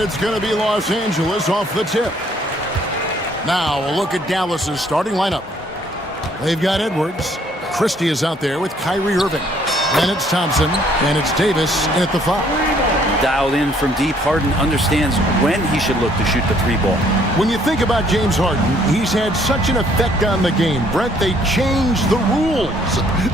And it's going to be Los Angeles off the tip. Now a look at Dallas's starting lineup. They've got Edwards. Christie is out there with Kyrie Irving. Then it's Thompson, and it's Davis in at the 5. Dialed in from deep, Harden understands when he should look to shoot the 3 ball. When you think about James Harden, he's had such an effect on the game. Brent, they changed the rules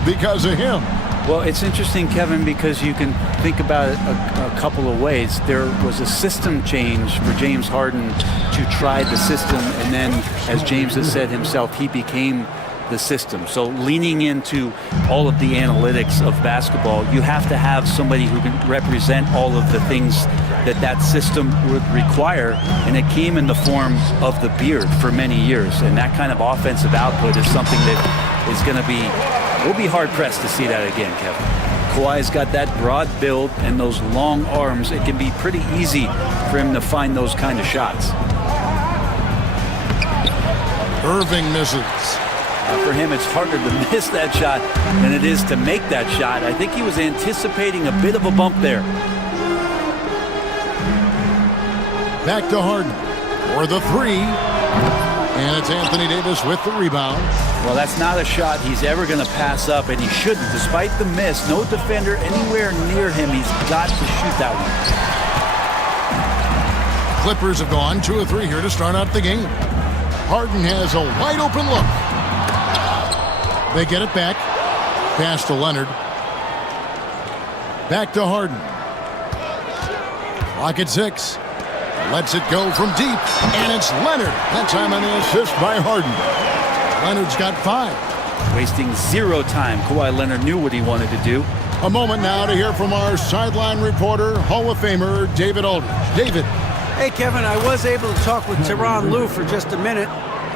because of him. Well, it's interesting, Kevin, because you can think about it a couple of ways. There was a system change for James Harden to try the system, and then, as James has said himself, he became the system. So leaning into all of the analytics of basketball, you have to have somebody who can represent all of the things that that system would require, and it came in the form of the beard for many years. And that kind of offensive output is something that is going to be, we'll be hard-pressed to see that again, Kevin. Kawhi's got that broad build and those long arms. It can be pretty easy for him to find those kind of shots. Irving misses. For him, it's harder to miss that shot than it is to make that shot. I think he was anticipating a bit of a bump there. Back to Harden for the 3. And it's Anthony Davis with the rebound. Well, that's not a shot he's ever going to pass up, and he shouldn't. Despite the miss, no defender anywhere near him. He's got to shoot that one. Clippers have gone 2 of 3 here to start out the game. Harden has a wide open look. They get it back. Pass to Leonard. Back to Harden. Clock at 6. Lets it go from deep. And it's Leonard. That time on the assist by Harden. Leonard's got 5. Wasting 0 time. Kawhi Leonard knew what he wanted to do. A moment now to hear from our sideline reporter, Hall of Famer David Aldridge. David. Hey, Kevin, I was able to talk with Tyronn Lue for just a minute.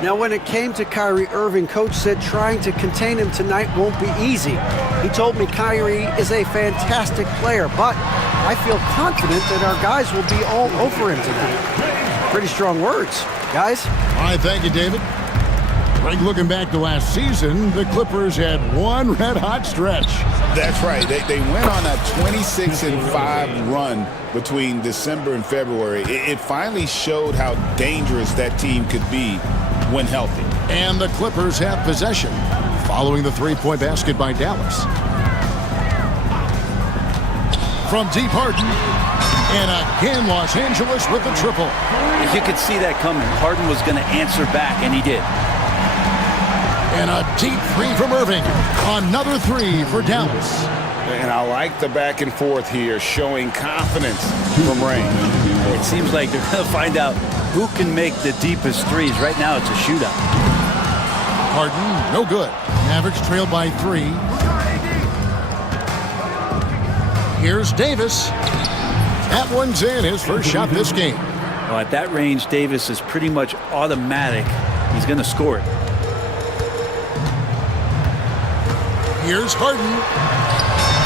Now, when it came to Kyrie Irving, Coach said trying to contain him tonight won't be easy. He told me Kyrie is a fantastic player, but I feel confident that our guys will be all over him tonight. Pretty strong words, guys. All right, thank you, David. Greg, looking back to last season, the Clippers had one red-hot stretch. That's right. They went on a 26-5 run between December and February. It finally showed how dangerous that team could be when healthy. And the Clippers have possession following the 3-point basket by Dallas. From deep, Harden. And again, Los Angeles with the triple. You could see that coming. Harden was going to answer back, and he did. And a deep 3 from Irving. Another 3 for Dallas. And I like the back and forth here, showing confidence from Rain. It seems like they're going to find out who can make the deepest threes. Right now, it's a shootout. Harden, no good. Mavericks trail by 3. Here's Davis. That one's in, his first shot this game. Well, at that range, Davis is pretty much automatic. He's going to score it. Here's Harden.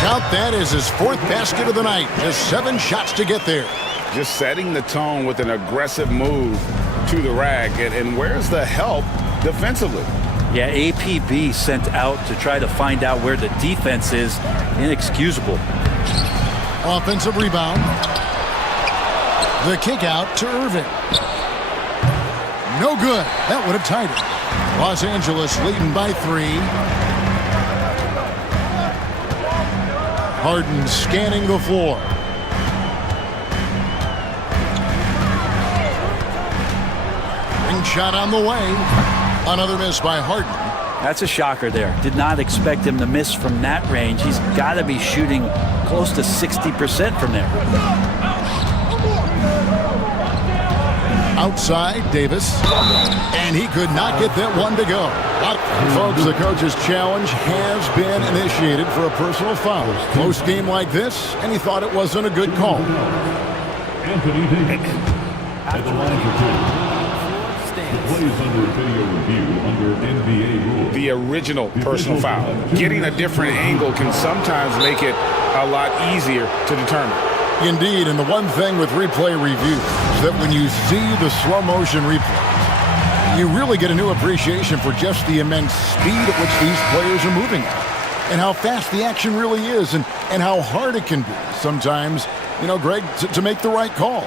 Count that as his 4th basket of the night. Just 7 shots to get there. Just setting the tone with an aggressive move to the rack. And where's the help defensively? Yeah, APB sent out to try to find out where the defense is. Inexcusable. Offensive rebound. The kick out to Irving. No good. That would have tied it. Los Angeles leading by 3. Harden scanning the floor. Ring shot on the way. Another miss by Harden. That's a shocker there. Did not expect him to miss from that range. He's got to be shooting close to 60% from there. Outside, Davis. And he could not get that one to go. Folks, the coach's challenge has been initiated for a personal foul. Close game like this, and he thought it wasn't a good call. Anthony Davis at the line for 2. Plays under video review under NBA rules. The original personal foul. Getting a different angle can sometimes make it a lot easier to determine. Indeed, and the one thing with replay review is that when you see the slow motion replay, you really get a new appreciation for just the immense speed at which these players are moving and how fast the action really is and how hard it can be sometimes, you know, Greg, to make the right call.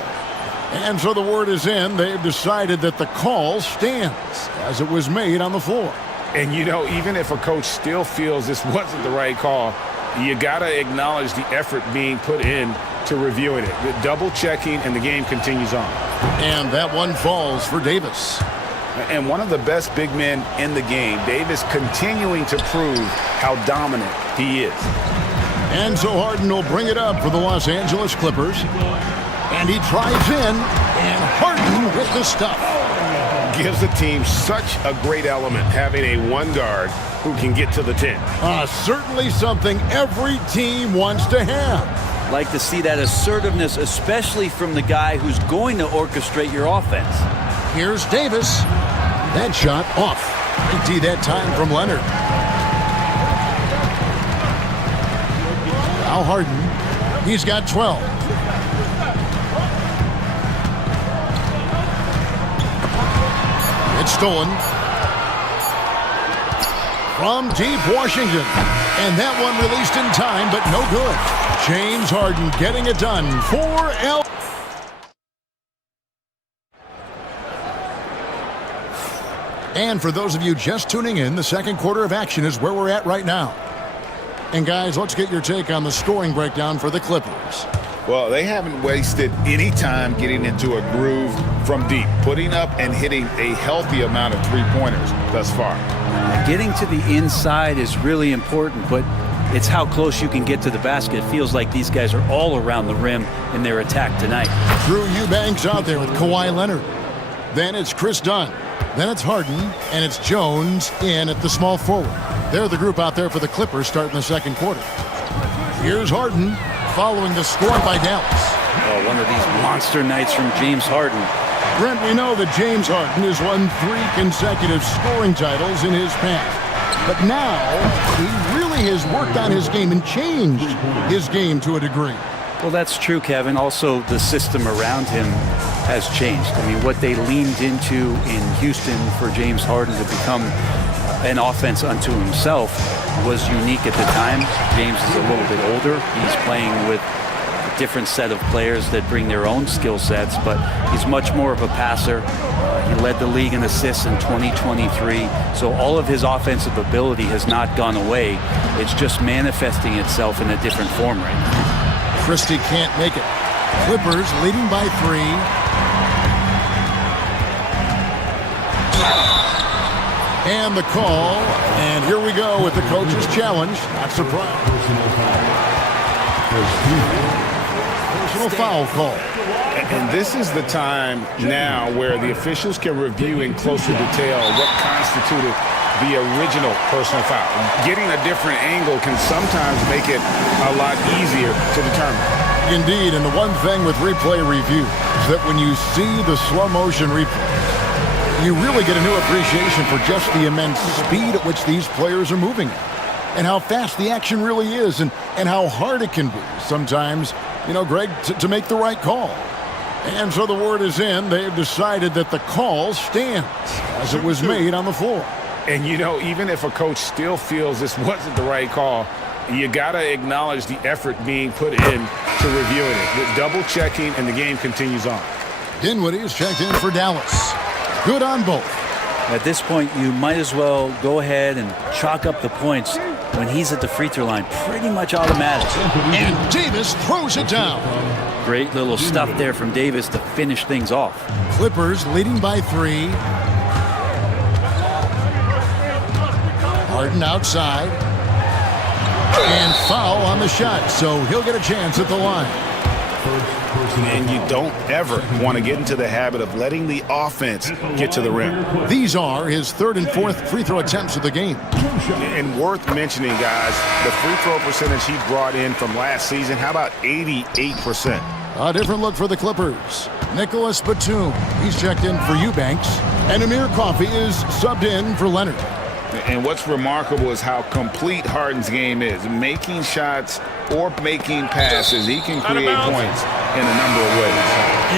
And so the word is in. They've decided that the call stands as it was made on the floor. And, you know, even if a coach still feels this wasn't the right call, you got to acknowledge the effort being put in to reviewing it. The double checking, and the game continues on. And that one falls for Davis. And one of the best big men in the game, Davis, continuing to prove how dominant he is. And so Harden will bring it up for the Los Angeles Clippers. And he drives in, and Harden with the stuff. Gives the team such a great element having a one guard who can get to the 10. Certainly something every team wants to have. Like to see that assertiveness, especially from the guy who's going to orchestrate your offense. Here's Davis. That shot off. Empty that time from Leonard. Now Harden. He's got 12. It's stolen from deep Washington. And that one released in time, but no good. James Harden getting it done for L. And for those of you just tuning in, the second quarter of action is where we're at right now. And guys, let's get your take on the scoring breakdown for the Clippers. Well, they haven't wasted any time getting into a groove from deep, putting up and hitting a healthy amount of three-pointers thus far. Getting to the inside is really important, but it's how close you can get to the basket. It feels like these guys are all around the rim in their attack tonight. Drew Eubanks out there with Kawhi Leonard. Then it's Chris Dunn. Then it's Harden, and it's Jones in at the small forward. They're the group out there for the Clippers starting the second quarter. Here's Harden following the score by Dallas. Oh, one of these monster nights from James Harden. Brent, we know that James Harden has won 3 consecutive scoring titles in his past. But now, he really has worked on his game and changed his game to a degree. Well, that's true, Kevin. Also, the system around him has changed. I mean, what they leaned into in Houston for James Harden to become an offense unto himself was unique at the time. James is a little bit older. He's playing with a different set of players that bring their own skill sets, but he's much more of a passer. He led the league in assists in 2023. So all of his offensive ability has not gone away. It's just manifesting itself in a different form right now. Christie can't make it. Clippers leading by 3. And the call, and here we go with the coach's challenge. Not surprised. Personal foul call. And this is the time now where the officials can review in closer detail what constituted the original personal foul. Getting a different angle can sometimes make it a lot easier to determine. Indeed, and the one thing with replay review is that when you see the slow motion replay, you really get a new appreciation for just the immense speed at which these players are moving and how fast the action really is and how hard it can be sometimes, you know, Greg, to make the right call. And so the word is in. They've decided that the call stands as it was made on the floor. And, you know, even if a coach still feels this wasn't the right call, you got to acknowledge the effort being put in to reviewing it. With double checking, and the game continues on. Dinwiddie is checked in for Dallas. Good on both. At this point, you might as well go ahead and chalk up the points when he's at the free throw line. Pretty much automatic. And Davis throws it down. Great little stuff there from Davis to finish things off. Clippers leading by 3. Harden outside. And foul on the shot, so he'll get a chance at the line. And you don't ever want to get into the habit of letting the offense get to the rim. These are his 3rd and 4th free throw attempts of the game. And worth mentioning, guys, the free throw percentage he brought in from last season, how about 88%? A different look for the Clippers. Nicholas Batum, he's checked in for Eubanks. And Amir Coffey is subbed in for Leonard. And what's remarkable is how complete Harden's game is. Making shots or making passes, he can create points in a number of ways.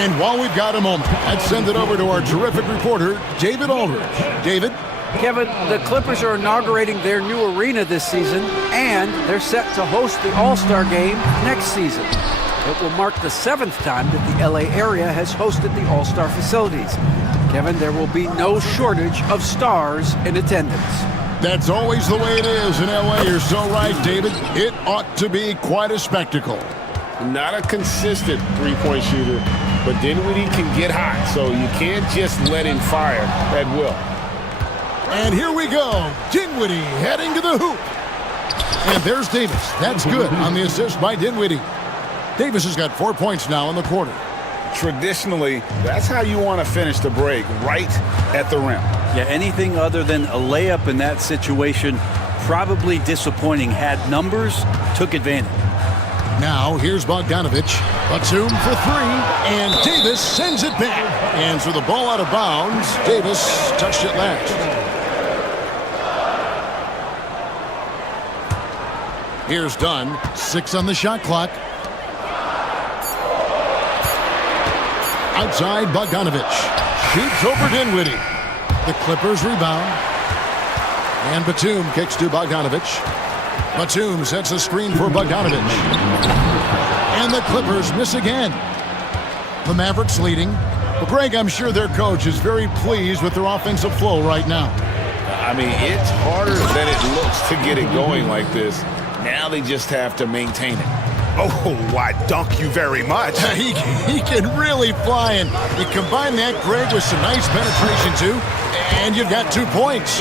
And while we've got a moment, let's send it over to our terrific reporter, David Aldridge. David? Kevin, the Clippers are inaugurating their new arena this season, and they're set to host the All-Star game next season. It will mark the 7th time that the LA area has hosted the All-Star facilities. Kevin, there will be no shortage of stars in attendance. That's always the way it is in LA. You're so right, David. It ought to be quite a spectacle. Not a consistent three-point shooter, but Dinwiddie can get hot, so you can't just let him fire at will. And here we go. Dinwiddie heading to the hoop. And there's Davis. That's good on the assist by Dinwiddie. Davis has got 4 points now in the quarter. Traditionally, that's how you want to finish the break, right at the rim. Yeah, anything other than a layup in that situation, probably disappointing. Had numbers, took advantage. Now, here's Bogdanovic. Batum for three, and Davis sends it back. And so the ball out of bounds. Davis touched it last. Here's Dunn. 6 on the shot clock. Outside, Bogdanovic. Shoots over Dinwiddie. The Clippers rebound. And Batum kicks to Bogdanovic. Batum sets a screen for Bogdanovic. And the Clippers miss again. The Mavericks leading. Well, Greg, I'm sure their coach is very pleased with their offensive flow right now. I mean, it's harder than it looks to get it going like this. Now they just have to maintain it. Oh, why, dunk you very much. He can really fly, and you combine that, Greg, with some nice penetration, too, and you've got 2 points.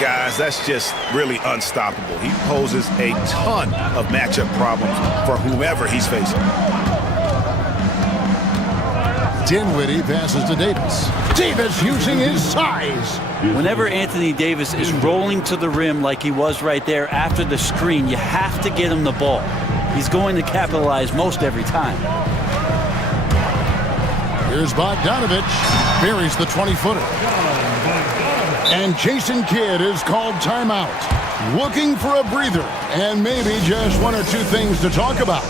Guys, that's just really unstoppable. He poses a ton of matchup problems for whomever he's facing. Dinwiddie passes to Davis. Davis using his size. Whenever Anthony Davis is rolling to the rim like he was right there after the screen, you have to get him the ball. He's going to capitalize most every time. Here's Bogdanovic. Buries the 20-footer. And Jason Kidd is called timeout. Looking for a breather and maybe just 1 or 2 things to talk about.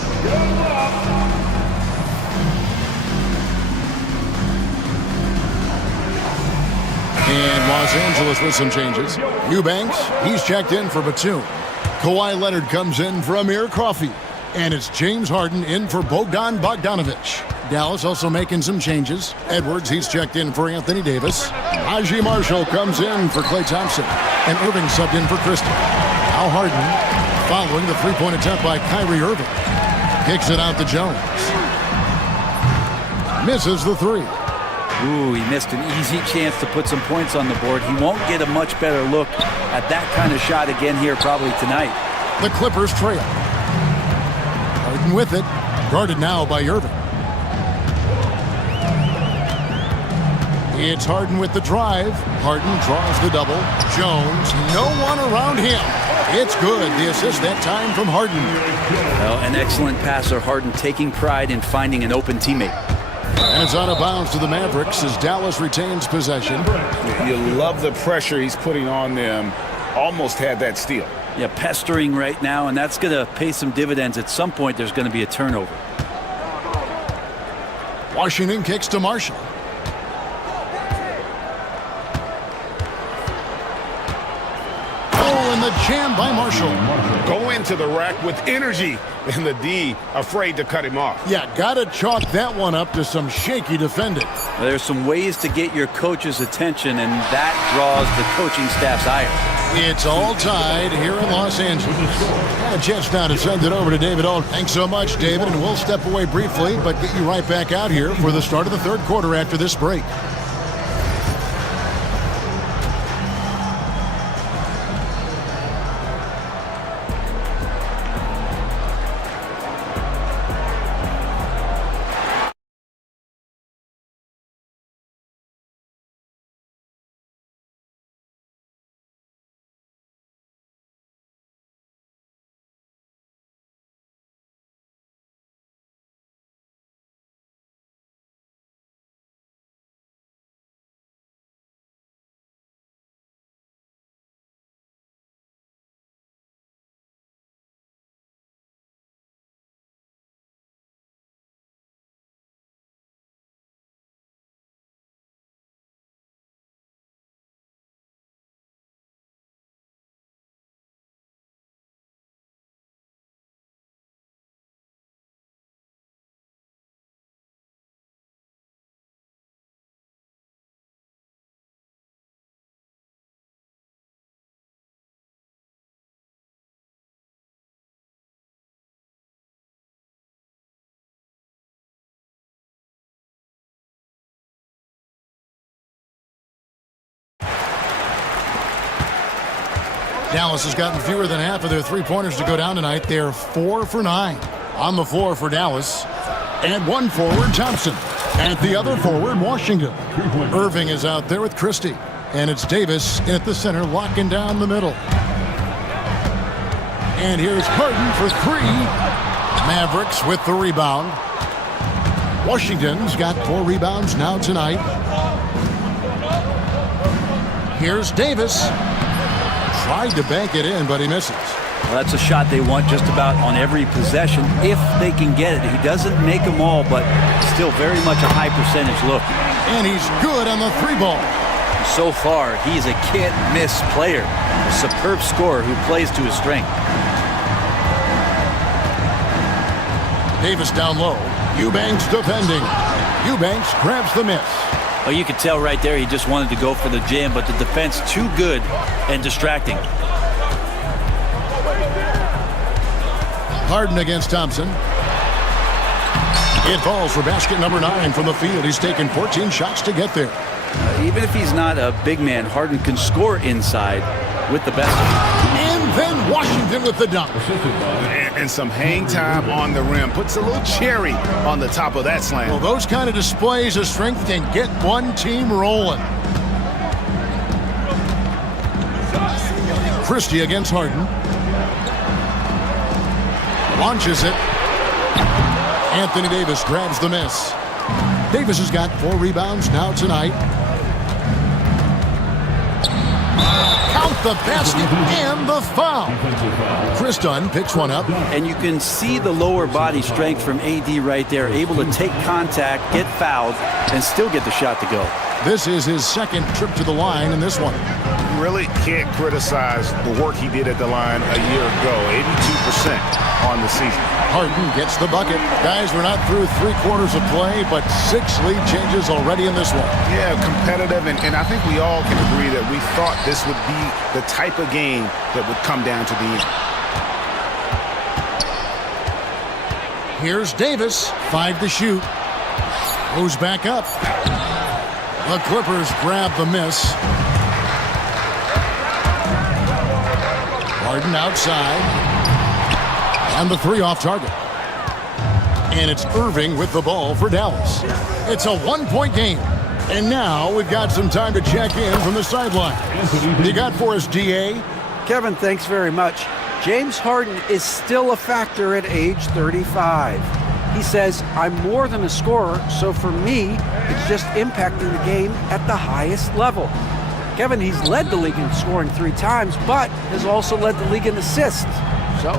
And Los Angeles with some changes. Eubanks, he's checked in for Batum. Kawhi Leonard comes in for Amir Coffey. And it's James Harden in for Bogdan Bogdanovic. Dallas also making some changes. Edwards, he's checked in for Anthony Davis. Najee Marshall comes in for Klay Thompson. And Irving subbed in for Christie. Now Harden, following the three-point attempt by Kyrie Irving. Kicks it out to Jones. Misses the three. Ooh, he missed an easy chance to put some points on the board. He won't get a much better look at that kind of shot again here probably tonight. The Clippers trail. Harden with it. Guarded now by Irving. It's Harden with the drive. Harden draws the double. Jones, no one around him. It's good. The assist that time from Harden. Well, an excellent passer. Harden taking pride in finding an open teammate. And it's out of bounds to the Mavericks as Dallas retains possession. You love the pressure he's putting on them. Almost had that steal. Yeah, pestering right now, and that's going to pay some dividends. At some point, there's going to be a turnover. Washington kicks to Marshall. Oh, and the jam by Marshall. Go into the rack with energy, and the D afraid to cut him off. Yeah, gotta chalk that one up to some shaky defending. Well, there's some ways to get your coach's attention, and that draws the coaching staff's ire. It's all tied here in Los Angeles. Got a chance now to send it over to David Alt. Thanks so much, David, and we'll step away briefly, but get you right back out here for the start of the third quarter after this break. Dallas has gotten fewer than half of their three-pointers to go down tonight. They're 4 for 9 on the floor for Dallas. And one forward, Thompson. At the other forward, Washington. Irving is out there with Christie. And it's Davis at the center, locking down the middle. And here's Harden for 3. Mavericks with the rebound. Washington's got 4 rebounds now tonight. Here's Davis. Tried to bank it in, but he misses. Well, that's a shot they want just about on every possession if they can get it. He doesn't make them all, but still very much a high percentage look. And he's good on the 3 ball. So far, he's a can't-miss player. A superb scorer who plays to his strength. Davis down low. Eubanks defending. Eubanks grabs the miss. Well, you could tell right there he just wanted to go for the jam, but the defense too good and distracting. Harden against Thompson. It falls for basket number 9 from the field. He's taken 14 shots to get there. Even if he's not a big man, Harden can score inside with the best. And then Washington with the dunk. And some hang time on the rim. Puts a little cherry on the top of that slam. Well, those kind of displays of strength can get one team rolling. Christie against Harden. Launches it. Anthony Davis grabs the miss. Davis has got 4 rebounds now tonight. Count the basket and the foul. Chris Dunn picks one up. And you can see the lower body strength from AD right there, able to take contact, get fouled, and still get the shot to go. This is his second trip to the line in this one. Really can't criticize the work he did at the line a year ago. 82% on the season. Harden gets the bucket. Guys, we're not through 3 quarters of play, but 6 lead changes already in this one. Yeah, competitive, and I think we all can agree that we thought this would be the type of game that would come down to the end. Here's Davis, 5 to shoot. Goes back up. The Clippers grab the miss. Harden outside. And the 3 off target. And it's Irving with the ball for Dallas. It's a 1-point game. And now we've got some time to check in from the sideline. You got for us, DA? Kevin, thanks very much. James Harden is still a factor at age 35. He says, I'm more than a scorer, so for me, it's just impacting the game at the highest level. Kevin, he's led the league in scoring 3 times, but has also led the league in assists. So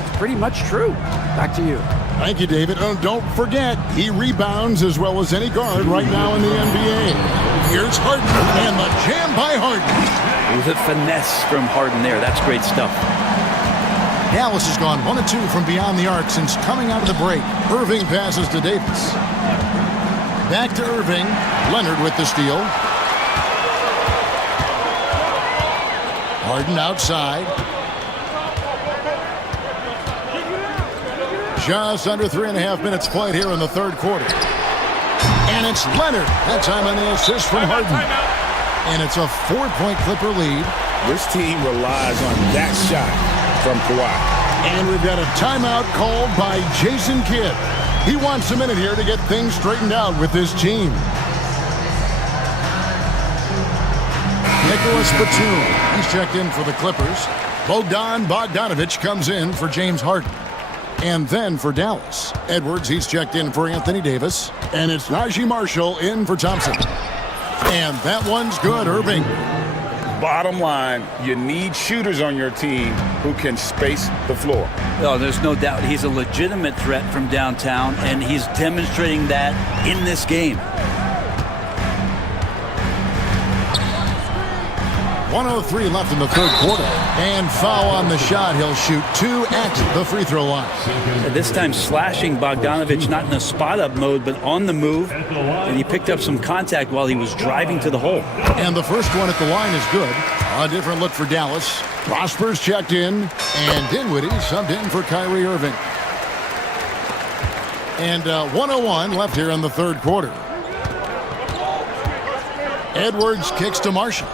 it's pretty much true. Back to you. Thank you, David. Oh, don't forget, he rebounds as well as any guard right now in the NBA. Here's Harden, and the jam by Harden. With a finesse from Harden there. That's great stuff. Dallas has gone 1 of 2 from beyond the arc since coming out of the break. Irving passes to Davis. Back to Irving. Leonard with the steal. Harden outside. Just under 3.5 minutes played here in the 3rd quarter. And it's Leonard. That time on the assist from Harden. And it's a 4-point Clipper lead. This team relies on that shot from Kawhi. And we've got a timeout called by Jason Kidd. He wants a minute here to get things straightened out with this team. Nicholas Batum, he's checked in for the Clippers. Bogdanovich comes in for James Harden. And then for Dallas, Edwards, he's checked in for Anthony Davis. And it's Najee Marshall in for Thompson. And that one's good, Irving. Bottom line, you need shooters on your team who can space the floor. Oh, there's no doubt he's a legitimate threat from downtown, and he's demonstrating that in this game. 1:03 left in the 3rd quarter. And foul on the shot. He'll shoot 2 at the free throw line. This time slashing Bogdanovich, not in a spot-up mode, but on the move. And he picked up some contact while he was driving to the hole. And the first one at the line is good. A different look for Dallas. Prosper's checked in. And Dinwiddie subbed in for Kyrie Irving. And 1:01 left here in the 3rd quarter. Edwards kicks to Marshall.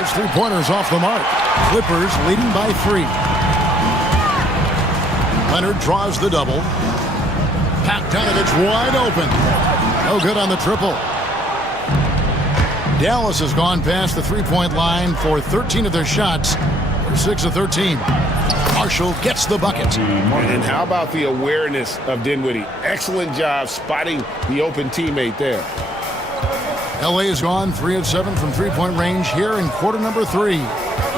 His three-pointer's off the mark. Clippers leading by 3. Leonard draws the double. Bogdanovich wide open. No good on the triple. Dallas has gone past the three-point line for 13 of their shots. They're 6 of 13. Marshall gets the bucket. And how about the awareness of Dinwiddie? Excellent job spotting the open teammate there. LA has gone 3 of 7 from three-point range here in quarter number 3.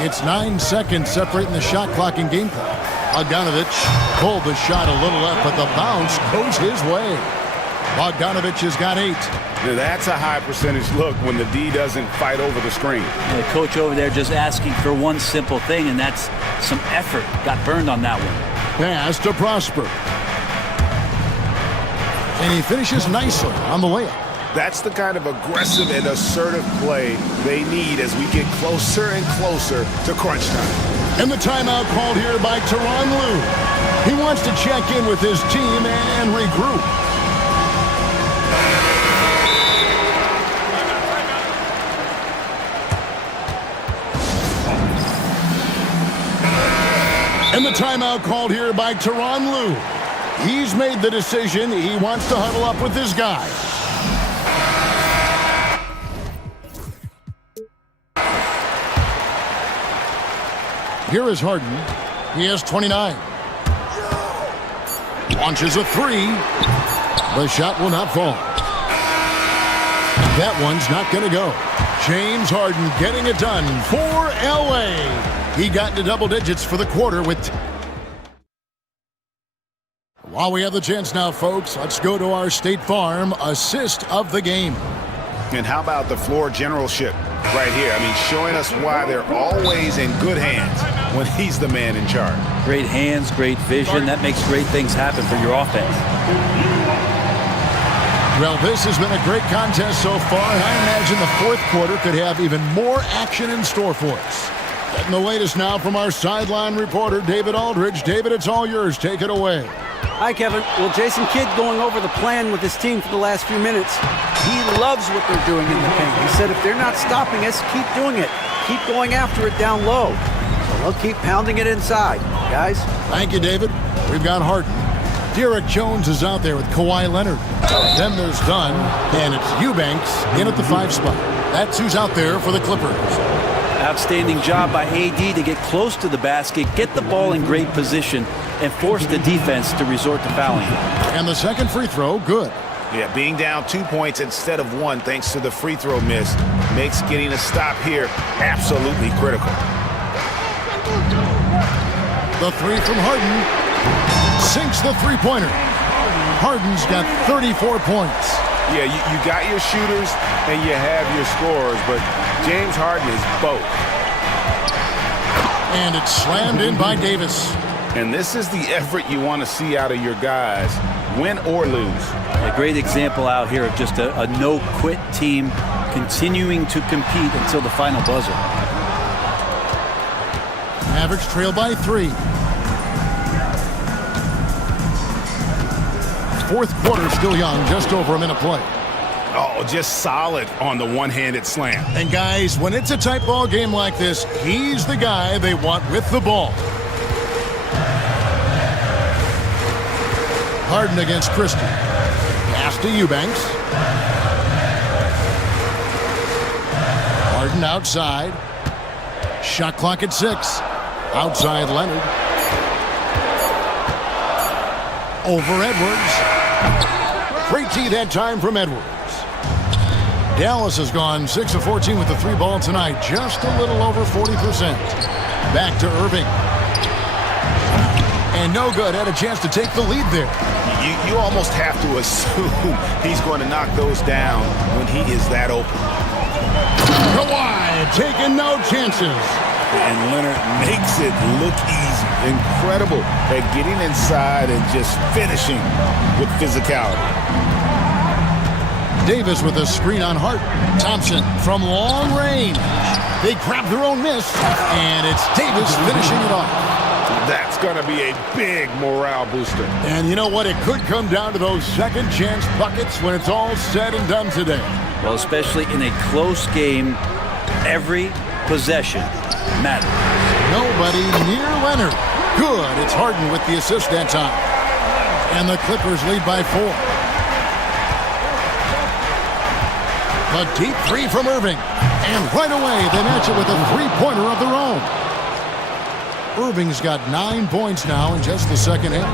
It's 9 seconds separating the shot clock and game clock. Bogdanovich pulled the shot a little left, but the bounce goes his way. Bogdanovich has got 8. Now that's a high percentage look when the D doesn't fight over the screen. The coach over there just asking for one simple thing, and that's some effort. Got burned on that one. Pass to Prosper. And he finishes nicely on the layup. That's the kind of aggressive and assertive play they need as we get closer and closer to crunch time. And the timeout called here by Tyronn Lue. He wants to check in with his team and regroup. And the timeout called here by Tyronn Lue. He's made the decision. He wants to huddle up with his guy. Here is Harden. He has 29. Launches a 3. The shot will not fall. That one's not going to go. James Harden getting it done for LA. He got into double digits for the quarter with... While we have the chance now, folks, let's go to our State Farm assist of the game. And how about the floor generalship right here? I mean, showing us why they're always in good hands when he's the man in charge. Great hands, great vision. That makes great things happen for your offense. Well, this has been a great contest so far, and I imagine the fourth quarter could have even more action in store for us. Getting the latest now from our sideline reporter, David Aldridge. David, it's all yours. Take it away. Hi, Kevin. Well, Jason Kidd going over the plan with his team for the last few minutes. He loves what they're doing in the paint. He said if they're not stopping us, keep doing it. Keep going after it down low. So they'll keep pounding it inside, guys. Thank you, David. We've got Harden. Derek Jones is out there with Kawhi Leonard. Then there's Dunn, and it's Eubanks in at the 5 spot. That's who's out there for the Clippers. Outstanding job by AD to get close to the basket, get the ball in great position, and force the defense to resort to fouling. And the second free throw, good. Yeah, being down 2 points instead of 1 thanks to the free throw miss makes getting a stop here absolutely critical. The 3 from Harden sinks the three-pointer. Harden's got 34 points. Yeah, you got your shooters and you have your scorers, but James Harden is both. And it's slammed in by Davis. And this is the effort you want to see out of your guys, win or lose. A great example out here of just a no-quit team continuing to compete until the final buzzer. Mavericks trail by 3. Fourth quarter still young, just over a minute play. Oh, just solid on the one-handed slam. And guys, when it's a tight ball game like this, he's the guy they want with the ball. Harden against Christie. Pass to Eubanks. Harden outside. Shot clock at 6. Outside Leonard. Over Edwards. Great tee that time from Edwards. Dallas has gone 6 of 14 with the 3 ball tonight. Just a little over 40%. Back to Irving. And no good. Had a chance to take the lead there. You almost have to assume he's going to knock those down when he is that open. Kawhi taking no chances. And Leonard makes it look easy. Incredible at getting inside and just finishing with physicality. Davis with a screen on Hart. Thompson from long range. They grab their own miss, and it's Davis finishing it off. That's going to be a big morale booster. And you know what? It could come down to those second chance buckets when it's all said and done today. Well, especially in a close game, every possession matters. Nobody near Leonard. Good. It's Harden with the assist that time. And the Clippers lead by 4. A deep three from Irving. And right away, they match it with a three-pointer of their own. Irving's got 9 points now in just the second half.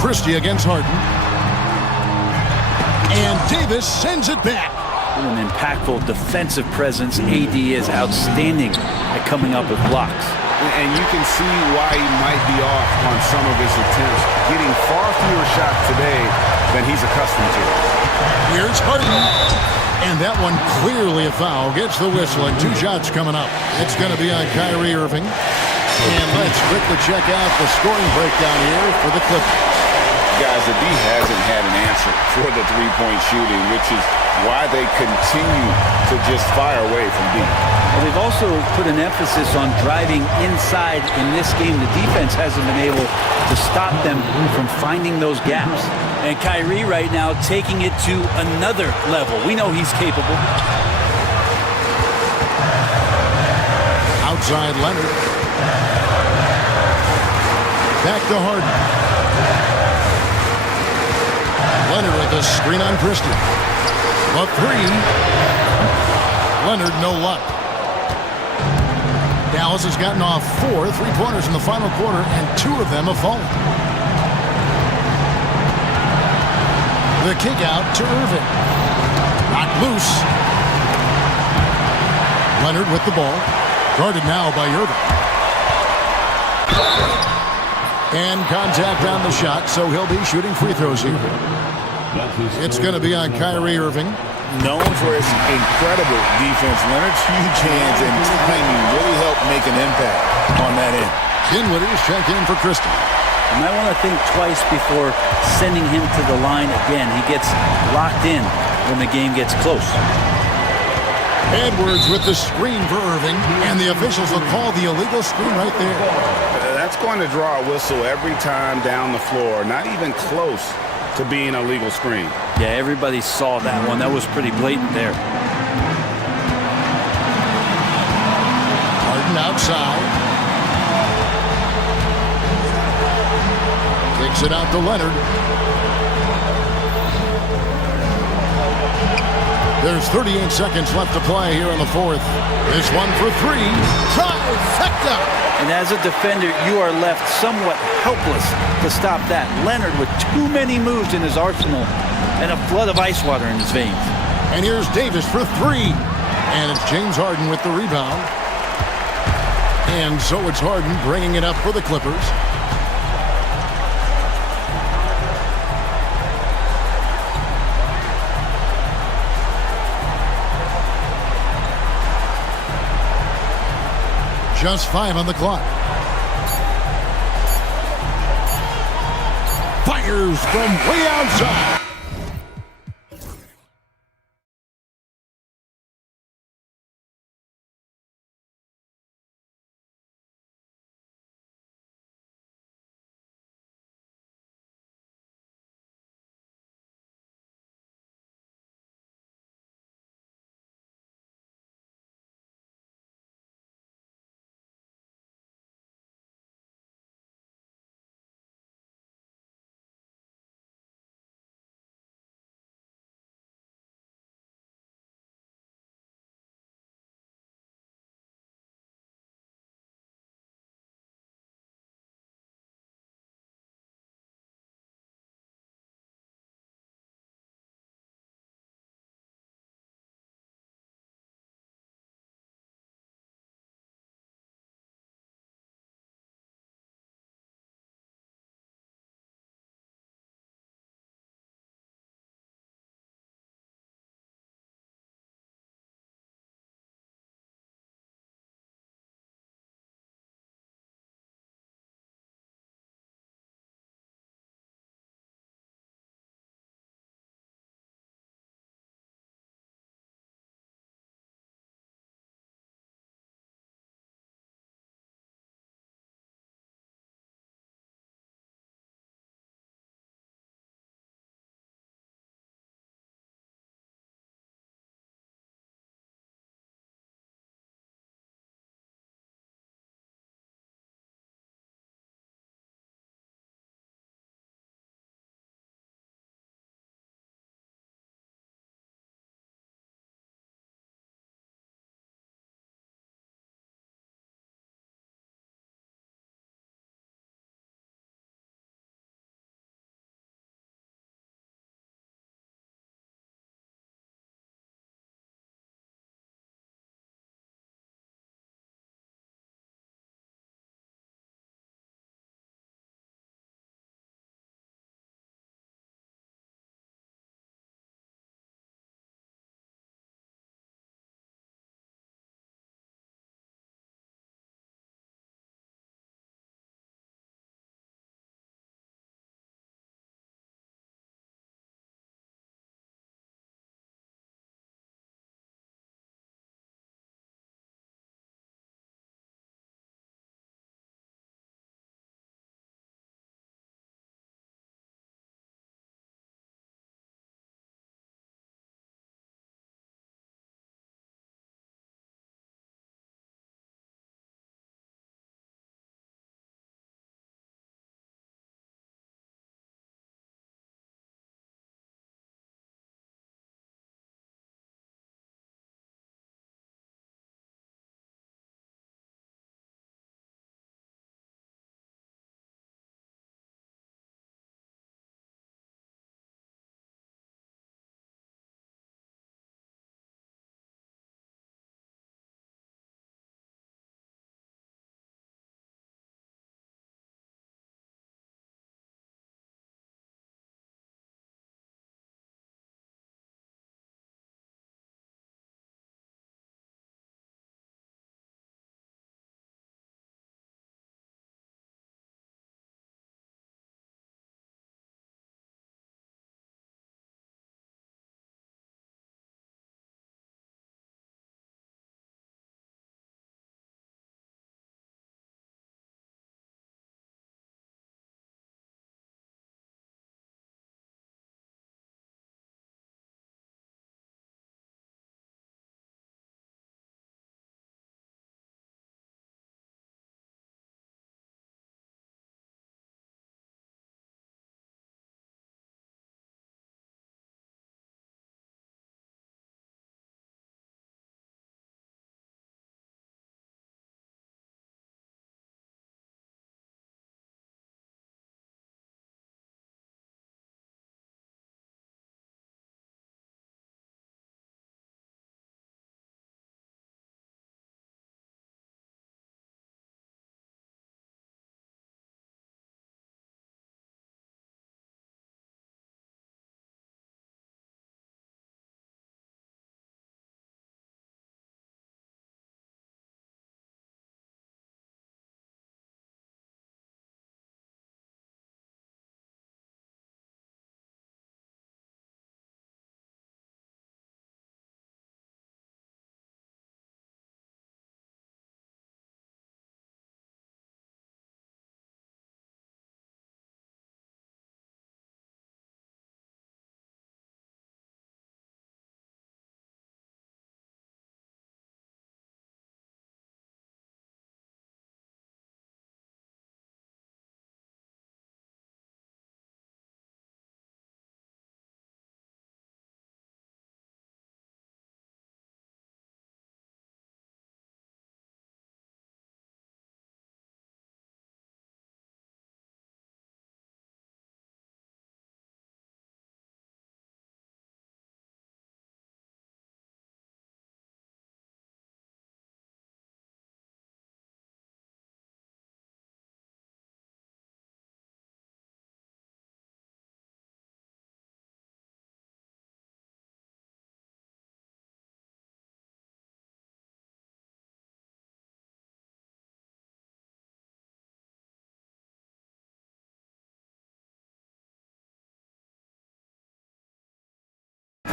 Christie against Harden. And Davis sends it back. An impactful defensive presence. AD is outstanding at coming up with blocks. And you can see why he might be off on some of his attempts, getting far fewer shots today than he's accustomed to. Here's Harden. And that one clearly a foul. Gets the whistle and 2 shots coming up. It's going to be on Kyrie Irving. And let's quickly check out the scoring breakdown here for the Clippers. Guys, the D hasn't had an answer for the three-point shooting, which is why they continue to just fire away from deep. Well, they've also put an emphasis on driving inside in this game. The defense hasn't been able to stop them from finding those gaps. And Kyrie right now taking it to another level. We know he's capable. Outside Leonard. Back to Harden. Leonard with a screen on Christie. A three. Leonard, no luck. Dallas has gotten off 4 3-pointers in the final quarter, and 2 of them have fallen. The kick out to Irving. Knocked loose. Leonard with the ball. Guarded now by Irving. And contact on the shot, so he'll be shooting free throws here. It's going to be on Kyrie Irving. Known for his incredible defense, Leonard's huge hands and timing really help make an impact on that end. Dinwiddie's check in for Christie. You might want to think twice before sending him to the line again. He gets locked in when the game gets close. Edwards with the screen for Irving, and the officials will call the illegal screen right there. That's going to draw a whistle every time down the floor. Not even close to being a legal screen. Yeah, everybody saw that one. That was pretty blatant there. Harden outside. Takes it out to Leonard. There's 38 seconds left to play here in the fourth. This one for 3. Trifecta! And as a defender, you are left somewhat helpless to stop that. Leonard with too many moves in his arsenal and a flood of ice water in his veins. And here's Davis for 3. And it's James Harden with the rebound. And so it's Harden bringing it up for the Clippers. Just 5 on the clock. Fires from way outside.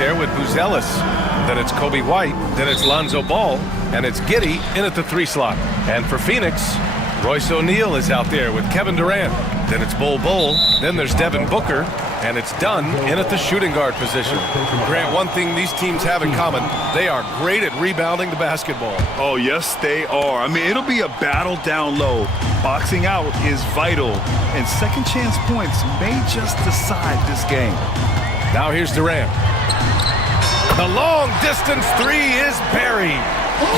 there with Buzelis. Then it's Kobe White. Then it's Lonzo Ball. And it's Giddey in at the 3 slot. And for Phoenix, Royce O'Neal is out there with Kevin Durant. Then it's Bol Bol. Then there's Devin Booker. And it's Dunn in at the shooting guard position. Grant, one thing these teams have in common, they are great at rebounding the basketball. Oh, yes, they are. I mean, it'll be a battle down low. Boxing out is vital, and second chance points may just decide this game. Now here's Durant. The long distance 3 is buried.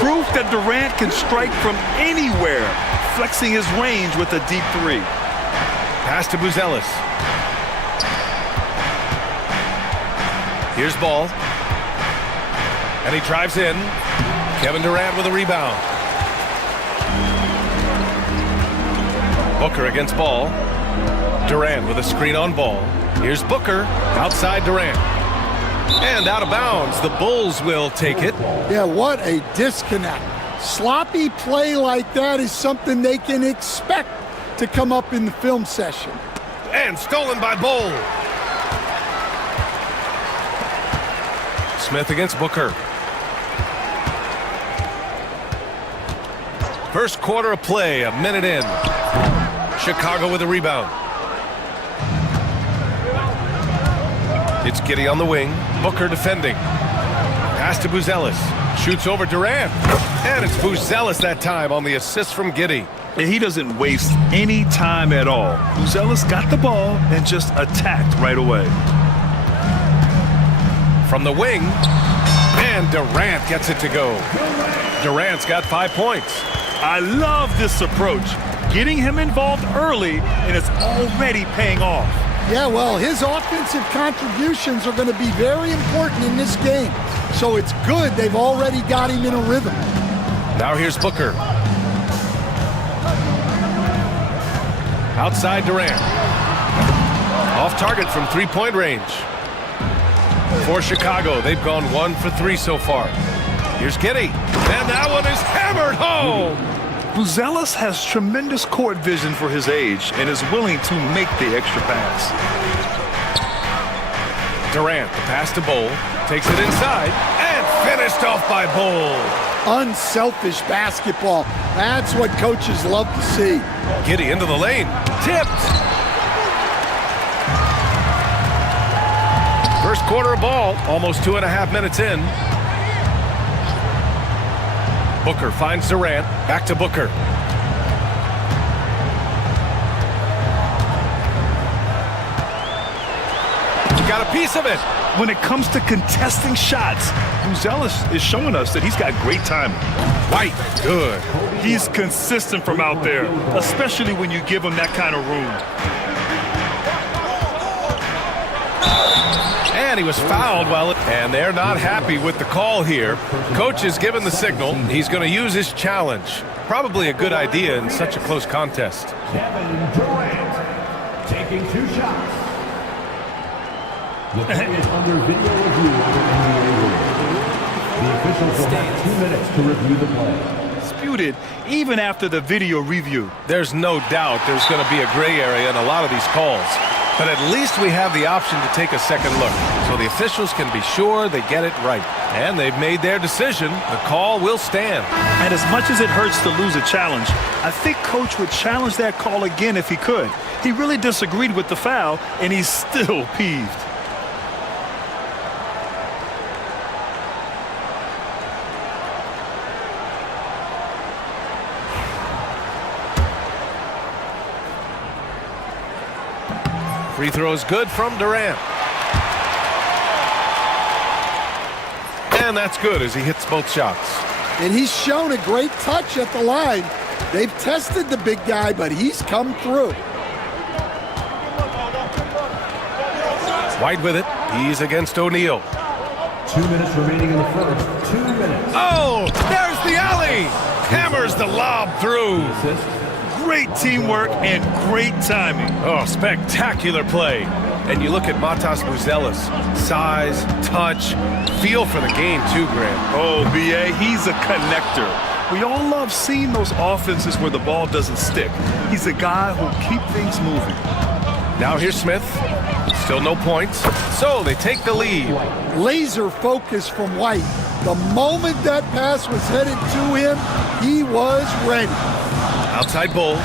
Proof that Durant can strike from anywhere, flexing his range with a deep 3. Pass to Buzelis. Here's Ball. And he drives in. Kevin Durant with a rebound. Booker against Ball. Durant with a screen on Ball. Here's Booker outside Durant. And out of bounds. The Bulls will take it. Yeah, what a disconnect. Sloppy play like that is something they can expect to come up in the film session. And stolen by Ball. Smith against Booker. First quarter of play, a minute in. Chicago with a rebound. It's Giddey on the wing. Booker defending. Pass to Buzelis. Shoots over Durant. And it's Buzelis that time on the assist from Giddey. And he doesn't waste any time at all. Buzelis got the ball and just attacked right away. From the wing, and Durant gets it to go. Durant's got 5 points. I love this approach. Getting him involved early, and it's already paying off. Yeah, well, his offensive contributions are going to be very important in this game. So it's good they've already got him in a rhythm. Now here's Booker. Outside Durant. Off target from 3-point range. For Chicago, they've gone 1 for 3 so far. Here's Giddey, and that one is hammered home. Buzelis has tremendous court vision for his age and is willing to make the extra pass. Durant, the pass to Bol, takes it inside, and finished off by Bol. Unselfish basketball. That's what coaches love to see. Giddey into the lane, tipped. First quarter of ball, almost 2.5 minutes in. Booker finds Durant, back to Booker. He got a piece of it. When it comes to contesting shots, Buzelis is showing us that he's got great timing. White, good. He's consistent from out there, especially when you give him that kind of room. And he was fouled and they're not happy with the call here. Coach is given the signal. He's going to use his challenge. Probably a good idea in such a close contest. Kevin Durant taking 2 shots. The play is under video review under NBA rules. The officials will have 2 minutes to review the play. Disputed even after the video review. There's no doubt there's going to be a gray area in a lot of these calls. But at least we have the option to take a second look, so the officials can be sure they get it right. And they've made their decision. The call will stand. And as much as it hurts to lose a challenge, I think Coach would challenge that call again if he could. He really disagreed with the foul, and he's still peeved. Free throw is good from Durant. And that's good as he hits both shots. And he's shown a great touch at the line. They've tested the big guy, but he's come through. White with it. He's against O'Neal. 2 minutes remaining in the first. 2 minutes. Oh, there's the alley. Hammers the lob through. Great teamwork and great timing. Oh, spectacular play. And you look at Matas Buzelis. Size, touch, feel for the game too, Grant. Oh, B.A., he's a connector. We all love seeing those offenses where the ball doesn't stick. He's a guy who'll keep things moving. Now here's Smith. Still no points, so they take the lead. Laser focus from White. The moment that pass was headed to him, he was ready. Outside Bull.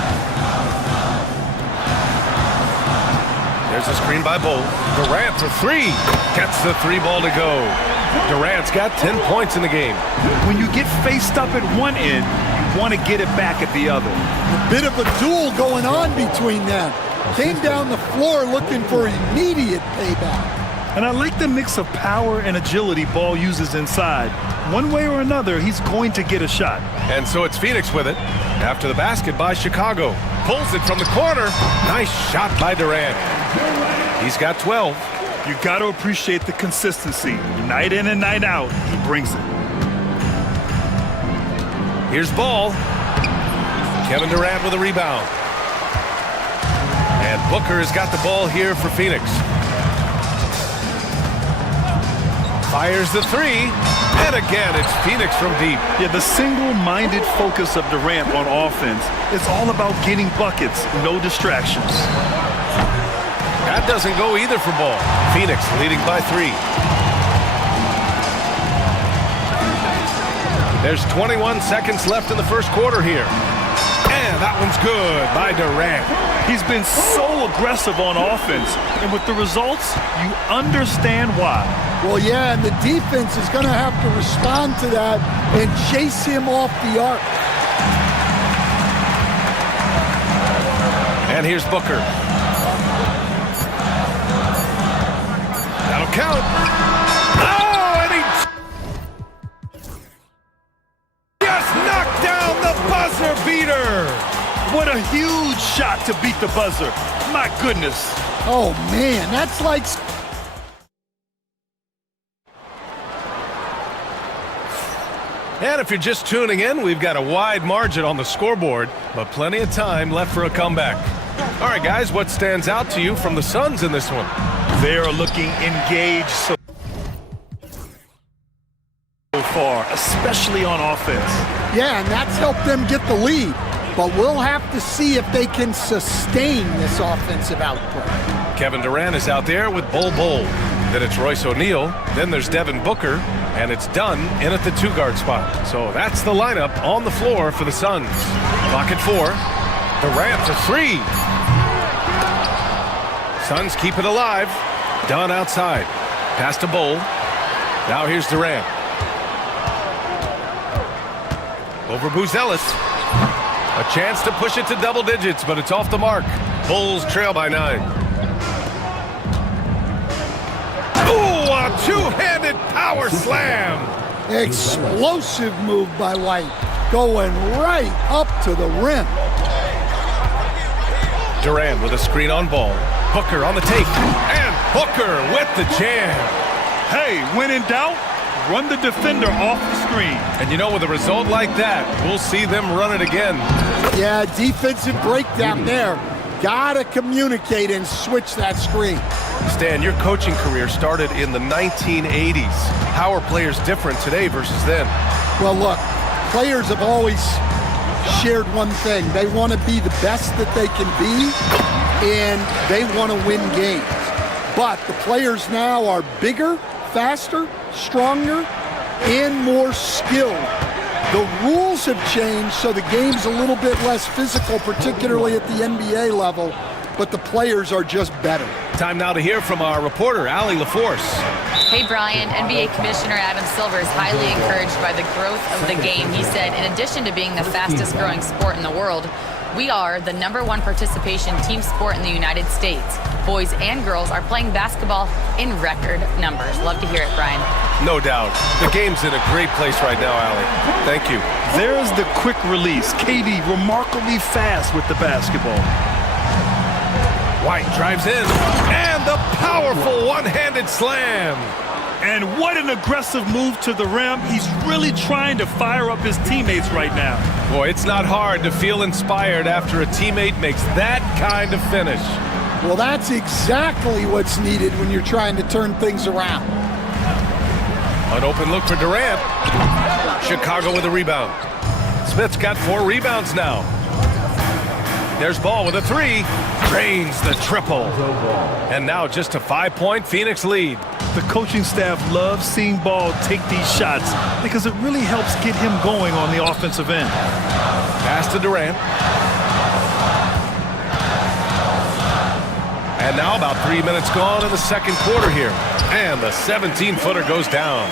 There's a screen by Bull. Durant for three. Gets the three ball to go. Durant's got 10 points in the game. When you get faced up at one end, you want to get it back at the other. A bit of a duel going on between them. Came down the floor looking for immediate payback. And I like the mix of power and agility Ball uses inside. One way or another, he's going to get a shot. And so it's Phoenix with it. After the basket by Chicago. Pulls it from the corner. Nice shot by Durant. He's got 12. You got to appreciate the consistency. Night in and night out, he brings it. Here's Ball. Kevin Durant with a rebound. And Booker has got the ball here for Phoenix. Fires the three. And again, it's Phoenix from deep. Yeah, the single-minded focus of Durant on offense is all about getting buckets, no distractions. That doesn't go either for Ball. Phoenix leading by 3. There's 21 seconds left in the first quarter here. And that one's good by Durant. He's been so aggressive on offense, and with the results, you understand why. Well, yeah, and the defense is going to have to respond to that and chase him off the arc. And here's Booker. That'll count. Oh, and he just knocked down the buzzer beater. What a huge shot to beat the buzzer. My goodness. Oh, man, that's like... And if you're just tuning in, we've got a wide margin on the scoreboard, but plenty of time left for a comeback. All right, guys, what stands out to you from the Suns in this one? They're looking engaged so far, especially on offense. Yeah, and that's helped them get the lead. But we'll have to see if they can sustain this offensive output. Kevin Durant is out there with Bol Bol. Then it's Royce O'Neal. Then there's Devin Booker. And it's Dunn in at the 2-guard spot. So that's the lineup on the floor for the Suns. Clock at 4. Durant for 3. Suns keep it alive. Dunn outside. Pass to Bol. Now here's Durant. Over Buzelis. A chance to push it to double digits, but it's off the mark. Bulls trail by 9. Ooh, a two-handed power slam. Explosive move by White, going right up to the rim. Durant with a screen on Ball. Booker on the take. And Booker with the jam. Hey, when in doubt, run the defender off the screen. And you know, with a result like that, we'll see them run it again. Yeah, defensive breakdown there. Gotta communicate and switch that screen. Stan, your coaching career started in the 1980s. How are players different today versus then? Well, look, players have always shared one thing. They want to be the best that they can be, and they want to win games. But the players now are bigger, faster, stronger, and more skilled. The rules have changed, so the game's a little bit less physical, particularly at the NBA level, but the players are just better. Time now to hear from our reporter, Allie LaForce. Hey, Brian. NBA Commissioner Adam Silver is highly encouraged by the growth of the game. He said, in addition to being the fastest growing sport in the world, we are the #1 participation team sport in the United States. Boys and girls are playing basketball in record numbers. Love to hear it, Brian. No doubt. The game's in a great place right now, Allie. Thank you. There's the quick release. KD remarkably fast with the basketball. White drives in, and the powerful one-handed slam. And what an aggressive move to the rim. He's really trying to fire up his teammates right now. Boy, it's not hard to feel inspired after a teammate makes that kind of finish. Well, that's exactly what's needed when you're trying to turn things around. An open look for Durant. Chicago with a rebound. Smith's got 4 rebounds now. There's Ball with a 3. drains the triple. And now just a 5-point Phoenix lead. The coaching staff loves seeing Ball take these shots because it really helps get him going on the offensive end. Pass to Durant. And now about 3 minutes gone in the second quarter here. And the 17-footer goes down.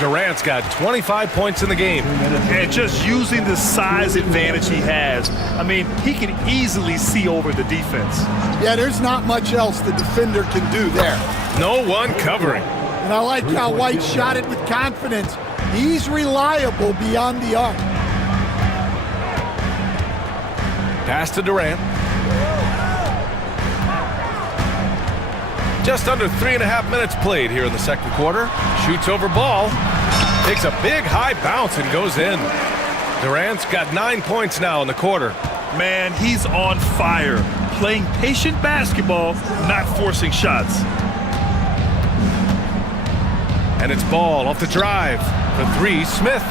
Durant's got 25 points in the game. And just using the size advantage he has, I mean, he can easily see over the defense. Yeah, there's not much else the defender can do there. No one covering. And I like how White shot it with confidence. He's reliable beyond the arc. Pass to Durant. Just under 3.5 minutes played here in the second quarter. Shoots over Ball. Takes a big high bounce and goes in. Durant's got 9 points now in the quarter. Man, he's on fire. Playing patient basketball, not forcing shots. And it's Ball off the drive. For three, Smith.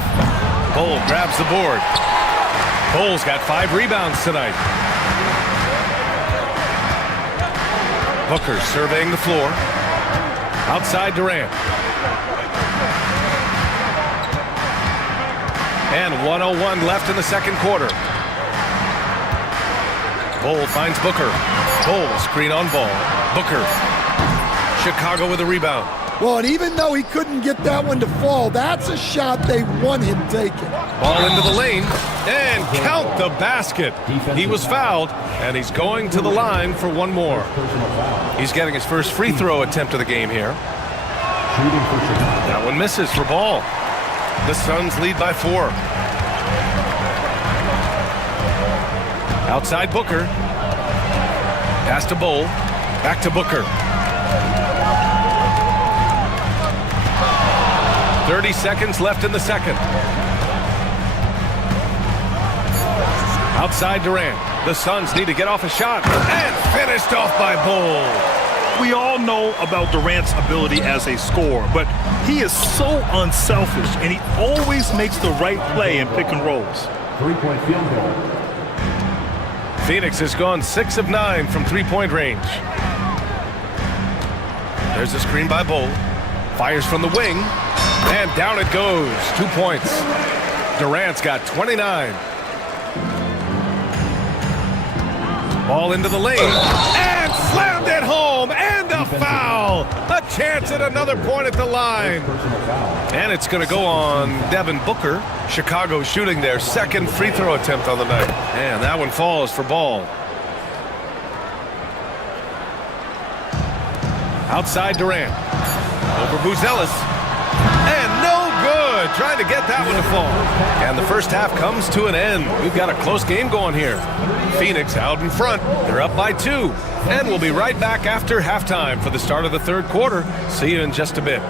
Bol grabs the board. Bol's got 5 rebounds tonight. Booker surveying the floor. Outside Durant. And 1:01 left in the second quarter. Bol finds Booker. Bol screen on Ball. Booker. Chicago with a rebound. Well, and even though he couldn't get that one to fall, that's a shot they want him taking. Ball into the lane, and count the basket. He was fouled, and he's going to the line for one more. He's getting his first free throw attempt of the game here. That one misses for Ball. The Suns lead by 4. Outside Booker. Pass to Bol. Back to Booker. 30 seconds left in the second. Outside Durant. The Suns need to get off a shot. And finished off by Bol. We all know about Durant's ability as a scorer, but he is so unselfish, and he always makes the right play in pick and rolls. 3-point field goal. Phoenix has gone 6 of 9 from 3-point range. There's a screen by Bol. Fires from the wing. And down it goes. 2 points. Durant's got 29. Ball into the lane. And slammed it home. And a foul. A chance at another point at the line. And it's going to go on Devin Booker. Chicago shooting their second free throw attempt on the night. And that one falls for Ball. Outside Durant. Over Buzelis. And no good. Trying to get that one to fall. And the first half comes to an end. We've got a close game going here. Phoenix out in front. They're up by 2. And we'll be right back after halftime for the start of the third quarter. See you in just a bit.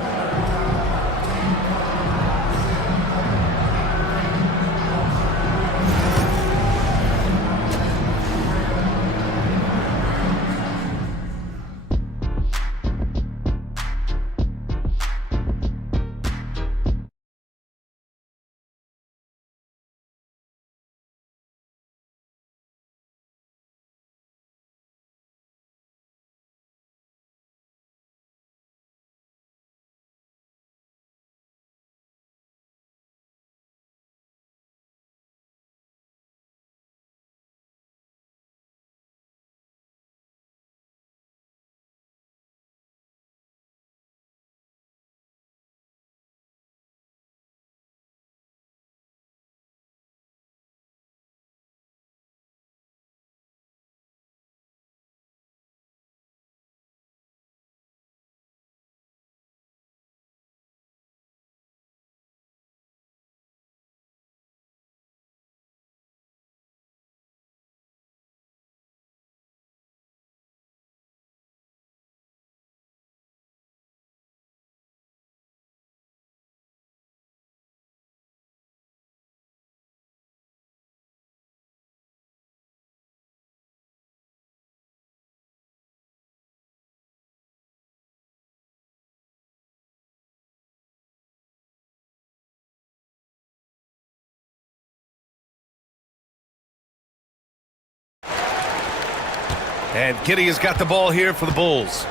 And Giddy has got the ball here for the Bulls.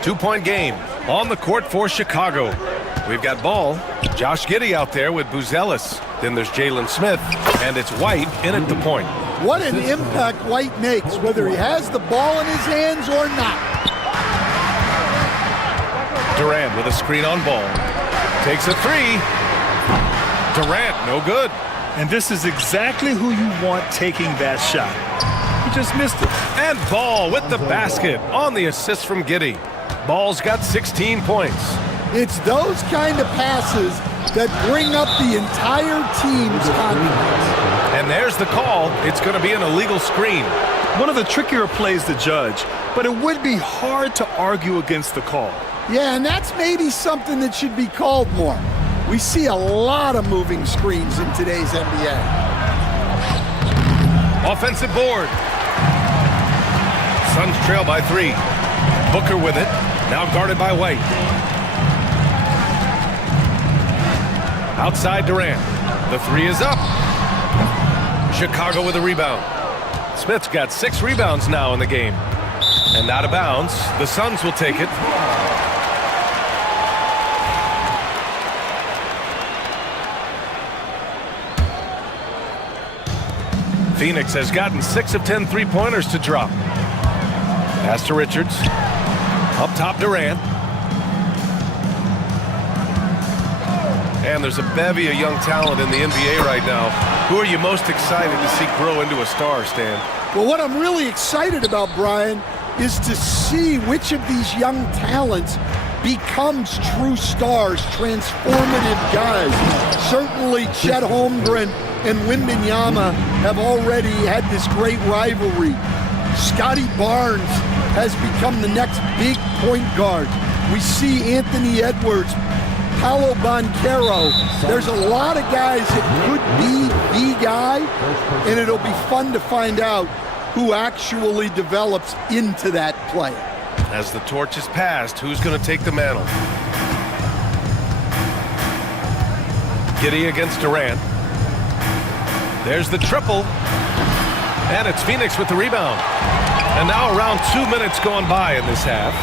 2-point game on the court for Chicago. We've got ball. Josh Giddey out there with Buzelis. Then there's Jalen Smith, and it's White in at the point. What an impact White makes, whether he has the ball in his hands or not. Durant with a screen on ball. Takes a three. Durant, no good. And this is exactly who you want taking that shot. He just missed it. And Ball with the basket on the assist from Giddey. Ball's got 16 points. It's those kind of passes that bring up the entire team's confidence. And there's the call. It's going to be an illegal screen. One of the trickier plays to judge, but it would be hard to argue against the call. Yeah, and that's maybe something that should be called more. We see a lot of moving screens in today's NBA. Offensive board. Suns trail by 3. Booker with it. Now guarded by White. Outside Durant. The 3 is up. Chicago with a rebound. Smith's got 6 rebounds now in the game. And out of bounds. The Suns will take it. Phoenix has gotten 6 of 10 three-pointers to drop. Pass to Richards. Up top, Durant. And there's a bevy of young talent in the NBA right now. Who are you most excited to see grow into a star, Stan? Well, what I'm really excited about, Brian, is to see which of these young talents becomes true stars, transformative guys. Certainly Chet Holmgren and Wembanyama have already had this great rivalry. Scotty Barnes has become the next big point guard. We see Anthony Edwards, Paolo Banchero. There's a lot of guys that could be the guy, and it'll be fun to find out who actually develops into that play. As the torch is passed, who's going to take the mantle? Giddey against Durant. There's the triple. And it's Phoenix with the rebound. And now around 2 minutes going by in this half.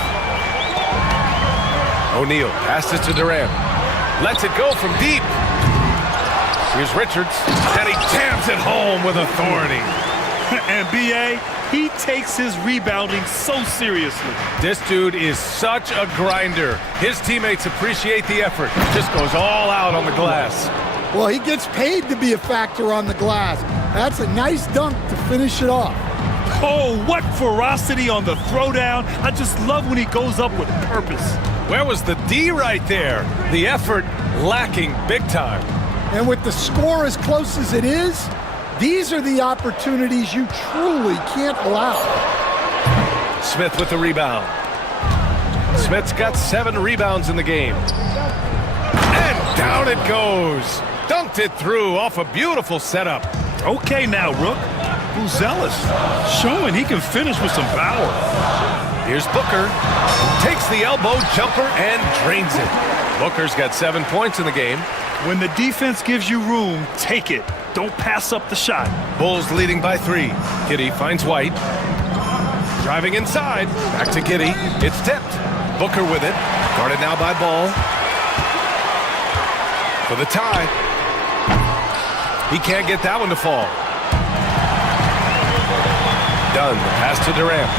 O'Neal passes to Durant. Lets it go from deep. Here's Richards. And he jams it home with authority. And B.A., he takes his rebounding so seriously. This dude is such a grinder. His teammates appreciate the effort. Just goes all out on the glass. Well, he gets paid to be a factor on the glass. That's a nice dunk to finish it off. Oh, what ferocity on the throwdown. I just love when he goes up with purpose. Where was the D right there? The effort lacking big time. And with the score as close as it is, these are the opportunities you truly can't allow. Smith with the rebound. Smith's got 7 rebounds in the game. And down it goes. Dunked it through off a beautiful setup. Okay now, Rook. Buzelis showing he can finish with some power. Here's Booker. Takes the elbow jumper and drains it. Booker's got 7 points in the game. When the defense gives you room, take it. Don't pass up the shot. Bulls leading by 3. Giddey finds White. Driving inside. Back to Giddey. It's tipped. Booker with it. Guarded now by Ball. For the tie. He can't get that one to fall. Dunn. Pass to Durant.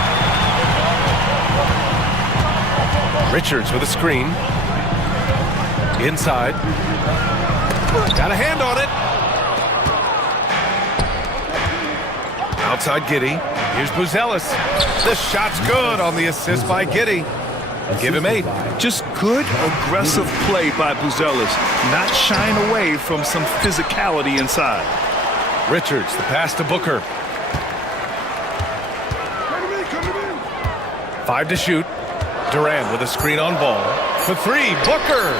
Richards with a screen. Inside. Got a hand on it. Outside Giddey. Here's Buzelis. The shot's good on the assist by Giddey. Give him 8. Just good, aggressive play by Buzelis. Not shying away from some physicality inside. Richards, the pass to Booker. 5 to shoot. Durant with a screen on ball. For 3, Booker.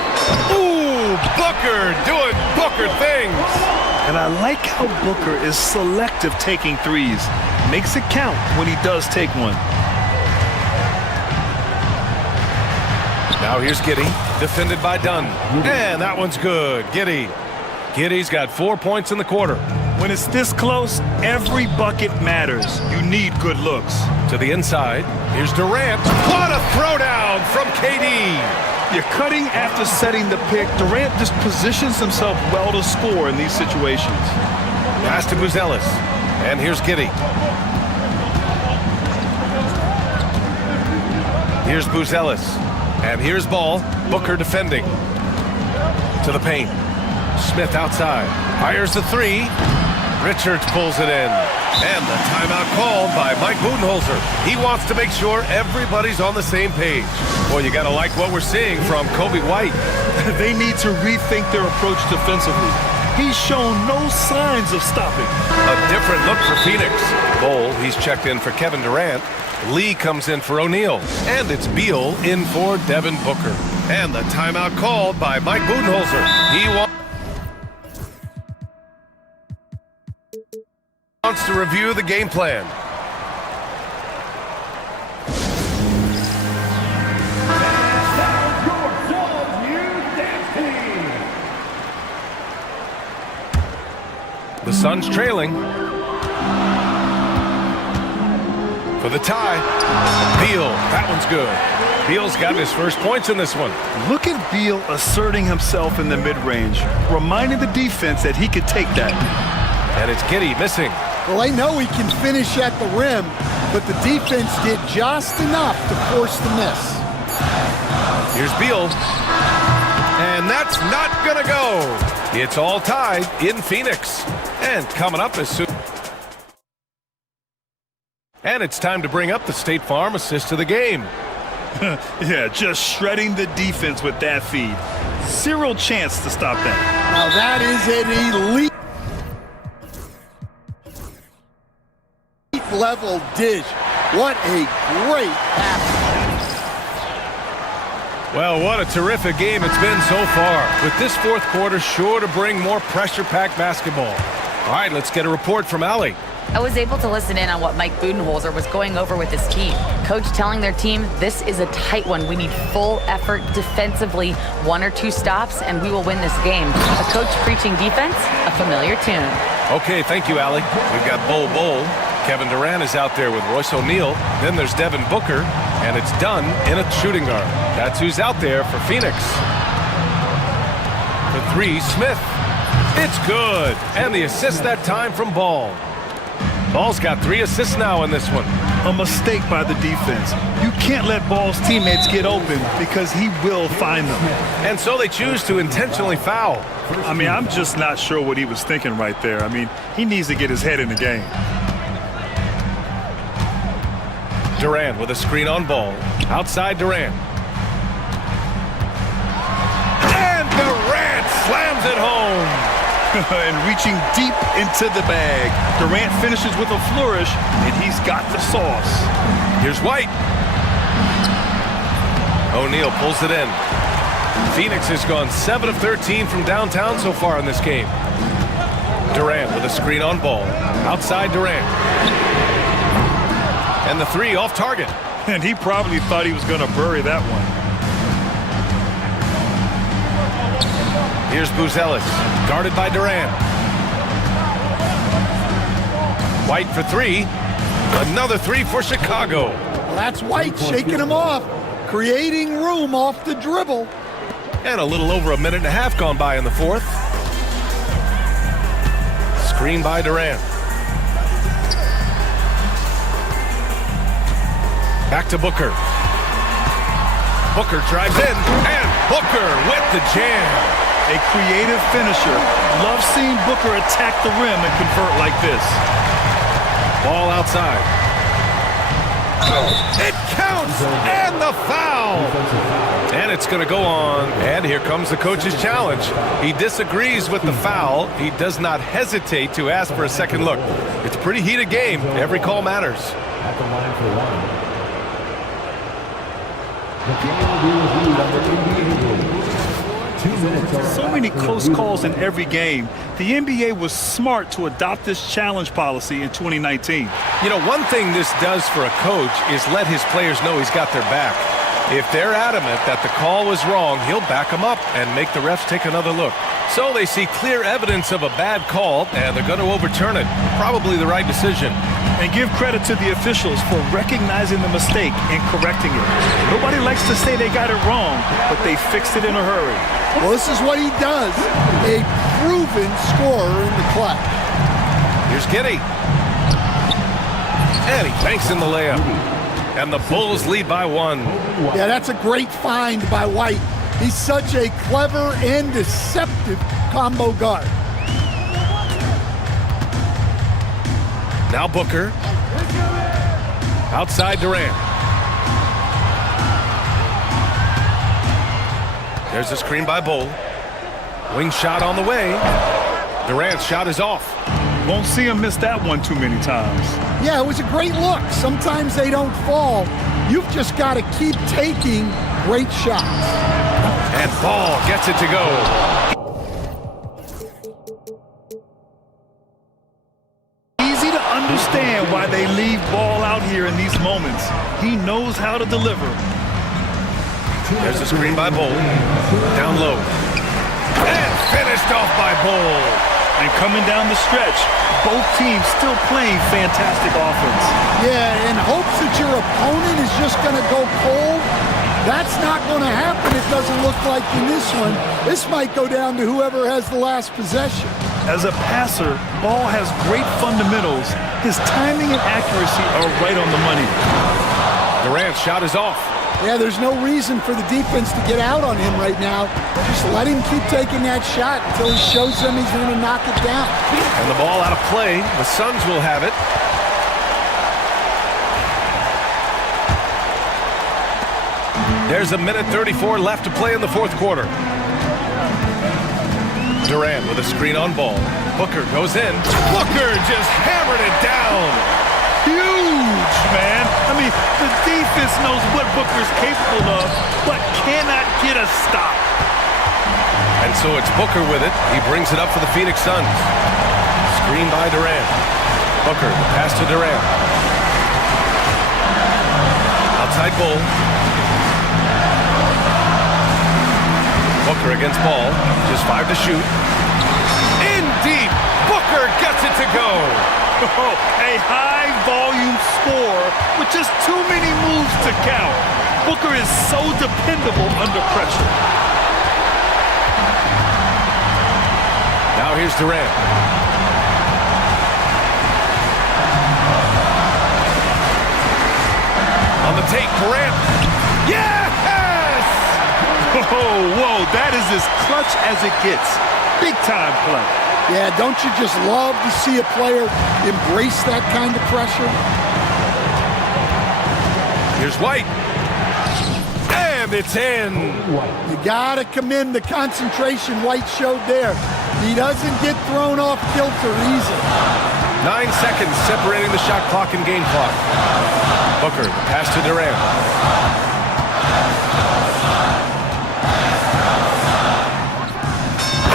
Ooh, Booker doing Booker things. And I like how Booker is selective taking threes. Makes it count when he does take one. Now here's Giddey, defended by Dunn. And that one's good. Giddey's got 4 points in the quarter. When it's this close, every bucket matters. You need good looks. To the inside. Here's Durant. What a throwdown from KD. You're cutting after setting the pick. Durant just positions himself well to score in these situations. Pass to Buzelis. And here's Giddey. Here's Buzelis. And here's ball. Booker defending. To the paint. Smith outside. Fires the three. Richards pulls it in. And the timeout called by Mike Budenholzer. He wants to make sure everybody's on the same page. Boy, you got to like what we're seeing from Kobe White. They need to rethink their approach defensively. He's shown no signs of stopping. A different look for Phoenix. Bol, he's checked in for Kevin Durant. Lee comes in for O'Neal. And it's Beal in for Devin Booker. And the timeout called by Mike Budenholzer. He wants to review the game plan. The Suns trailing. For the tie. Beal, that one's good. Beal's got his first points in this one. Look at Beal asserting himself in the mid-range, reminding the defense that he could take that. And it's Giddey missing. Well, they know he can finish at the rim, but the defense did just enough to force the miss. Here's Beal. And that's not gonna go. It's all tied in Phoenix. And coming up as soon. And it's time to bring up the State Farm assist of the game. Yeah, just shredding the defense with that feed. Zero chance to stop that. Now that is an elite level dish. What a great pass. Well, what a terrific game it's been so far. With this fourth quarter sure to bring more pressure-packed basketball. All right, let's get a report from Allie. I was able to listen in on what Mike Budenholzer was going over with his team. Coach telling their team, this is a tight one. We need full effort defensively, 1 or 2 stops, and we will win this game. A coach preaching defense, a familiar tune. Okay, thank you, Allie. We've got Bol. Kevin Durant is out there with Royce O'Neal. Then there's Devin Booker, and it's done in a shooting guard. That's who's out there for Phoenix. The three, Smith. It's good. And the assist that time from Ball. Ball's got 3 assists now in this one. A mistake by the defense. You can't let Ball's teammates get open because he will find them. And so they choose to intentionally foul. I mean, I'm just not sure what he was thinking right there. I mean, he needs to get his head in the game. Durant with a screen on Ball. Outside Durant. And Durant slams it home. And reaching deep into the bag. Durant finishes with a flourish, and he's got the sauce. Here's White. O'Neal pulls it in. Phoenix has gone 7 of 13 from downtown so far in this game. Durant with a screen on Ball. Outside Durant. And the 3 off target. And he probably thought he was going to bury that one. Here's Buzelis, guarded by Durant. White for 3. Another 3 for Chicago. Well, that's White shaking him off, creating room off the dribble. And a little over a minute and a half gone by in the fourth. Screen by Durant. Back to Booker. Booker drives in, and Booker with the jam. A creative finisher. Love seeing Booker attack the rim and convert like this. Ball outside. It counts, and the foul. And it's going to go on. And here comes the coach's challenge. He disagrees with the foul. He does not hesitate to ask for a second look. It's a pretty heated game. Every call matters. At the line for 1. The game will be reviewed under NBA rules. 2 minutes. So many close calls in every game. The NBA was smart to adopt this challenge policy in 2019. You know, one thing this does for a coach is let his players know he's got their back. If they're adamant that the call was wrong, he'll back them up and make the refs take another look. So they see clear evidence of a bad call, and they're going to overturn it. Probably the right decision. And give credit to the officials for recognizing the mistake and correcting it. Nobody likes to say they got it wrong, but they fixed it in a hurry. Well, this is what he does. A proven scorer in the clutch. Here's Giddy. And he banks in the layup. And the Bulls lead by 1. Yeah, that's a great find by White. He's such a clever and deceptive combo guard. Now Booker. Outside Durant. There's a screen by Bull. Wing shot on the way. Durant's shot is off. Won't see him miss that one too many times. Yeah, it was a great look. Sometimes they don't fall. You've just got to keep taking great shots. And Ball gets it to go. Easy to understand why they leave Ball out here in these moments. He knows how to deliver. There's a screen by Bull. Down low. And finished off by Bull. And coming down the stretch, both teams still playing fantastic offense. Yeah, in hopes that your opponent is just going to go cold. That's not going to happen, it doesn't look like in this one. This might go down to whoever has the last possession. As a passer, Ball has great fundamentals. His timing and accuracy are right on the money. Durant's shot is off. Yeah, there's no reason for the defense to get out on him right now. Just let him keep taking that shot until he shows them he's going to knock it down. And the ball out of play. The Suns will have it. There's a minute 34 left to play in the fourth quarter. Durant with a screen on Ball. Booker goes in. Booker just hammered it down. Huge, man. I mean, the defense knows what Booker's capable of, but cannot get a stop. And so it's Booker with it. He brings it up for the Phoenix Suns. Screen by Durant. Booker, the pass to Durant. Outside Bull. Booker against Ball. Just 5 to shoot. In deep. Booker gets it to go. A high-volume score with just too many moves to count. Booker is so dependable under pressure. Now here's Durant. On the take, Durant. Yes! Whoa, that is as clutch as it gets. Big-time play. Yeah, don't you just love to see a player embrace that kind of pressure? Here's White. And it's in. You got to commend the concentration White showed there. He doesn't get thrown off kilter easily. 9 seconds separating the shot clock and game clock. Booker, pass to Durant.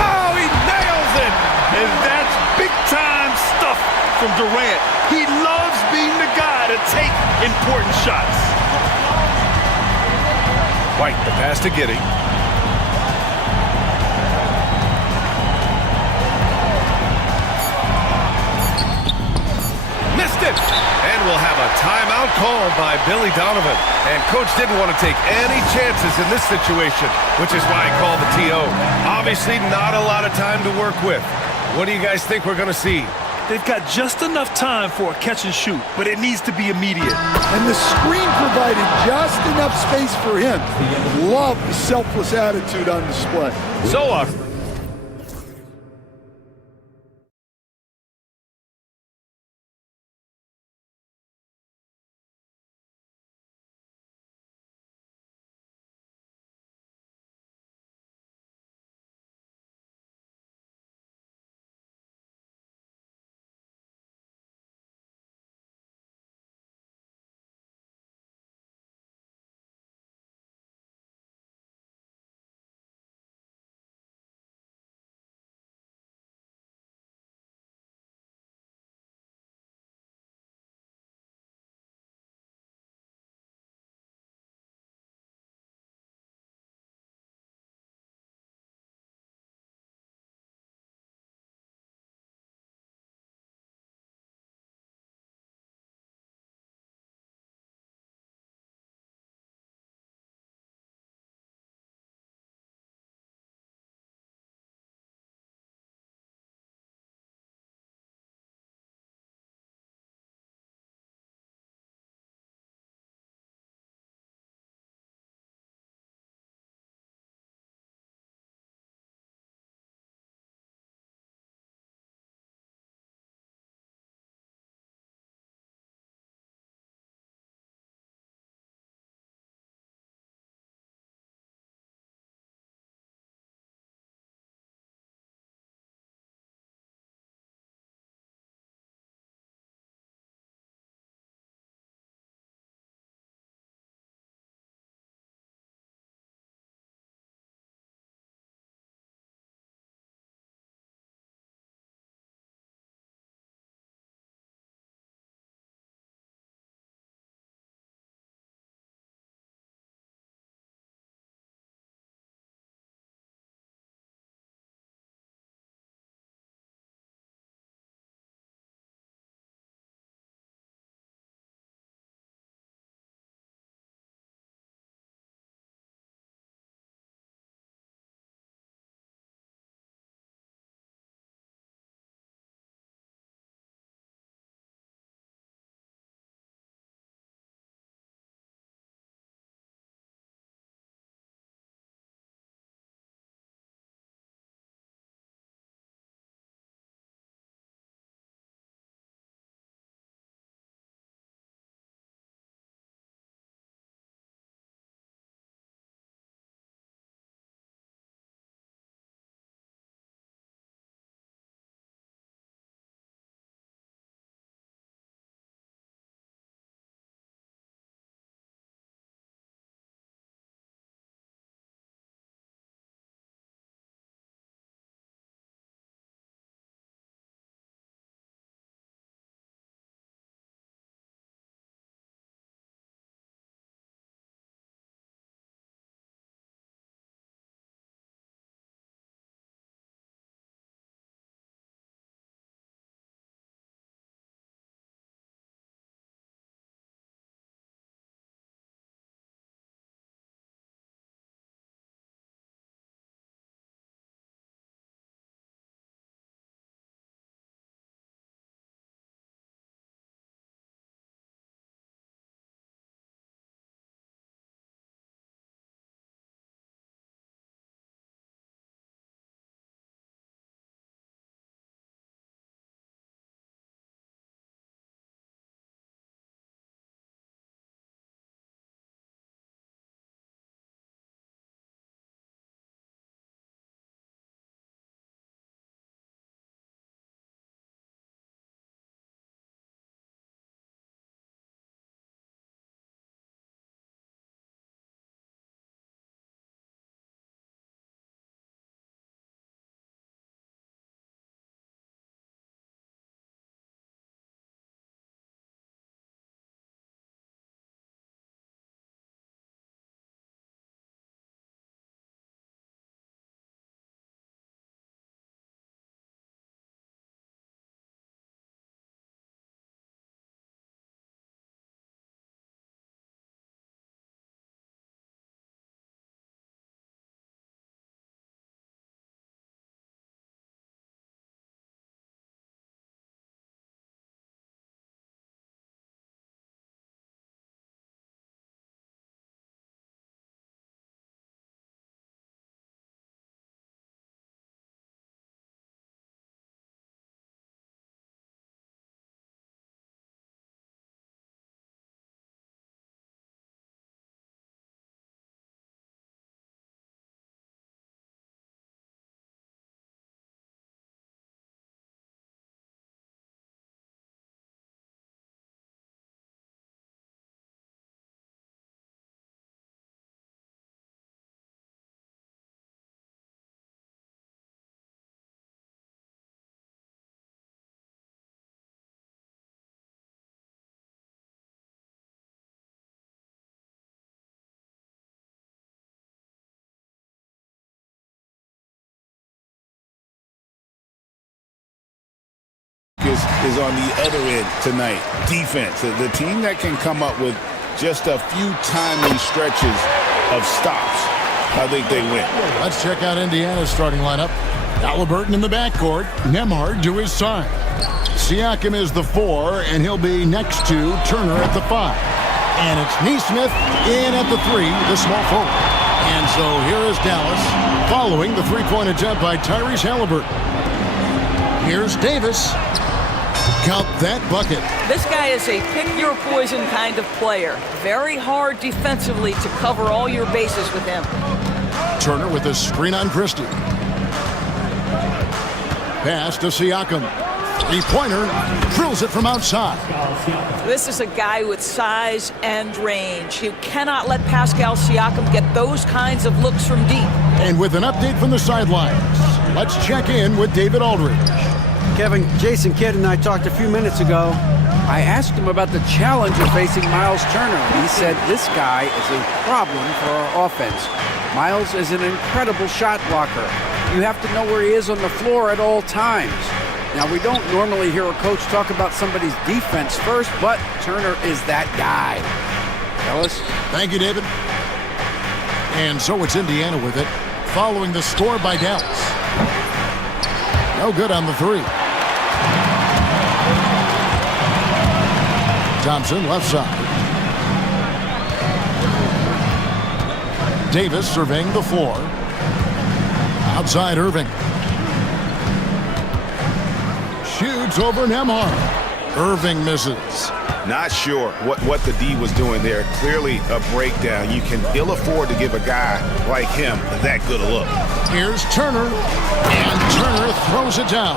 Oh, he nails it! And that's big-time stuff from Durant. He loves being the guy to take important shots. White, the pass to Giddy. Missed it! And we'll have a timeout called by Billy Donovan. And Coach didn't want to take any chances in this situation, which is why he called the TO. Obviously, not a lot of time to work with. What do you guys think we're going to see? They've got just enough time for a catch and shoot, but it needs to be immediate. And the screen provided just enough space for him. Love the selfless attitude on display. So, is on the other end tonight. Defense, the team that can come up with just a few timely stretches of stops, I think they win. Let's check out Indiana's starting lineup. Halliburton in the backcourt. Nembhard to his side. Siakam is the 4, and he'll be next to Turner at the 5. And it's Neesmith in at the 3, the small forward. And so here is Dallas following the three-point attempt by Tyrese Halliburton. Here's Davis. Count that bucket. This guy is a pick-your-poison kind of player. Very hard defensively to cover all your bases with him. Turner with a screen on Christie. Pass to Siakam. Three-pointer, drills it from outside. This is a guy with size and range. You cannot let Pascal Siakam get those kinds of looks from deep. And with an update from the sidelines, let's check in with David Aldridge. Kevin, Jason Kidd and I talked a few minutes ago. I asked him about the challenge of facing Miles Turner. He said this guy is a problem for our offense. Miles is an incredible shot blocker. You have to know where he is on the floor at all times. Now, we don't normally hear a coach talk about somebody's defense first, but Turner is that guy. Fellas? Thank you, David. And so it's Indiana with it, following the score by Dallas. No good on the 3. Thompson, left side. Davis surveying the floor. Outside Irving. Shoots over Nembhard. Irving misses. Not sure what the D was doing there. Clearly a breakdown. You can ill afford to give a guy like him that good a look. Here's Turner, and Turner throws it down.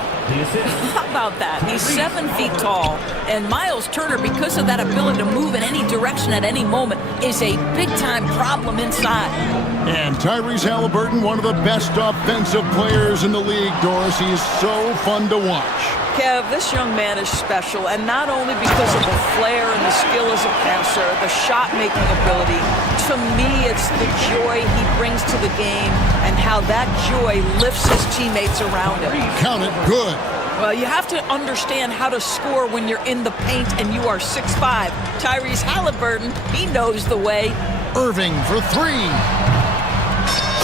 How about that? He's 7 feet tall, and Miles Turner, because of that ability to move in any direction at any moment, is a big-time problem inside. And Tyrese Halliburton, one of the best offensive players in the league, Doris. He is so fun to watch. Kev, this young man is special, and not only because of the flair and the skill as a passer, the shot-making ability. To me, it's the joy he brings to the game and how that joy lifts his teammates around him. Count it, good. Well, you have to understand how to score when you're in the paint and you are 6'5". Tyrese Halliburton, he knows the way. Irving for 3.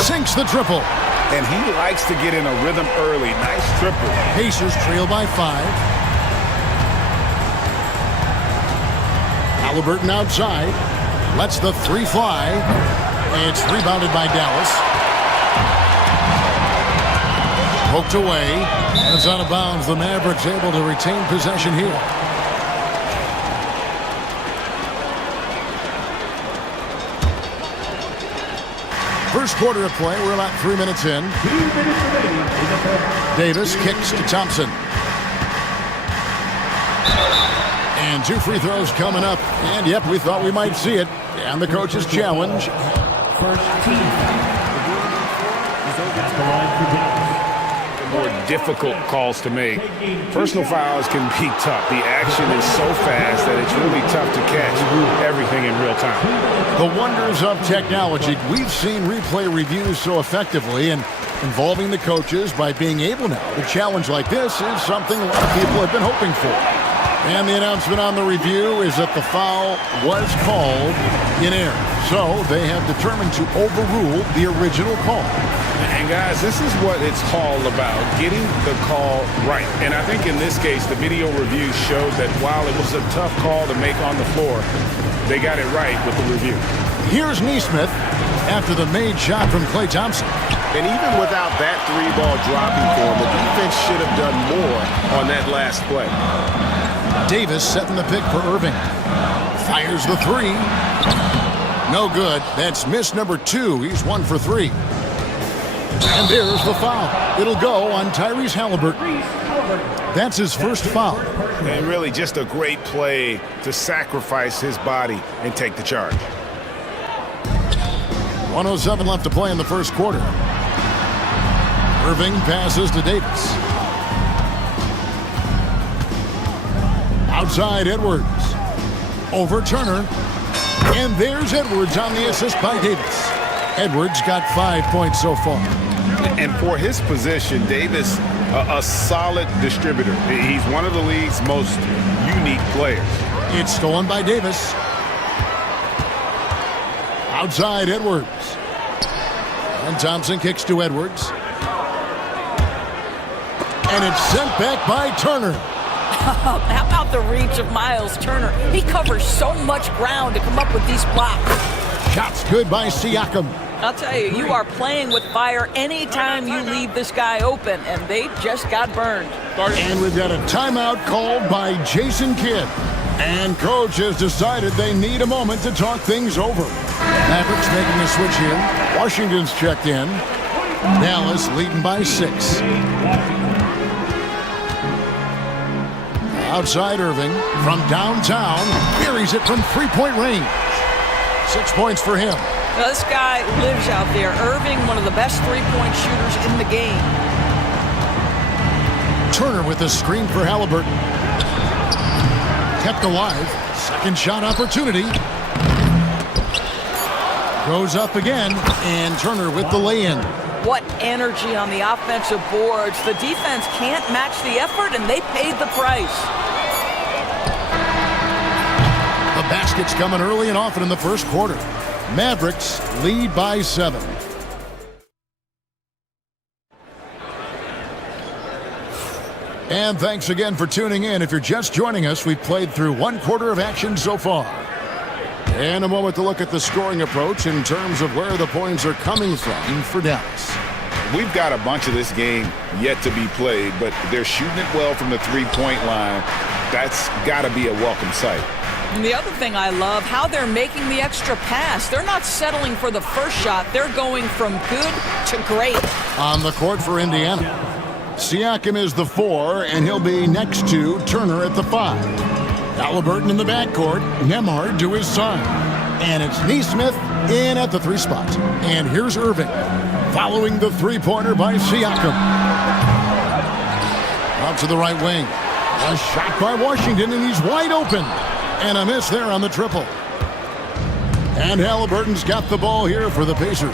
Sinks the triple. And he likes to get in a rhythm early. Nice triple. Pacers trail by 5. Halliburton outside. Lets the 3 fly. It's rebounded by Dallas. Poked away. And it's out of bounds. The Mavericks able to retain possession here. First quarter of play, we're about 3 minutes in. Davis kicks to Thompson. And 2 free throws coming up. And yep, we thought we might see it. And the coach's challenge. First team at the line for more difficult calls to make. Personal fouls can be tough. The action is so fast that it's really tough to catch everything in real time. The wonders of technology. We've seen replay reviews so effectively, and involving the coaches by being able now to challenge like this is something a lot of people have been hoping for. And the announcement on the review is that the foul was called in error. So they have determined to overrule the original call. And guys, this is what it's all about, getting the call right. And I think in this case, the video review showed that while it was a tough call to make on the floor, they got it right with the review. Here's Neesmith after the made shot from Klay Thompson. And even without that 3-ball dropping for him, the defense should have done more on that last play. Davis setting the pick for Irving. Fires the 3. No good. That's miss number 2. He's 1 for 3. And there's the foul. It'll go on Tyrese Halliburton. That's his first foul. And really just a great play to sacrifice his body and take the charge. 1:07 left to play in the first quarter. Irving passes to Davis. Outside Edwards. Over Turner. And there's Edwards on the assist by Davis. Edwards got 5 points so far. And for his position, Davis A solid distributor. He's one of the league's most unique players. It's stolen by Davis. Outside Edwards. And Thompson kicks to Edwards. And it's sent back by Turner. How about the reach of Miles Turner? He covers so much ground to come up with these blocks. Shots good by Siakam. I'll tell you, you are playing with fire anytime you leave this guy open, and they just got burned. And we've got a timeout called by Jason Kidd. And coach has decided they need a moment to talk things over. Mavericks making a switch here. Washington's checked in. Dallas leading by 6. Outside Irving from downtown. Buries it from three-point range. 6 points for him. Now, this guy lives out there. Irving, one of the best three-point shooters in the game. Turner with a screen for Halliburton. Kept alive. Second shot opportunity. Goes up again, and Turner with the lay-in. What energy on the offensive boards. The defense can't match the effort, and they paid the price. The basket's coming early and often in the first quarter. Mavericks lead by 7. And thanks again for tuning in. If you're just joining us, we've played through 1 quarter of action so far. And a moment to look at the scoring approach in terms of where the points are coming from for Dallas. We've got a bunch of this game yet to be played, but they're shooting it well from the three-point line. That's got to be a welcome sight. And the other thing I love, how they're making the extra pass. They're not settling for the first shot. They're going from good to great. On the court for Indiana, Siakam is the 4, and he'll be next to Turner at the 5. Halliburton in the backcourt, Nembhard to his side. And it's Nesmith in at the 3 spot. And here's Irving, following the three-pointer by Siakam. Out to the right wing. A shot by Washington, and he's wide open. And a miss there on the triple. And Halliburton's got the ball here for the Pacers.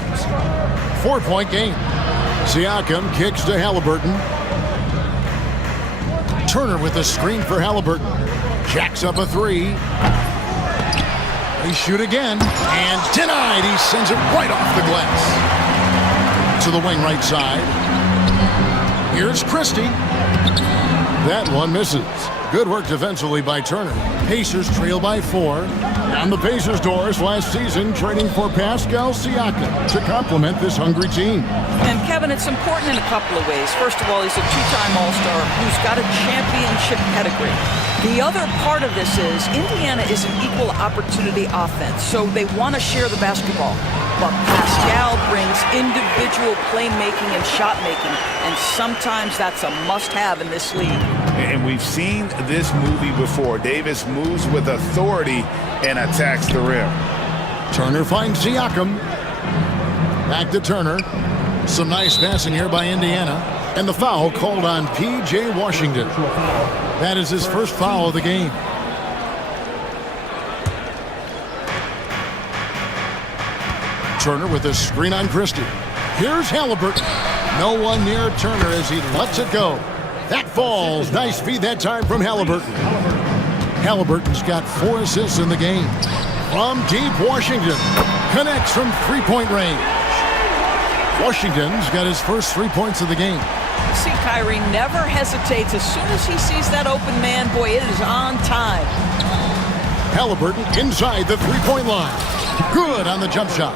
4-point game. Siakam kicks to Halliburton. Turner with a screen for Halliburton. Jacks up a 3. They shoot again. And denied. He sends it right off the glass. To the wing right side. Here's Christie. That one misses. Good work defensively by Turner. Pacers trail by 4. On the Pacers' doors last season, trading for Pascal Siakam to complement this hungry team. And Kevin, it's important in a couple of ways. First of all, he's a 2-time All-Star who's got a championship pedigree. The other part of this is Indiana is an equal opportunity offense, so they want to share the basketball. But Pascal brings individual playmaking and shot making, and sometimes that's a must-have in this league. And we've seen this movie before. Davis moves with authority and attacks the rim. Turner finds Siakam. Back to Turner. Some nice passing here by Indiana. And the foul called on P.J. Washington. That is his first foul of the game. Turner with a screen on Christie. Here's Halliburton. No one near Turner as he lets it go. That falls. Nice feed that time from Halliburton. Halliburton's got 4 assists in the game. From deep, Washington connects from three-point range. Washington's got his first 3 points of the game. See, Kyrie never hesitates. As soon as he sees that open man, boy, it is on time. Halliburton inside the three-point line. Good on the jump shot.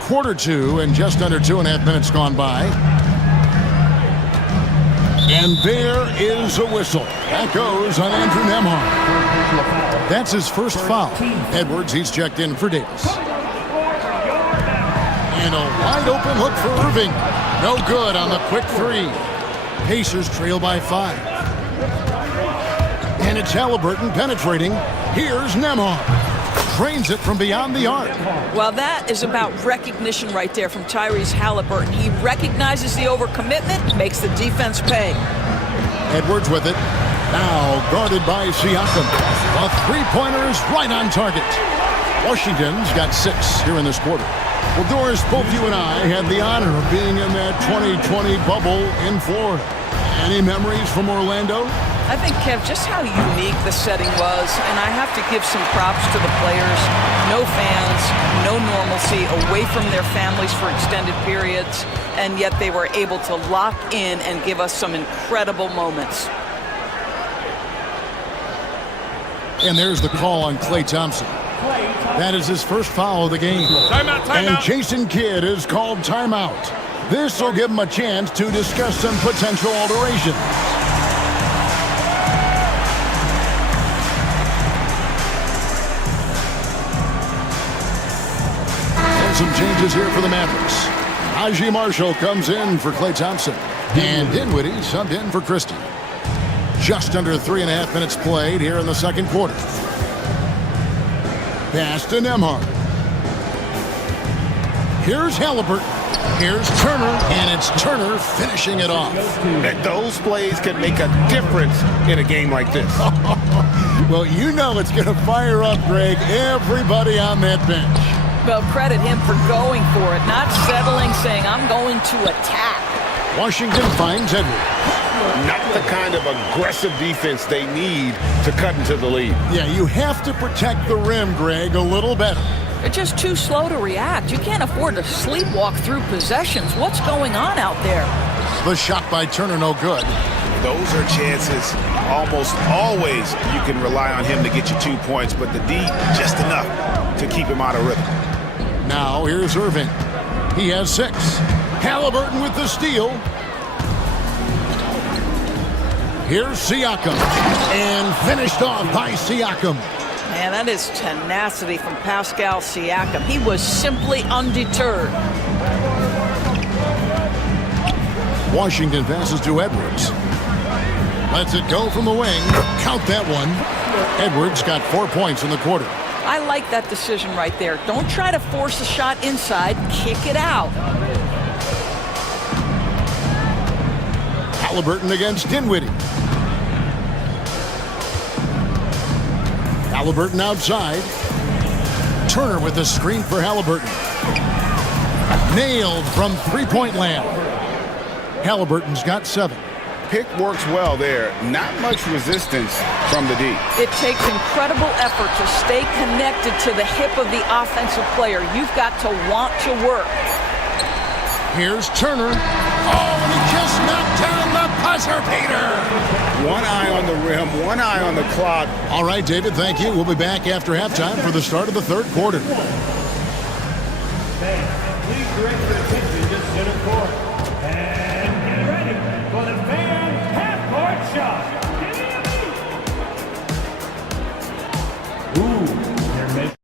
Quarter 2 and just under 2.5 minutes gone by. And there is a whistle. That goes on Andrew Nembhard. That's his first foul. Edwards, he's checked in for Davis. And a wide open look for Irving. No good on the quick 3. Pacers trail by 5. And it's Halliburton penetrating. Here's Nembhard. Trains it from beyond the arc. Well, that is about recognition right there from Tyrese Halliburton. He recognizes the overcommitment, makes the defense pay. Edwards with it. Now guarded by Siakam. A three-pointer is right on target. Washington's got 6 here in this quarter. Well, Doris, both you and I had the honor of being in that 2020 bubble in Florida. Any memories from Orlando? I think, Kev, just how unique the setting was, and I have to give some props to the players. No fans, no normalcy, away from their families for extended periods, and yet they were able to lock in and give us some incredible moments. And there's the call on Klay Thompson. That is his first foul of the game. Timeout, timeout. And Jason Kidd is called timeout. This will give him a chance to discuss some potential alterations. And some changes here for the Mavericks. Najee Marshall comes in for Klay Thompson. And Dinwiddie subbed in for Christie. Just under 3.5 minutes played here in the second quarter. Pass to Nembhard. Here's Halliburton. Here's Turner, and it's Turner finishing it off. Those plays can make a difference in a game like this. Well, you know it's going to fire up, Greg, everybody on that bench. Well, credit him for going for it, not settling, saying, I'm going to attack. Washington finds Edwards. Not the kind of aggressive defense they need to cut into the lead. Yeah, you have to protect the rim, Greg, a little better. They're just too slow to react. You can't afford to sleepwalk through possessions. What's going on out there? The shot by Turner, no good. Those are chances almost always you can rely on him to get you 2 points, but the D, just enough to keep him out of rhythm. Now here's Irving. He has 6. Halliburton with the steal. Here's Siakam. And finished off by Siakam. Man, that is tenacity from Pascal Siakam. He was simply undeterred. Washington passes to Edwards. Lets it go from the wing. Count that one. Edwards got 4 points in the quarter. I like that decision right there. Don't try to force a shot inside. Kick it out. Halliburton against Dinwiddie. Halliburton outside. Turner with the screen for Halliburton. Nailed from three-point land. Halliburton's got 7. Pick works well there. Not much resistance from the D. It takes incredible effort to stay connected to the hip of the offensive player. You've got to want to work. Here's Turner. Oh, and he just knocked down the buzzer beater. One eye on the rim, one eye on the clock. All right, David, thank you. We'll be back after halftime for the start of the third quarter. Please direct your attention to center court. And get ready for the fan half-court shot. Ooh, they're making...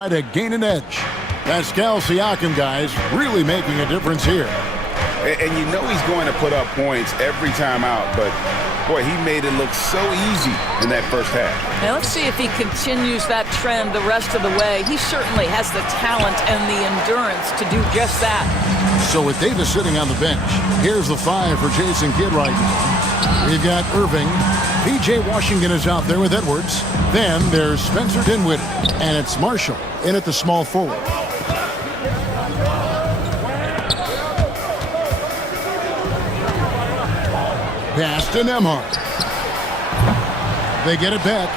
To gain an edge. Pascal Siakam, guys, really making a difference here. And you know he's going to put up points every time out, but boy, he made it look so easy in that first half. Now let's see if he continues that trend the rest of the way. He certainly has the talent and the endurance to do just that. So with Davis sitting on the bench, here's the 5 for Jason Kidd right now. We've got Irving. P.J. Washington is out there with Edwards. Then there's Spencer Dinwiddie. And it's Marshall in at the small forward. Pass to Nembhard. They get it back.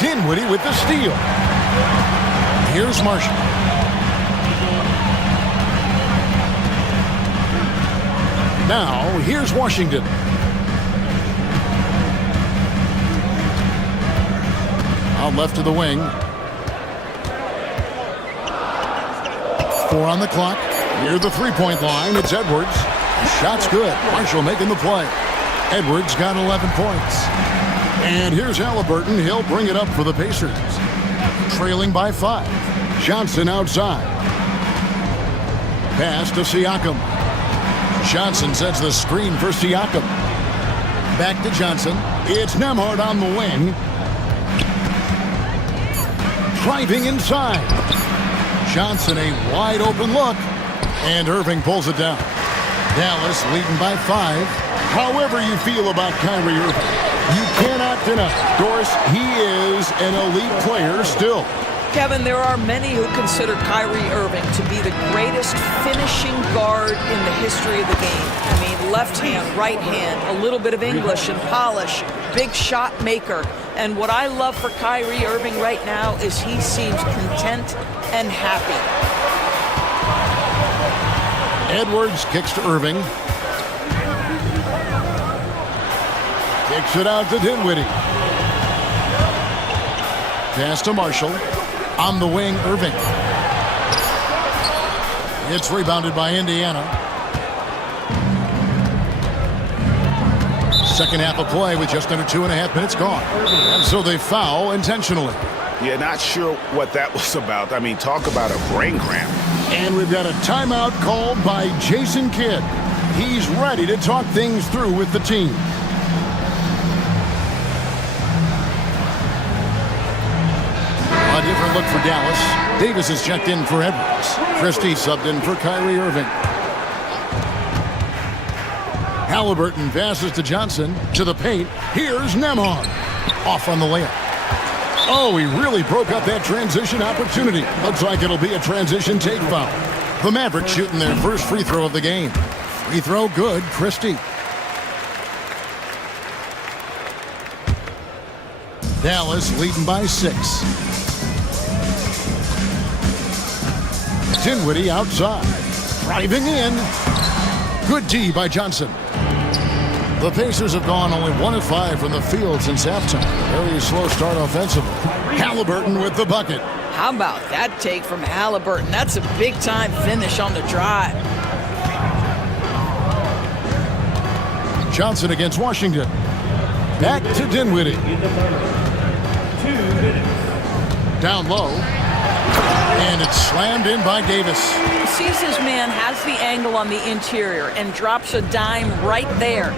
Dinwiddie with the steal. Here's Marshall. Now, here's Washington. Out left to the wing. 4 on the clock. Near the three-point line, it's Edwards. Shot's good. Marshall making the play. Edwards got 11 points. And here's Halliburton. He'll bring it up for the Pacers. Trailing by 5. Johnson outside. Pass to Siakam. Johnson sets the screen for Siakam. Back to Johnson. It's Nembhard on the wing. Driving inside. Johnson a wide open look. And Irving pulls it down. Dallas leading by 5. However you feel about Kyrie Irving, you cannot deny, Doris, he is an elite player still. Kevin, there are many who consider Kyrie Irving to be the greatest finishing guard in the history of the game. I mean, left hand, right hand, a little bit of English and polish, big shot maker. And what I love for Kyrie Irving right now is he seems content and happy. Edwards kicks to Irving. Kicks it out to Dinwiddie. Pass to Marshall. On the wing, Irving. It's rebounded by Indiana. Second half of play with just under 2.5 minutes gone. And so they foul intentionally. Yeah, not sure what that was about. I mean, talk about a brain cramp. And we've got a timeout called by Jason Kidd. He's ready to talk things through with the team. A different look for Dallas. Davis is checked in for Edwards. Christie subbed in for Kyrie Irving. Halliburton passes to Johnson. To the paint. Here's Nembhard. Off on the layup. Oh, he really broke up that transition opportunity. Looks like it'll be a transition take foul. The Mavericks shooting their first free throw of the game. Free throw good, Christie. Dallas leading by 6. Dinwiddie outside. Driving in. Good D by Johnson. The Pacers have gone only 1 of 5 from the field since halftime. Very slow start offensively. Halliburton with the bucket. How about that take from Halliburton? That's a big-time finish on the drive. Johnson against Washington. Back to Dinwiddie. Down low. And it's slammed in by Davis. He sees his man has the angle on the interior and drops a dime right there.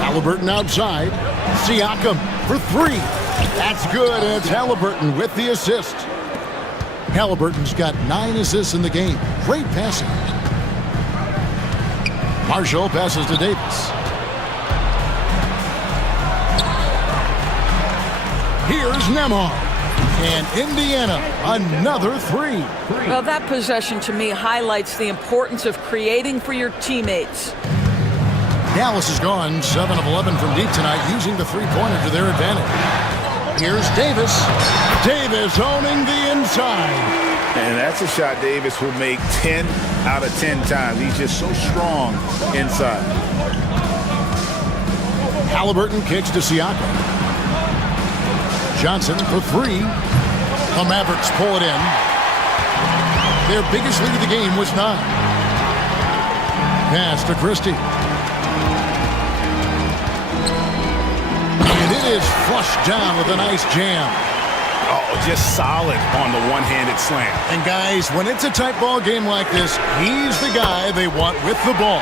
Halliburton outside. Siakam for 3. That's good, and it's Halliburton with the assist. Halliburton's got 9 assists in the game. Great passing. Marshall passes to Davis. Here's Nembhard. And Indiana, another 3. Well, that possession to me highlights the importance of creating for your teammates. Dallas has gone 7 of 11 from deep tonight, using the three-pointer to their advantage. Here's Davis. Davis owning the inside. And that's a shot Davis will make 10 out of 10 times. He's just so strong inside. Halliburton kicks to Siakam. Johnson for 3. The Mavericks pull it in. Their biggest lead of the game was 9. Pass to Christie. And it is flushed down with a nice jam. Oh, just solid on the one-handed slam. And guys, when it's a tight ball game like this, he's the guy they want with the ball.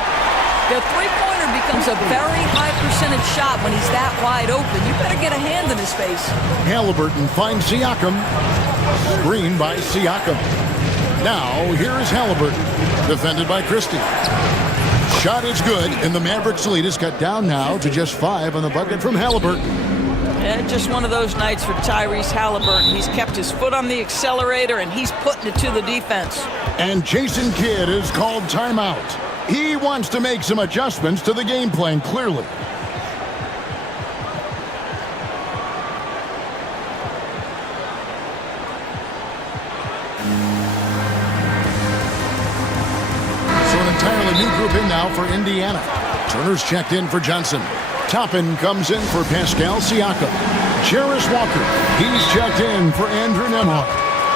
The three-pointer becomes a very high percentage shot when he's that wide open. You better get a hand in his face. Halliburton finds Siakam. Screen by Siakam. Now, here is Halliburton, defended by Christie. Shot is good, and the Mavericks lead is cut down now to just 5 on the bucket from Halliburton. And just one of those nights for Tyrese Halliburton. He's kept his foot on the accelerator, and he's putting it to the defense. And Jason Kidd is called timeout. He wants to make some adjustments to the game plan, clearly. So an entirely new group in now for Indiana. Turner's checked in for Johnson. Toppin comes in for Pascal Siakam. Jarris Walker, he's checked in for Andrew Nembhard.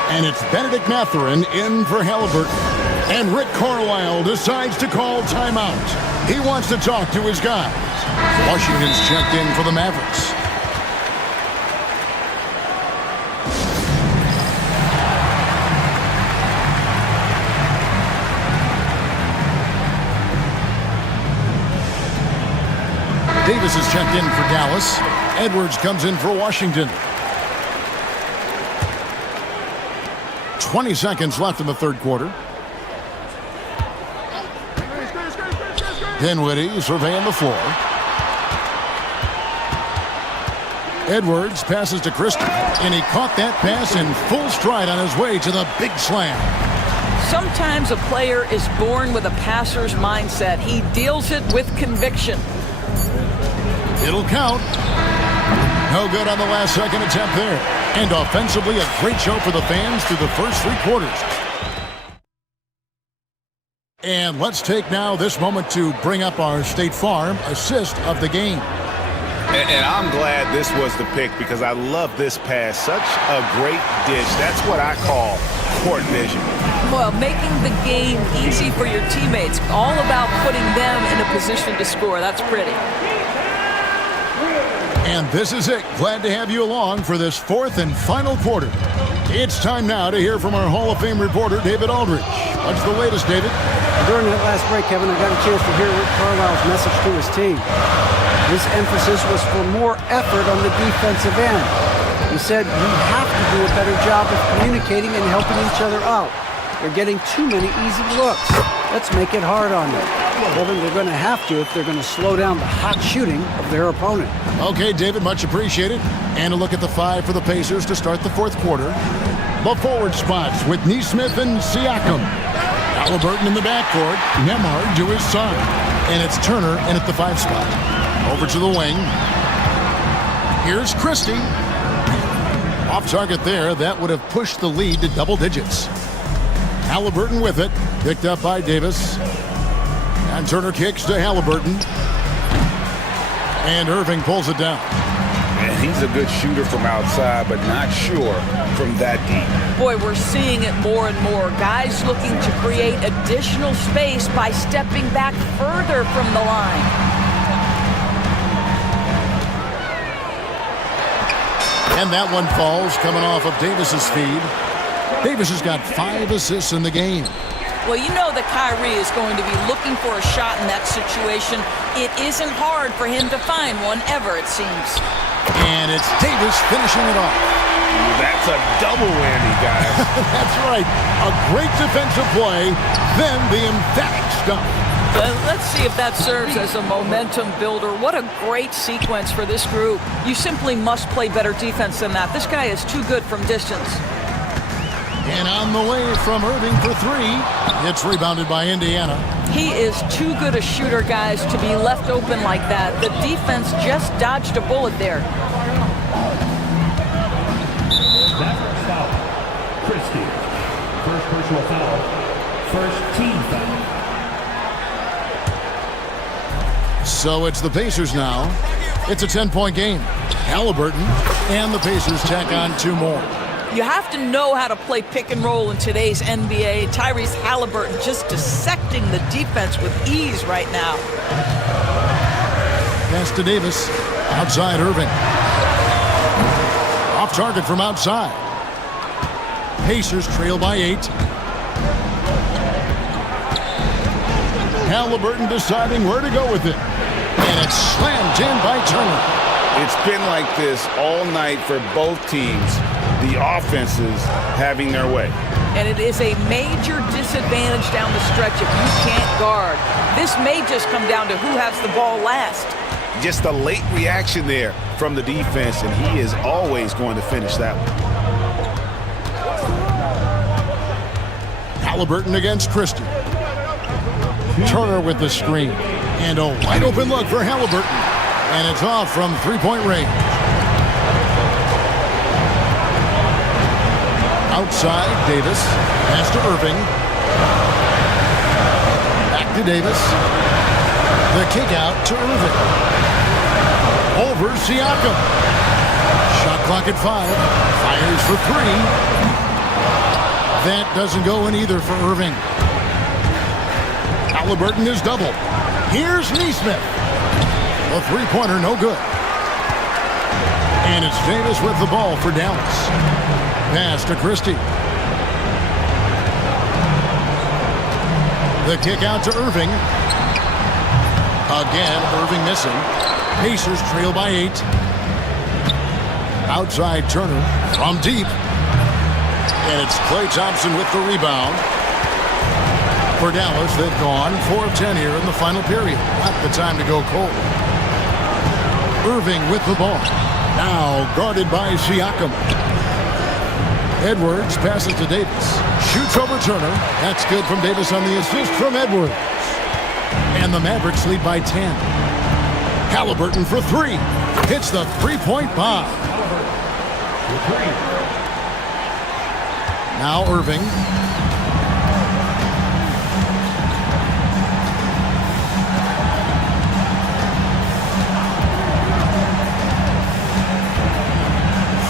And it's Benedict Mathurin in for Halliburton. And Rick Carlisle decides to call timeout. He wants to talk to his guys. Washington's checked in for the Mavericks. Davis is checked in for Dallas. Edwards comes in for Washington. 20 seconds left in the third quarter. Dinwiddie surveying the floor. Edwards passes to Christie, and he caught that pass in full stride on his way to the big slam. Sometimes a player is born with a passer's mindset. He deals it with conviction. It'll count. No good on the last second attempt there. And offensively, a great show for the fans through the first three quarters. And let's take now this moment to bring up our State Farm assist of the game. And I'm glad this was the pick because I love this pass. Such a great dish. That's what I call court vision. Well, making the game easy for your teammates. All about putting them in a position to score. That's pretty. And this is it. Glad to have you along for this fourth and final quarter. It's time now to hear from our Hall of Fame reporter, David Aldridge. What's the latest, David? During that last break, Kevin, I got a chance to hear Rick Carlisle's message to his team. His emphasis was for more effort on the defensive end. He said, you have to do a better job of communicating and helping each other out. They're getting too many easy looks. Let's make it hard on them. Kevin, they're going to have to if they're going to slow down the hot shooting of their opponent. Okay, David, much appreciated. And a look at the five for the Pacers to start the fourth quarter. The forward spots with Nesmith and Siakam. Halliburton in the backcourt. Nembhard to his side. And it's Turner in at the 5 spot. Over to the wing. Here's Christie. Off target there. That would have pushed the lead to double digits. Halliburton with it. Picked up by Davis. And Turner kicks to Halliburton. And Irving pulls it down. And he's a good shooter from outside, but not sure from that deep. Boy, we're seeing it more and more. Guys looking to create additional space by stepping back further from the line. And that one falls coming off of Davis's feed. Davis has got 5 assists in the game. Well, you know that Kyrie is going to be looking for a shot in that situation. It isn't hard for him to find one ever, it seems. And it's Davis finishing it off. That's a double whammy, guys. That's right. A great defensive play, then the emphatic stuff. Let's see if that serves as a momentum builder. What a great sequence for this group. You simply must play better defense than that. This guy is too good from distance. And on the way from Irving for 3. It's rebounded by Indiana. He is too good a shooter, guys, to be left open like that. The defense just dodged a bullet there. That first foul. Christie. First personal foul. First team foul. So it's the Pacers now. It's a 10-point game. Halliburton and the Pacers tack on 2 more. You have to know how to play pick and roll in today's NBA. Tyrese Halliburton just dissecting the defense with ease right now. Pass to Davis. Outside Irving. Off target from outside. Pacers trail by 8. Halliburton deciding where to go with it. And it's slammed in by Turner. It's been like this all night for both teams. The offenses having their way. And it is a major disadvantage down the stretch if you can't guard. This may just come down to who has the ball last. Just a late reaction there from the defense, and he is always going to finish that one. Halliburton against Christie. Turner with the screen. And a wide open look for Halliburton. And it's off from three-point range. Outside, Davis. Pass to Irving. Back to Davis. The kick out to Irving. Over Siakam. Shot clock at 5. Fires for 3. That doesn't go in either for Irving. Halliburton is double. Here's Neesmith. A three-pointer, no good. And it's Davis with the ball for Dallas. Pass to Christie. The kick out to Irving. Again, Irving missing. Pacers trail by 8. Outside Turner from deep. And it's Klay Thompson with the rebound. For Dallas, they've gone 4 of 10 here in the final period. Not the time to go cold. Irving with the ball. Now guarded by Siakam. Edwards passes to Davis. Shoots over Turner. That's good from Davis on the assist from Edwards. And the Mavericks lead by 10. Halliburton for 3. Hits the three-point bomb. Now Irving.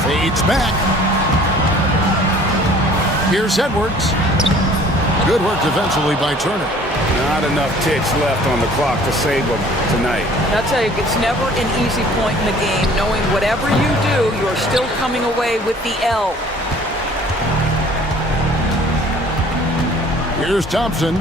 Fades back. Here's Edwards. Good work defensively by Turner. Not enough ticks left on the clock to save them tonight. I'll tell you, it's never an easy point in the game, knowing whatever you do, you're still coming away with the L. Here's Thompson.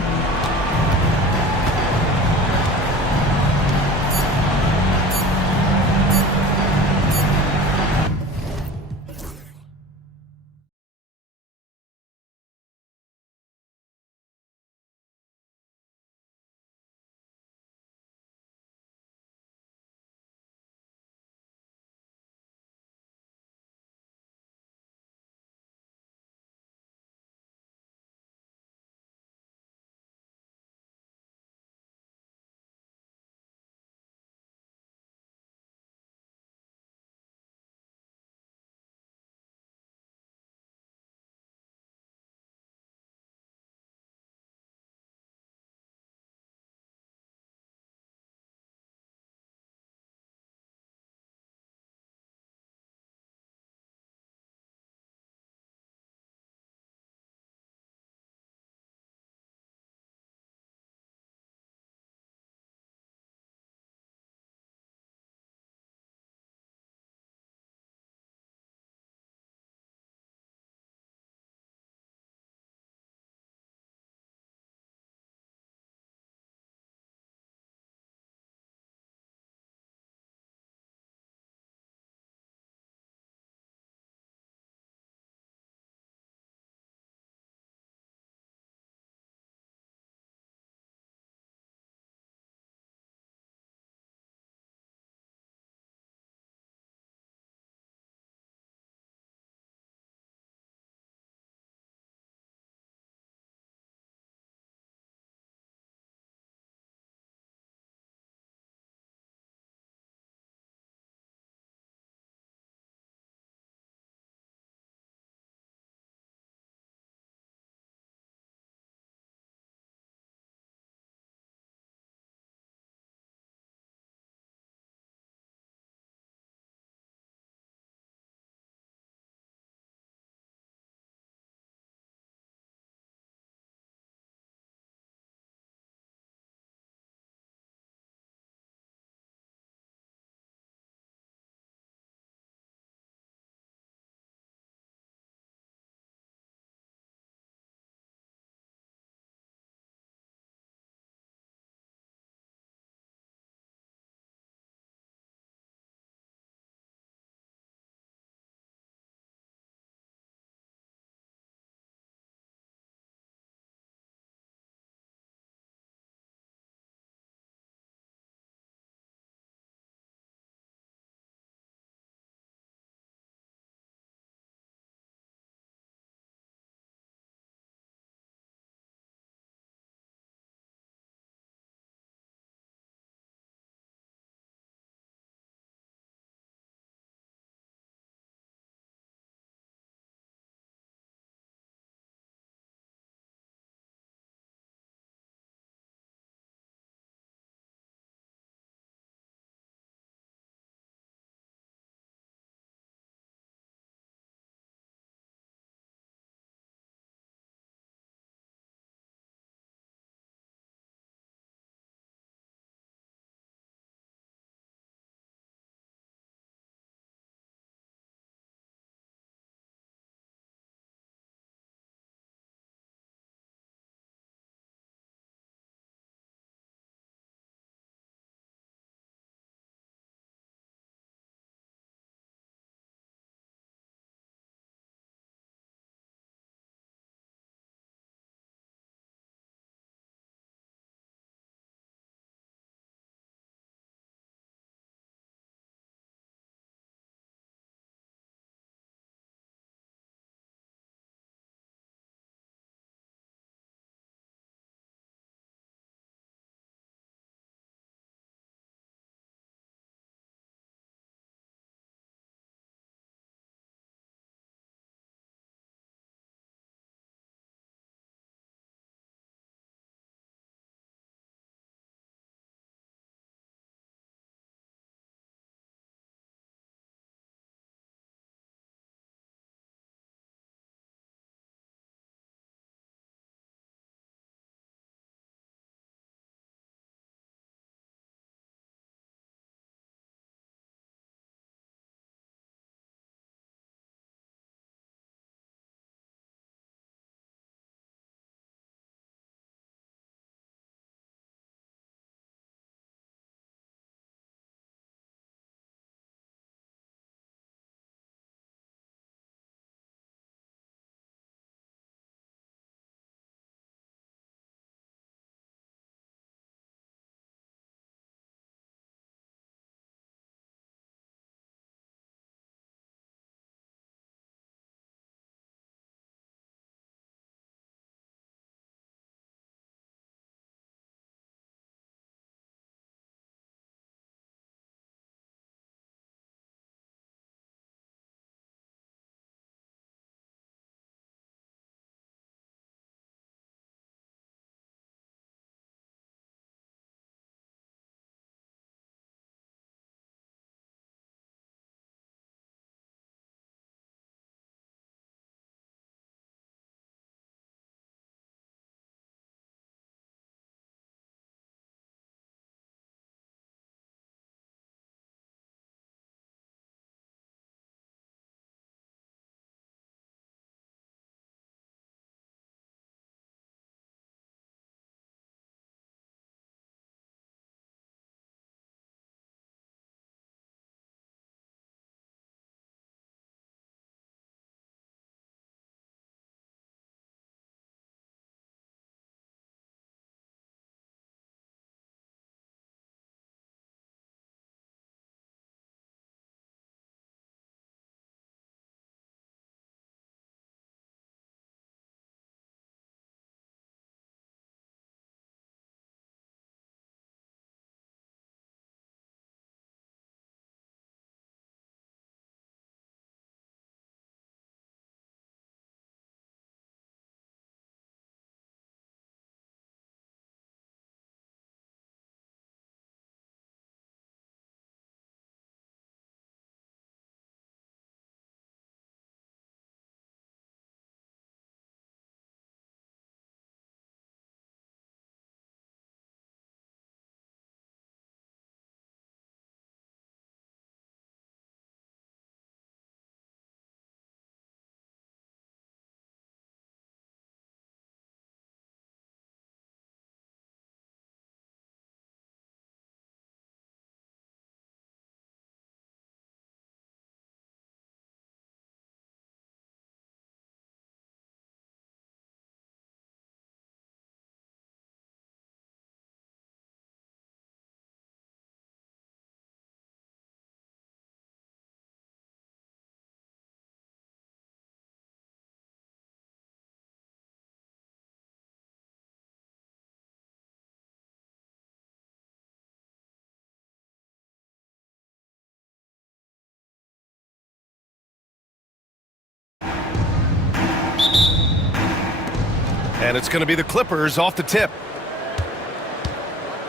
And it's going to be the Clippers off the tip.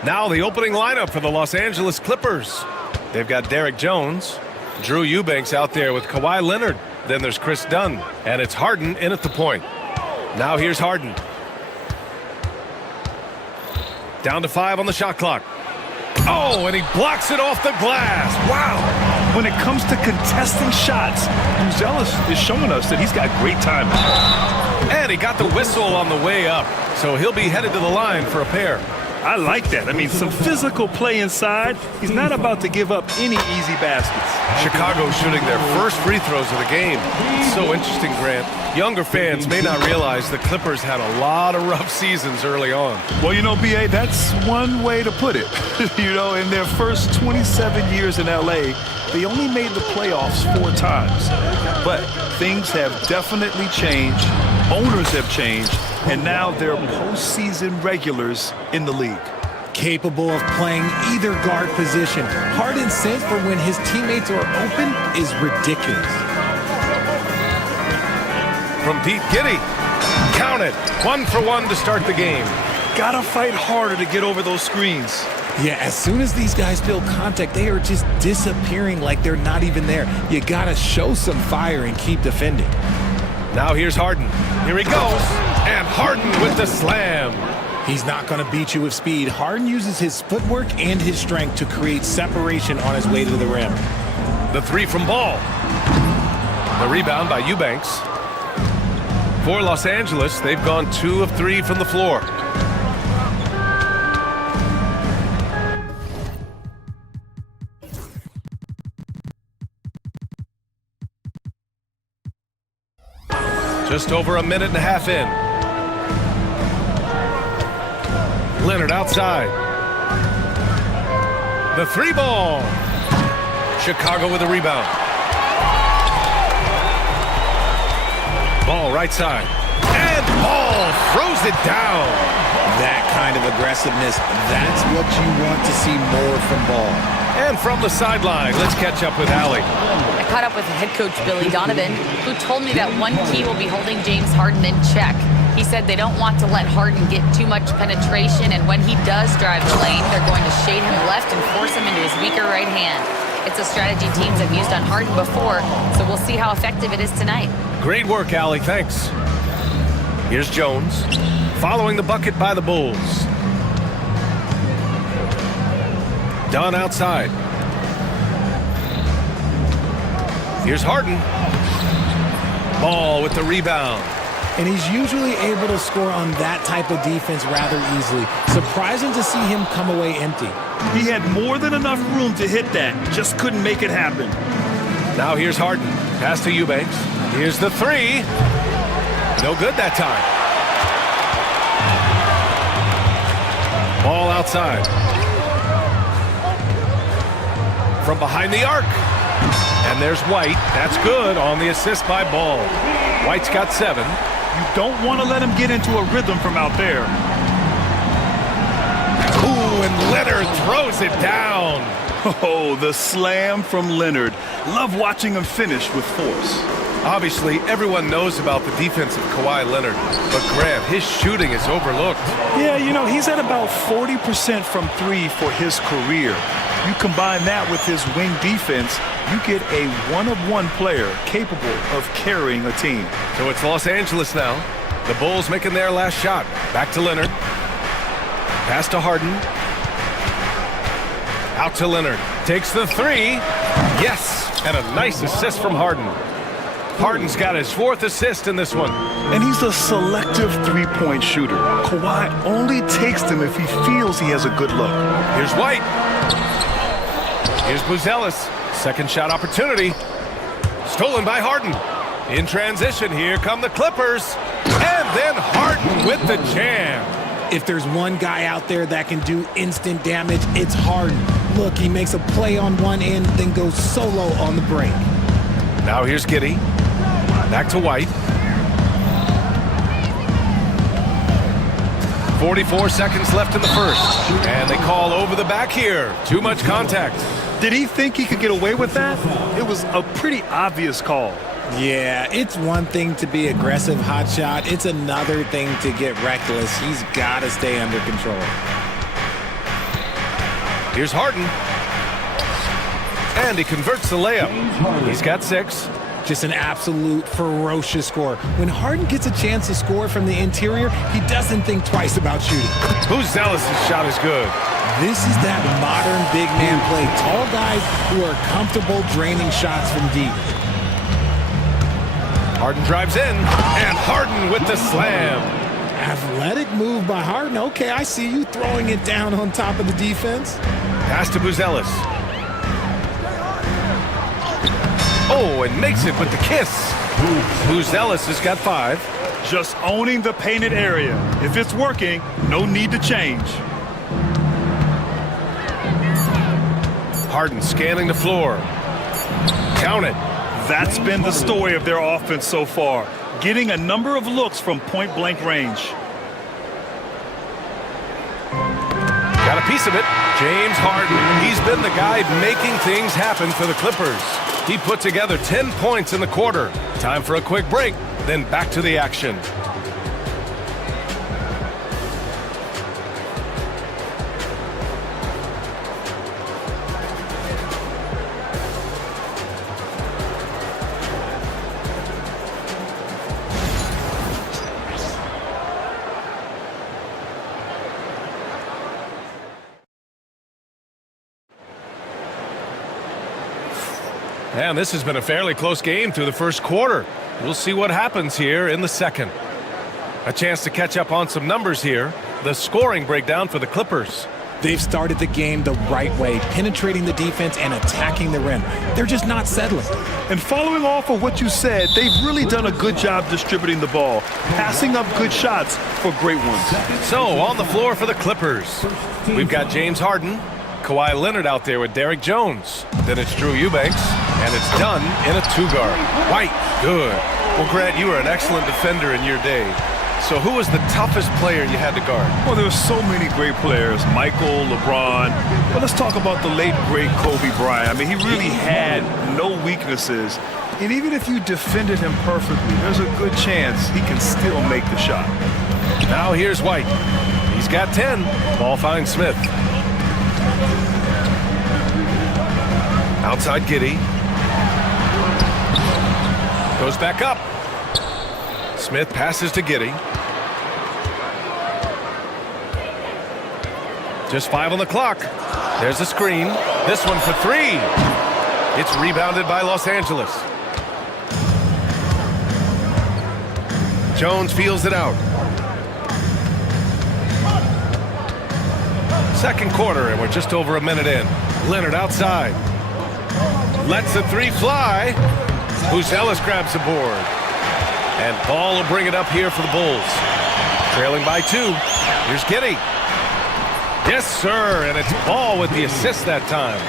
Now the opening lineup for the Los Angeles Clippers. They've got Derek Jones, Drew Eubanks out there with Kawhi Leonard. Then there's Chris Dunn, and it's Harden in at the point. Now here's Harden. Down to 5 on the shot clock. Oh, and he blocks it off the glass. Wow. When it comes to contesting shots, Buzelis is showing us that he's got great timing. And he got the whistle on the way up, so he'll be headed to the line for a pair. I like that. I mean, some physical play inside. He's not about to give up any easy baskets. Chicago shooting their first free throws of the game. It's so interesting, Grant. Younger fans may not realize the Clippers had a lot of rough seasons early on. Well, you know, B.A., that's one way to put it. You know, in their first 27 years in L.A., they only made the playoffs 4 times. But things have definitely changed. Owners have changed. And now they're postseason regulars in the league. Capable of playing either guard position. Harden's sense for when his teammates are open is ridiculous. From deep, Giddey. Count it. 1 for 1 to start the game. Gotta fight harder to get over those screens. Yeah, as soon as these guys feel contact, they are just disappearing like they're not even there. You gotta show some fire and keep defending. Now here's Harden. Here he goes. And Harden with the slam. He's not going to beat you with speed. Harden uses his footwork and his strength to create separation on his way to the rim. The 3 from Ball. The rebound by Eubanks. For Los Angeles, they've gone 2 of 3 from the floor. Just over a minute and a half in. Leonard outside. The 3 ball. Chicago with a rebound. Ball right side. And Ball throws it down. That kind of aggressiveness, that's what you want to see more from Ball. And from the sideline, let's catch up with Allie. I caught up with head coach Billy Donovan, who told me that one key will be holding James Harden in check. He said they don't want to let Harden get too much penetration, and when he does drive the lane, they're going to shade him left and force him into his weaker right hand. It's a strategy teams have used on Harden before, so we'll see how effective it is tonight. Great work, Allie. Thanks. Here's Jones, following the bucket by the Bulls. Dunn outside. Here's Harden. Ball with the rebound. And he's usually able to score on that type of defense rather easily. Surprising to see him come away empty. He had more than enough room to hit that. Just couldn't make it happen. Now here's Harden. Pass to Eubanks. Here's the 3. No good that time. Ball outside. From behind the arc. And there's White. That's good on the assist by Ball. White's got 7. You don't want to let him get into a rhythm from out there. Ooh, and Leonard throws it down. Oh, the slam from Leonard. Love watching him finish with force. Obviously, everyone knows about the defense of Kawhi Leonard, but Grant, his shooting is overlooked. Yeah, you know, he's at about 40% from 3 for his career. You combine that with his wing defense, you get a one-of-one player capable of carrying a team. So it's Los Angeles now. The Bulls making their last shot. Back to Leonard. Pass to Harden. Out to Leonard. Takes the 3. Yes, and a nice assist from Harden. Harden's got his 4th assist in this one. And he's a selective three-point shooter. Kawhi only takes them if he feels he has a good look. Here's White. Here's Buzelis. Second shot opportunity. Stolen by Harden. In transition, here come the Clippers. And then Harden with the jam. If there's one guy out there that can do instant damage, it's Harden. Look, he makes a play on one end, then goes solo on the break. Now here's Giddey. Back to White. 44 seconds left in the first. And they call over the back here. Too much contact. Did he think he could get away with that? It was a pretty obvious call. Yeah, it's one thing to be aggressive hot shot. It's another thing to get reckless. He's got to stay under control. Here's Harden. And he converts the layup. He's got 6. Just an absolute ferocious score. When Harden gets a chance to score from the interior, he doesn't think twice about shooting. Zealous' shot is good. This is that modern big man play. Tall guys who are comfortable draining shots from deep. Harden drives in, and Harden with the slam. Athletic move by Harden. Okay, I see you throwing it down on top of the defense. Pass to Buzelis. Oh, and makes it with the kiss. Buzelis has got 5. Just owning the painted area. If it's working, no need to change. Harden scanning the floor. Count it. That's been the story of their offense so far. Getting a number of looks from point-blank range. Got a piece of it. James Harden. He's been the guy making things happen for the Clippers. He put together 10 points in the quarter. Time for a quick break, then back to the action. And this has been a fairly close game through the first quarter. We'll see what happens here in the second. A chance to catch up on some numbers here. The scoring breakdown for the Clippers. They've started the game the right way, penetrating the defense and attacking the rim. They're just not settling. And following off of what you said, they've really done a good job distributing the ball, passing up good shots for great ones. So, on the floor for the Clippers, we've got James Harden, Kawhi Leonard out there with Derrick Jones. Then it's Drew Eubanks, and it's done in a 2-guard. White, good. Well, Grant, you were an excellent defender in your day. So who was the toughest player you had to guard? Well, there were so many great players, Michael, LeBron. But let's talk about the late, great Kobe Bryant. I mean, he really had no weaknesses. And even if you defended him perfectly, there's a good chance he can still make the shot. Now here's White. He's got 10. Ball finds Smith. Outside Giddey. Goes back up. Smith passes to Giddey. Just 5 on the clock. There's a screen. This one for 3. It's rebounded by Los Angeles. Jones feels it out. Second quarter, and we're just over a minute in. Leonard outside. Lets the 3 fly. Buzelis grabs the board. And Ball will bring it up here for the Bulls. Trailing by 2. Here's Giddey. Yes, sir, and it's Ball with the assist that time.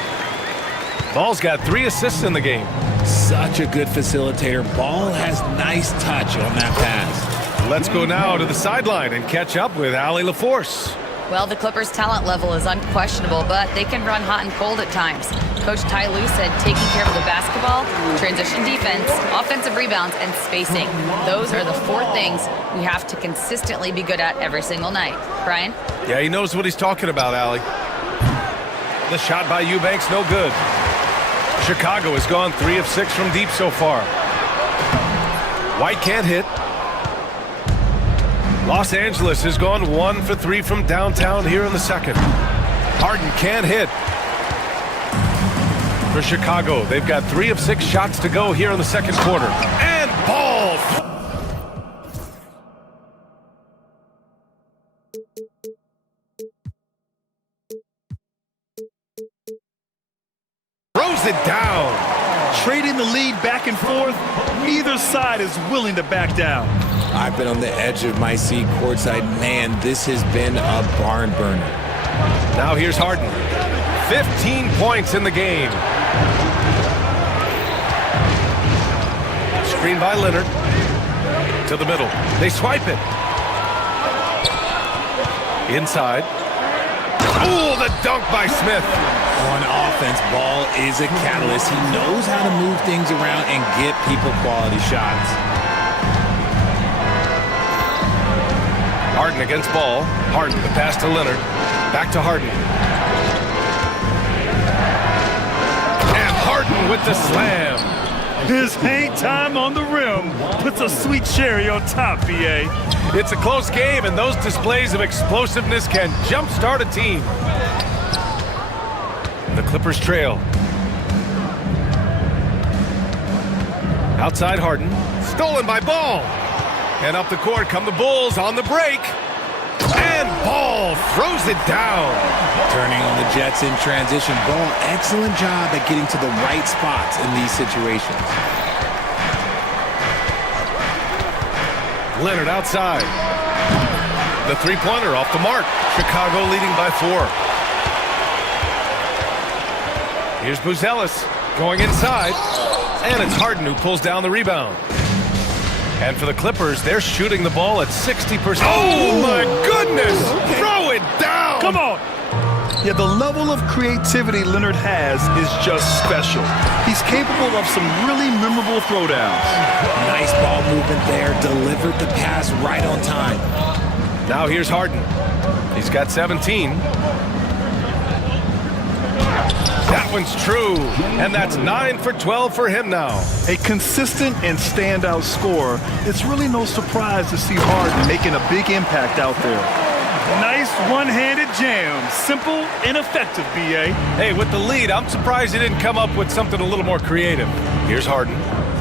Ball's got 3 assists in the game. Such a good facilitator. Ball has nice touch on that pass. Let's go now to the sideline and catch up with Allie LaForce. Well, the Clippers' talent level is unquestionable, but they can run hot and cold at times. Coach Ty Lue said taking care of the basketball, transition defense, offensive rebounds, and spacing. Those are the 4 things we have to consistently be good at every single night. Brian? Yeah, he knows what he's talking about, Allie. The shot by Eubanks, no good. Chicago has gone 3 of 6 from deep so far. White can't hit. Los Angeles has gone 1 for 3 from downtown here in the second. Harden can't hit. For Chicago, they've got 3 of 6 shots to go here in the second quarter. And Ball! Throws it down. Trading the lead back and forth, neither side is willing to back down. I've been on the edge of my seat courtside. Man, this has been a barn burner. Now here's Harden. 15 points in the game. Screen by Leonard. To the middle. They swipe it. Inside. Oh, the dunk by Smith. On offense, Ball is a catalyst. He knows how to move things around and get people quality shots. Harden against Ball. Harden, the pass to Leonard. Back to Harden. And Harden with the slam. His hang time on the rim puts a sweet cherry on top, BA. It's a close game, and those displays of explosiveness can jumpstart a team. The Clippers trail. Outside Harden. Stolen by Ball. And up the court come the Bulls on the break. And Ball throws it down. Turning on the Jets in transition. Ball, excellent job at getting to the right spots in these situations. Leonard outside. The three-pointer off the mark. Chicago leading by 4. Here's Buzelis going inside. And it's Harden who pulls down the rebound. And for the Clippers, they're shooting the ball at 60%. Oh, my goodness! Okay. Throw it down! Come on! Yeah, the level of creativity Leonard has is just special. He's capable of some really memorable throwdowns. Nice ball movement there. Delivered the pass right on time. Now here's Harden. He's got 17. That one's true, and that's 9 for 12 for him now. A consistent and standout scorer. It's really no surprise to see Harden making a big impact out there. Nice one-handed jam. Simple and effective, B.A. Hey, with the lead, I'm surprised he didn't come up with something a little more creative. Here's Harden.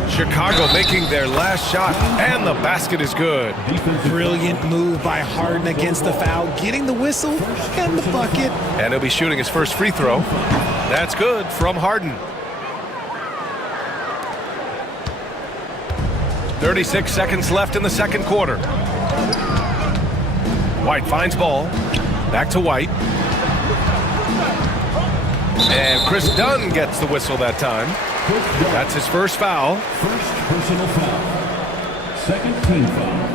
Chicago making their last shot, and the basket is good. Brilliant move by Harden against the foul, getting the whistle and the bucket. And he'll be shooting his first free throw. That's good from Harden. 36 seconds left in the second quarter. White finds Ball. Back to White. And Chris Dunn gets the whistle that time. That's his first foul. First personal foul. Second team foul.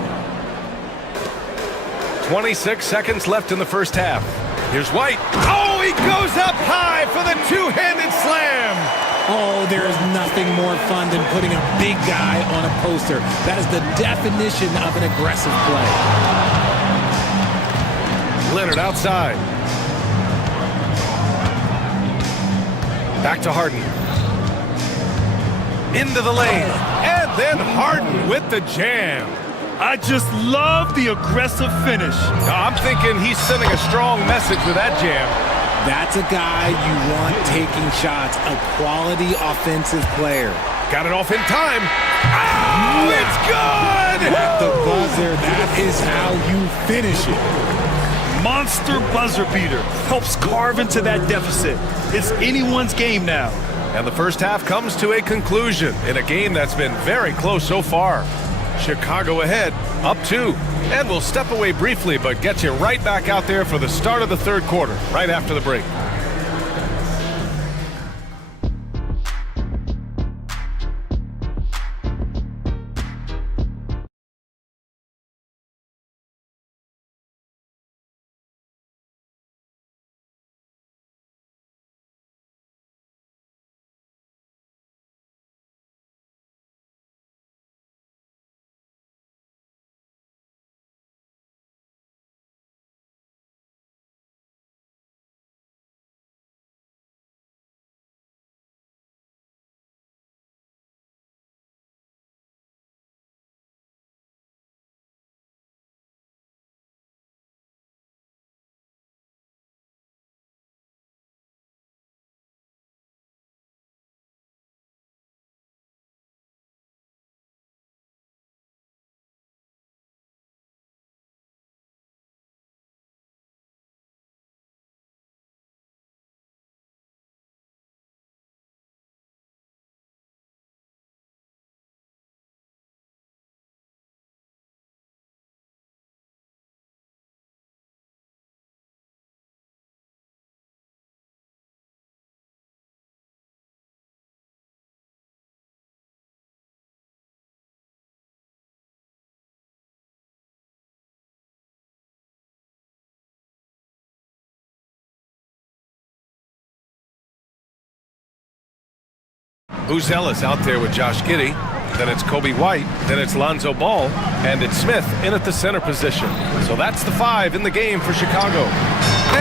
26 seconds left in the first half. Here's White. Oh, he goes up high for the two-handed slam. Oh, there is nothing more fun than putting a big guy on a poster. That is the definition of an aggressive play. Leonard outside. Back to Harden. Into the lane. And then Harden with the jam. I just love the aggressive finish. I'm thinking he's sending a strong message with that jam. That's a guy you want taking shots, a quality offensive player. Got it off in time. Oh, it's good! At the buzzer, that is how you finish it. Monster buzzer beater. Helps carve into that deficit. It's anyone's game now. And the first half comes to a conclusion in a game that's been very close so far. Chicago ahead, up 2. And we'll step away briefly, but get you right back out there for the start of the third quarter, right after the break. Buzelis out there with Josh Giddey. Then it's Kobe White. Then it's Lonzo Ball. And it's Smith in at the center position. So that's the 5 in the game for Chicago.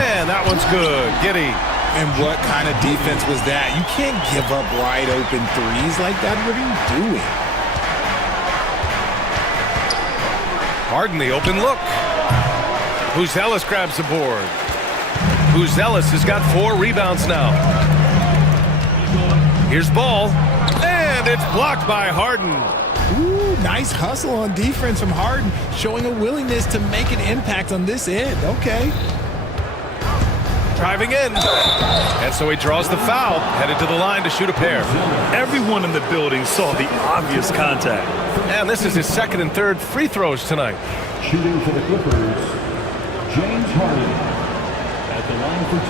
And that one's good. Giddey. And what kind of defense was that? You can't give up wide open threes like that. What are you doing? Harden, the open look. Buzelis grabs the board. Buzelis has got 4 rebounds now. Here's Ball. And it's blocked by Harden. Ooh, nice hustle on defense from Harden, showing a willingness to make an impact on this end. Okay. Driving in. And so he draws the foul, headed to the line to shoot a pair. Everyone in the building saw the obvious contact. And this is his 2nd and 3rd free throws tonight. Shooting for the Clippers, James Harden at the line for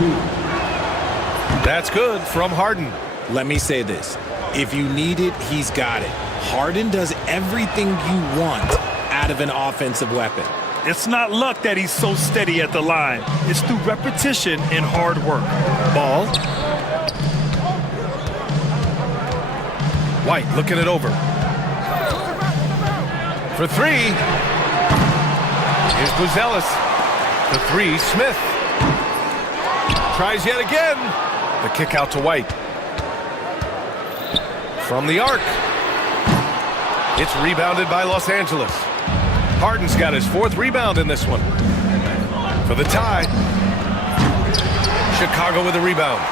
2. That's good from Harden. Let me say this. If you need it, he's got it. Harden does everything you want out of an offensive weapon. It's not luck that he's so steady at the line. It's through repetition and hard work. Ball. White looking it over. For 3. Here's Buzelis. The 3, Smith. Tries yet again. The kick out to White. From the arc. It's rebounded by Los Angeles. Harden's got his 4th rebound in this one. For the tie. Chicago with a rebound.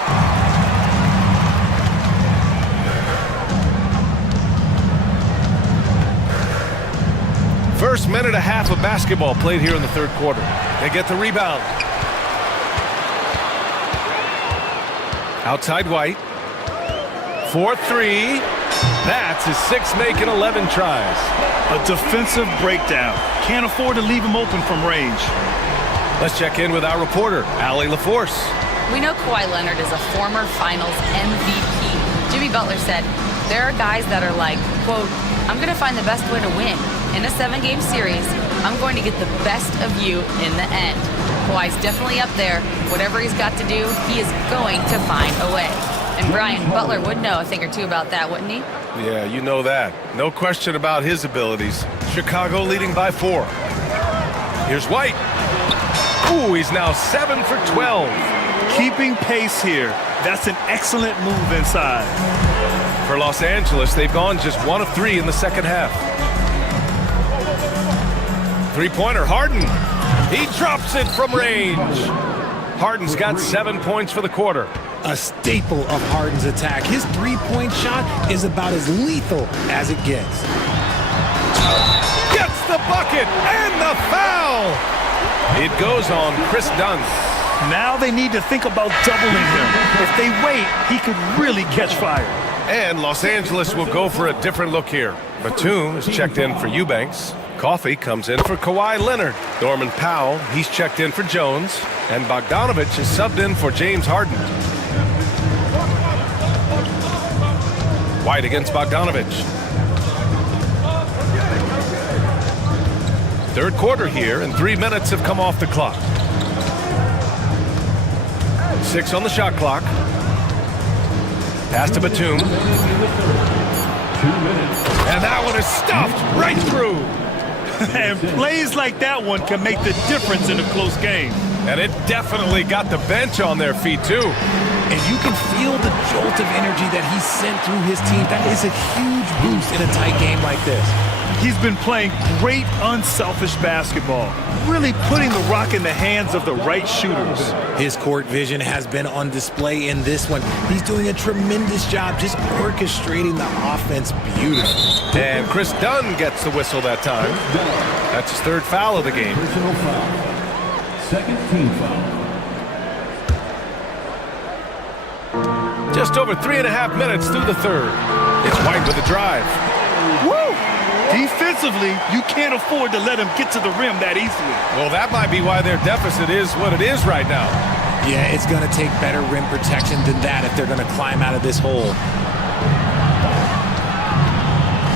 First minute and a half of basketball played here in the 3rd quarter. They get the rebound. Outside White. 4-3. That's his 6th make in 11 tries. A defensive breakdown. Can't afford to leave him open from range. Let's check in with our reporter, Allie LaForce. We know Kawhi Leonard is a former Finals MVP. Jimmy Butler said, there are guys that are like, quote, I'm going to find the best way to win. In a 7-game series, I'm going to get the best of you in the end. Kawhi's definitely up there. Whatever he's got to do, he is going to find a way. And Brian, Butler would know a thing or two about that, wouldn't he? Yeah, you know that. No question about his abilities. Chicago leading by 4. Here's White. Ooh, he's now 7 for 12. Keeping pace here. That's an excellent move inside. For Los Angeles, they've gone just 1 of 3 in the 2nd half. 3-pointer, Harden. He drops it from range. Harden's got 7 points for the quarter. A staple of Harden's attack. His 3-point shot is about as lethal as it gets. Gets the bucket and the foul. It goes on Chris Dunn. Now they need to think about doubling him. If they wait, he could really catch fire. And Los Angeles will go for a different look here. Batum is checked in for Eubanks. Coffey comes in for Kawhi Leonard. Norman Powell, he's checked in for Jones. And Bogdanovich is subbed in for James Harden. White against Bogdanovich. 3rd quarter here, and 3 minutes have come off the clock. 6 on the shot clock. Pass to Batum. 2 minutes. And that one is stuffed right through. And plays like that one can make the difference in a close game. And it definitely got the bench on their feet, too. And you can feel the jolt of energy that he sent through his team. That is a huge boost in a tight game like this. He's been playing great, unselfish basketball, really putting the rock in the hands of the right shooters. His court vision has been on display in this one. He's doing a tremendous job just orchestrating the offense beautifully. And Chris Dunn gets the whistle that time. That's his 3rd foul of the game. Personal foul. 2nd team foul. Just over 3.5 minutes through the 3rd. It's White with a drive. Woo! Defensively, you can't afford to let him get to the rim that easily. Well, that might be why their deficit is what it is right now. Yeah, it's going to take better rim protection than that if they're going to climb out of this hole.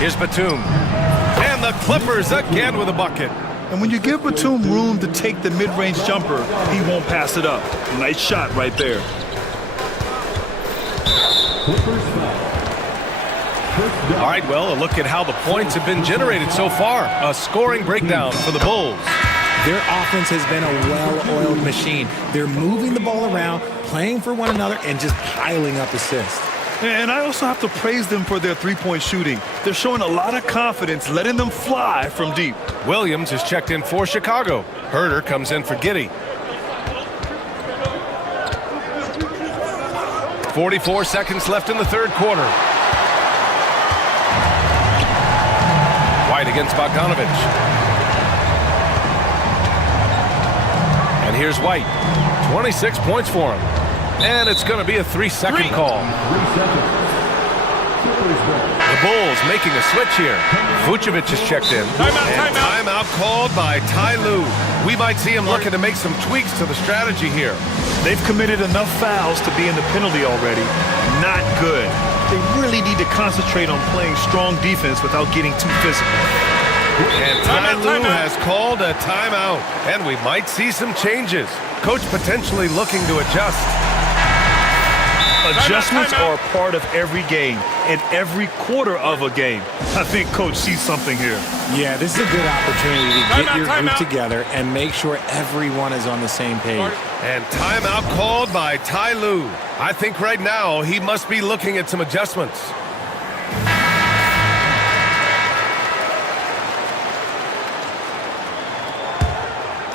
Here's Batum. And the Clippers again with a bucket. And when you give Batum room to take the mid-range jumper, he won't pass it up. Nice shot right there. Clippers foul. All right, well, a look at how the points have been generated so far. A scoring breakdown for the Bulls. Their offense has been a well-oiled machine. They're moving the ball around, playing for one another, and just piling up assists. And I also have to praise them for their three-point shooting. They're showing a lot of confidence, letting them fly from deep. Williams is checked in for Chicago. Herder comes in for Giddey. 44 seconds left in the third quarter. White against Bogdanovich. And here's White. 26 points for him. And it's going to be a 3-second call. The Bulls making a switch here. Vucevic is checked in. Timeout called by Ty Lue. We might see him looking to make some tweaks to the strategy here. They've committed enough fouls to be in the penalty already. Not good. They really need to concentrate on playing strong defense without getting too physical. And Ty Lue has called a timeout. And we might see some changes. Coach potentially looking to adjust. Adjustments are a part of every game and every quarter of a game. I think Coach sees something here. Yeah, this is a good opportunity to get your group together and make sure everyone is on the same page. And timeout called by Ty Lue. I think right now he must be looking at some adjustments.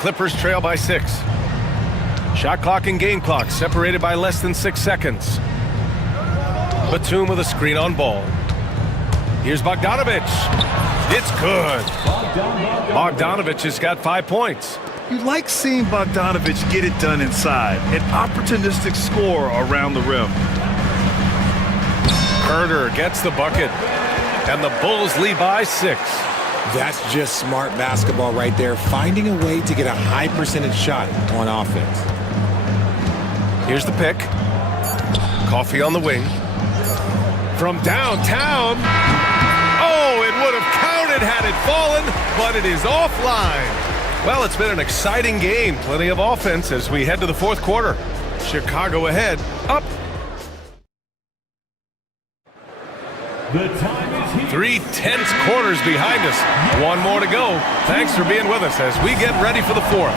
Clippers trail by 6. Shot clock and game clock separated by less than 6 seconds. Batum with a screen on ball. Here's Bogdanovich. It's good. Bogdanovich has got 5 points. You like seeing Bogdanovich get it done inside. An opportunistic score around the rim. Herder gets the bucket. And the Bulls lead by 6. That's just smart basketball right there, finding a way to get a high percentage shot on offense. Here's the pick. Coffee on the wing. From downtown. Oh, it would have counted had it fallen, but it is offline. Well, it's been an exciting game. Plenty of offense as we head to the fourth quarter. Chicago ahead, up. The time is here. 3 tense quarters behind us. One more to go. Thanks for being with us as we get ready for the fourth.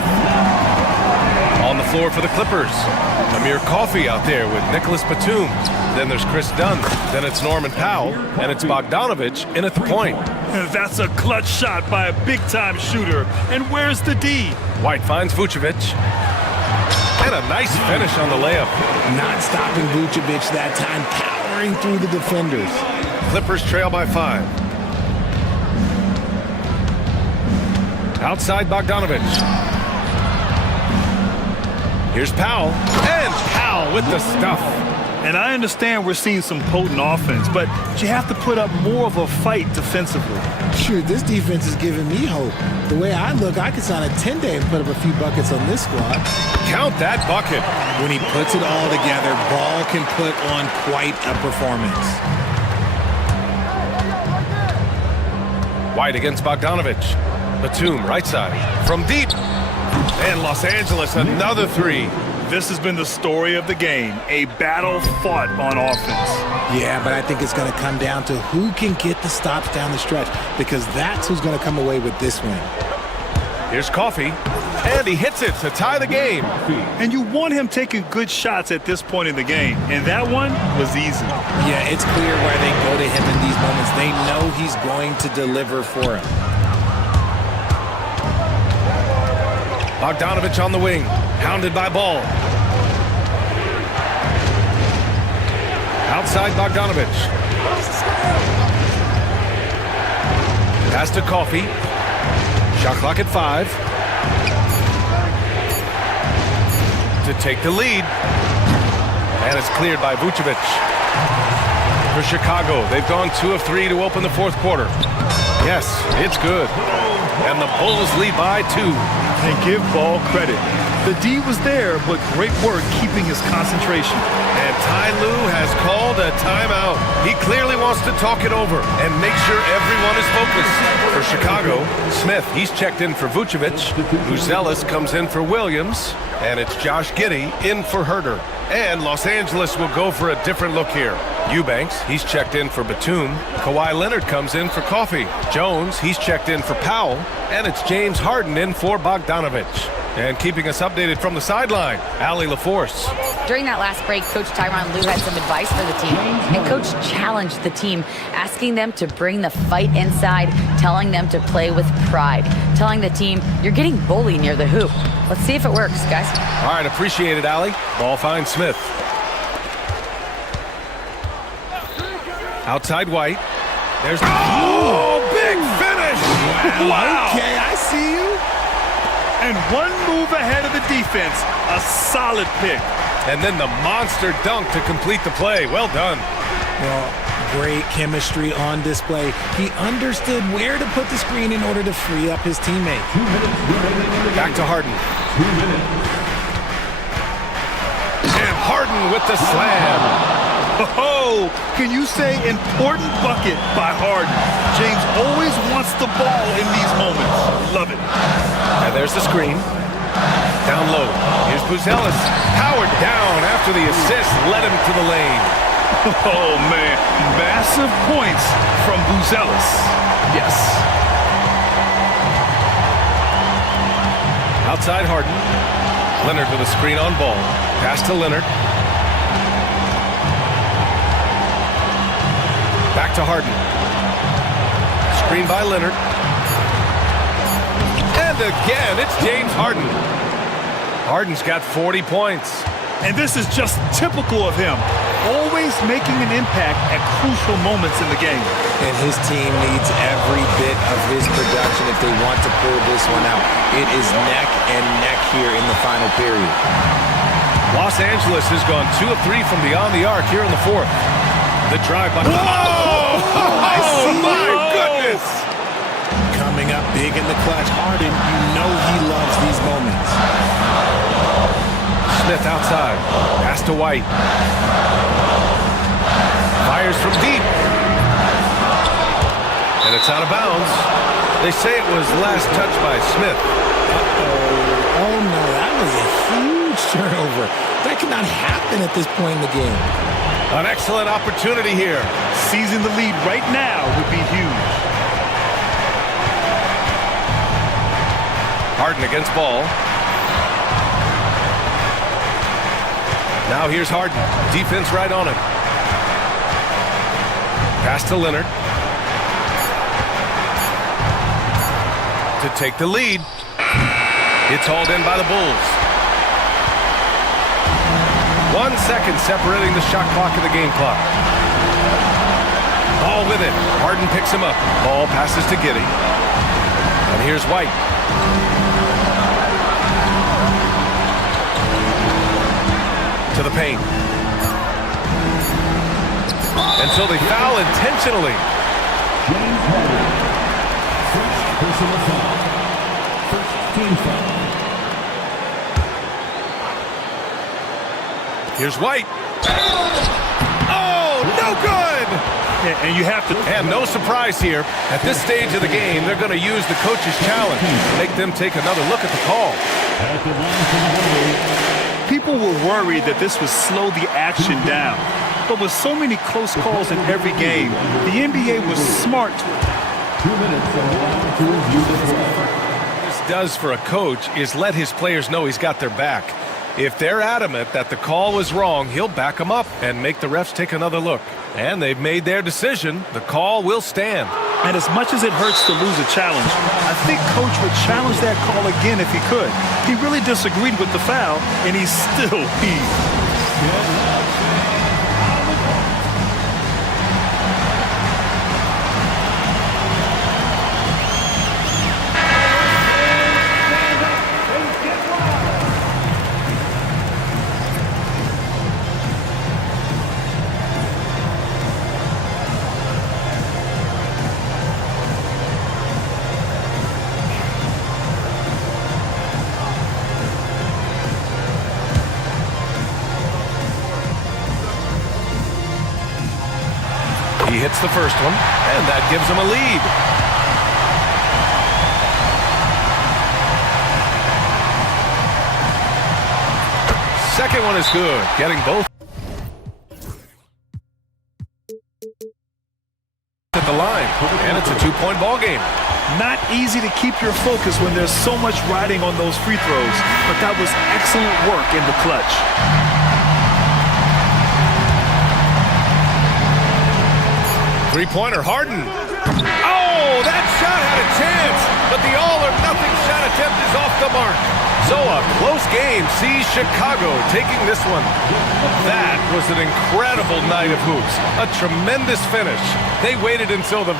On the floor for the Clippers, Amir Coffey out there with Nicholas Batum. Then there's Chris Dunn. Then it's Norman Powell. And it's Bogdanovich in at the point. That's a clutch shot by a big-time shooter. And where's the D? White finds Vucevic. And a nice finish on the layup. Not stopping Vucevic that time, powering through the defenders. Clippers trail by 5. Outside Bogdanovich. Here's Powell. And Powell with the stuff. And I understand we're seeing some potent offense, but you have to put up more of a fight defensively. Shoot, this defense is giving me hope. The way I look, I could sign a 10-day and put up a few buckets on this squad. Count that bucket. When he puts it all together, Ball can put on quite a performance. White against Bogdanovich. Batum right side. From deep. And Los Angeles, another 3. This has been the story of the game, a battle fought on offense. Yeah, but I think it's going to come down to who can get the stops down the stretch, because that's who's going to come away with this win. Here's Coffey, and he hits it to tie the game. And you want him taking good shots at this point in the game, and that one was easy. Yeah, it's clear why they go to him in these moments. They know he's going to deliver for him. Bogdanovich on the wing, hounded by Ball. Outside Bogdanovich. Pass to Coffey. Shot clock at 5. To take the lead. And it's cleared by Vucevic. For Chicago, they've gone 2 of 3 to open the fourth quarter. Yes, it's good. And the Bulls lead by 2. And give Ball credit. The D was there, but great work keeping his concentration. And Ty Lue has called a timeout. He clearly wants to talk it over and make sure everyone is focused. For Chicago, Smith, he's checked in for Vucevic. Buzelis comes in for Williams. And it's Josh Giddey in for Herder. And Los Angeles will go for a different look here. Eubanks, he's checked in for Batum. Kawhi Leonard comes in for Coffey. Jones, he's checked in for Powell. And it's James Harden in for Bogdanovich. And keeping us updated from the sideline, Allie LaForce. During that last break, Coach Tyronn Lue had some advice for the team. And Coach challenged the team, asking them to bring the fight inside, telling them to play with pride, telling the team, you're getting bullied near the hoop. Let's see if it works, guys. All right, appreciate it, Allie. Ball finds Smith. Outside White. There's... Oh, big finish! Wow. Okay, I see you. And one move ahead of the defense. A solid pick. And then the monster dunk to complete the play. Well done. Well, great chemistry on display. He understood where to put the screen in order to free up his teammate. Back to Harden. And Harden with the slam. Oh, can you say important bucket by Harden? James always wants the ball in these moments. Love it. And there's the screen. Down low. Here's Buzelis. Powered down after the assist led him to the lane. Oh, man. Massive points from Buzelis. Yes. Outside Harden. Leonard with a screen on ball. Pass to Leonard. Back to Harden. Screen by Leonard. And again, it's James Harden. Harden's got 40 points. And this is just typical of him. Always making an impact at crucial moments in the game. And his team needs every bit of his production if they want to pull this one out. It is neck and neck here in the final period. Los Angeles has gone 2 of 3 from beyond the arc here in the fourth. The drive by... Whoa! Oh, my goodness! Coming up big in the clutch, Harden, you know he loves these moments. Smith outside. Pass to White. Fires from deep. And it's out of bounds. They say it was last touched by Smith. Uh-oh. Oh, no, that was a huge turnover. That cannot happen at this point in the game. An excellent opportunity here. Seizing the lead right now would be huge. Harden against ball. Now here's Harden. Defense right on him. Pass to Leonard. To take the lead. It's hauled in by the Bulls. 1 second separating the shot clock and the game clock. Ball with it. Harden picks him up. Ball passes to Giddey. And here's White. To the paint. And so they foul intentionally. James Harden. First personal foul. First team foul. Here's White. Oh, no good! Yeah, and you have to... And no surprise here. At this stage of the game, they're going to use the coach's challenge to make them take another look at the call. At the line for the ball. People were worried that this would slow the action down. But with so many close calls in every game, the NBA was smart. 2 minutes allowed to review the play. What this does for a coach is let his players know he's got their back. If they're adamant that the call was wrong, he'll back them up and make the refs take another look. And they've made their decision. The call will stand. And as much as it hurts to lose a challenge, I think Coach would challenge that call again if he could. He really disagreed with the foul, and he's still peeved. He hits the first one, and that gives him a lead. second one is good, getting both at the line, and it's a two-point ball game. Not easy to keep your focus when there's so much riding on those free throws, but that was excellent work in the clutch. Three-pointer, Harden. Oh, that shot had a chance, but the all-or-nothing shot attempt is off the mark. So a close game sees Chicago taking this one. That was an incredible night of hoops. A tremendous finish. They waited until the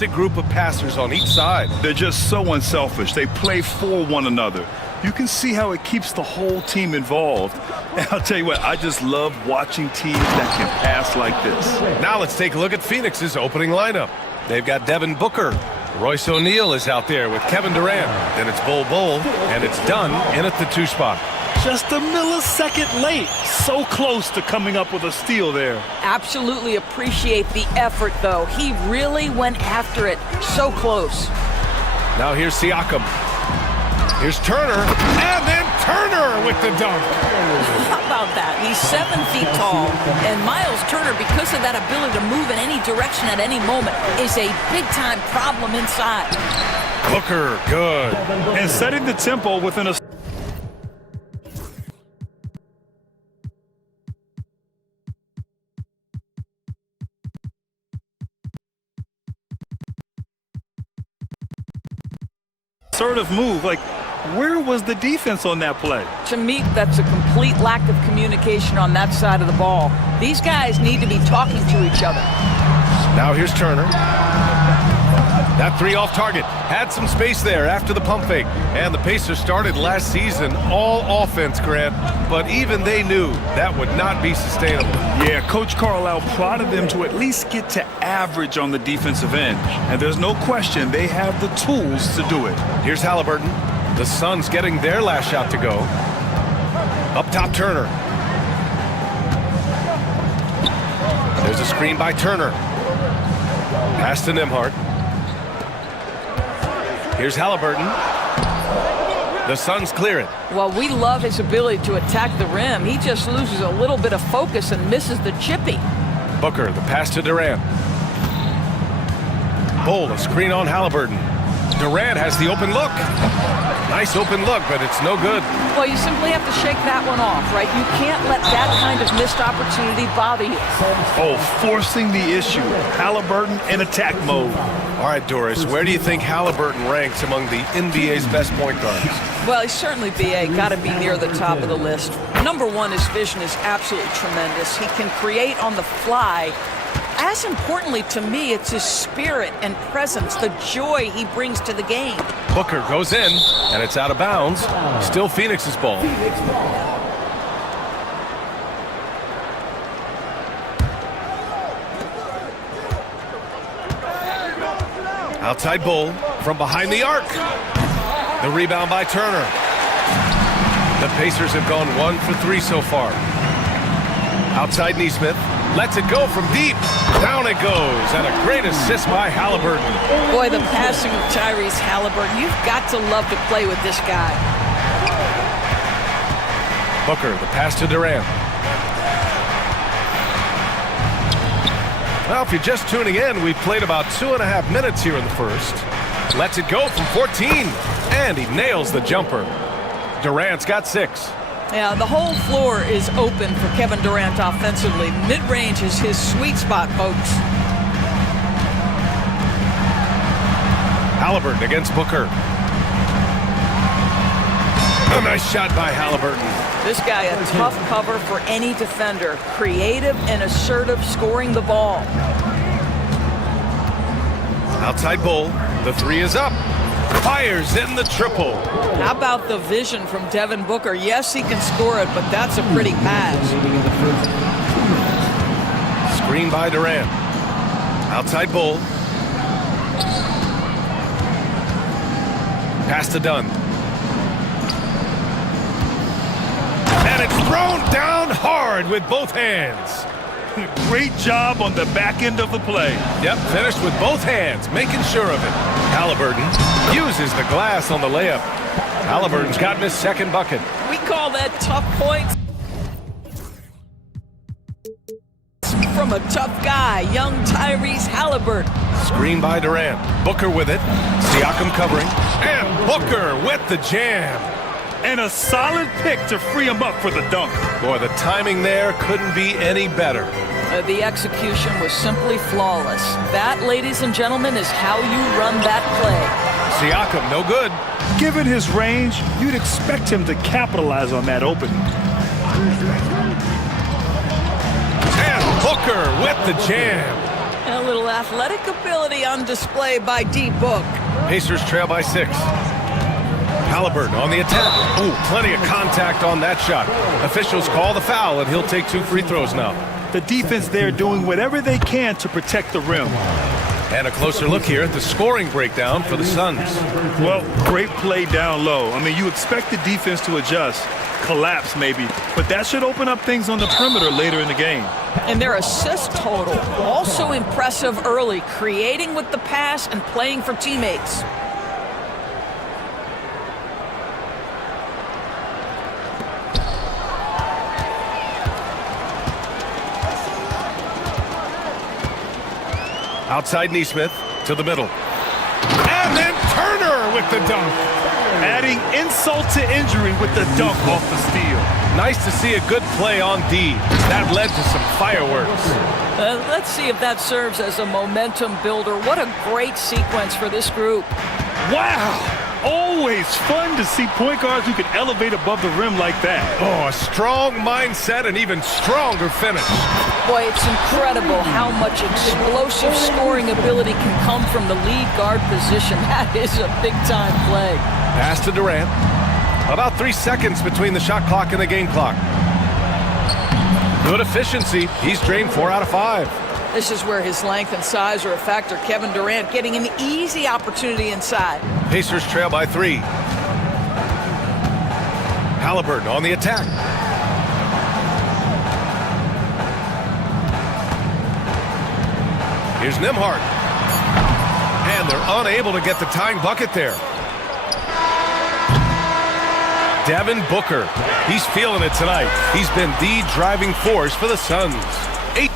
It's a group of passers on each side. They're just so unselfish. They play for one another. You can see how it keeps the whole team involved. And I'll tell you what, I just love watching teams that can pass like this. Now let's take a look at Phoenix's opening lineup. They've got Devin Booker. Royce O'Neal is out there with Kevin Durant. Then it's Bol Bol, and it's Dunn in at the 2 spot. Just a millisecond late. So close to coming up with a steal there. Absolutely appreciate the effort, though. He really went after it. So close. Now here's Siakam. Here's Turner, and then Turner with the dunk. How about that? He's 7 feet tall, and Miles Turner, because of that ability to move in any direction at any moment, is a big-time problem inside. Booker, good. And setting the tempo within a assertive move. Like, where was the defense on that play? To me, that's a complete lack of communication on that side of the ball. These guys need to be talking to each other. Now here's Turner. That 3 off target. Had some space there after the pump fake. And the Pacers started last season all offense, Grant. But even they knew that would not be sustainable. Yeah, Coach Carlisle prodded them to at least get to average on the defensive end. And there's no question they have the tools to do it. Here's Halliburton. The Suns getting their last shot to go. Up top, Turner. There's a screen by Turner. Pass to Nembhard. Here's Halliburton. The Suns clear it. Well, we love his ability to attack the rim. He just loses a little bit of focus and misses the chippy. Booker, the pass to Durant. Bol, a screen on Halliburton. Durant has the open look. Nice open look, but it's no good. Well, you simply have to shake that one off, right? You can't let that kind of missed opportunity bother you. Oh, forcing the issue. Halliburton in attack mode. All right, Doris, where do you think Halliburton ranks among the NBA's best point guards? Well, he's certainly, BA, got to be near the top of the list. Number one, his vision is absolutely tremendous. He can create on the fly. As importantly to me, it's his spirit and presence, the joy he brings to the game. Booker goes in, and it's out of bounds. Still Phoenix's ball. Outside Bol from behind the arc. The rebound by Turner. The Pacers have gone 1 for 3 so far. Outside Nesmith. Lets it go from deep. Down it goes. And a great assist by Halliburton. Boy, the passing of Tyrese Halliburton. You've got to love to play with this guy. Booker, the pass to Durant. Well, if you're just tuning in, we've played about 2.5 minutes here in the first. Lets it go from 14. And he nails the jumper. Durant's got 6. Yeah, the whole floor is open for Kevin Durant offensively. Mid-range is his sweet spot, folks. Halliburton against Booker. A nice shot by Halliburton. This guy, a tough cover for any defender. Creative and assertive scoring the ball. Outside Bol. The 3 is up. Fires in the triple. How about the vision from Devin Booker? Yes, he can score it, but that's a pretty pass. Screen by Durant. Outside Bol. Pass to Dunn. And it's thrown down hard with both hands. Great job on the back end of the play. Yep, finished with both hands, making sure of it. Halliburton uses the glass on the layup. Halliburton's gotten his second bucket. We call that tough points. From a tough guy, young Tyrese Halliburton. Screen by Durant. Booker with it. Siakam covering. And Booker with the jam. And a solid pick to free him up for the dunk. Boy, the timing there couldn't be any better. The execution was simply flawless. That, ladies and gentlemen, is how you run that play. Siakam, no good. Given his range, you'd expect him to capitalize on that opening. And Booker with the jam. A little athletic ability on display by D-Book. Pacers trail by 6. Halliburton on the attack. Oh, plenty of contact on that shot. Officials call the foul, and he'll take 2 free throws now. The defense there doing whatever they can to protect the rim. And a closer look here at the scoring breakdown for the Suns. Well, great play down low. I mean, you expect the defense to adjust, collapse maybe, but that should open up things on the perimeter later in the game. And their assist total, also impressive early, creating with the pass and playing for teammates. Outside Neesmith to the middle. And then Turner with the dunk. Adding insult to injury with the dunk off the steal. Nice to see a good play on D. That led to some fireworks. Let's see if that serves as a momentum builder. What a great sequence for this group. Wow! Always fun to see point guards who can elevate above the rim like that. Oh, a strong mindset and even stronger finish. Boy, it's incredible how much explosive scoring ability can come from the lead guard position. That is a big-time play. Pass to Durant. About 3 seconds between the shot clock and the game clock. Good efficiency. He's drained 4 out of 5. This is where his length and size are a factor. Kevin Durant getting an easy opportunity inside. Pacers trail by 3. Halliburton on the attack. Here's Nembhard. And they're unable to get the tying bucket there. Devin Booker. He's feeling it tonight. He's been the driving force for the Suns. 8.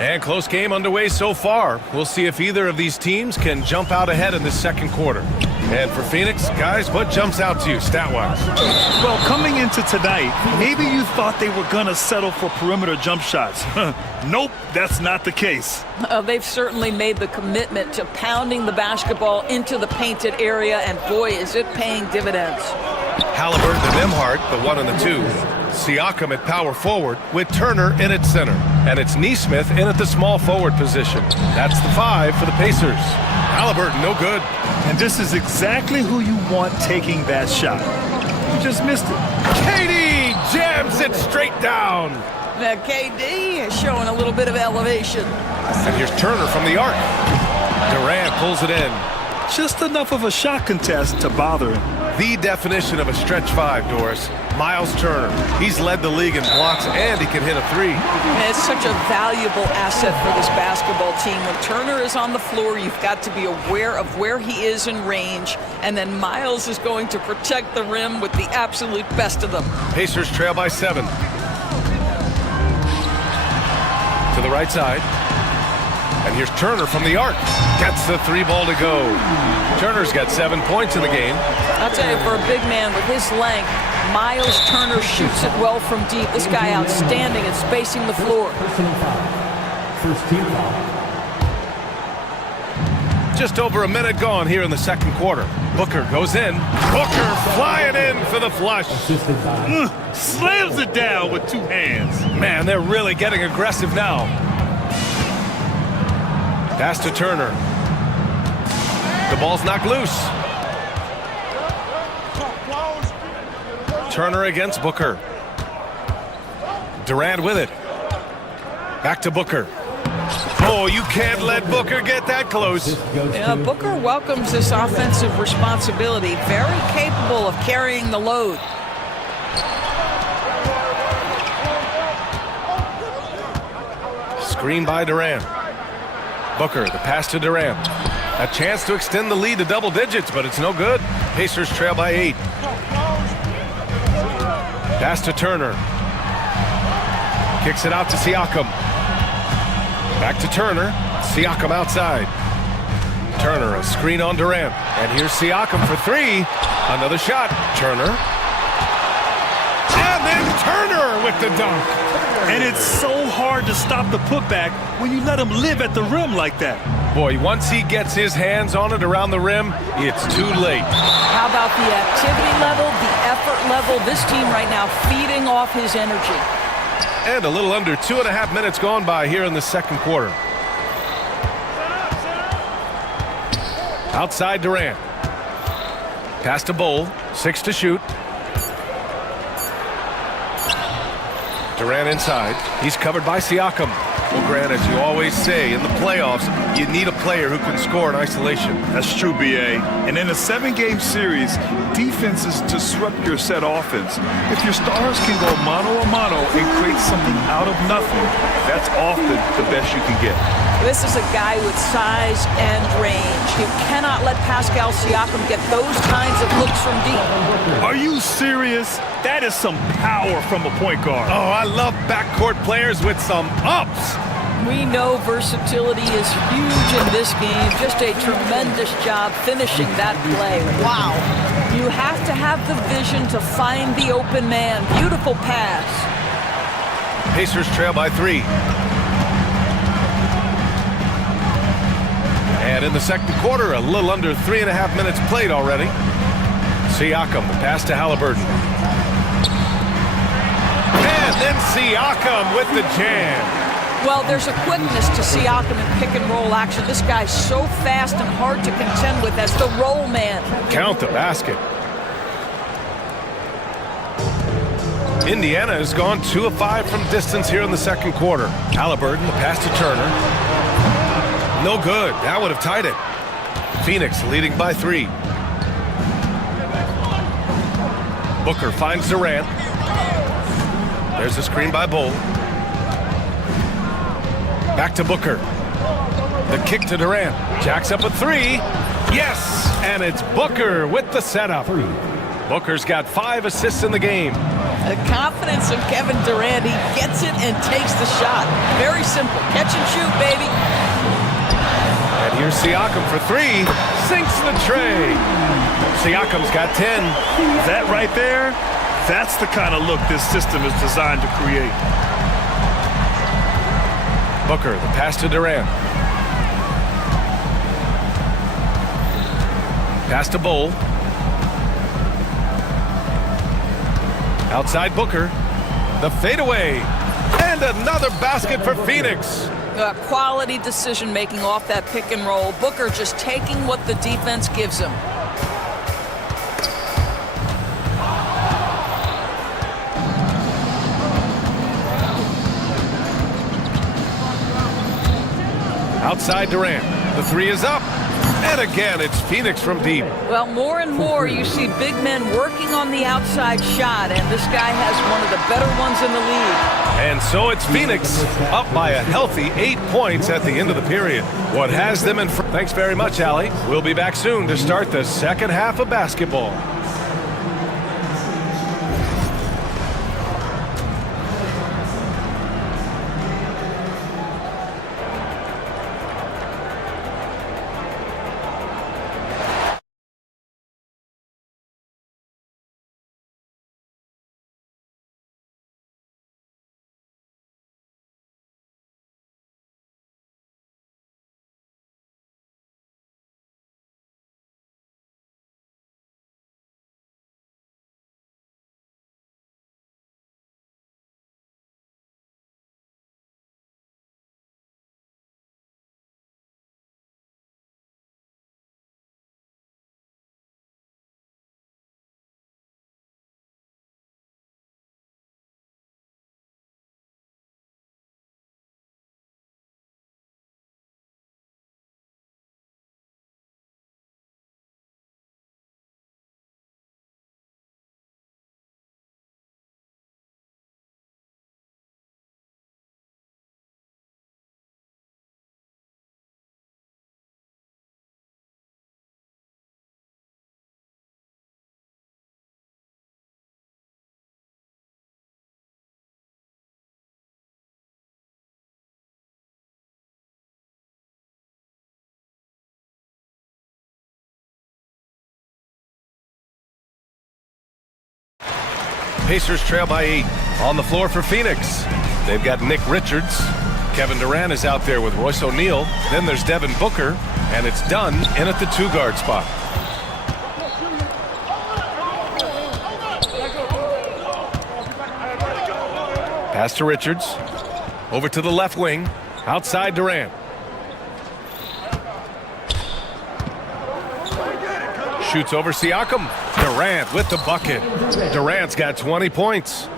And close game underway so far. We'll see if either of these teams can jump out ahead in the second quarter. And for Phoenix, guys, what jumps out to you stat-wise? Well, coming into tonight, maybe you thought they were going to settle for perimeter jump shots. Nope, that's not the case. They've certainly made the commitment to pounding the basketball into the painted area, and boy, is it paying dividends. Halliburton to Nembhard, the 1 and the 2. Siakam at power forward with Turner in at center. And it's Neesmith in at the small forward position. That's the 5 for the Pacers. Halliburton, no good. And this is exactly who you want taking that shot. You just missed it. KD jams it straight down. Now KD is showing a little bit of elevation. And here's Turner from the arc. Durant pulls it in. Just enough of a shot contest to bother him. The definition of a stretch 5, Doris. Myles Turner. He's led the league in blocks, and he can hit a 3. And it's such a valuable asset for this basketball team. When Turner is on the floor, you've got to be aware of where he is in range, and then Myles is going to protect the rim with the absolute best of them. Pacers trail by 7. To the right side. And here's Turner from the arc. Gets the 3 ball to go. Turner's got 7 points in the game. I'll tell you, for a big man with his length, Myles Turner shoots it well from deep. This guy outstanding at spacing the floor. First team foul. Just over a minute gone here in the second quarter. Booker goes in. Booker flying in for the flush. Slams it down with 2 hands. Man, they're really getting aggressive now. Pass to Turner. The ball's knocked loose. Turner against Booker. Durant with it. Back to Booker. Oh, you can't let Booker get that close. Yeah, Booker welcomes this offensive responsibility. Very capable of carrying the load. Screen by Durant. Booker, the pass to Durant. A chance to extend the lead to double digits, but it's no good. Pacers trail by 8. Pass to Turner. Kicks it out to Siakam. Back to Turner. Siakam outside. Turner, a screen on Durant. And here's Siakam for 3. Another shot. Turner. And then Turner with the dunk. And it's so hard to stop the putback when you let him live at the rim like that. Boy, once he gets his hands on it around the rim, it's too late. How about the activity level, the effort level, this team right now feeding off his energy. And a little under 2.5 minutes gone by here in the second quarter. Outside Durant. Pass to Bowl. 6 to shoot. Durant inside. He's covered by Siakam. Well, Grant, as you always say, in the playoffs, you need a player who can score in isolation. That's true, B.A. And in a 7-game series, defenses disrupt your set offense. If your stars can go mano-a-mano and create something out of nothing, that's often the best you can get. This is a guy with size and range. You cannot let Pascal Siakam get those kinds of looks from deep. Are you serious? That is some power from a point guard. Oh, I love backcourt players with some ups. We know versatility is huge in this game. Just a tremendous job finishing that play. Wow. You have to have the vision to find the open man. Beautiful pass. Pacers trail by 3. And in the second quarter, a little under 3.5 minutes played already. Siakam, the pass to Halliburton. And then Siakam with the jam. Well, there's a quickness to Siakam in pick-and-roll action. This guy's so fast and hard to contend with as the roll man. Count the basket. Indiana has gone 2 of 5 from distance here in the second quarter. Halliburton, the pass to Turner. No good. That would have tied it. Phoenix leading by 3. Booker finds Durant. There's a screen by Bowl. Back to Booker. The kick to Durant. Jacks up a 3. Yes! And it's Booker with the setup. Booker's got 5 assists in the game. The confidence of Kevin Durant. He gets it and takes the shot. Very simple. Catch and shoot, baby. And here's Siakam for 3. Sinks the tray. Siakam's got 10. That right there, that's the kind of look this system is designed to create. Booker, the pass to Durant. Pass to Bowl. Outside Booker. The fadeaway. And another basket for Phoenix. Quality decision-making off that pick and roll. Booker just taking what the defense gives him. Outside Durant. The 3 is up. And again, it's Phoenix from deep. Well, more and more you see big men working on the outside shot, and this guy has one of the better ones in the league. And so it's Phoenix up by a healthy 8 points at the end of the period. What has them in front? Thanks very much, Allie. We'll be back soon to start the second half of basketball. Pacers trail by 8. On the floor for Phoenix. They've got Nick Richards. Kevin Durant is out there with Royce O'Neal. Then there's Devin Booker. And it's Dunn in at the 2-guard spot. Pass to Richards. Over to the left wing. Outside Durant. Shoots over Siakam. Durant with the bucket. Durant's got 20 points.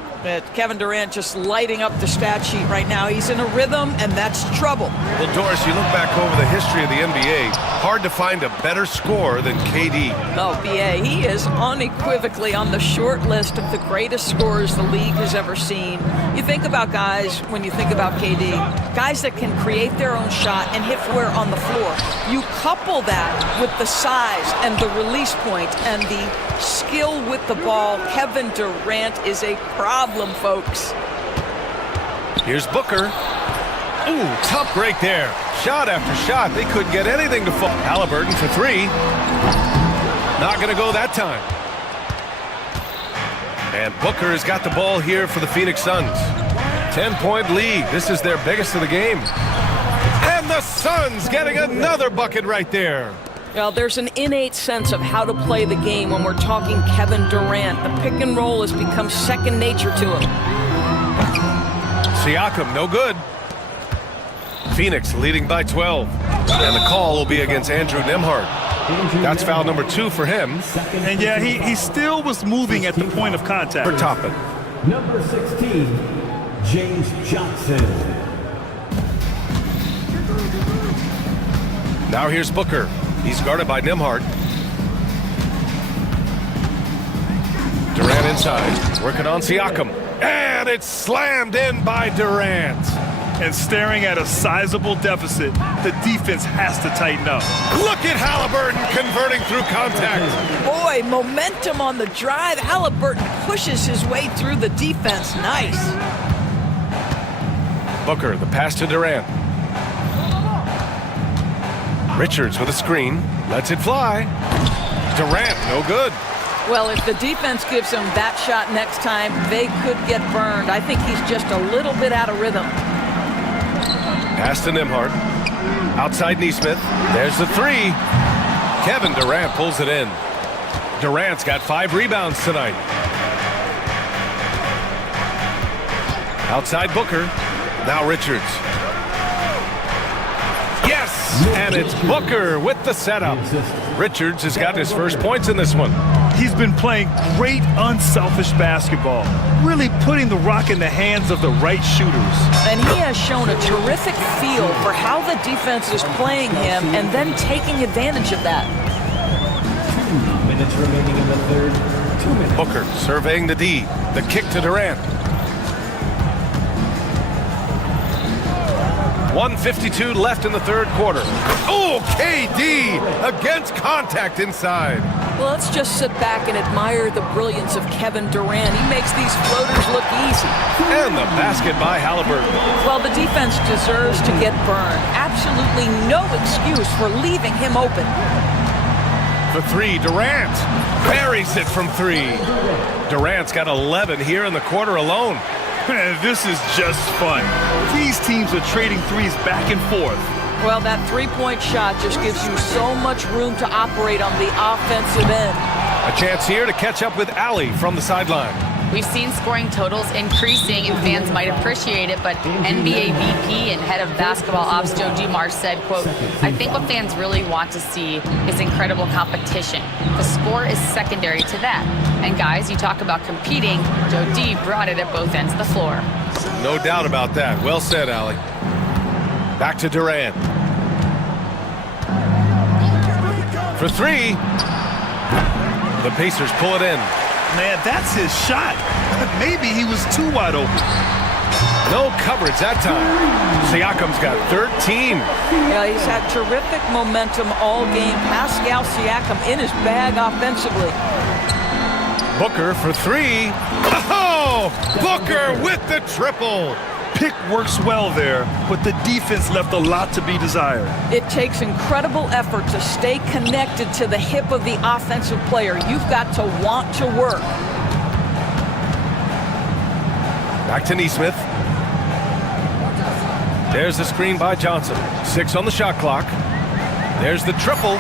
Kevin Durant just lighting up the stat sheet right now. He's in a rhythm, and that's trouble. Well, Doris, you look back over the history of the NBA, hard to find a better scorer than KD. Oh, BA, he is unequivocally on the short list of the greatest scorers the league has ever seen. You think about guys, when you think about KD, guys that can create their own shot and hit where on the floor. You couple that with the size and the release point and the skill with the ball. Kevin Durant is a problem, folks. Here's Booker. Ooh, tough break there. Shot after shot. They couldn't get anything to fall. Halliburton for three. Not going to go that time. And Booker has got the ball here for the Phoenix Suns. 10-point lead. This is their biggest of the game. And the Suns getting another bucket right there. Well, there's an innate sense of how to play the game when we're talking Kevin Durant. The pick and roll has become second nature to him. Siakam, no good. Phoenix leading by 12. And the call will be against Andrew Nembhard. That's foul number 2 for him. And yeah, he still was moving at the point of contact. For Toppin. Number 16, James Johnson. Now here's Booker. He's guarded by Nembhard. Durant inside, working on Siakam. And it's slammed in by Durant. And staring at a sizable deficit, the defense has to tighten up. Look at Halliburton converting through contact. Boy, momentum on the drive. Halliburton pushes his way through the defense. Nice. Booker, the pass to Durant. Richards with a screen, lets it fly. Durant, no good. Well, if the defense gives him that shot next time, they could get burned. I think he's just a little bit out of rhythm. Pass to Nembhard. Outside Neesmith. There's the three. Kevin Durant pulls it in. Durant's got 5 rebounds tonight. Outside Booker. Now Richards. Yes! And it's Booker with the setup. Richards has got his first points in this one. He's been playing great, unselfish basketball, really putting the rock in the hands of the right shooters. And he has shown a terrific feel for how the defense is playing him and then taking advantage of that. 2 minutes remaining in the third. 2 minutes. Booker surveying the D. The kick to Durant. 1:52 left in the third quarter. Oh, KD against contact inside. Well, let's just sit back and admire the brilliance of Kevin Durant. He makes these floaters look easy. And the basket by Halliburton. Well, the defense deserves to get burned. Absolutely no excuse for leaving him open. For three, Durant buries it from 3. Durant's got 11 here in the quarter alone. Man, this is just fun. These teams are trading threes back and forth. Well, that three-point shot just gives you so much room to operate on the offensive end. A chance here to catch up with Allie from the sideline. We've seen scoring totals increasing, and fans might appreciate it, but NBA VP and head of basketball ops Joe Dumars said, quote, "I think what fans really want to see is incredible competition. The score is secondary to that. And guys, you talk about competing, Joe D brought it at both ends of the floor." No doubt about that. Well said, Allie. Back to Durant. For 3. The Pacers pull it in. Man, that's his shot. Maybe he was too wide open. No coverage that time. Siakam's got 13. Yeah, he's had terrific momentum all game. Pascal Siakam in his bag offensively. Booker for 3. Oh! Booker with the triple. Pick works well there, but the defense left a lot to be desired. It takes incredible effort to stay connected to the hip of the offensive player. You've got to want to work. Back to Neesmith. There's the screen by Johnson. 6 on the shot clock. There's the triple.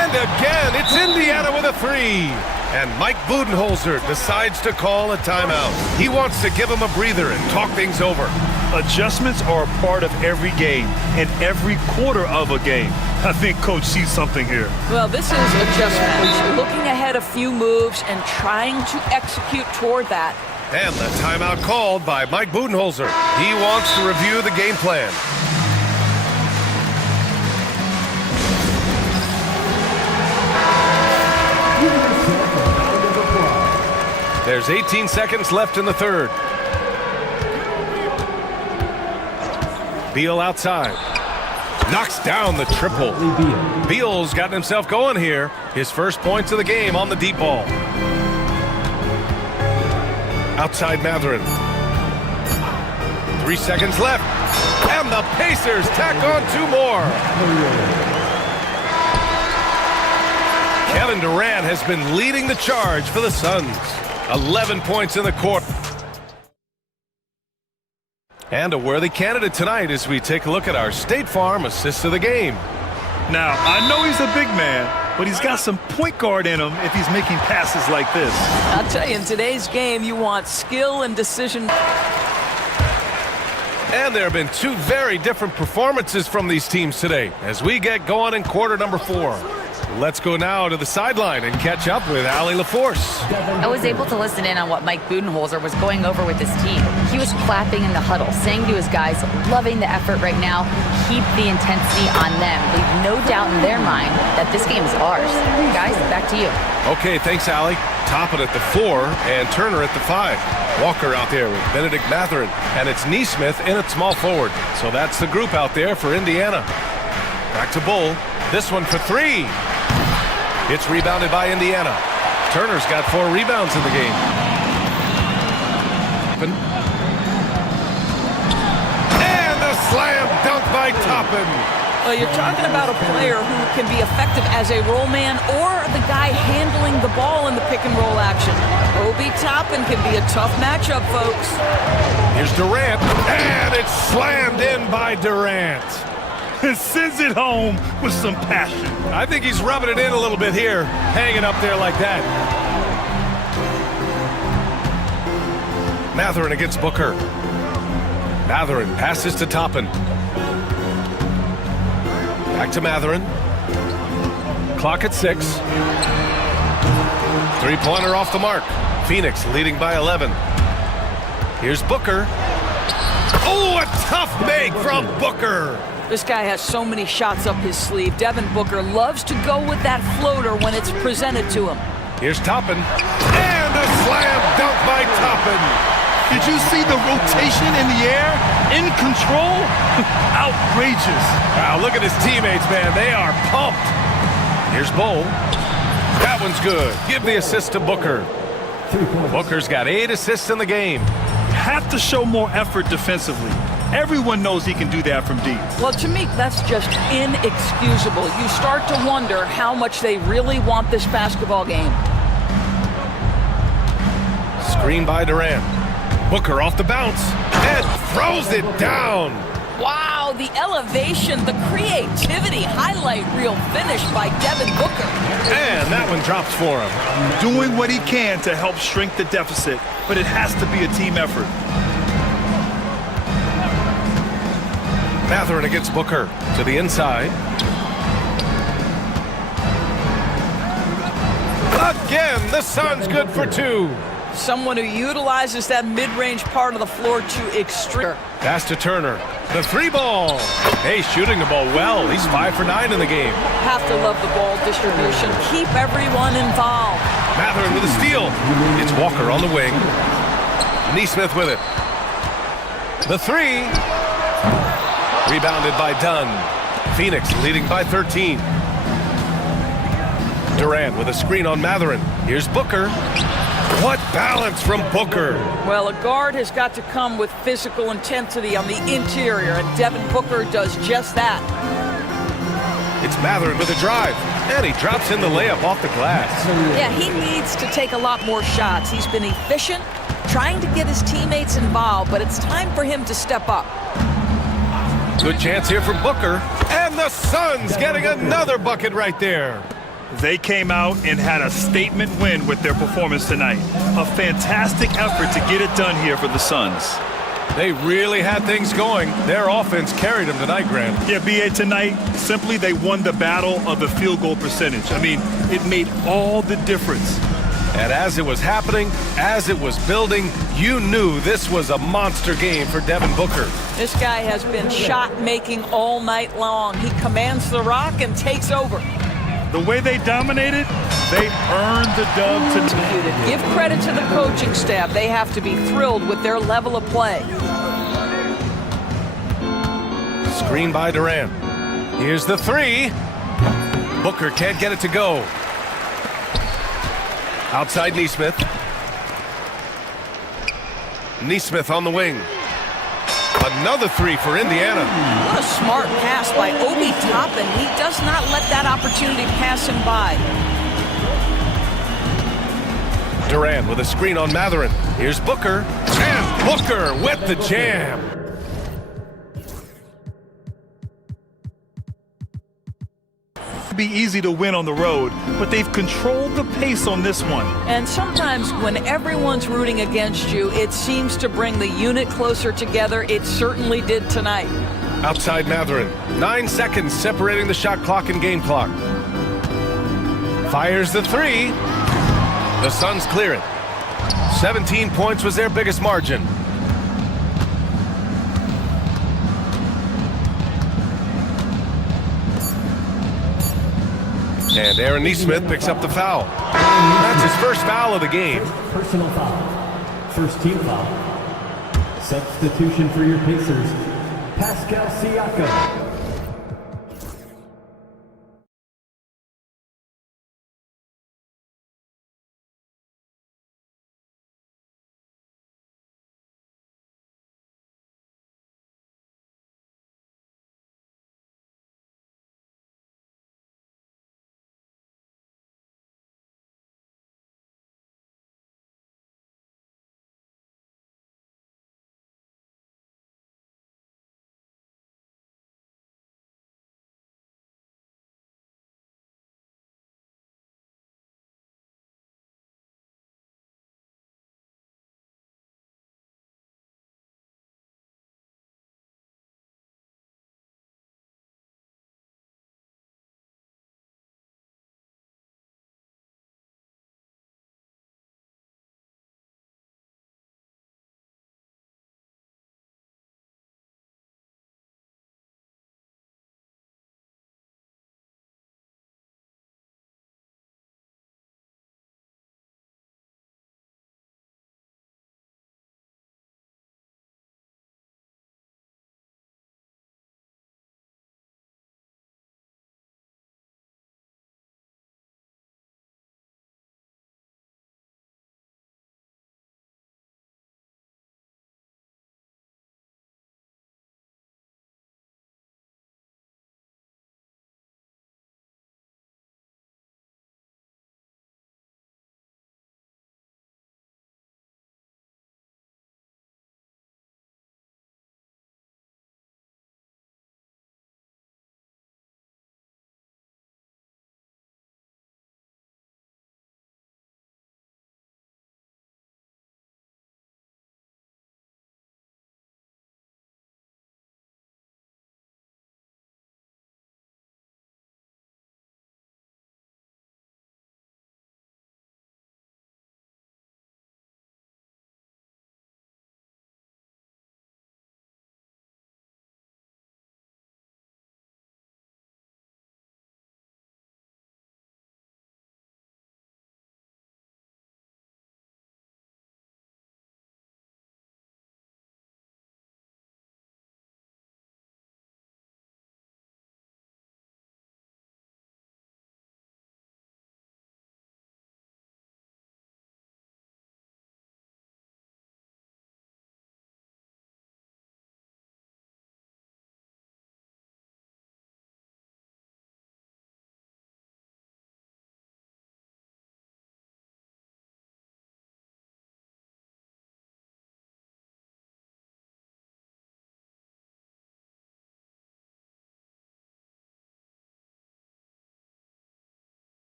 And again, it's Indiana with a 3. And Mike Budenholzer decides to call a timeout. He wants to give him a breather and talk things over. Adjustments are a part of every game and every quarter of a game. I think Coach sees something here. Well, this is a just match. Looking ahead a few moves and trying to execute toward that. And the timeout called by Mike Budenholzer. He wants to review the game plan. There's 18 seconds left in the third. Beal outside. Knocks down the triple. Beal's gotten himself going here. His first points of the game on the deep ball. Outside Matherin. 3 seconds left. And the Pacers tack on 2 more. Kevin Durant has been leading the charge for the Suns. 11 points in the quarter. And a worthy candidate tonight as we take a look at our State Farm assist of the game. Now, I know he's a big man, but he's got some point guard in him if he's making passes like this. I'll tell you, in today's game, you want skill and decision. And there have been 2 very different performances from these teams today as we get going in quarter number 4. Let's go now to the sideline and catch up with Allie LaForce. I was able to listen in on what Mike Budenholzer was going over with his team. He was clapping in the huddle, saying to his guys, loving the effort right now, keep the intensity on them. Leave no doubt in their mind that this game is ours. Guys, back to you. Okay, thanks, Allie. Toppin at the 4 and Turner at the 5. Walker out there with Benedict Matherin, and it's Neesmith in at small forward. So that's the group out there for Indiana. Back to Bull. This one for 3. It's rebounded by Indiana. Turner's got 4 rebounds in the game. And the slam dunk by Toppin. Well, you're talking about a player who can be effective as a roll man or the guy handling the ball in the pick and roll action. Obi Toppin can be a tough matchup, folks. Here's Durant, and it's slammed in by Durant. And sends it home with some passion. I think he's rubbing it in a little bit here, hanging up there like that. Matherin against Booker. Matherin passes to Toppin. Back to Matherin. Clock at 6. 3-pointer off the mark. Phoenix leading by 11. Here's Booker. Oh, a tough make from Booker. This guy has so many shots up his sleeve. Devin Booker loves to go with that floater when it's presented to him. Here's Toppin. And a slam dunk by Toppin. Did you see the rotation in the air? In control? Outrageous. Wow, look at his teammates, man. They are pumped. Here's Bull. That one's good. Give the assist to Booker. Booker's got 8 assists in the game. Have to show more effort defensively. Everyone knows he can do that from deep. Well, to me, that's just inexcusable. You start to wonder how much they really want this basketball game. Screen by Durant. Booker off the bounce and throws it down. Wow, the elevation, the creativity, highlight reel finish by Devin Booker. And that one drops for him. Doing what he can to help shrink the deficit, but it has to be a team effort. Matherin against Booker to the inside. Again, the Suns good for 2. Someone who utilizes that mid-range part of the floor to extreme. Pass to Turner. The 3-ball. Hey, shooting the ball well. He's 5 for 9 in the game. Have to love the ball distribution. Keep everyone involved. Matherin with a steal. It's Walker on the wing. Neesmith with it. The 3. Rebounded by Dunn. Phoenix leading by 13. Durant with a screen on Matherin. Here's Booker. What balance from Booker. Well, a guard has got to come with physical intensity on the interior, and Devin Booker does just that. It's Matherin with a drive, and he drops in the layup off the glass. Yeah, he needs to take a lot more shots. He's been efficient, trying to get his teammates involved, but it's time for him to step up. Good chance here for Booker, and the Suns getting another bucket right there. They came out and had a statement win with their performance tonight. A fantastic effort to get it done here for the Suns. They really had things going. Their offense carried them tonight, Grant. Yeah, B.A., tonight, simply they won the battle of the field goal percentage. I mean, it made all the difference. And as it was happening, as it was building, you knew this was a monster game for Devin Booker. This guy has been shot-making all night long. He commands the rock and takes over. The way they dominated, they earned the dub tonight. Give credit to the coaching staff. They have to be thrilled with their level of play. Screen by Durant. Here's the three. Booker can't get it to go. Outside Neesmith. Neesmith on the wing. Another three for Indiana. What a smart pass by Obi Toppin. He does not let that opportunity pass him by. Durant with a screen on Mathurin. Here's Booker. And Booker with the jam. Be easy to win on the road, but they've controlled the pace on this one. And sometimes when everyone's rooting against you, it seems to bring the unit closer together. It certainly did tonight. Outside Mathurin. 9 seconds separating the shot clock and game clock. Fires the three. The Suns clear it. 17 points was their biggest margin. And Aaron Neesmith picks up the foul. That's his first foul of the game. Personal foul. First team foul. Substitution for your Pacers, Pascal Siakam.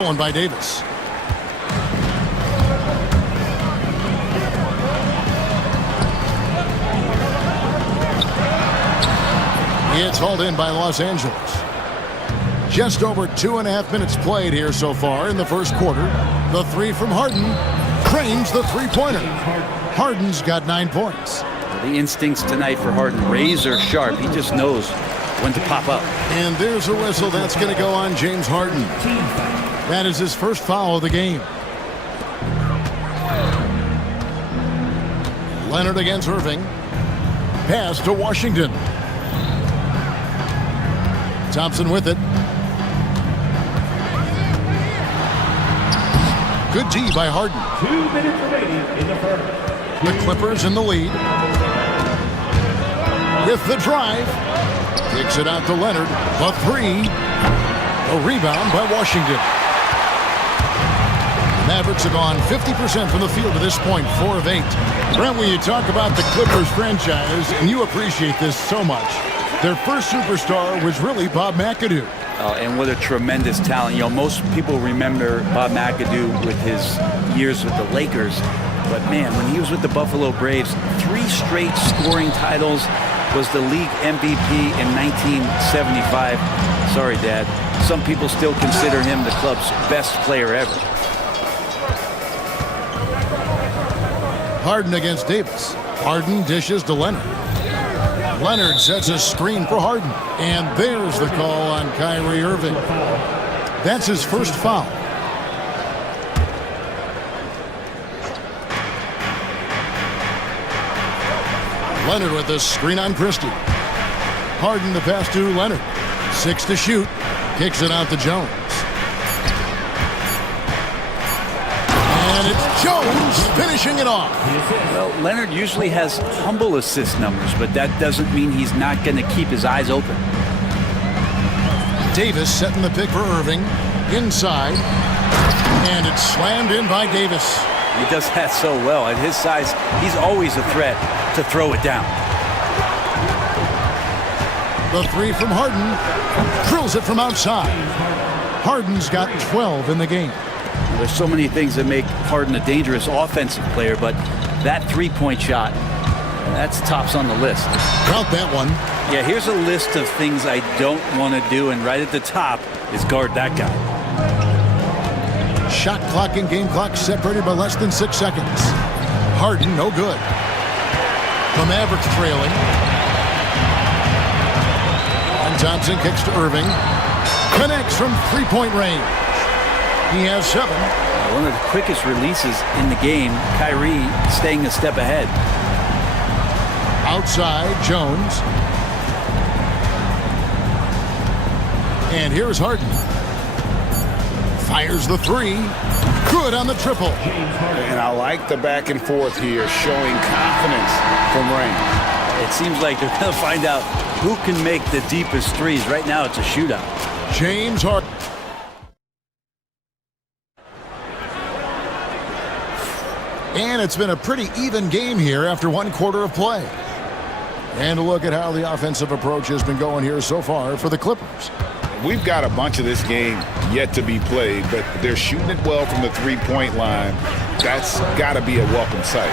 One by Davis. It's hauled in by Los Angeles. Just over 2.5 minutes played here so far in the first quarter. The three from Harden cranes the three-pointer. Harden's got 9 points. The instincts tonight for Harden, razor sharp. He just knows when to pop up. And there's a whistle that's going to go on James Harden. That is his first foul of the game. Leonard against Irving. Pass to Washington. Thompson with it. Good D by Harden. 2 minutes remaining in the first. The Clippers in the lead. With the drive. Kicks it out to Leonard. The three. A rebound by Washington. Mavericks have gone 50% from the field to this point, 4 of 8. Brent, when you talk about the Clippers franchise, and you appreciate this so much, their first superstar was really Bob McAdoo. And what a tremendous talent. You know, most people remember Bob McAdoo with his years with the Lakers. But, man, when he was with the Buffalo Braves, 3 straight scoring titles, was the league MVP in 1975. Sorry, Dad. Some people still consider him the club's best player ever. Harden against Davis. Harden dishes to Leonard. Leonard sets a screen for Harden. And there's the call on Kyrie Irving. That's his first foul. Leonard with the screen on Christie. Harden the pass to Leonard. 6 to shoot. Kicks it out to Jones. And it's Jones finishing it off. Well, Leonard usually has humble assist numbers, but that doesn't mean he's not going to keep his eyes open. Davis setting the pick for Irving. Inside. And it's slammed in by Davis. He does that so well. At his size, he's always a threat to throw it down. The three from Harden. Drills it from outside. Harden's got 12 in the game. There's so many things that make Harden a dangerous offensive player, but that three-point shot, that's tops on the list. Count that one. Yeah, here's a list of things I don't want to do, and right at the top is guard that guy. Shot clock and game clock separated by less than 6 seconds. Harden, no good. The Mavericks trailing. And Thompson kicks to Irving. Connects from three-point range. He has 7. One of the quickest releases in the game. Kyrie staying a step ahead. Outside, Jones. And here's Harden. Fires the three. Good on the triple. And I like the back and forth here, showing confidence from range. It seems like they're going to find out who can make the deepest threes. Right now, it's a shootout. James Harden. And it's been a pretty even game here after 1 quarter of play. And a look at how the offensive approach has been going here so far for the Clippers. We've got a bunch of this game yet to be played, but they're shooting it well from the three-point line. That's got to be a welcome sight.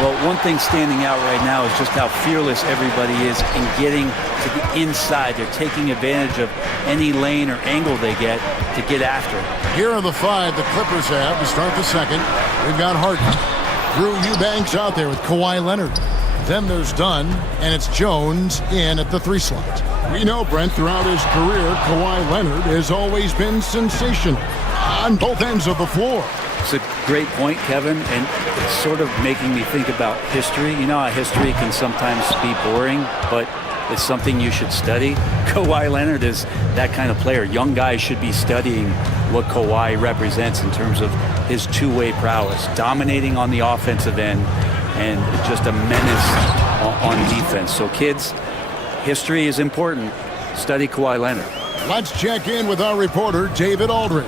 Well, one thing standing out right now is just how fearless everybody is in getting to the inside. They're taking advantage of any lane or angle they get to get after. Here are the 5 the Clippers have to start the second. We've got Harden. Drew Eubanks out there with Kawhi Leonard. Then there's Dunn, and it's Jones in at the 3 slot. We know, Brent, throughout his career, Kawhi Leonard has always been sensational on both ends of the floor. It's a great point, Kevin, and it's sort of making me think about history. You know how history can sometimes be boring, but it's something you should study. Kawhi Leonard is that kind of player. Young guys should be studying what Kawhi represents in terms of his two-way prowess, dominating on the offensive end, and just a menace on defense. So kids, history is important. Study Kawhi Leonard. Let's check in with our reporter, David Aldridge.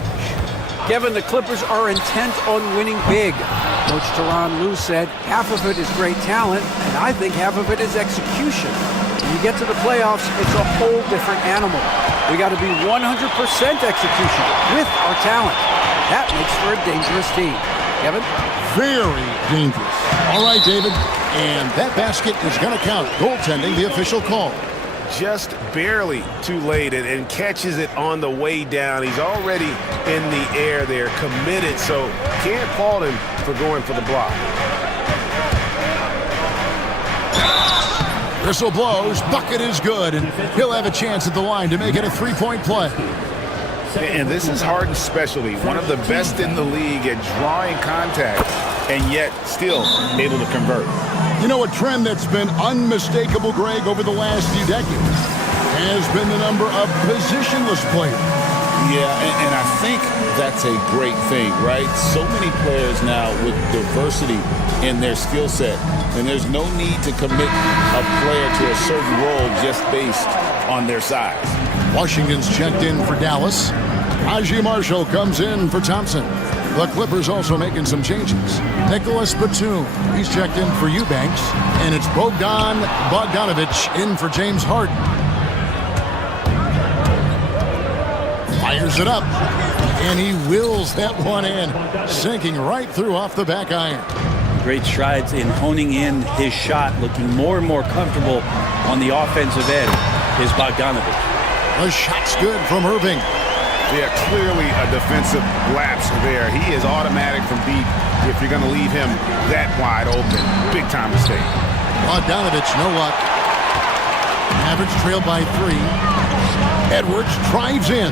Kevin, the Clippers are intent on winning big. Coach Tyronn Lue said half of it is great talent, and I think half of it is execution. When you get to the playoffs, it's a whole different animal. We got to be 100% execution with our talent. That makes for a dangerous team. Kevin? Very dangerous. All right, David. And that basket is going to count. Goaltending, the official call. Just barely too late and catches it on the way down. He's already in the air there, committed, so can't fault him for going for the block. Whistle blows, bucket is good, and he'll have a chance at the line to make it a three-point play. And this is Harden's specialty, one of the best in the league at drawing contact, and yet still able to convert. You know, a trend that's been unmistakable, Greg, over the last few decades has been the number of positionless players. Yeah, and I think that's a great thing, right? So many players now with diversity in their skill set, and there's no need to commit a player to a certain role just based on their size. Washington's checked in for Dallas. Najee Marshall comes in for Thompson. The Clippers also making some changes. Nicholas Batum, he's checked in for Eubanks, and it's Bogdanovich in for James Harden. Fires it up, and he wills that one in, sinking right through off the back iron. Great strides in honing in his shot, looking more and more comfortable on the offensive end is Bogdanovich. The shot's good from Irving. Yeah, clearly a defensive lapse there. He is automatic from deep if you're going to leave him that wide open. Big time mistake. Bogdanovich, no luck. Mavericks trail by 3. Edwards drives in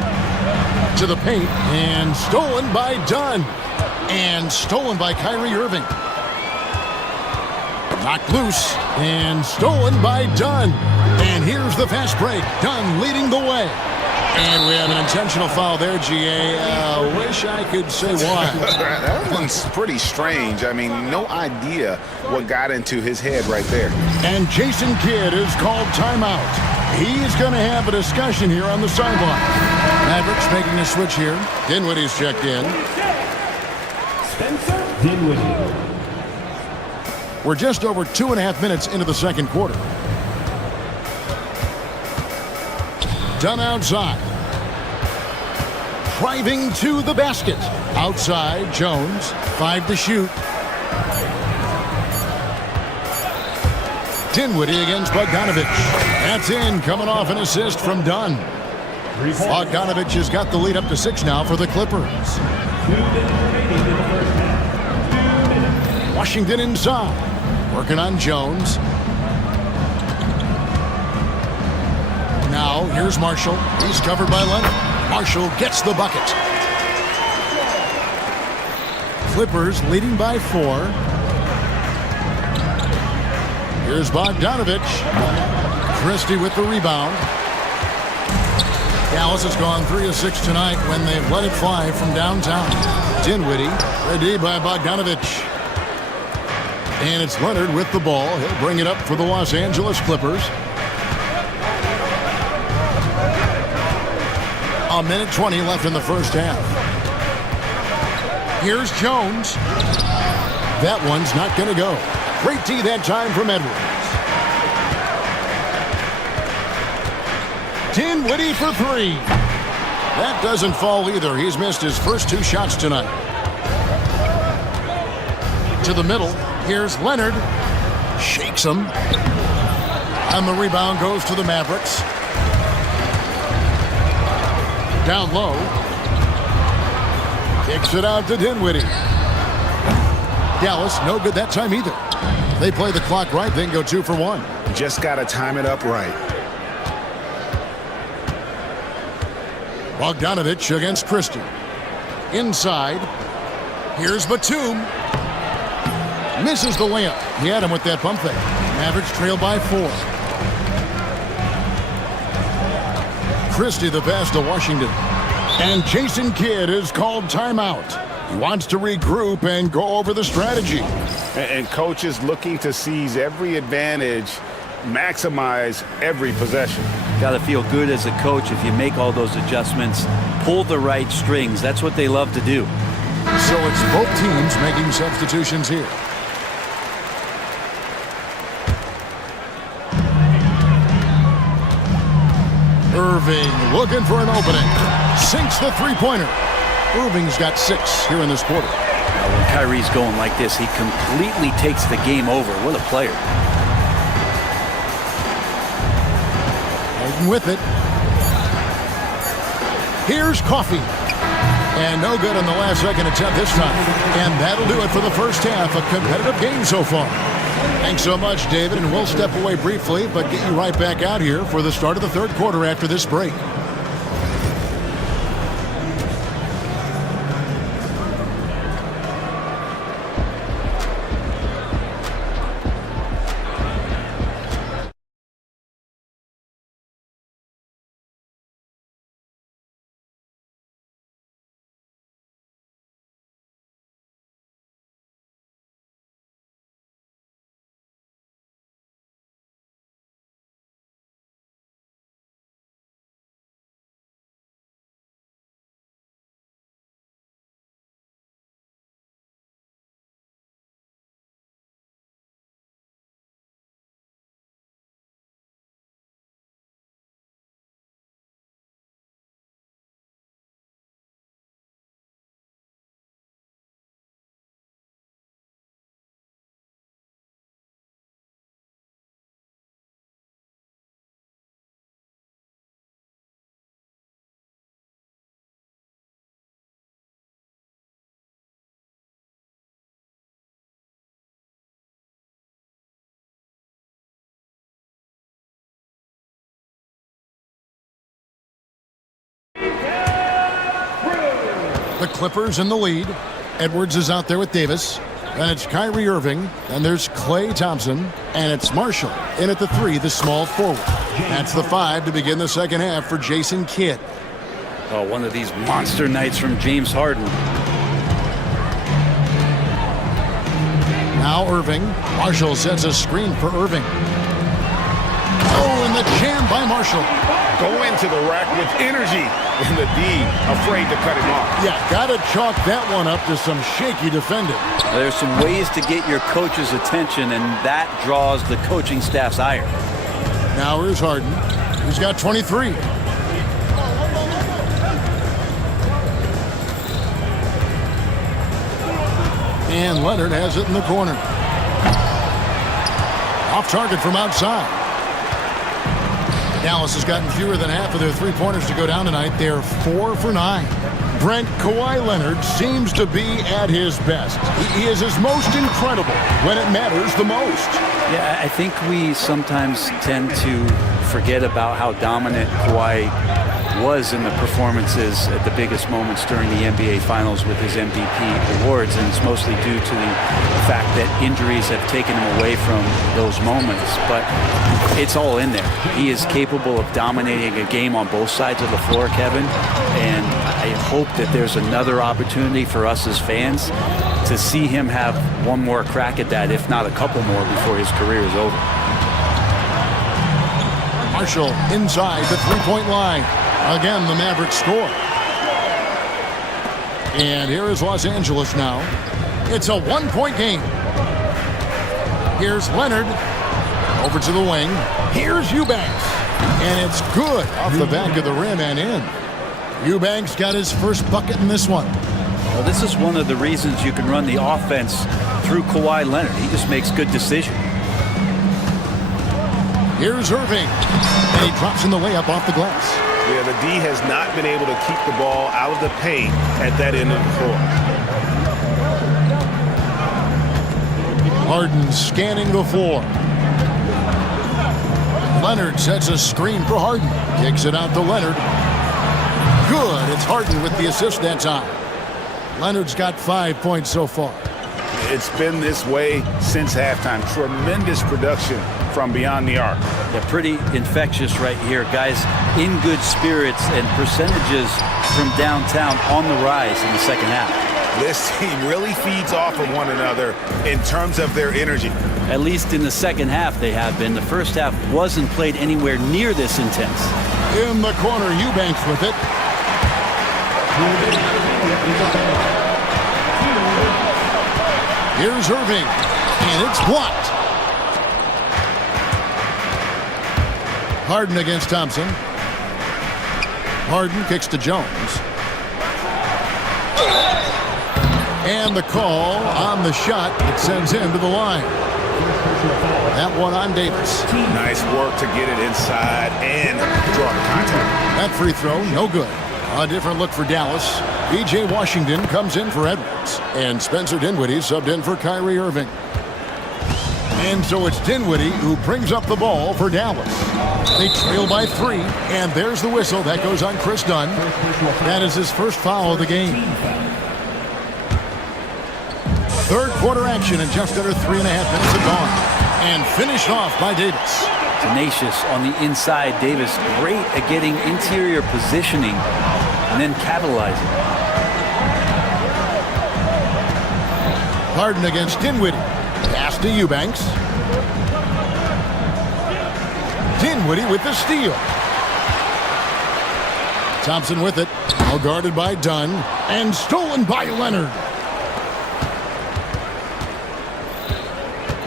to the paint and stolen by Dunn. And stolen by Kyrie Irving. Knocked loose and stolen by Dunn. And here's the fast break. Dunn leading the way. And we have an intentional foul there, GA. Wish I could say why. That one's pretty strange. I mean, no idea what got into his head right there. And Jason Kidd is called timeout. He's going to have a discussion here on the sideline. Mavericks making a switch here. Dinwiddie's checked in. Spencer Dinwiddie. We're just over 2.5 minutes into the second quarter. Dunn outside. Driving to the basket. Outside, Jones. 5 to shoot. Dinwiddie against Bogdanovich. That's in, coming off an assist from Dunn. Bogdanovich has got the lead up to 6 now for the Clippers. Washington inside. Working on Jones. Now, here's Marshall. He's covered by Leonard. Marshall gets the bucket. Clippers leading by 4. Here's Bogdanovich. Christie with the rebound. Dallas has gone 3 of 6 tonight when they've let it fly from downtown. Dinwiddie, ready by Bogdanovich. And it's Leonard with the ball. He'll bring it up for the Los Angeles Clippers. A minute 20 left in the first half. Here's Jones. That one's not going to go. Great tee that time from Edwards. Dinwiddie for 3. That doesn't fall either. He's missed his first 2 shots tonight. To the middle. Here's Leonard. Shakes him. And the rebound goes to the Mavericks. Down low. Kicks it out to Dinwiddie. Dallas, no good that time either. They play the clock right, then go 2 for 1. Just got to time it up right. Bogdanovich against Christie. Inside. Here's Batum. Misses the layup. He had him with that pump fake. Mavericks trail by 4. Christie the pass to Washington. And Jason Kidd is called timeout. He wants to regroup and go over the strategy. And coaches looking to seize every advantage, maximize every possession. Got to feel good as a coach if you make all those adjustments, pull the right strings. That's what they love to do. So it's both teams making substitutions here. Irving looking for an opening. Sinks the three-pointer. Irving's got 6 here in this quarter. Now, when Kyrie's going like this, he completely takes the game over. What a player. Harden with it. Here's Coffey. And no good on the last second attempt this time. And that'll do it for the first half. A competitive game so far. Thanks so much, David, and we'll step away briefly, but get you right back out here for the start of the third quarter after this break. The Clippers in the lead. Edwards is out there with Davis. And it's Kyrie Irving. And there's Klay Thompson. And it's Marshall in at the 3, the small forward. That's the 5 to begin the second half for Jason Kidd. Oh, one of these monster nights from James Harden. Now Irving. Marshall sets a screen for Irving. Oh, and the jam by Marshall. Go into the rack with energy, and the D afraid to cut him off. Yeah, gotta chalk that one up to some shaky defending. There's some ways to get your coach's attention, and that draws the coaching staff's ire. Now here's Harden. He's got 23. And Leonard has it in the corner. Off target from outside. Dallas has gotten fewer than half of their three-pointers to go down tonight. They're 4 for 9. Brent, Kawhi Leonard seems to be at his best. He is his most incredible when it matters the most. Yeah, I think we sometimes tend to forget about how dominant Kawhi was in the performances at the biggest moments during the NBA Finals with his MVP awards, and it's mostly due to the fact that injuries have taken him away from those moments. But it's all in there. He is capable of dominating a game on both sides of the floor, Kevin, and I hope that there's another opportunity for us as fans to see him have one more crack at that, if not a couple more, before his career is over. Marshall inside the three-point line. Again, the Mavericks score. And here is Los Angeles now. It's a one-point game. Here's Leonard. Over to the wing. Here's Eubanks. And it's good off the back of the rim and in. Eubanks got his first bucket in this one. Well, this is one of the reasons you can run the offense through Kawhi Leonard. He just makes good decisions. Here's Irving. And he drops in the layup off the glass. Yeah, the D has not been able to keep the ball out of the paint at that end of the floor. Harden scanning the floor. Leonard sets a screen for Harden. Kicks it out to Leonard. Good. It's Harden with the assist that time. Leonard's got 5 points so far. It's been this way since halftime. Tremendous production from beyond the arc. Yeah, pretty infectious right here. Guys in good spirits and percentages from downtown on the rise in the second half. This team really feeds off of one another in terms of their energy. At least in the second half they have been. The first half wasn't played anywhere near this intense. In the corner, Eubanks with it. Here's Irving, and it's blocked. Harden against Thompson. Harden kicks to Jones. And the call on the shot that sends him to the line. That one on Davis. Nice work to get it inside and draw the contact. That free throw, no good. A different look for Dallas. B.J. Washington comes in for Edwards. And Spencer Dinwiddie subbed in for Kyrie Irving. And so it's Dinwiddie who brings up the ball for Dallas. They trail by 3, and there's the whistle. That goes on Chris Dunn. That is his first foul of the game. Third quarter action in just under 3.5 minutes have gone. And finished off by Davis. Tenacious on the inside. Davis great at getting interior positioning and then capitalizing. Harden against Dinwiddie. Pass to Eubanks. Dinwiddie with the steal. Thompson with it. Well guarded by Dunn. And stolen by Leonard.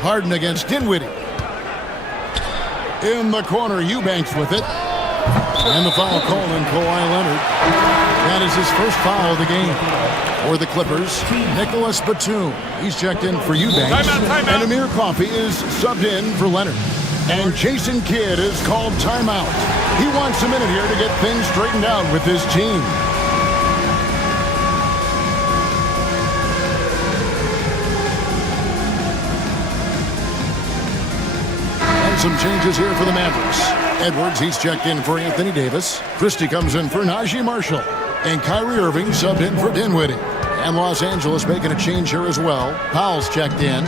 Harden against Dinwiddie. In the corner, Eubanks with it. And the foul call on Kawhi Leonard. That is his first foul of the game. For the Clippers, Nicholas Batum. He's checked in for Eubanks. Timeout. And Amir Coffey is subbed in for Leonard. And Jason Kidd is called timeout. He wants a minute here to get things straightened out with his team. And some changes here for the Mavericks. Edwards, he's checked in for Anthony Davis. Christie comes in for Najee Marshall. And Kyrie Irving subbed in for Dinwiddie. And Los Angeles making a change here as well. Powell's checked in.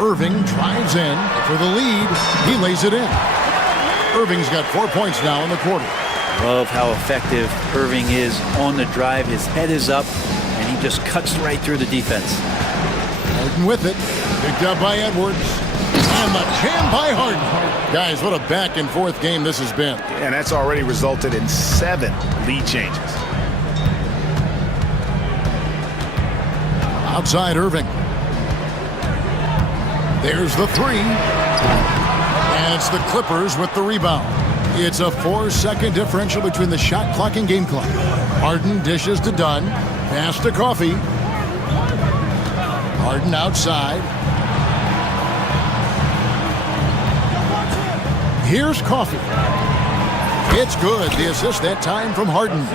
Irving drives in for the lead. He lays it in. Irving's got 4 points now in the quarter. Love how effective Irving is on the drive. His head is up, and he just cuts right through the defense. Harden with it. Picked up by Edwards. And the jam by Harden. Guys, what a back and forth game this has been. And that's already resulted in 7 lead changes. Outside Irving. There's the 3. And it's the Clippers with the rebound. It's a 4-second differential between the shot clock and game clock. Harden dishes to Dunn. Pass to Coffey. Harden outside. Here's Coffey. It's good. The assist that time from Harden.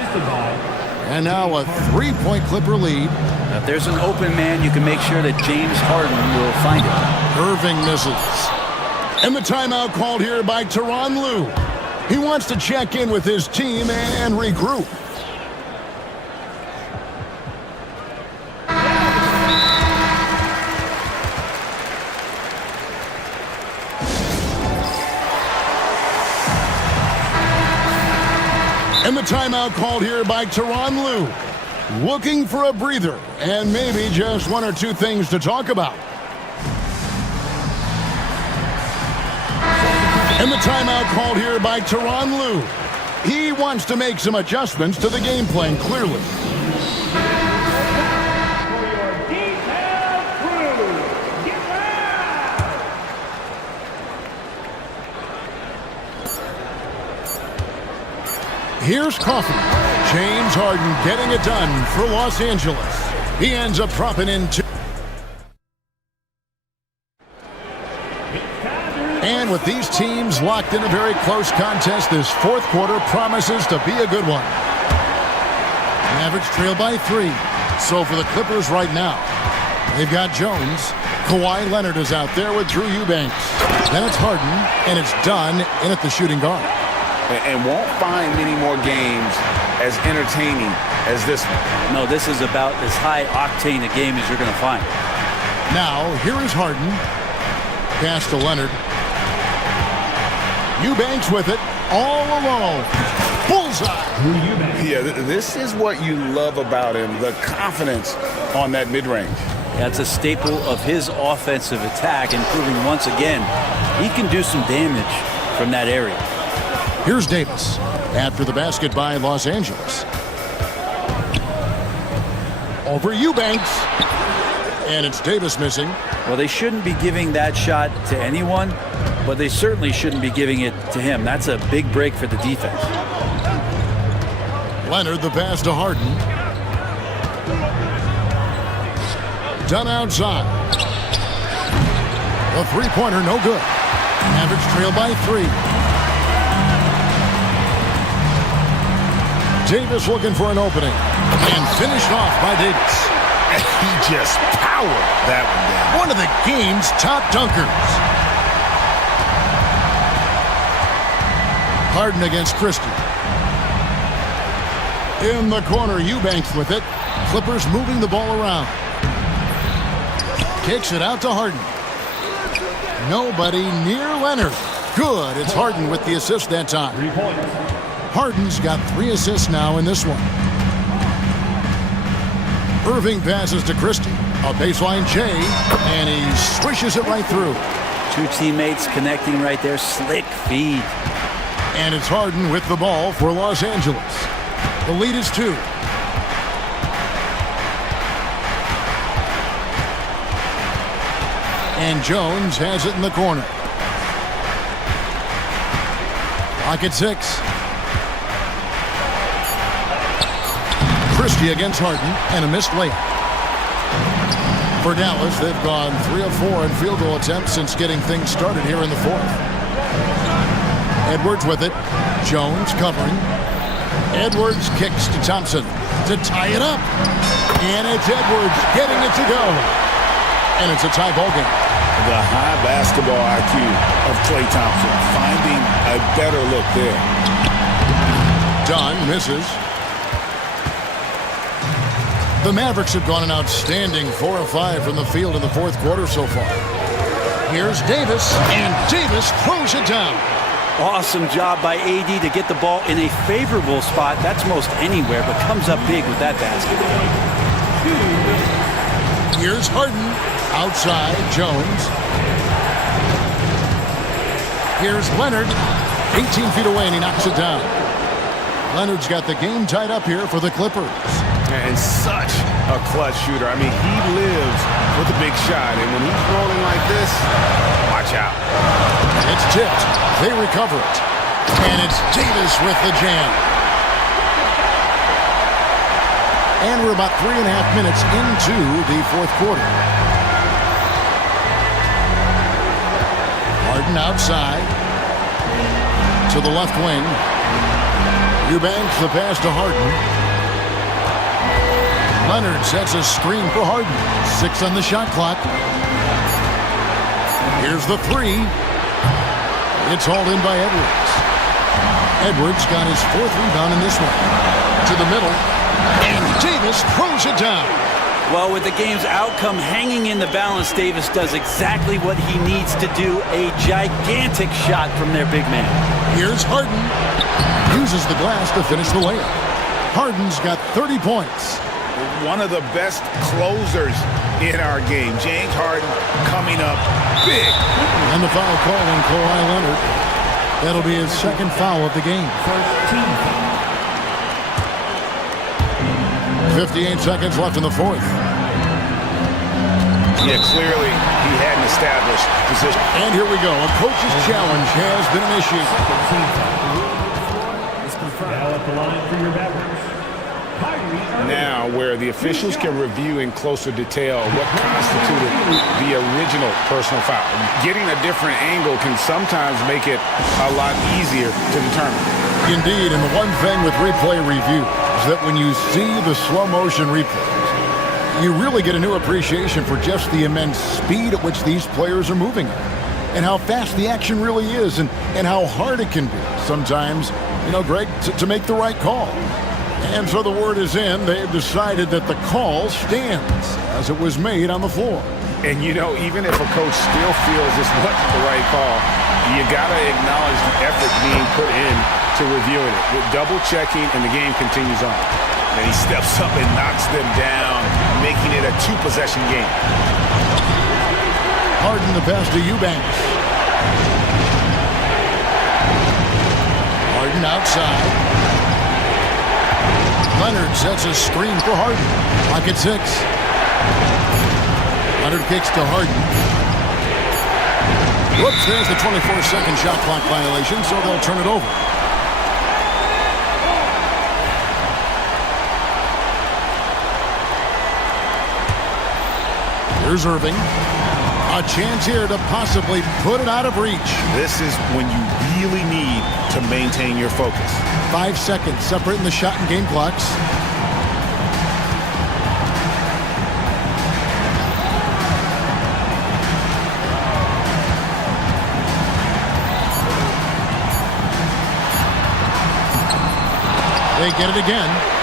And now a 3-point Clipper lead. Now, if there's an open man, you can make sure that James Harden will find it. Irving misses. And the timeout called here by Tyronn Lue. He wants to check in with his team and regroup. And the timeout called here by Tyronn Lue. Looking for a breather and maybe just 1 or 2 things to talk about. And the timeout called here by Tyronn Lue. He wants to make some adjustments to the game plan, clearly. Here's Coffey. James Harden getting it done for Los Angeles. He ends up dropping in 2. And with these teams locked in a very close contest, this fourth quarter promises to be a good one. Mavericks trail by 3. So for the Clippers right now, they've got Jones. Kawhi Leonard is out there with Drew Eubanks. Then it's Harden, and it's Dunn in at the shooting guard. And won't find many more games as entertaining as this one. No, this is about as high-octane a game as you're going to find. Now, here is Harden. Pass to Leonard. Eubanks with it, all alone. Bullseye. Yeah, this is what you love about him, the confidence on that mid-range. That's a staple of his offensive attack, and proving once again he can do some damage from that area. Here's Davis after the basket by Los Angeles. Over Eubanks. And it's Davis missing. Well, they shouldn't be giving that shot to anyone, but they certainly shouldn't be giving it to him. That's a big break for the defense. Leonard, the pass to Harden. Done outside. The three-pointer, no good. Mavericks trail by 3. Davis looking for an opening. And finished off by Davis. And he just powered that one down. One of the game's top dunkers. Harden against Christie. In the corner, Eubanks with it. Clippers moving the ball around. Kicks it out to Harden. Nobody near Leonard. Good. It's Harden with the assist that time. 3 points. Harden's got 3 assists now in this one. Irving passes to Christie. A baseline J, and he swishes it right through. 2 teammates connecting right there. Slick feed. And it's Harden with the ball for Los Angeles. The lead is 2. And Jones has it in the corner. Clock at 6. Christie against Harden, and a missed layup. For Dallas, they've gone 3 of 4 in field goal attempts since getting things started here in the 4th. Edwards with it. Jones covering. Edwards kicks to Thompson to tie it up. And it's Edwards getting it to go. And it's a tie ball game. The high basketball IQ of Klay Thompson, finding a better look there. Dunn misses. The Mavericks have gone an outstanding 4 of 5 from the field in the 4th quarter so far. Here's Davis, and Davis throws it down. Awesome job by AD to get the ball in a favorable spot. That's most anywhere, but comes up big with that basket. Here's Harden. Outside, Jones. Here's Leonard. 18 feet away, and he knocks it down. Leonard's got the game tied up here for the Clippers. And such a clutch shooter. I mean, he lives with a big shot. And when he's rolling like this, watch out. It's tipped. They recover it. And it's Davis with the jam. And we're about 3.5 minutes into the 4th quarter. Harden outside. To the left wing. Eubanks the pass to Harden. Leonard sets a screen for Harden. 6 on the shot clock. Here's the 3. It's hauled in by Edwards. Edwards got his 4th rebound in this one. To the middle. And Davis throws it down. Well, with the game's outcome hanging in the balance, Davis does exactly what he needs to do. A gigantic shot from their big man. Here's Harden. Uses the glass to finish the layup. Harden's got 30 points. One of the best closers in our game. James Harden coming up big. And the foul call on Kawhi Leonard. That'll be his 2nd foul of the game. 58 seconds left in the 4th. Yeah, clearly he hadn't established position. And here we go. A coach's challenge has been initiated. Now at the line for your Mavericks. Now, where the officials can review in closer detail what constituted the original personal foul. Getting a different angle can sometimes make it a lot easier to determine. Indeed, and the one thing with replay review is that when you see the slow motion replays, you really get a new appreciation for just the immense speed at which these players are moving at, and how fast the action really is, and how hard it can be sometimes, Greg, to make the right call. And so the word is in. They've decided that the call stands as it was made on the floor. And, even if a coach still feels this wasn't the right call, you got to acknowledge the effort being put in to reviewing it. With double checking, and the game continues on. And he steps up and knocks them down, making it a 2-possession game. Harden the pass to Eubanks. Harden outside. Leonard sets a screen for Harden. Clock at 6. Leonard kicks to Harden. Whoops, there's the 24-second shot clock violation, so they'll turn it over. Here's Irving. A chance here to possibly put it out of reach. This is when you really need to maintain your focus. 5 seconds separating the shot and game clocks. They get it again.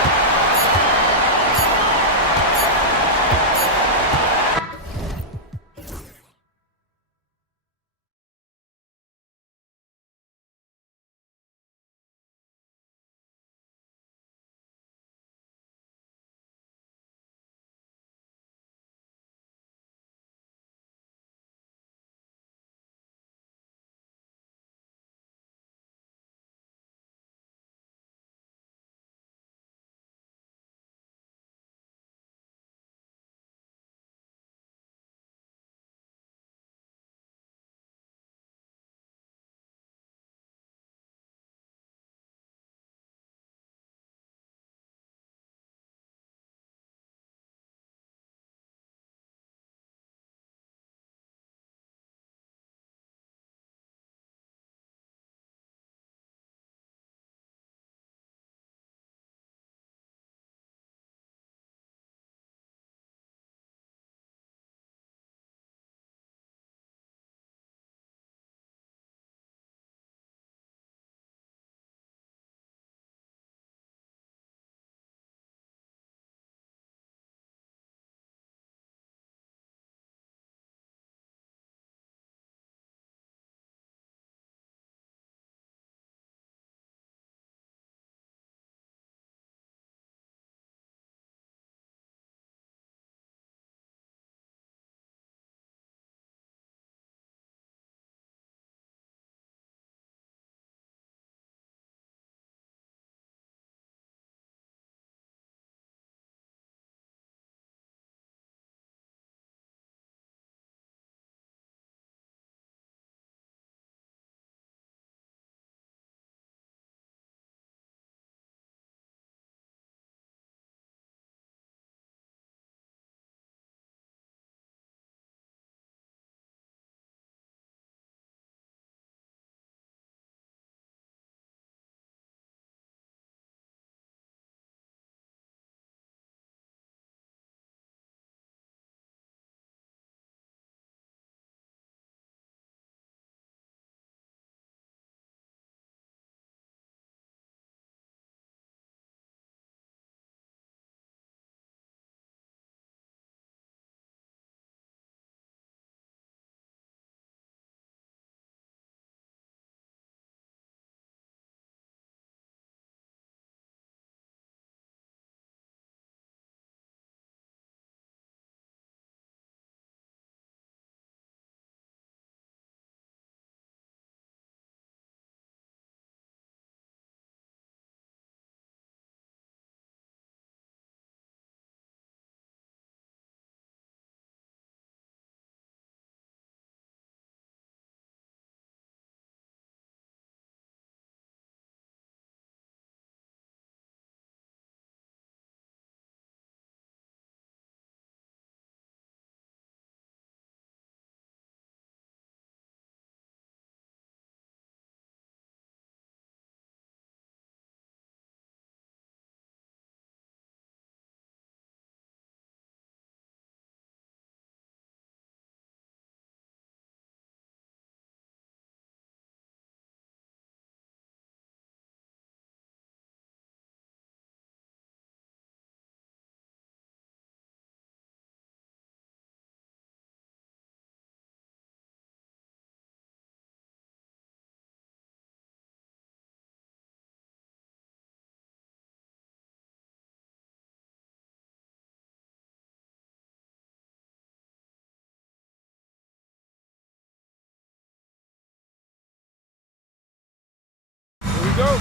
Go.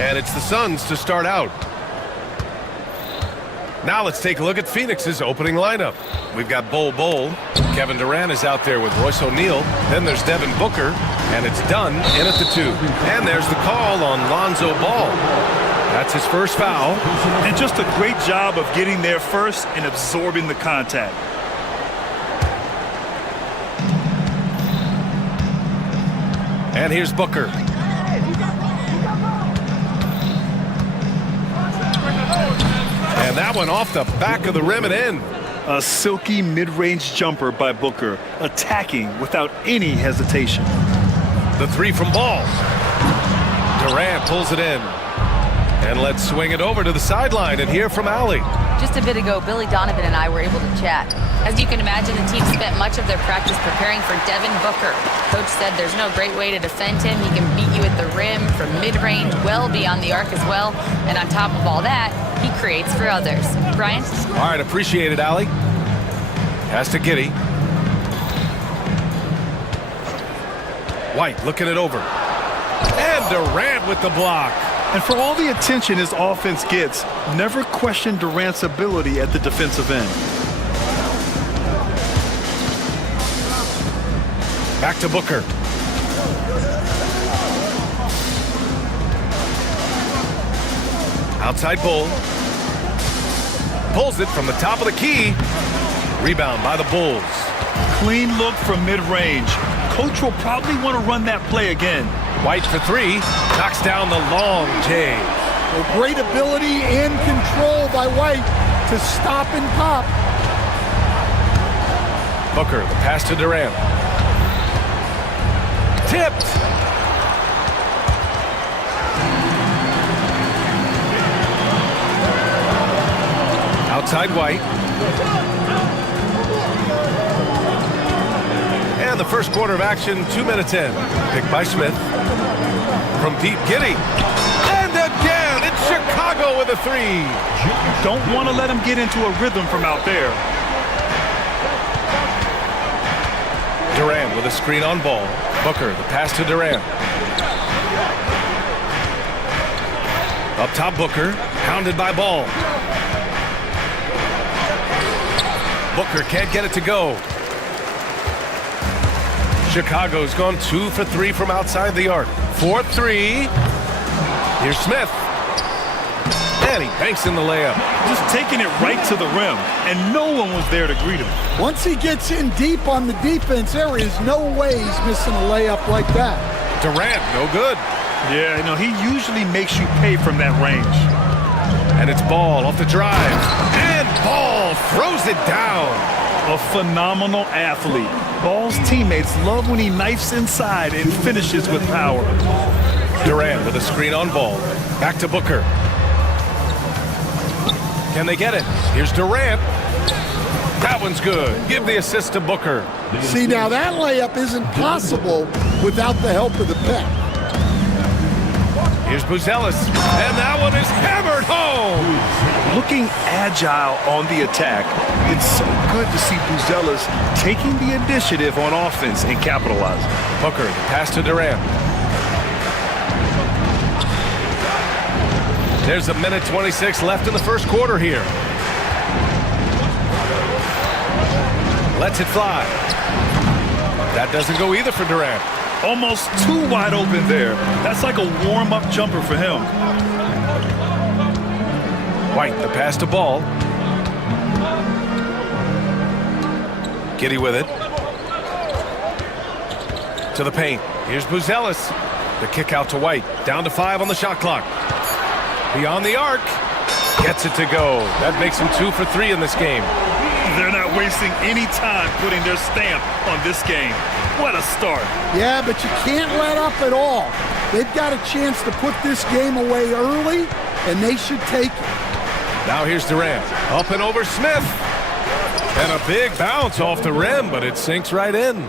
And it's the Suns to start out. Now let's take a look at Phoenix's opening lineup. We've got Bol. Kevin Durant is out there with Royce O'Neal. Then there's Devin Booker. And it's Dunn in at the 2. And there's the call on Lonzo Ball. That's his first foul. And just a great job of getting there first and absorbing the contact. And here's Booker. And that one off the back of the rim and in. A silky mid-range jumper by Booker, attacking without any hesitation. The three from Ball. Durant pulls it in. And let's swing it over to the sideline and hear from Allie. Just a bit ago, Billy Donovan and I were able to chat. As you can imagine, the team spent much of their practice preparing for Devin Booker. Coach said there's no great way to defend him. He can beat you at the rim, from mid-range, well beyond the arc as well. And on top of all that, he creates for others. Brian? All right, appreciate it, Allie. Pass to Giddey. White looking it over. And Durant with the block. And for all the attention his offense gets, never question Durant's ability at the defensive end. Back to Booker. Outside Bull. Pulls it from the top of the key. Rebound by the Bulls. Clean look from mid-range. Coach will probably want to run that play again. White for three. Knocks down the long J. A great ability and control by White to stop and pop. Booker, the pass to Durant. Tipped. Outside White. And the first quarter of action, 2 minutes in. Picked by Smith. From deep, Giddey. And again, it's Chicago with a three. Don't want to let him get into a rhythm from out there. Durant with a screen on Ball. Booker, the pass to Durant. Up top, Booker, pounded by Ball. Booker can't get it to go. Chicago's gone 2 for 3 from outside the arc. 4-3. Here's Smith. And he banks in the layup. Just taking it right to the rim, and no one was there to greet him. Once he gets in deep on the defense, there is no way he's missing a layup like that. Durant, no good. Yeah, you know, he usually makes you pay from that range. And it's Ball off the drive. And Ball throws it down. A phenomenal athlete. Ball's teammates love when he knifes inside and finishes with power. Durant with a screen on Ball. Back to Booker. Can they get it? Here's Durant. That one's good. Give the assist to Booker. See, now that layup isn't possible without the help of the pick. Here's Buzelis. And that one is hammered home. Looking agile on the attack. It's so good to see Buzelis taking the initiative on offense and capitalizing. Booker, the pass to Durant. There's a minute 26 left in the first quarter here. Lets it fly. That doesn't go either for Durant. Almost too wide open there. That's like a warm-up jumper for him. White, the pass to Ball. Giddey with it. To the paint. Here's Buzelis. The kick out to White. Down to 5 on the shot clock. Beyond the arc. Gets it to go. That makes him 2 for 3 in this game. They're not wasting any time putting their stamp on this game. What a start. Yeah, but you can't let up at all. They've got a chance to put this game away early, and they should take it. Now here's Durant. Up and over Smith. And a big bounce off the rim, but it sinks right in.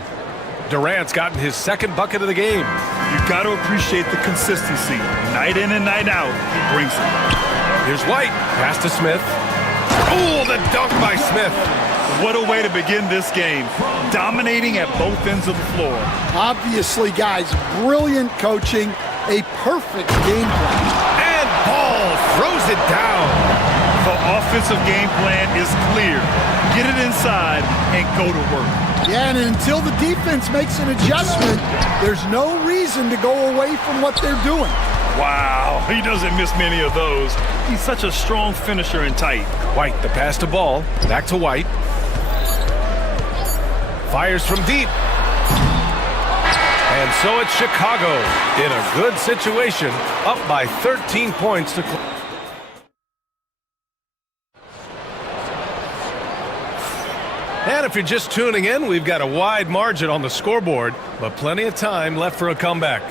Durant's gotten his second bucket of the game. You've got to appreciate the consistency. Night in and night out, he brings it. Here's White. Pass to Smith. Oh, the dunk by Smith. What a way to begin this game. Dominating at both ends of the floor. Obviously, guys, brilliant coaching, a perfect game plan. And Ball throws it down. The offensive game plan is clear. Get it inside and go to work. Yeah, and until the defense makes an adjustment, there's no reason to go away from what they're doing. Wow, he doesn't miss many of those. He's such a strong finisher and tight. White, the pass to Ball. Back to White. Fires from deep. And so it's Chicago in a good situation, up by 13 points to close. And if you're just tuning in, we've got a wide margin on the scoreboard, but plenty of time left for a comeback.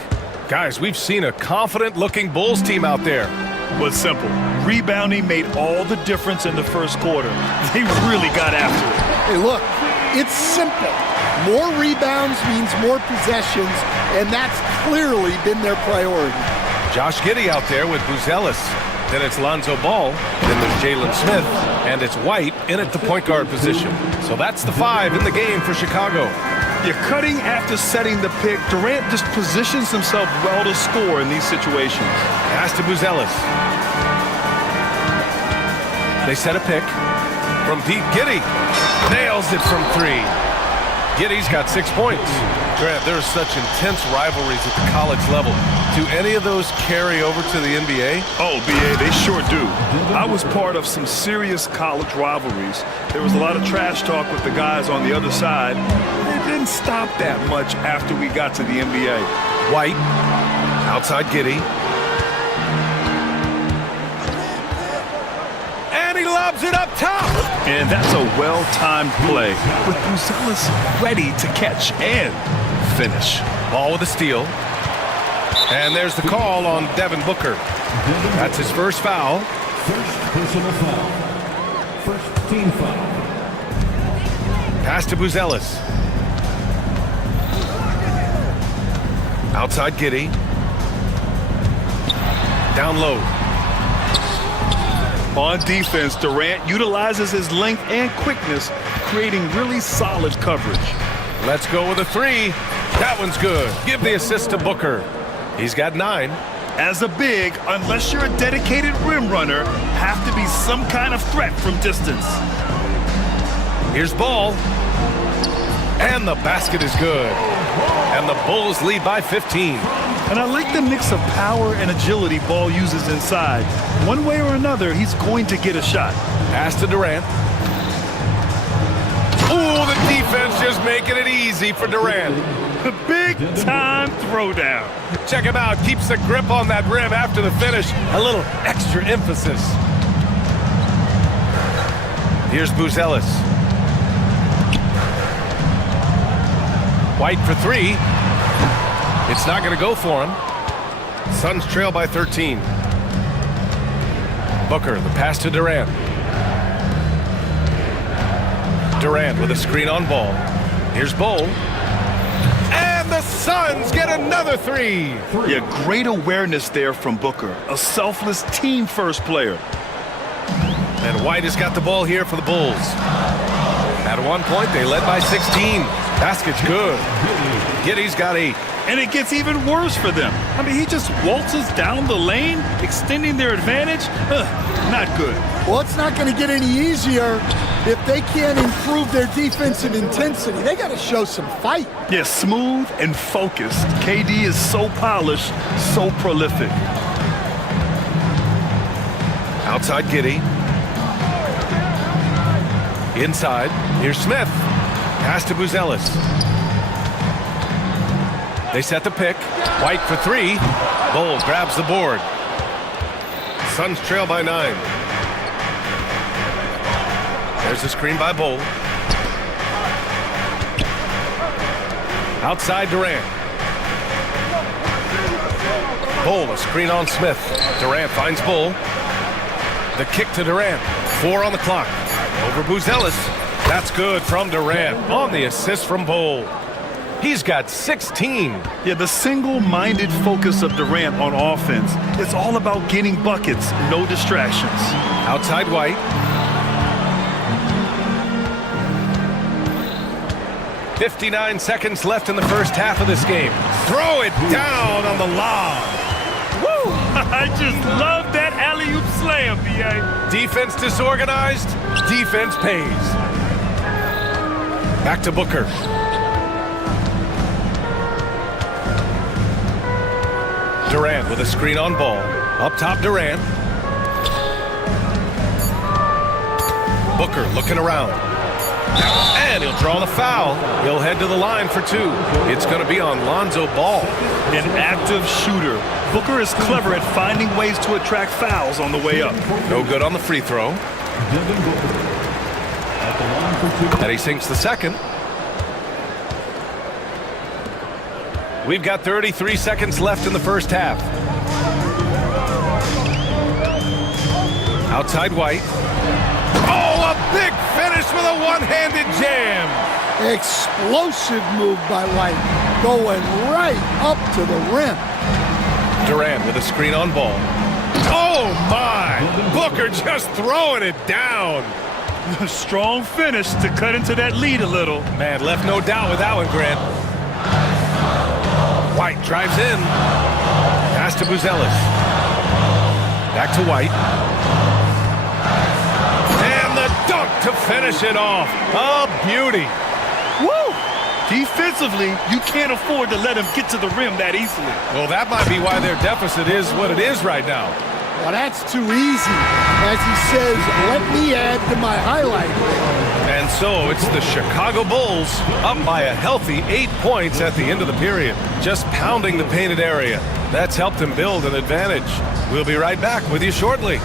Guys, we've seen a confident-looking Bulls team out there. Was simple. Rebounding made all the difference in the first quarter. They really got after it. Hey, look, it's simple. More rebounds means more possessions, and that's clearly been their priority. Josh Giddey out there with Buzelis. Then it's Lonzo Ball. Then there's Jalen Smith. And it's White in at the point guard position. So that's the 5 in the game for Chicago. You're cutting after setting the pick. Durant just positions himself well to score in these situations. Pass to Buzelis. They set a pick. From deep, Giddey nails it from 3. Giddey's got 6 points. Grant, there's such intense rivalries at the college level. Do any of those carry over to the NBA? Oh, BA, they sure do. I was part of some serious college rivalries. There was a lot of trash talk with the guys on the other side. It didn't stop that much after we got to the NBA. White, outside Giddey. And he lobs it up top. And that's a well-timed play with Buzelis ready to catch and finish. Ball with a steal. And there's the call on Devin Booker. That's his first foul. First personal foul. First team foul. Pass to Buzelis. Outside Giddey. Down low. On defense, Durant utilizes his length and quickness, creating really solid coverage. Let's go with a 3. That one's good. Give the assist to Booker. He's got 9. As a big, unless you're a dedicated rim runner, have to be some kind of threat from distance. Here's Ball. And the basket is good. And the Bulls lead by 15. And I like the mix of power and agility Ball uses inside. One way or another, he's going to get a shot. Pass to Durant. Ooh, the defense just making it easy for Durant. The big-time throwdown. Check him out. Keeps the grip on that rim after the finish. A little extra emphasis. Here's Buzelis. White for 3. It's not going to go for him. Suns trail by 13. Booker, the pass to Durant. Durant with a screen on Ball. Here's Ball. And the Suns get another 3. Yeah, great awareness there from Booker. A selfless team-first player. And White has got the ball here for the Bulls. At one point, they led by 16. Basket's good. Giddey's got 8. And it gets even worse for them. I mean, he just waltzes down the lane, extending their advantage. Not good. Well, it's not going to get any easier if they can't improve their defensive intensity. They got to show some fight. Yeah, smooth and focused. KD is so polished, so prolific. Outside Giddey. Inside. Here's Smith. Pass to Buzelis. They set the pick. White for 3. Bull grabs the board. Suns trail by 9. There's a screen by Bull. Outside Durant. Bull, a screen on Smith. Durant finds Bull. The kick to Durant. 4 on the clock. Over Buzelis. That's good from Durant on the assist from Bull. He's got 16. Yeah, the single-minded focus of Durant on offense. It's all about getting buckets, no distractions. Outside White. 59 seconds left in the first half of this game. Throw it down on the lob. Woo! I just love that alley-oop slam, B.A. Defense disorganized, defense pays. Back to Booker. Durant with a screen on ball. Up top, Durant. Booker looking around. And he'll draw the foul. He'll head to the line for two. It's going to be on Lonzo Ball. An active shooter. Booker is clever at finding ways to attract fouls on the way up. No good on the free throw. And he sinks the second. We've got 33 seconds left in the first half. Outside White. Oh, a big finish with a one-handed jam. Explosive move by White, going right up to the rim. Durant with a screen on ball. Oh, my! Booker just throwing it down. Strong finish to cut into that lead a little. Man, left no doubt with that one, Grant. White drives in. Pass to Buzelis. Back to White. And the dunk to finish it off. A beauty. Woo! Defensively, you can't afford to let him get to the rim that easily. Well, that might be why their deficit is what it is right now. Well, that's too easy. As he says, let me add to my highlight reel. And so it's the Chicago Bulls up by a healthy 8 points at the end of the period. Just pounding the painted area. That's helped them build an advantage. We'll be right back with you shortly.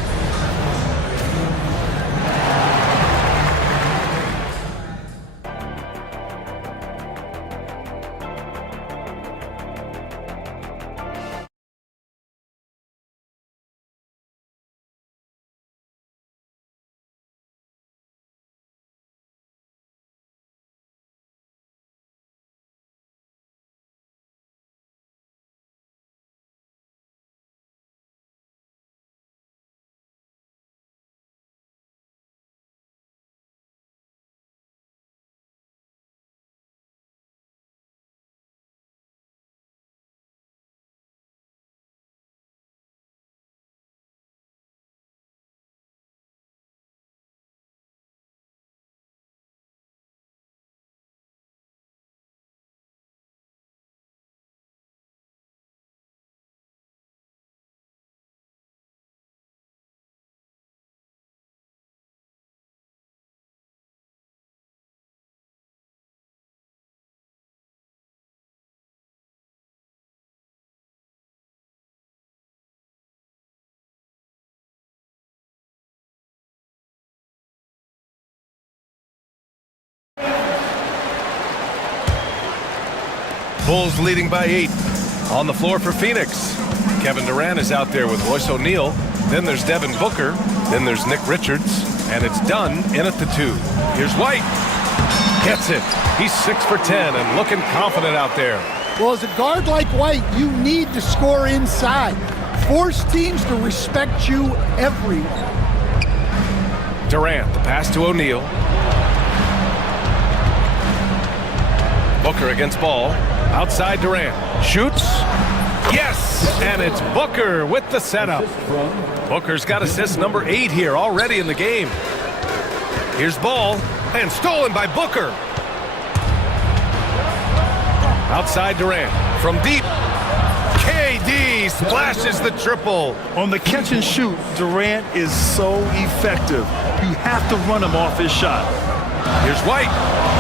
Bulls leading by 8. On the floor for Phoenix. Kevin Durant is out there with Royce O'Neal. Then there's Devin Booker. Then there's Nick Richards. And it's done in at the 2. Here's White. Gets it. He's 6 for 10 and looking confident out there. Well, as a guard like White, you need to score inside. Force teams to respect you everywhere. Durant, the pass to O'Neal. Booker against Ball. Outside Durant. Shoots. Yes! And it's Booker with the setup. Booker's got assist number 8 here already in the game. Here's Ball. And stolen by Booker. Outside Durant. From deep. KD splashes the triple. On the catch and shoot, Durant is so effective. You have to run him off his shot. Here's White.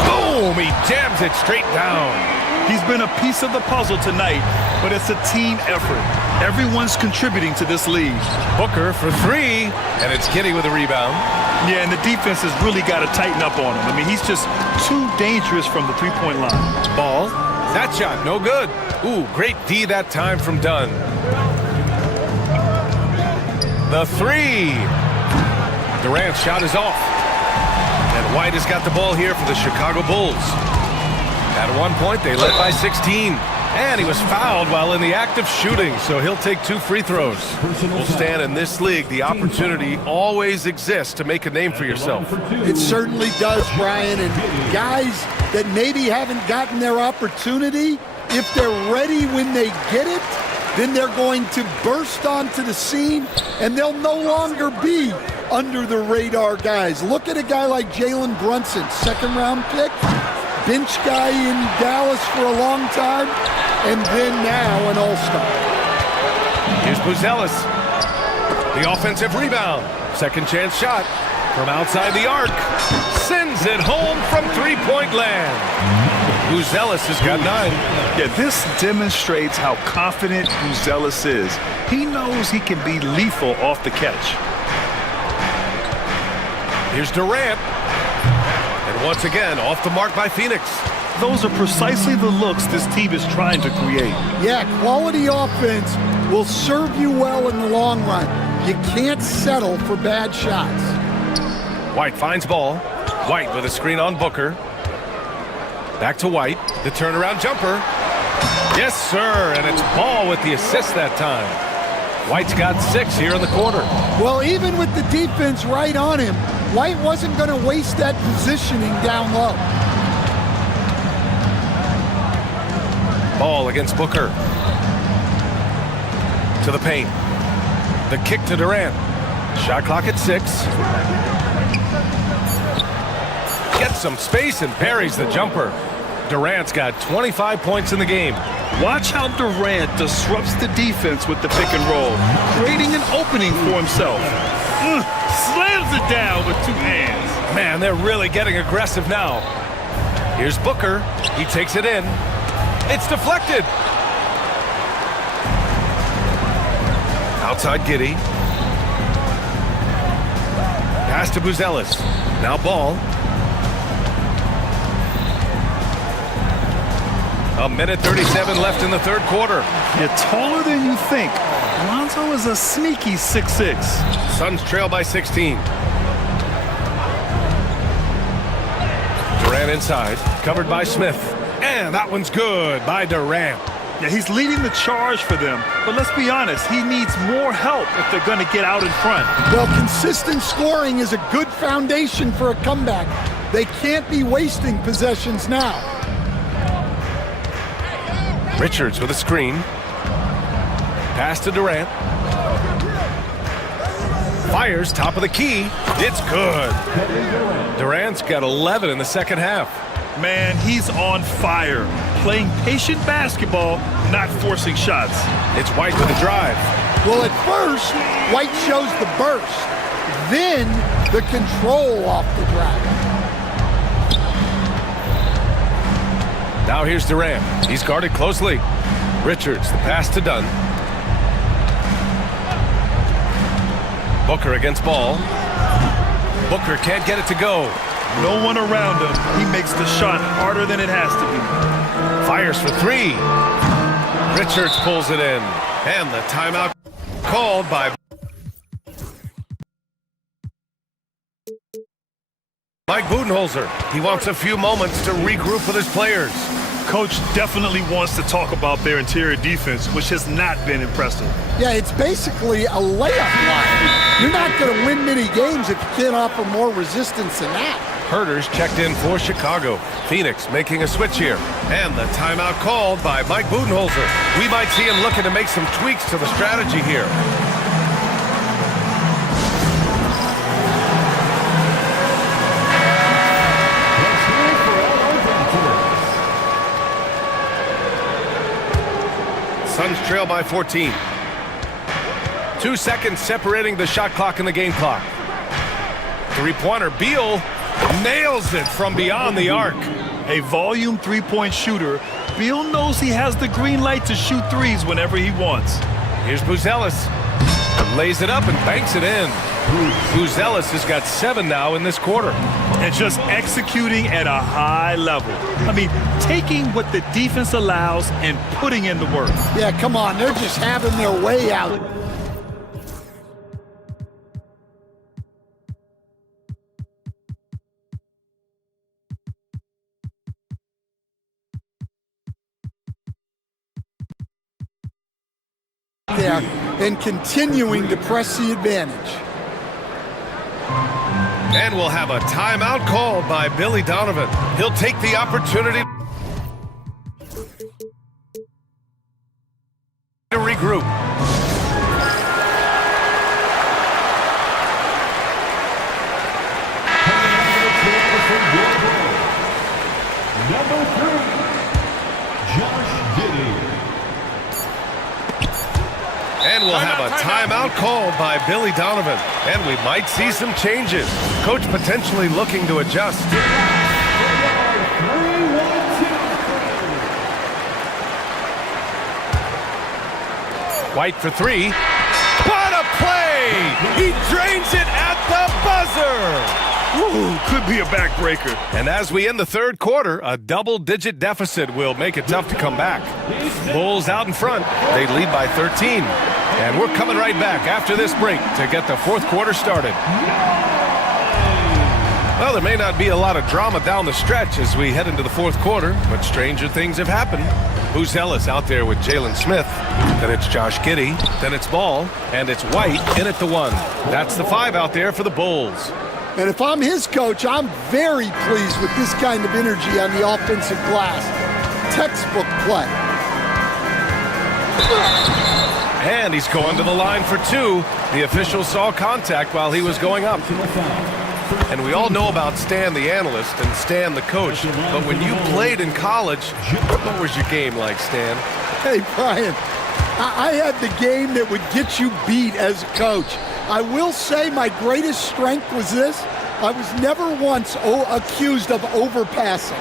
Boom! He jams it straight down. He's been a piece of the puzzle tonight, but it's a team effort. Everyone's contributing to this lead. Booker for 3, and it's Giddey with a rebound. Yeah, and the defense has really got to tighten up on him. I mean, he's just too dangerous from the three-point line. Ball. That shot, no good. Ooh, great D that time from Dunn. The 3. Durant's shot is off. And White has got the ball here for the Chicago Bulls. At one point, they led by 16. And he was fouled while in the act of shooting, so he'll take 2 free throws. Will stand in this league, the opportunity always exists to make a name for yourself. It certainly does, Brian. And guys that maybe haven't gotten their opportunity, if they're ready when they get it, then they're going to burst onto the scene, and they'll no longer be under the radar guys. Look at a guy like Jalen Brunson, 2nd-round pick. Bench guy in Dallas for a long time, and then now an all-star. Here's Buzelis. The offensive rebound. Second chance shot from outside the arc. Sends it home from three-point land. Buzelis has got 9. Yeah, this demonstrates how confident Buzelis is. He knows he can be lethal off the catch. Here's Durant. And once again, off the mark by Phoenix. Those are precisely the looks this team is trying to create. Yeah, quality offense will serve you well in the long run. You can't settle for bad shots. White finds ball. White with a screen on Booker. Back to White. The turnaround jumper. Yes, sir. And it's Ball with the assist that time. White's got 6 here in the quarter. Well, even with the defense right on him, White wasn't going to waste that positioning down low. Ball against Booker. To the paint. The kick to Durant. Shot clock at 6. Gets some space and parries the jumper. Durant's got 25 points in the game. Watch how Durant disrupts the defense with the pick and roll, creating an opening for himself. Slams it down with 2 hands. Man, they're really getting aggressive now. Here's Booker. He takes it in. It's deflected. Outside Giddey. Pass to Buzelis. Now Ball. A minute 37 left in the third quarter. You're taller than you think. Lonzo is a sneaky 6'6". Suns trail by 16. Durant inside, covered by Smith. And that one's good by Durant. Yeah, he's leading the charge for them, but let's be honest, he needs more help if they're going to get out in front. Well, consistent scoring is a good foundation for a comeback. They can't be wasting possessions now. Richards with a screen. Pass to Durant. Fires top of the key. It's good. Durant's got 11 in the second half. Man, he's on fire. Playing patient basketball, not forcing shots. It's White with a drive. Well, at first, White shows the burst. Then, the control off the drive. Now here's Durant. He's guarded closely. Richards, the pass to Dunn. Booker against Ball. Booker can't get it to go. No one around him. He makes the shot harder than it has to be. Fires for 3. Richards pulls it in. And the timeout called by Mike Budenholzer. He wants a few moments to regroup with his players. Coach definitely wants to talk about their interior defense, which has not been impressive. Yeah, it's basically a layup line. You're not going to win many games if you can't offer more resistance than that. Herders checked in for Chicago. Phoenix making a switch here. And the timeout called by Mike Budenholzer. We might see him looking to make some tweaks to the strategy here. Suns trail by 14. 2 seconds separating the shot clock and the game clock. Three-pointer, Beal nails it from beyond the arc. A volume three-point shooter, Beal knows he has the green light to shoot threes whenever he wants. Here's Buzelis. Lays it up and banks it in. Buzelis has got 7 now in this quarter. And just executing at a high level. I mean, taking what the defense allows and putting in the work. Yeah, come on, they're just having their way out. There and continuing to press the advantage. And we'll have a timeout called by Billy Donovan. He'll take the opportunity to regroup. Number 3, Josh Giddey. And we'll have a timeout called by Billy Donovan. And we might see some changes. Coach potentially looking to adjust. White for three. What a play! He drains it at the buzzer! Ooh, could be a backbreaker. And as we end the third quarter, a double-digit deficit will make it tough to come back. Bulls out in front. They lead by 13. And we're coming right back after this break to get the fourth quarter started. Well, there may not be a lot of drama down the stretch as we head into the fourth quarter, but stranger things have happened. Buzelis out there with Jalen Smith. Then it's Josh Giddey. Then it's Ball. And it's White in at the one. That's the 5 out there for the Bulls. And if I'm his coach, I'm very pleased with this kind of energy on the offensive glass. Textbook play. And he's going to the line for 2. The official saw contact while he was going up. And we all know about Stan the analyst and Stan the coach. But when you played in college, what was your game like, Stan? Hey, Brian, I had the game that would get you beat as a coach. I will say my greatest strength was this. I was never once accused of overpassing.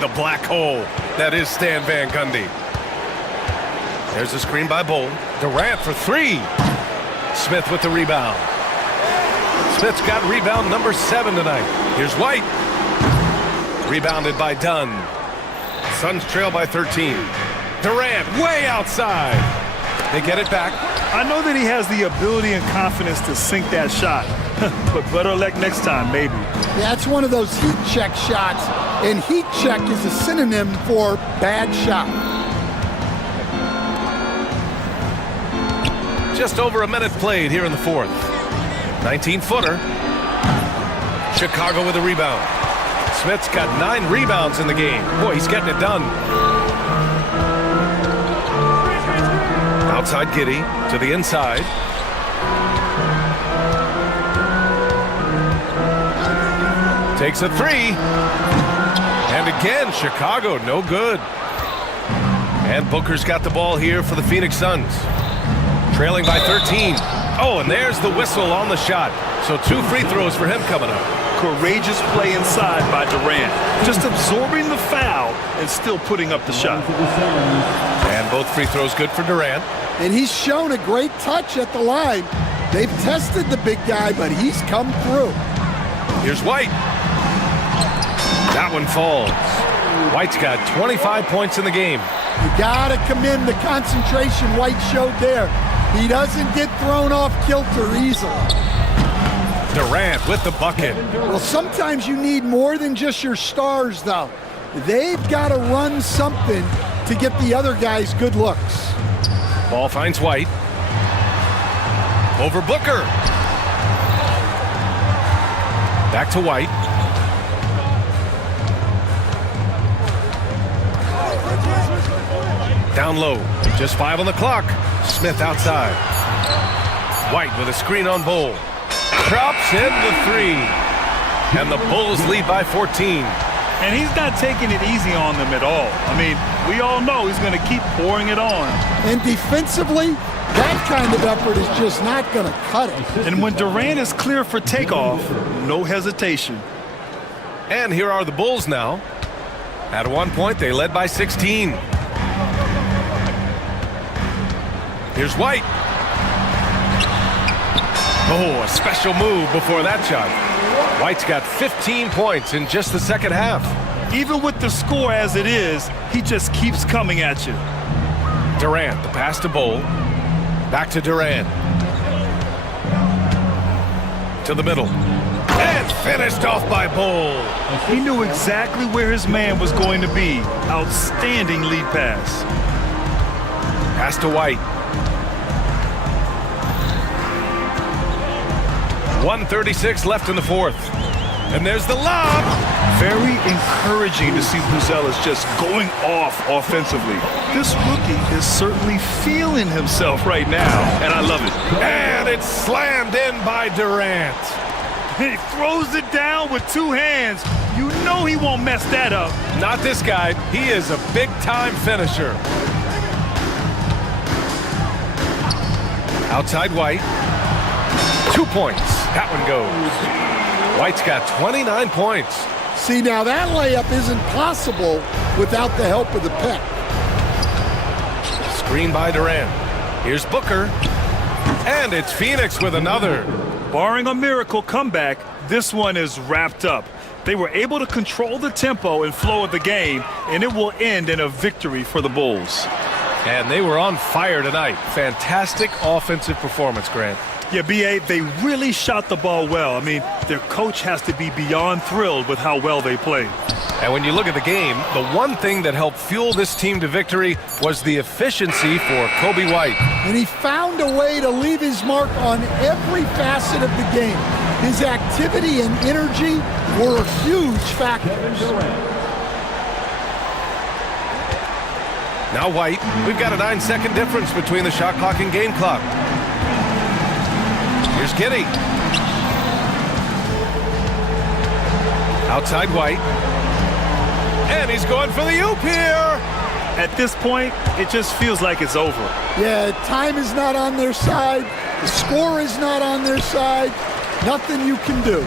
The black hole. That is Stan Van Gundy. There's a screen by Bull. Durant for 3. Smith with the rebound. Smith's got rebound number 7 tonight. Here's White. Rebounded by Dunn. Suns trail by 13. Durant way outside. They get it back. I know that he has the ability and confidence to sink that shot, but better luck next time, maybe. Yeah, it's one of those heat check shots, and heat check is a synonym for bad shot. Just over a minute played here in the fourth. 19-footer. Chicago with a rebound. Smith's got 9 rebounds in the game. Boy, he's getting it done. Outside Giddey to the inside. Takes a 3. And again, Chicago, no good. And Booker's got the ball here for the Phoenix Suns. Trailing by 13. Oh, and there's the whistle on the shot. So 2 free throws for him coming up. Courageous play inside by Durant. Just absorbing the foul and still putting up the shot. And both free throws good for Durant. And he's shown a great touch at the line. They've tested the big guy, but he's come through. Here's White. That one falls. White's got 25 points in the game. You gotta commend the concentration White showed there. He doesn't get thrown off kilter easily. Durant with the bucket. Well, sometimes you need more than just your stars, though. They've got to run something to get the other guys good looks. Ball finds White. Over Booker. Back to White. Down low. Just 5 on the clock. Smith outside. White with a screen on Bull. Drops in the 3. And the Bulls lead by 14. And he's not taking it easy on them at all. I mean, we all know he's going to keep pouring it on. And defensively, that kind of effort is just not going to cut it. And when Durant is clear for takeoff, no hesitation. And here are the Bulls now. At one point, they led by 16. Here's White. Oh, a special move before that shot. White's got 15 points in just the second half. Even with the score as it is, he just keeps coming at you. Durant, the pass to Bull. Back to Durant. To the middle. And finished off by Bull. He knew exactly where his man was going to be. Outstanding lead pass. Pass to White. 1:36 left in the fourth. And there's the lob. Very encouraging to see Buzelis just going off offensively. This rookie is certainly feeling himself right now, and I love it. And it's slammed in by Durant. He throws it down with 2 hands. You know he won't mess that up. Not this guy. He is a big-time finisher. Outside White. 2 points. That one goes. White's got 29 points. See, now that layup isn't possible without the help of the pick. Screen by Durant. Here's Booker. And it's Phoenix with another. Barring a miracle comeback, this one is wrapped up. They were able to control the tempo and flow of the game, and it will end in a victory for the Bulls. And they were on fire tonight. Fantastic offensive performance, Grant. Yeah, B.A., they really shot the ball well. I mean, their coach has to be beyond thrilled with how well they played. And when you look at the game, the one thing that helped fuel this team to victory was the efficiency for Coby White. And he found a way to leave his mark on every facet of the game. His activity and energy were huge factors. Now White, we've got a 9-second difference between the shot clock and game clock. Here's Giddey. Outside White. And he's going for the oop here. At this point, it just feels like it's over. Yeah, time is not on their side. The score is not on their side. Nothing you can do.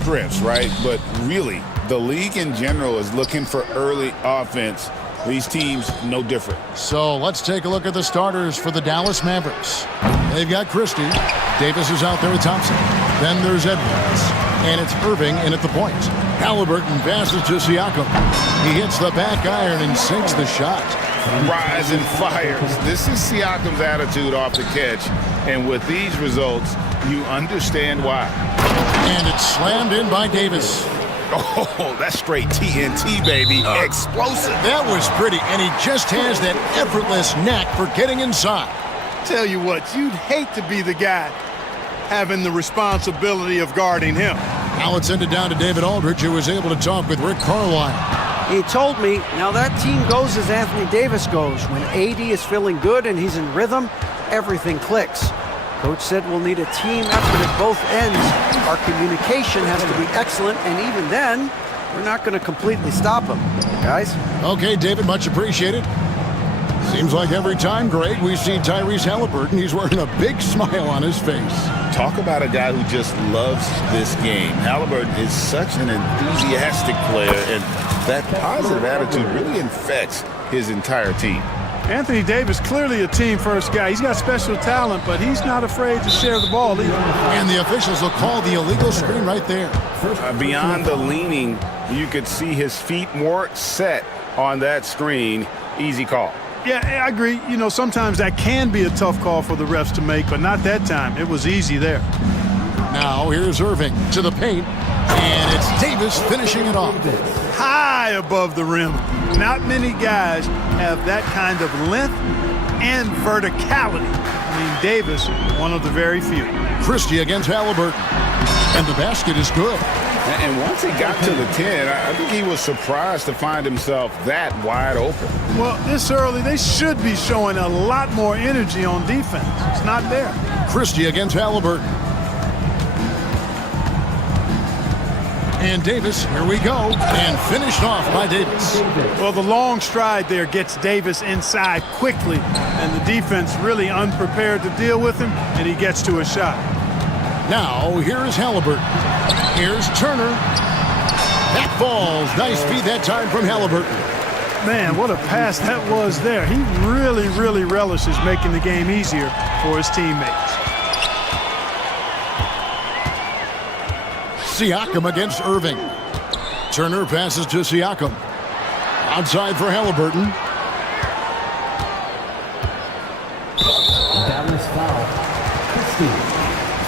strips, right? But really, the league in general is looking for early offense. These teams, no different. So let's take a look at the starters for the Dallas Mavericks. They've got Christie. Davis is out there with Thompson. Then there's Edwards. And it's Irving in at the point. Halliburton passes to Siakam. He hits the back iron and sinks the shot. Rise and fires. This is Siakam's attitude off the catch. And with these results, you understand why. And it's slammed in by Davis. Oh, that's straight TNT, baby. Explosive. That was pretty, and he just has that effortless knack for getting inside. Tell you what, you'd hate to be the guy having the responsibility of guarding him. Now it's ended down to David Aldridge, who was able to talk with Rick Carlisle. He told me, now that team goes as Anthony Davis goes. When AD is feeling good and he's in rhythm, everything clicks. Coach said we'll need a team effort at both ends. Our communication has to be excellent, and even then, we're not going to completely stop him, guys. Okay, David, much appreciated. Seems like every time, Greg, we see Tyrese Halliburton, he's wearing a big smile on his face. Talk about a guy who just loves this game. Halliburton is such an enthusiastic player, and that positive attitude really infects his entire team. Anthony Davis, clearly a team-first guy. He's got special talent, but he's not afraid to share the ball either. And the officials will call the illegal screen right there. Beyond the leaning, you could see his feet more set on that screen. Easy call. Yeah, I agree. You know, sometimes that can be a tough call for the refs to make, but not that time. It was easy there. Now here's Irving to the paint, and it's Davis finishing it off. High above the rim. Not many guys have that kind of length and verticality. I mean, Davis, one of the very few. Christie against Halliburton, and the basket is good. And once he got to the 10, I think he was surprised to find himself that wide open. Well, this early, they should be showing a lot more energy on defense. It's not there. Christie against Halliburton. And Davis, here we go, and finished off by Davis. Well, the long stride there gets Davis inside quickly, and the defense really unprepared to deal with him, and he gets to a shot. Now, here's Halliburton. Here's Turner. That falls. Nice feed that time from Halliburton. Man, what a pass that was there. He really, really relishes making the game easier for his teammates. Siakam against Irving. Turner passes to Siakam. Outside for Halliburton. Dallas foul. Christie.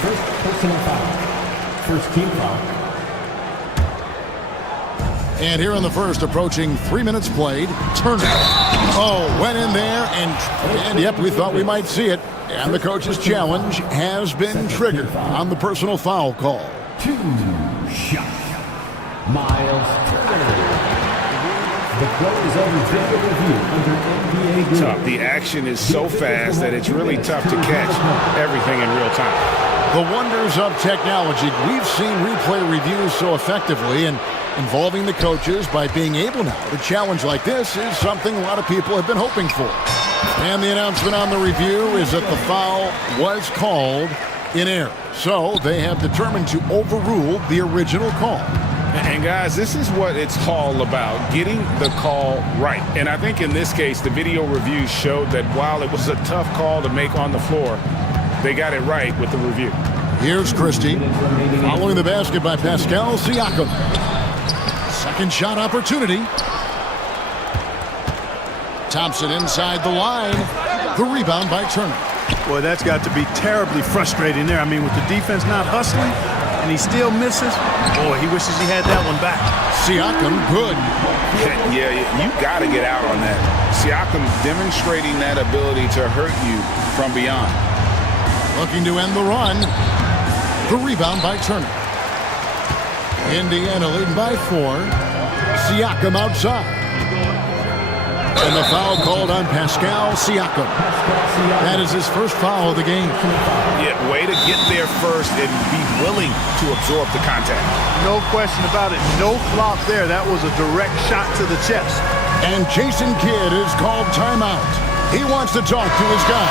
First personal foul. First team foul. And here in the first, approaching 3 minutes played, Turner. Oh, went in there, and yep, we thought we might see it. And the coach's challenge has been triggered on the personal foul call. 2 shot. Miles Turner. The play is under video review under NBA rules. Tough. The action is so fast that it's really tough to catch everything in real time. The wonders of technology. We've seen replay reviews so effectively, and involving the coaches by being able now to challenge like this is something a lot of people have been hoping for. And the announcement on the review is that the foul was called in error. So they have determined to overrule the original call. And guys, this is what it's all about, getting the call right. And I think in this case, the video review showed that while it was a tough call to make on the floor, they got it right with the review. Here's Christie, following the basket by Pascal Siakam. Second shot opportunity. Thompson inside the line. The rebound by Turner. Boy, that's got to be terribly frustrating there. I mean, with the defense not hustling, and he still misses. Boy, he wishes he had that one back. Siakam, good. Yeah, you got to get out on that. Siakam demonstrating that ability to hurt you from beyond. Looking to end the run. The rebound by Turner. Indiana leading by 4. Siakam outside. And the foul called on Pascal Siakam. That is his first foul of the game. Yeah, way to get there first and be willing to absorb the contact. No question about it. No flop there. That was a direct shot to the chest. And Jason Kidd is called timeout. He wants to talk to his guy.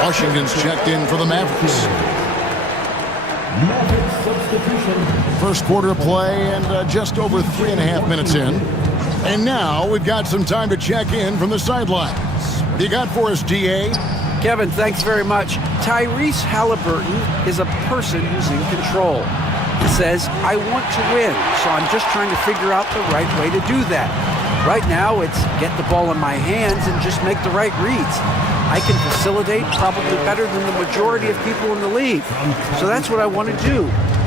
Washington's checked in for the Mavericks. Mavericks substitution. First quarter of play and just over 3.5 minutes in. And now we've got some time to check in from the sidelines. What do you got for us, DA? Kevin, thanks very much. Tyrese Halliburton is a person who's in control. He says, I want to win, so I'm just trying to figure out the right way to do that. Right now, it's get the ball in my hands and just make the right reads. I can facilitate probably better than the majority of people in the league. So that's what I want to do.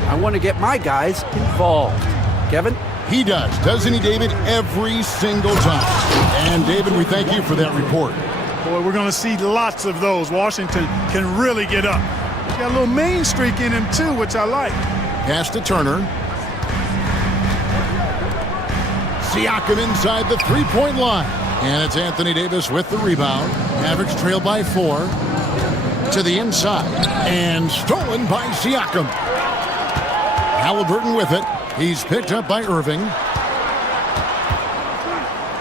I want to get my guys involved. Kevin? He does, doesn't he, David? Every single time. And, David, we thank you for that report. Boy, we're going to see lots of those. Washington can really get up. He's got a little mean streak in him, too, which I like. Pass to Turner. Siakam inside the three-point line. And it's Anthony Davis with the rebound. Mavericks trail by 4. To the inside. And stolen by Siakam. Halliburton with it. He's picked up by Irving.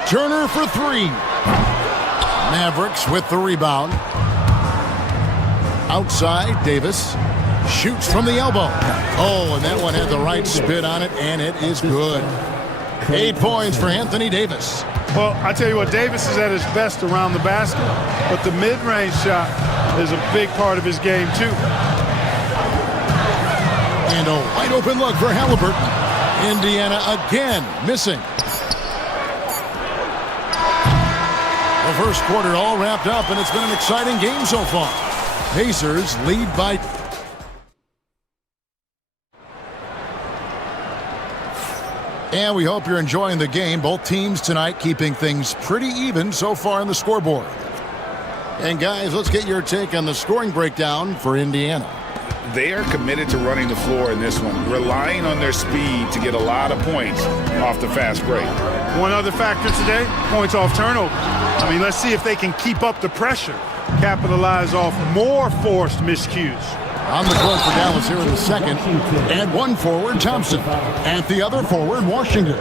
Turner for 3. Mavericks with the rebound. Outside, Davis. Shoots from the elbow. Oh, and that one had the right spin on it, and it is good. 8 points for Anthony Davis. Well, I tell you what, Davis is at his best around the basket, but the mid-range shot is a big part of his game, too. And a wide open look for Halliburton. Indiana again missing. The first quarter all wrapped up, and it's been an exciting game so far. Pacers lead by... And we hope you're enjoying the game. Both teams tonight keeping things pretty even so far on the scoreboard. And guys, let's get your take on the scoring breakdown for Indiana. They are committed to running the floor in this one, relying on their speed to get a lot of points off the fast break. One other factor today, points off turnover. I mean, let's see if they can keep up the pressure, capitalize off more forced miscues. On the court for Dallas here in the second. And one forward, Thompson. At the other forward, Washington.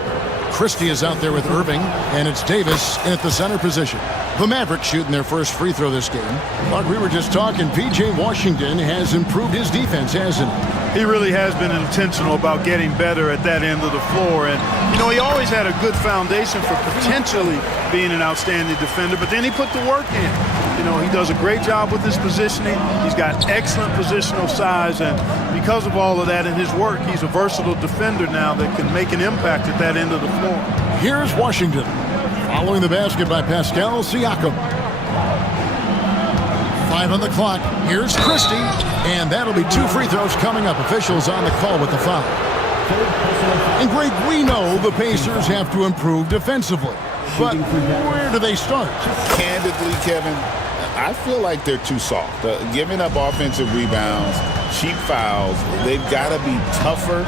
Christie is out there with Irving, and it's Davis at the center position. The Mavericks shooting their first free throw this game. Like we were just talking, P.J. Washington has improved his defense, hasn't he? He really has been intentional about getting better at that end of the floor. And, you know, he always had a good foundation for potentially being an outstanding defender, but then he put the work in. You know, he does a great job with his positioning. He's got excellent positional size, and because of all of that in his work, he's a versatile defender now that can make an impact at that end of the floor. Here's Washington. Following the basket by Pascal Siakam. 5 on the clock. Here's Christie. And that'll be 2 free throws coming up. Officials on the call with the foul. And Greg, we know the Pacers have to improve defensively. But where do they start? Candidly, Kevin, I feel like they're too soft. Giving up offensive rebounds, cheap fouls, they've got to be tougher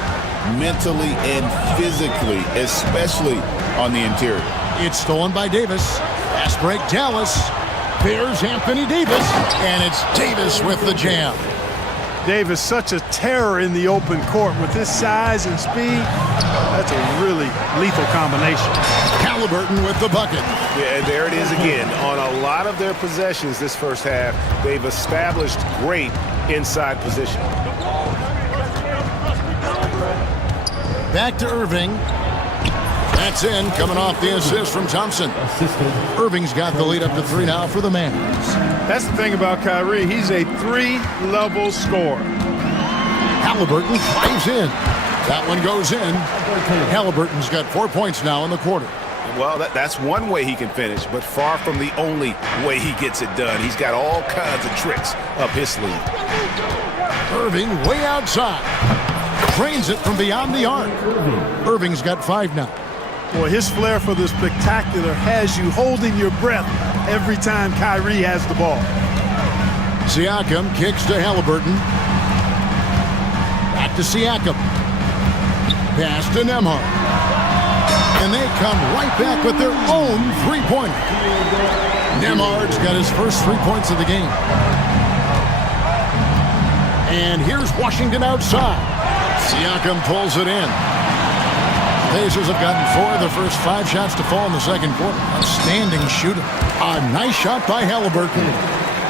mentally and physically, especially on the interior. It's stolen by Davis. Fast break, Dallas. There's Anthony Davis, and it's Davis with the jam. Davis, such a terror in the open court with his size and speed. That's a really lethal combination. Halliburton with the bucket. Yeah, and there it is again. On a lot of their possessions this first half, they've established great inside position. Back to Irving. That's in, coming off the assist from Thompson. Irving's got the lead up to 3 now for the Mavs. That's the thing about Kyrie. He's a 3-level scorer. Halliburton flies in. That one goes in. Halliburton's got 4 points now in the quarter. Well, that's one way he can finish, but far from the only way he gets it done. He's got all kinds of tricks up his sleeve. Irving way outside. Drains it from beyond the arc. Irving's got 5 now. Boy, his flair for the spectacular has you holding your breath every time Kyrie has the ball. Siakam kicks to Halliburton. Back to Siakam. Pass to Nembhard. And they come right back with their own three-pointer. Nembhard's got his first 3 points of the game. And here's Washington outside. Siakam pulls it in. The Pacers have gotten 4 of the first 5 shots to fall in the second quarter. Outstanding shooting. A nice shot by Halliburton.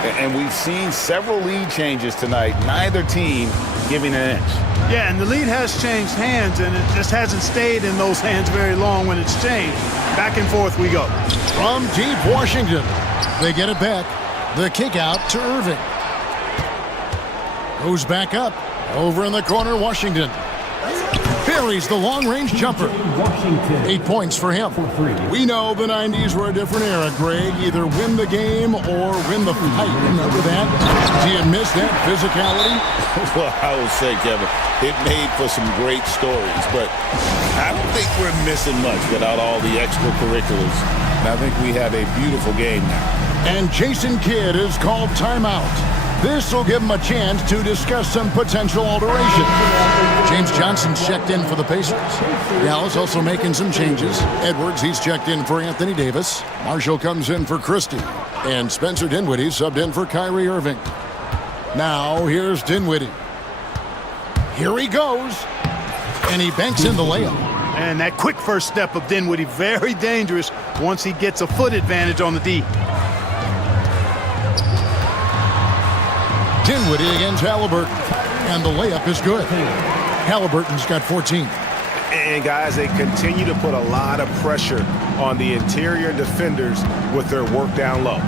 And we've seen several lead changes tonight, neither team giving an inch. Yeah, and the lead has changed hands, and it just hasn't stayed in those hands very long when it's changed. Back and forth we go. From deep Washington, they get it back. The kick out to Irving. Goes back up. Over in the corner, Washington. Buries the long-range jumper. 8 points for him. We know the 90s were a different era, Greg. Either win the game or win the fight. Remember that? Do you miss that physicality? Well, I will say, Kevin, it made for some great stories, but I don't think we're missing much without all the extracurriculars. And I think we have a beautiful game now. And Jason Kidd is called timeout. This will give him a chance to discuss some potential alteration. James Johnson's checked in for the Pacers. Dallas also making some changes. Edwards, he's checked in for Anthony Davis. Marshall comes in for Christie. And Spencer Dinwiddie subbed in for Kyrie Irving. Now, here's Dinwiddie. Here he goes. And he banks in the layup. And that quick first step of Dinwiddie, very dangerous once he gets a foot advantage on the D. Dinwiddie against Halliburton, and the layup is good. Halliburton's got 14. And guys, they continue to put a lot of pressure on the interior defenders with their work down low.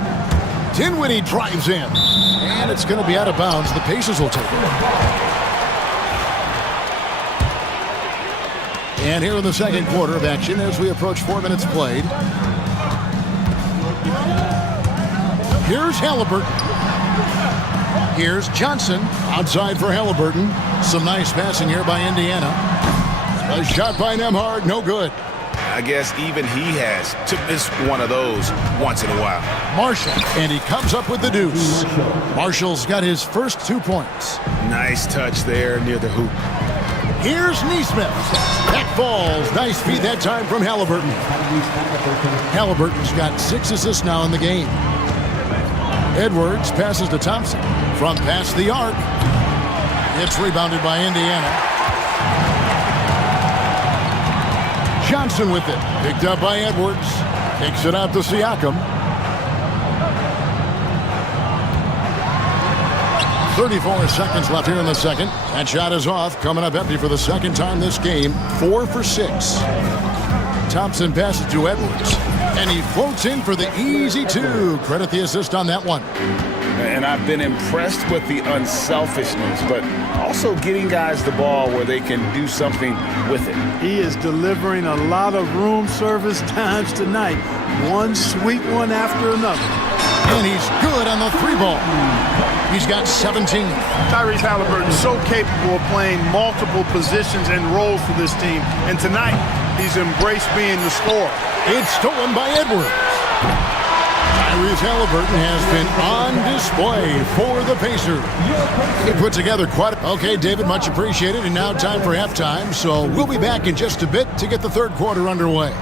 Dinwiddie drives in, and it's going to be out of bounds. The Pacers will take it. And here in the second quarter of action as we approach 4 minutes played. Here's Halliburton. Here's Johnson outside for Halliburton. Some nice passing here by Indiana. A shot by Nembhard, no good. I guess even he has to miss one of those once in a while. Marshall, and he comes up with the deuce. Marshall's got his first 2 points. Nice touch there near the hoop. Here's Neesmith. That falls. Nice feed that time from Halliburton. Halliburton's got 6 assists now in the game. Edwards passes to Thompson. From past the arc. It's rebounded by Indiana. Johnson with it. Picked up by Edwards. Kicks it out to Siakam. 34 seconds left here in the second. That shot is off. Coming up empty for the second time this game. 4 for 6. Thompson passes to Edwards. And he floats in for the easy 2. Credit the assist on that one. And I've been impressed with the unselfishness, but also getting guys the ball where they can do something with it. He is delivering a lot of room service times tonight. One sweet one after another. And he's good on the 3 ball. He's got 17. Tyrese Halliburton is so capable of playing multiple positions and roles for this team. And tonight, he's embraced being the scorer. It's stolen by Edwards. Tyrese Halliburton has been on display for the Pacers. He put together quite a... Okay, David, much appreciated. And now time for halftime. So we'll be back in just a bit to get the third quarter underway.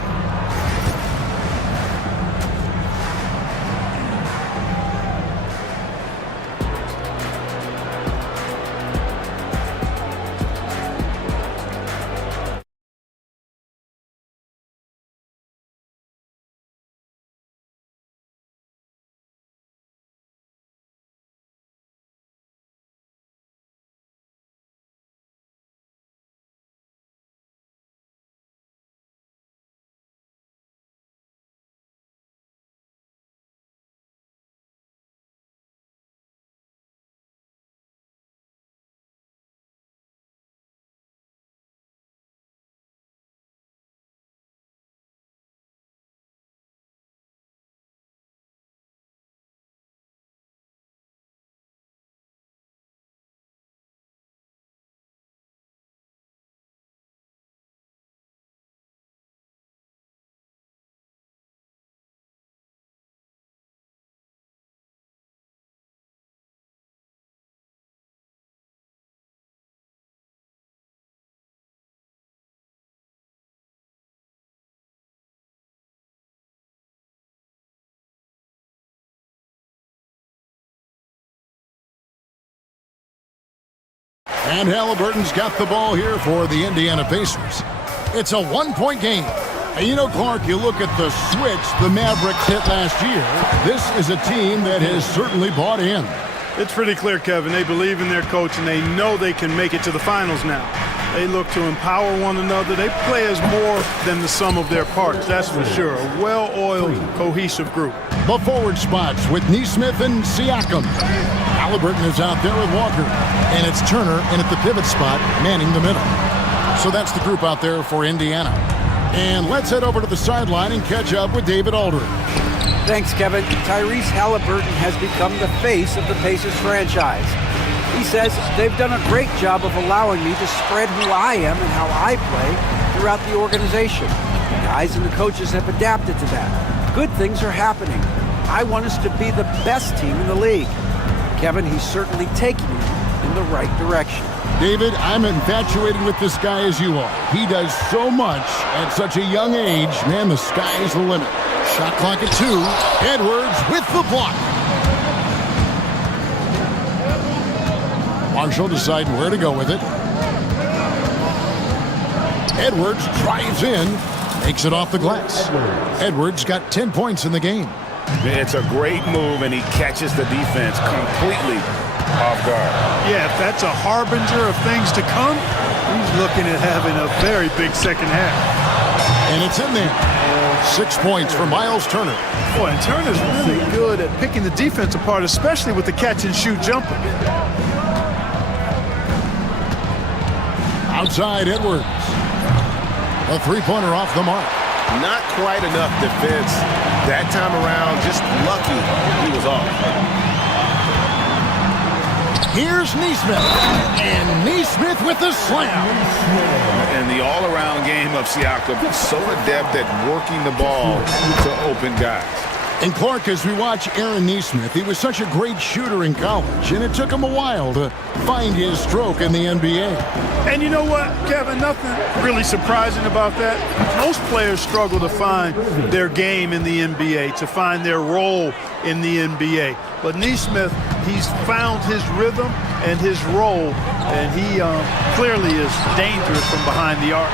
And Halliburton's got the ball here for the Indiana Pacers. It's a 1-point game. You know, Clark, you look at the switch the Mavericks hit last year. This is a team that has certainly bought in. It's pretty clear, Kevin. They believe in their coach, and they know they can make it to the finals now. They look to empower one another. They play as more than the sum of their parts, that's for sure. A well-oiled, cohesive group. The forward spots with Neesmith and Siakam. Halliburton is out there with Walker. And it's Turner in at the pivot spot, manning the middle. So that's the group out there for Indiana. And let's head over to the sideline and catch up with David Aldridge. Thanks, Kevin. Tyrese Halliburton has become the face of the Pacers franchise. He says they've done a great job of allowing me to spread who I am and how I play throughout the organization. The guys and the coaches have adapted to that. Good things are happening. I want us to be the best team in the league. Kevin, he's certainly taking me in the right direction. David, I'm infatuated with this guy as you are. He does so much at such a young age. Man, the sky's the limit. Shot clock at 2. Edwards with the block. Marshall deciding where to go with it. Edwards drives in, makes it off the glass. Edwards got 10 points in the game. It's a great move, and he catches the defense completely off guard. Yeah, if that's a harbinger of things to come, he's looking at having a very big second half. And it's in there. 6 points for Miles Turner. Boy, and Turner's really good at picking the defense apart, especially with the catch-and-shoot jumper. Outside Edwards. A three-pointer off the mark. Not quite enough defense that time around. Just lucky he was off. Here's Neesmith. And Neesmith with the slam. And the all-around game of Siakam, so adept at working the ball to open guys. And Clark, as we watch Aaron Neesmith, he was such a great shooter in college, and it took him a while to find his stroke in the NBA. And you know what, Kevin, nothing really surprising about that. Most players struggle to find their game in the NBA, to find their role in the NBA. But Neesmith, he's found his rhythm and his role, and he clearly is dangerous from behind the arc.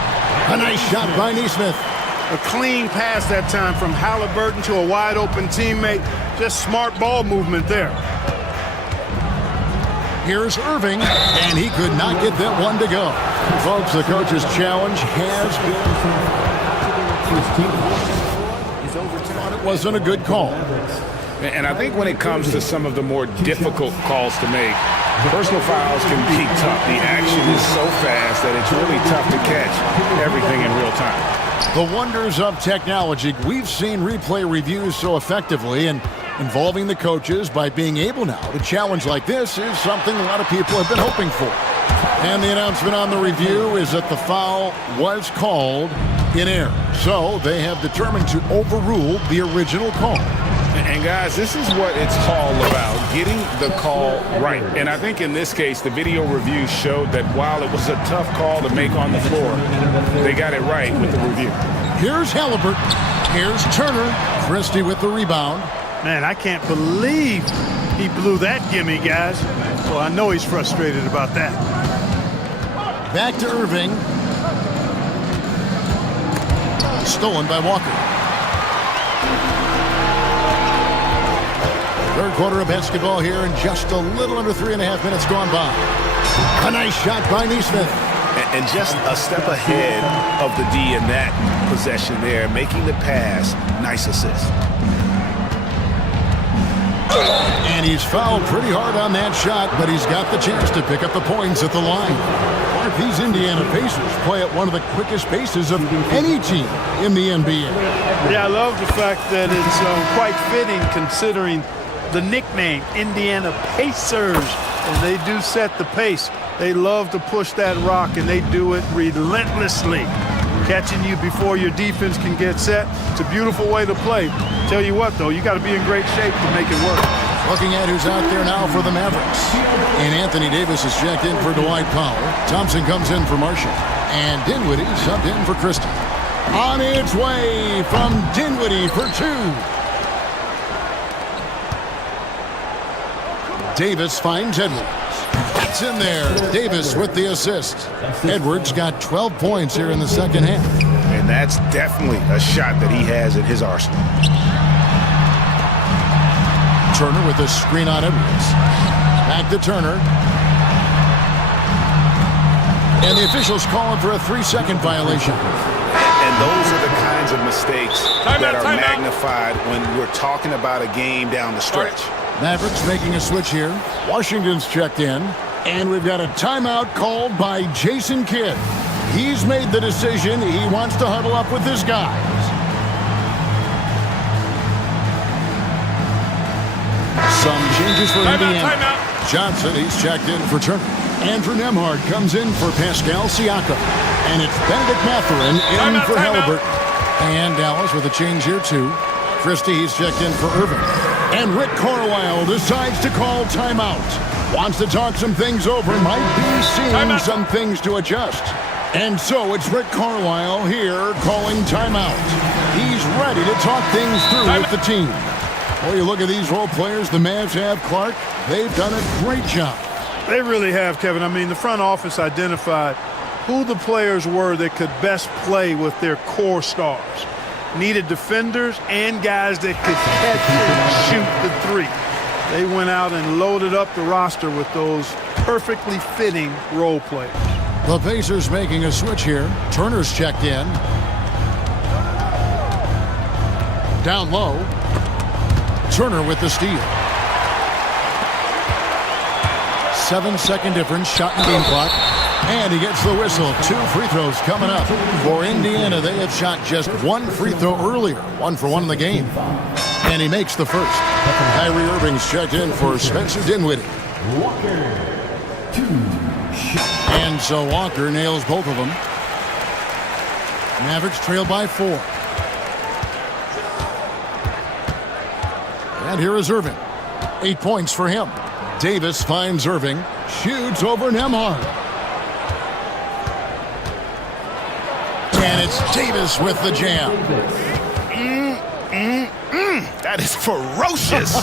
A nice shot by Neesmith. A clean pass that time from Halliburton to a wide-open teammate. Just smart ball movement there. Here's Irving, and he could not get that one to go. Folks, the coach's challenge has been. It wasn't a good call. And I think when it comes to some of the more difficult calls to make, personal fouls can be tough. The action is so fast that it's really tough to catch everything in real time. The wonders of technology. We've seen replay reviews so effectively, and involving the coaches by being able now to challenge like this is something a lot of people have been hoping for. And the announcement on the review is that the foul was called in error. So they have determined to overrule the original call. And guys, this is what it's all about, getting the call right. And I think in this case, the video review showed that while it was a tough call to make on the floor, they got it right with the review. Here's Halliburton. Here's Turner. Christie with the rebound. Man, I can't believe he blew that gimme, guys. Well, I know he's frustrated about that. Back to Irving. Stolen by Walker. Third quarter of basketball here, and just a little under 3.5 minutes gone by. A nice shot by Neesmith. And just a step ahead of the D in that possession there, making the pass. Nice assist. And he's fouled pretty hard on that shot, but he's got the chance to pick up the points at the line. Mark, these Indiana Pacers play at one of the quickest paces of any team in the NBA. Yeah, I love the fact that it's quite fitting considering the nickname, Indiana Pacers. And they do set the pace. They love to push that rock, and they do it relentlessly. Catching you before your defense can get set. It's a beautiful way to play. Tell you what, though, you got to be in great shape to make it work. Looking at who's out there now for the Mavericks. And Anthony Davis is checked in for Dwight Powell. Thompson comes in for Marshall. And Dinwiddie subbed in for Christie. On its way from Dinwiddie for 2. Davis finds Edwards. It's in there. Davis with the assist. Edwards got 12 points here in the second half. And that's definitely a shot that he has in his arsenal. Turner with a screen on Edwards. Back to Turner. And the officials calling for a 3-second violation. And those are the kinds of mistakes that are magnified when we're talking about a game down the stretch. Mavericks making a switch here. Washington's checked in. And we've got a timeout called by Jason Kidd. He's made the decision. He wants to huddle up with his guys. Some changes for Indiana. Johnson, he's checked in for Turner. Andrew Nembhard comes in for Pascal Siakam. And it's Benedict Mathurin in for Halliburton. And Dallas with a change here too. Christie, he's checked in for Irving. And Rick Carlisle decides to call timeout. Wants to talk some things over. Might be seeing some things to adjust. And so it's Rick Carlisle here calling timeout. He's ready to talk things through with the team. Well, you look at these role players the Mavs have, Clark. They've done a great job. They really have, Kevin. I mean, the front office identified who the players were that could best play with their core stars. Needed defenders and guys that could catch and shoot the three. They went out and loaded up the roster with those perfectly fitting role players. The Pacers making a switch here. Turner's checked in. Down low. Turner with the steal. 7-second difference, shot and game clock. And he gets the whistle. 2 free throws coming up. For Indiana, they have shot just 1 free throw earlier. 1 for 1 in the game. And he makes the first. Kyrie Irving's checked in for Spencer Dinwiddie. Walker, 2 shots. And so Walker nails both of them. Mavericks trail by 4. And here is Irving. 8 points for him. Davis finds Irving. Shoots over Nembhard. And it's Davis with the jam. That is ferocious.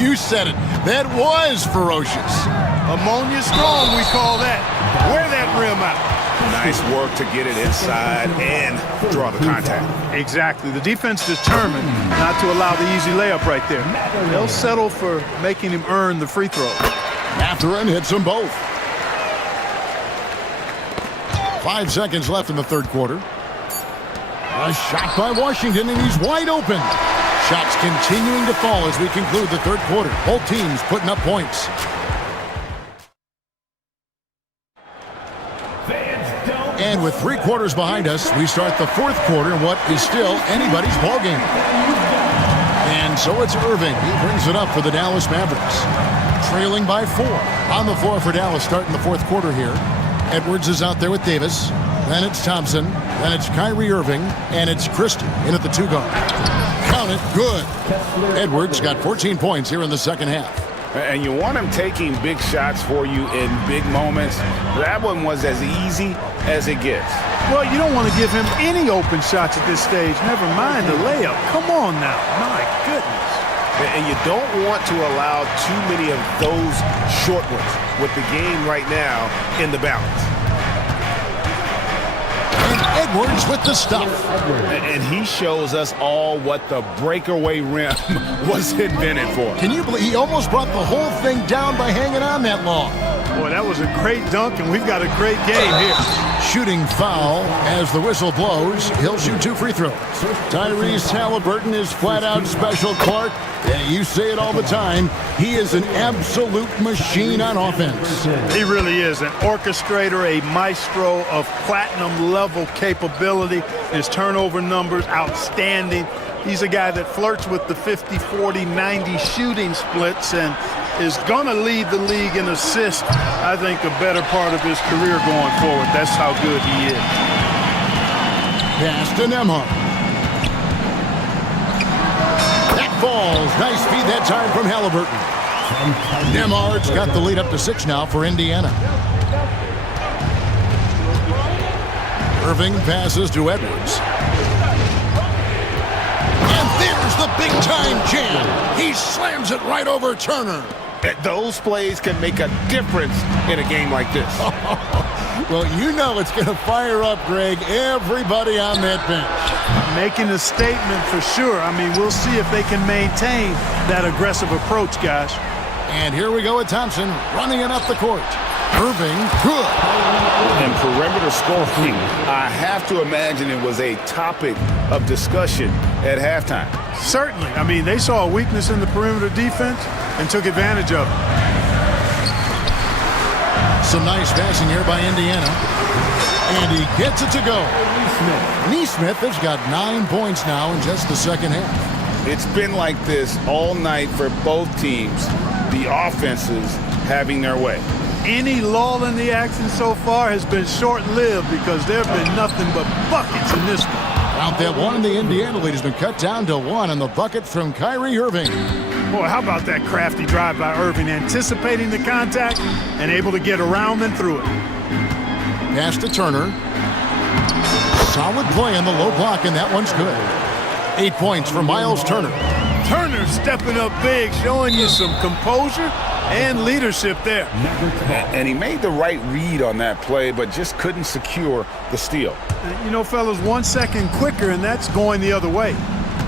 You said it. That was ferocious. Ammonia strong, we call that. Wear that rim out. Nice work to get it inside and draw the contact. Exactly. The defense determined not to allow the easy layup right there. They'll settle for making him earn the free throw. Mathurin hits them both. 5 seconds left in the third quarter. A shot by Washington, and he's wide open. Shots continuing to fall as we conclude the third quarter. Both teams putting up points. And with 3 quarters behind us, we start the fourth quarter in what is still anybody's ballgame. And so it's Irving. He brings it up for the Dallas Mavericks. Trailing by 4. On the floor for Dallas starting the fourth quarter here. Edwards is out there with Davis. Then it's Thompson. Then it's Kyrie Irving. And it's Christie in at the 2 guard. Count it. Good. Edwards got 14 points here in the second half. And you want him taking big shots for you in big moments. That one was as easy as it gets. Well, you don't want to give him any open shots at this stage. Never mind the layup. Come on now. My goodness. And you don't want to allow too many of those short ones with the game right now in the balance. And Edwards with the stuff. And he shows us all what the breakaway rim was invented for. Can you believe he almost brought the whole thing down by hanging on that long? Boy, that was a great dunk, and we've got a great game here. Shooting foul as the whistle blows. He'll shoot 2 free throws. Tyrese Halliburton is flat-out special, Clark. And you say it all the time. He is an absolute machine on offense. He really is an orchestrator, a maestro of platinum-level capability. His turnover numbers, outstanding. He's a guy that flirts with the 50, 40, 90 shooting splits and is going to lead the league in assists, I think, the better part of his career going forward. That's how good he is. Pass to Nembhard. That falls. Nice feed that time from Halliburton. Nembhard's got the lead up to 6 now for Indiana. Irving passes to Edwards. And there's the big-time jam. He slams it right over Turner. Those plays can make a difference in a game like this. Well, you know it's going to fire up, Greg, everybody on that bench. Making a statement for sure. I mean, we'll see if they can maintain that aggressive approach, guys. And here we go with Thompson running it up the court. Irving, good. And perimeter scoring, I have to imagine it was a topic of discussion at halftime. Certainly. I mean, they saw a weakness in the perimeter defense and took advantage of it. Some nice passing here by Indiana. And he gets it to go. Neesmith has got 9 points now in just the second half. It's been like this all night for both teams, the offenses having their way. Any lull in the action so far has been short-lived because there have been nothing but buckets in this one. Out that one, the Indiana lead has been cut down to 1 on the bucket from Kyrie Irving. Boy, how about that crafty drive by Irving, anticipating the contact and able to get around and through it. Pass to Turner. Solid play on the low block, and that one's good. 8 points for Miles Turner. Turner stepping up big, showing you some composure and leadership there. And he made the right read on that play, but just couldn't secure the steal. You know, fellas, 1 second quicker, and that's going the other way.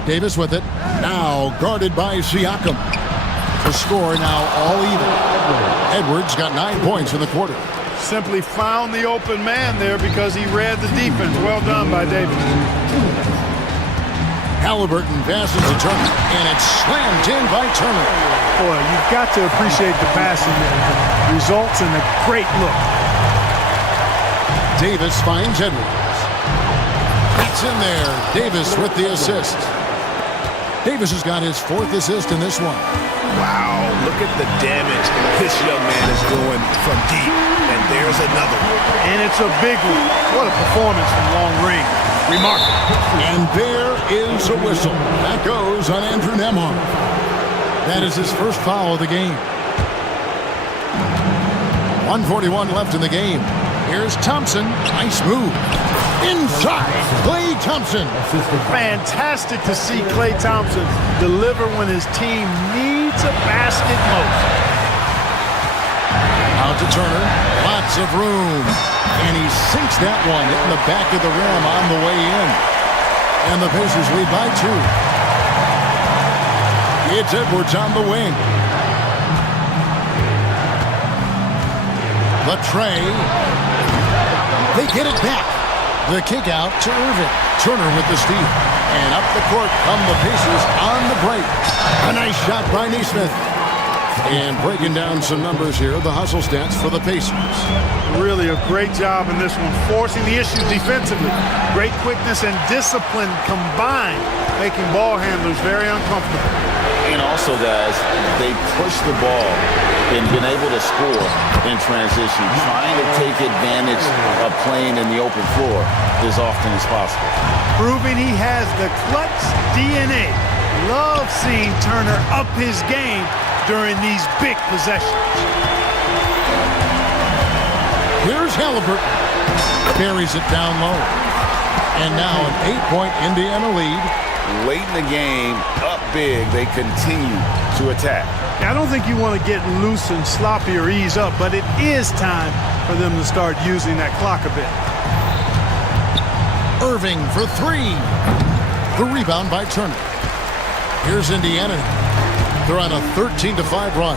Davis with it. Now guarded by Siakam. The score now all even. Edwards got 9 points in the quarter. Simply found the open man there because he read the defense. Well done by Davis. Halliburton passes to Turner, and it's slammed in by Turner. Boy, you've got to appreciate the passing there. Results in a great look. Davis finds Edwards. It's in there. Davis with the assist. Davis has got his 4th assist in this one. Wow, look at the damage this young man is doing from deep. And there's another one. And it's a big one. What a performance from long range. Remarkable. And there is a whistle. That goes on Andrew Nembhard. That is his first foul of the game. 1:41 left in the game. Here's Thompson. Nice move. Inside, Klay Thompson. Fantastic to see Klay Thompson deliver when his team needs a basket most. Out to Turner. Lots of room. And he sinks that one, hitting the back of the rim on the way in. And the Pacers lead by 2. It's Edwards on the wing. The tray. They get it back. The kick out to Irving. Turner with the steal. And up the court come the Pacers on the break. A nice shot by Neesmith. And breaking down some numbers here, the hustle stats for the Pacers. Really a great job in this one, forcing the issues defensively. Great quickness and discipline combined, making ball handlers very uncomfortable. And also, guys, they push the ball and been able to score in transition, trying to take advantage of playing in the open floor as often as possible. Proving he has the clutch DNA. Love seeing Turner up his game during these big possessions. Here's Halliburton. Carries it down low. And now an 8-point Indiana lead. Late in the game, up big, they continue to attack. I don't think you want to get loose and sloppy or ease up, but it is time for them to start using that clock a bit. Irving for 3. The rebound by Turner. Here's Indiana. They're on a 13-5 run.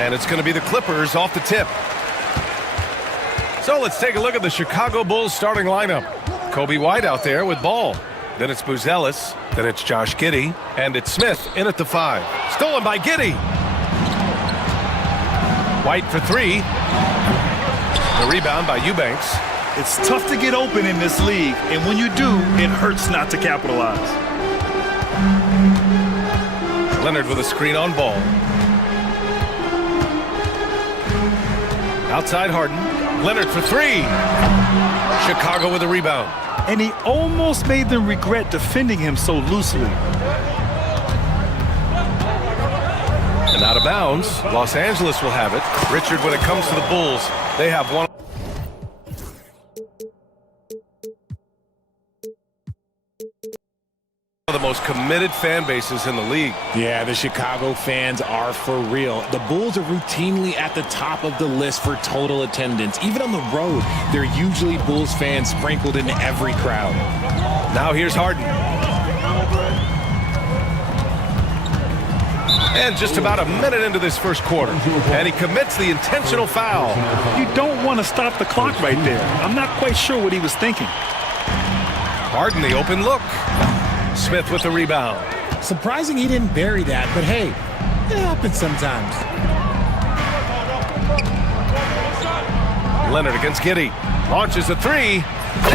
And it's going to be the Clippers off the tip. So let's take a look at the Chicago Bulls starting lineup. Kobe White out there with ball. Then it's Buzelis. Then it's Josh Giddey. And it's Smith in at the 5. Stolen by Giddey. White for 3. The rebound by Eubanks. It's tough to get open in this league, and when you do, it hurts not to capitalize. Leonard with a screen on ball. Outside Harden. Leonard for 3. Chicago with a rebound. And he almost made them regret defending him so loosely. And out of bounds, Los Angeles will have it. Richard, when it comes to the Bulls, they have one of the most committed fan bases in the league. Yeah, the Chicago fans are for real. The Bulls are routinely at the top of the list for total attendance. Even on the road, there are usually Bulls fans sprinkled in every crowd. Now here's Harden. And just about a minute into this first quarter, and he commits the intentional foul. You don't want to stop the clock right there. I'm not quite sure what he was thinking. Harden, the open look. Smith with the rebound. Surprising he didn't bury that, but hey, it happens sometimes. Leonard against Giddey. Launches a 3.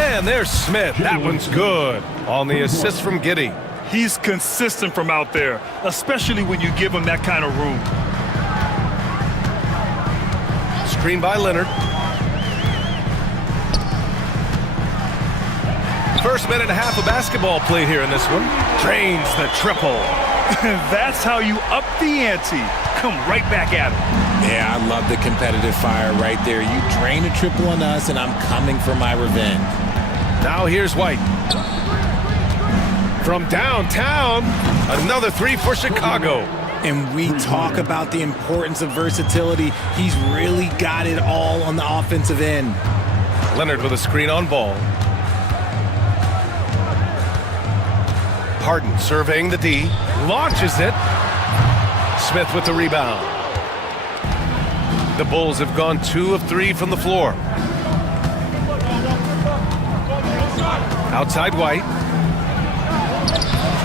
And there's Smith. That one's good on the assist from Giddey. He's consistent from out there, especially when you give him that kind of room. Screen by Leonard. First minute and a half of basketball played here in this one. Drains the triple. That's how you up the ante. Come right back at him. Yeah, I love the competitive fire right there. You drain a triple on us, and I'm coming for my revenge. Now here's White. From downtown, another 3 for Chicago. And we talk about the importance of versatility. He's really got it all on the offensive end. Leonard with a screen on ball. Harden surveying the D, launches it. Smith with the rebound. The Bulls have gone 2 of 3 from the floor. Outside White.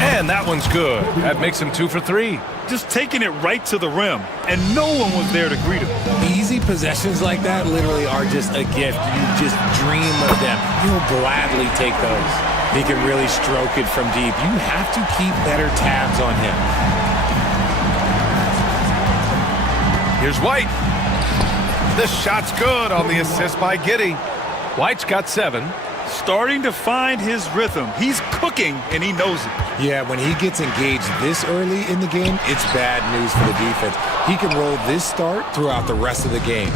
And that one's good. That makes him 2 for 3. Just taking it right to the rim, and no one was there to greet him. Easy possessions like that literally are just a gift. You just dream of them. You'll gladly take those. He can really stroke it from deep. You have to keep better tabs on him. Here's White. The shot's good on the assist by Giddey. White's got 7. Starting to find his rhythm. He's cooking, and he knows it. Yeah, when he gets engaged this early in the game, it's bad news for the defense. He can roll this start throughout the rest of the game.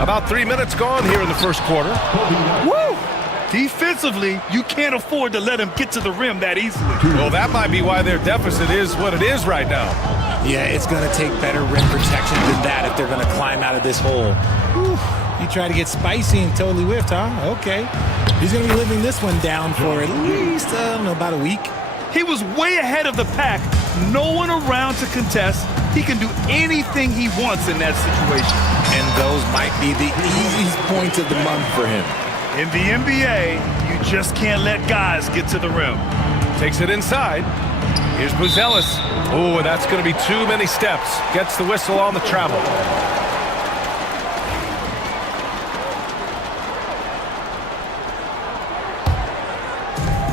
About 3 minutes gone here in the first quarter. Woo! Defensively, you can't afford to let him get to the rim that easily. Well, that might be why their deficit is what it is right now. Yeah, it's going to take better rim protection than that if they're going to climb out of this hole. Whew. You try to get spicy and totally whiffed, huh? Okay. He's going to be living this one down for at least, I don't know, about a week. He was way ahead of the pack. No one around to contest. He can do anything he wants in that situation. And those might be the easiest points of the month for him. In the NBA, you just can't let guys get to the rim. Takes it inside. Here's Buzelis. Oh, that's going to be too many steps. Gets the whistle on the travel.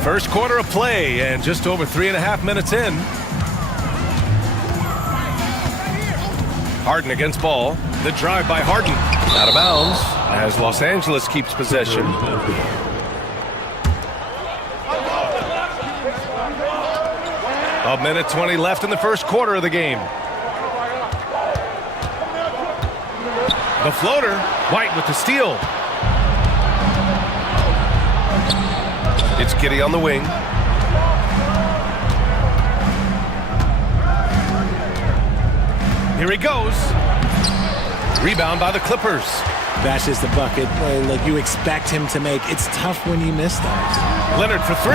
First quarter of play, and just over 3.5 minutes in. Harden against ball. The drive by Harden. Out of bounds as Los Angeles keeps possession. A minute 20 left in the first quarter of the game. The floater. White with the steal. It's Giddey on the wing. Here he goes. Rebound by the Clippers. That's just the bucket like you expect him to make. It's tough when you miss that. Leonard for 3.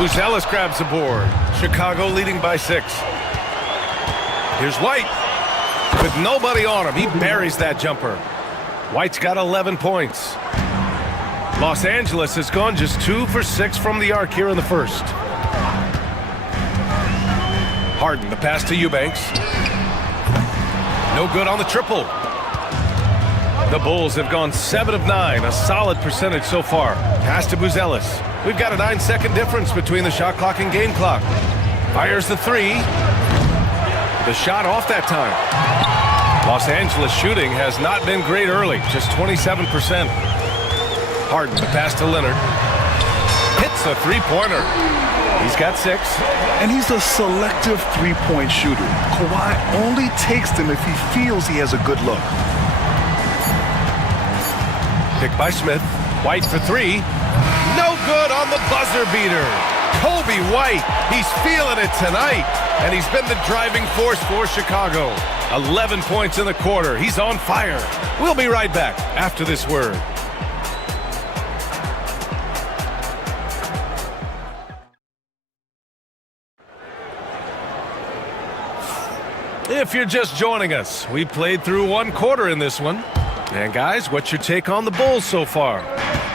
Buzelis grabs the board. Chicago leading by 6. Here's White. With nobody on him, he buries that jumper. White's got 11 points. Los Angeles has gone just 2 for 6 from the arc here in the first. Harden, the pass to Eubanks. No good on the triple. The Bulls have gone 7 of 9, a solid percentage so far. Pass to Buzelis. We've got a 9-second difference between the shot clock and game clock. Fires the 3. The shot off that time. Los Angeles shooting has not been great early, just 27%. Harden, the pass to Leonard. Hits a three-pointer. He's got 6. And he's a selective three-point shooter. Kawhi only takes them if he feels he has a good look. Picked by Smith. White for 3. No good on the buzzer beater. Kobe White, he's feeling it tonight. And he's been the driving force for Chicago. 11 points in the quarter. He's on fire. We'll be right back after this word. If you're just joining us, we played through 1 quarter in this one. And guys, what's your take on the Bulls so far?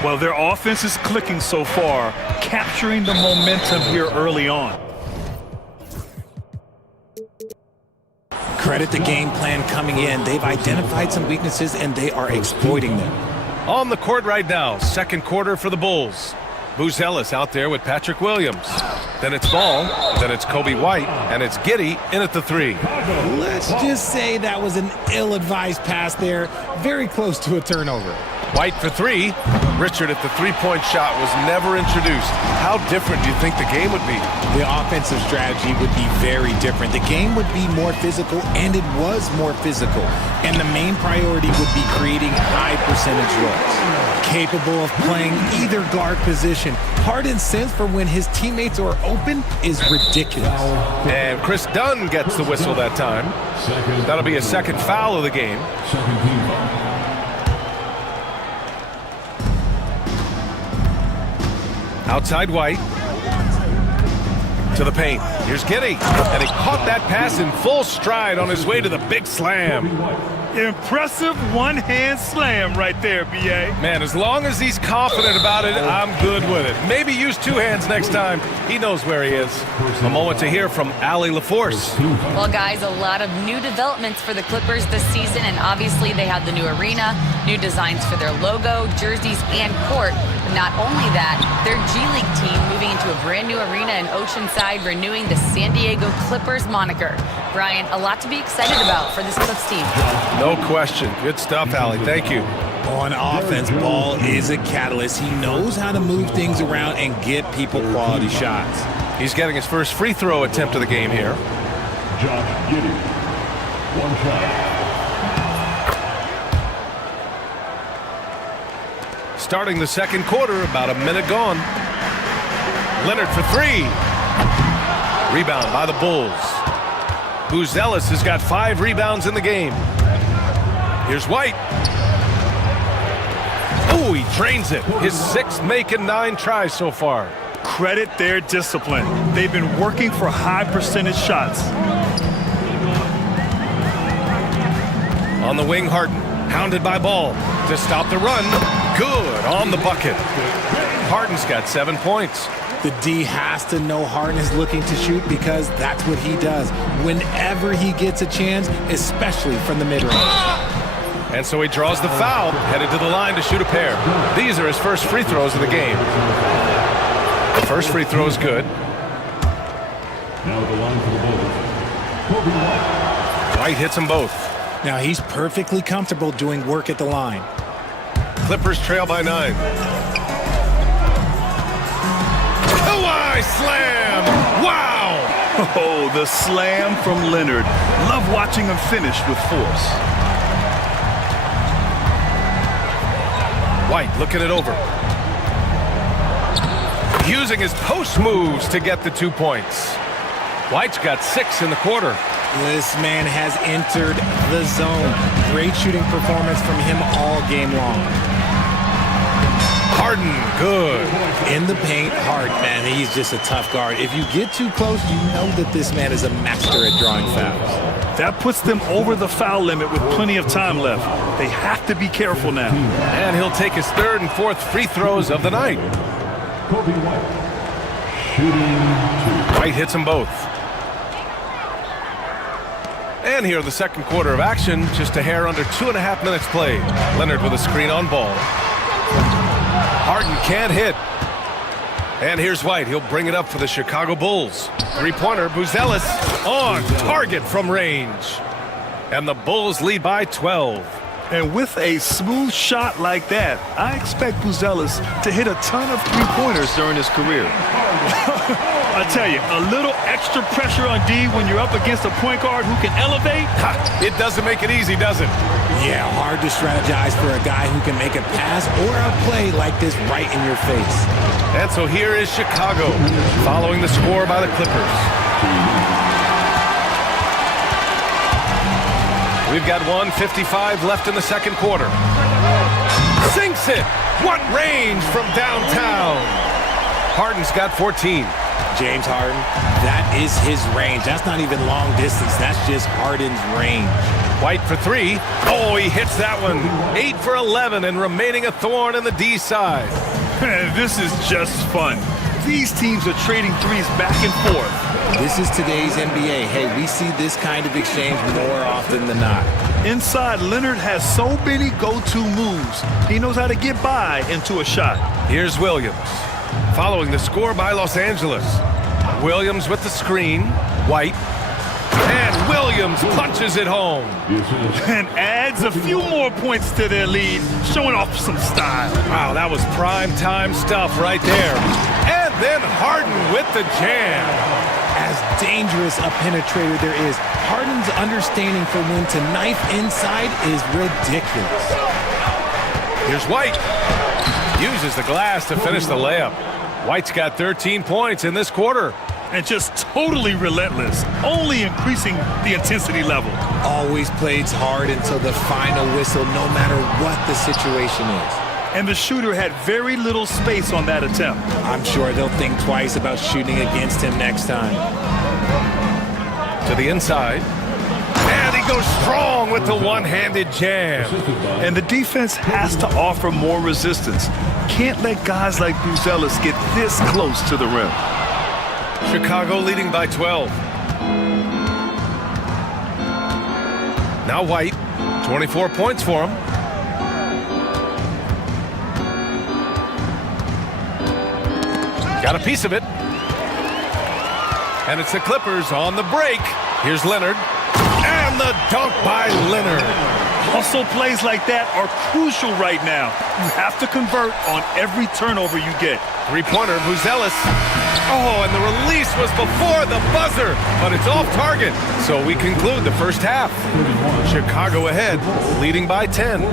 Well, their offense is clicking so far, capturing the momentum here early on. Credit the game plan coming in. They've identified some weaknesses and they are exploiting them. On the court right now, second quarter for the Bulls. Buzelis out there with Patrick Williams. Then it's Ball, then it's Kobe White, and it's Giddey in at the 3. Let's just say that was an ill-advised pass there. Very close to a turnover. White for 3. Richard at the three-point shot was never introduced. How different do you think the game would be? The offensive strategy would be very different. The game would be more physical, and it was more physical. And the main priority would be creating high-percentage looks. Capable of playing either guard position. Harden's sense for when his teammates are open is ridiculous. And Chris Dunn gets the whistle that time. That'll be a second foul of the game. Outside White. To the paint. Here's Giddey. And he caught that pass in full stride on his way to the big slam. Impressive one-hand slam right there, B.A. Man, as long as he's confident about it, I'm good with it. Maybe use 2 hands next time. He knows where he is. A moment to hear from Allie LaForce. Well, guys, a lot of new developments for the Clippers this season, and obviously they have the new arena, new designs for their logo, jerseys, and court. But not only that, their G League team moving into a brand new arena in Oceanside, renewing the San Diego Clippers moniker. Brian, a lot to be excited about for this Clips team. No question. Good stuff, Allie. Thank you. On offense, Ball is a catalyst. He knows how to move things around and get people quality shots. He's getting his first free throw attempt of the game here. Josh Giddey. 1 shot. Starting the second quarter, about a minute gone. Leonard for 3. Rebound by the Bulls. Buzelis has got 5 rebounds in the game. Here's White. Oh, he drains it. His 6th make and 9 tries so far. Credit their discipline. They've been working for high percentage shots. On the wing, Harden. Hounded by Ball. To stop the run. Good on the bucket. Harden's got 7 points. The D has to know Harden is looking to shoot because that's what he does whenever he gets a chance, especially from the mid-range. And so he draws the foul, headed to the line to shoot a pair. These are his first free throws of the game. The first free throw is good. Now at the line for the Bulls, Kobe White. White hits them both. Now he's perfectly comfortable doing work at the line. Clippers trail by 9. Kawhi slam! Wow! Oh, the slam from Leonard. Love watching him finish with force. White looking it over. Using his post moves to get the 2 points. White's got 6 in the quarter. This man has entered the zone. Great shooting performance from him all game long. Harden, good. In the paint, Harden, man, he's just a tough guard. If you get too close, you know that this man is a master at drawing fouls. That puts them over the foul limit with plenty of time left. They have to be careful now. And he'll take his third and fourth free throws of the night. Kobe White. Shooting 2. White hits them both. And here in the second quarter of action, just a hair under 2.5 minutes played. Leonard with a screen on ball. Harden can't hit. And here's White. He'll bring it up for the Chicago Bulls. Three-pointer, Buzelis on target from range. And the Bulls lead by 12. And with a smooth shot like that, I expect Buzelis to hit a ton of three-pointers during his career. I tell you, a little extra pressure on D when you're up against a point guard who can elevate. It doesn't make it easy, does it? Yeah, hard to strategize for a guy who can make a pass or a play like this right in your face. And so here is Chicago, following the score by the Clippers. We've got 1:55 left in the second quarter. Sinks it! What range from downtown! Harden's got 14. James Harden, that is his range. That's not even long distance. That's just Harden's range. White for three. Oh, he hits that one. 8 for 11 and remaining a thorn in the D side. This is just fun. These teams are trading threes back and forth. This is today's NBA. Hey, we see this kind of exchange more often than not. Inside, Leonard has so many go-to moves. He knows how to get by into a shot. Here's Williams, following the score by Los Angeles. Williams with the screen. White. And Williams punches it home. And adds a few more points to their lead, showing off some style. Wow, that was prime time stuff right there. And then Harden with the jam. As dangerous a penetrator there is, Harden's understanding for when to knife inside is ridiculous. Here's White. Uses the glass to finish the layup. White's got 13 points in this quarter. And just totally relentless, only increasing the intensity level. Always plays hard until the final whistle, no matter what the situation is. And the shooter had very little space on that attempt. I'm sure they'll think twice about shooting against him next time. To the inside. And he goes strong with the one-handed jam. And the defense has to offer more resistance. Can't let guys like Buzelis get this close to the rim. Chicago leading by 12. Now White, 24 points for him. Got a piece of it. And it's the Clippers on the break. Here's Leonard. And the dunk by Leonard. Hustle plays like that are crucial right now. You have to convert on every turnover you get. Three-pointer, Buzelis. Oh, and the release was before the buzzer, but it's off target. So we conclude the first half. Chicago ahead, leading by 10.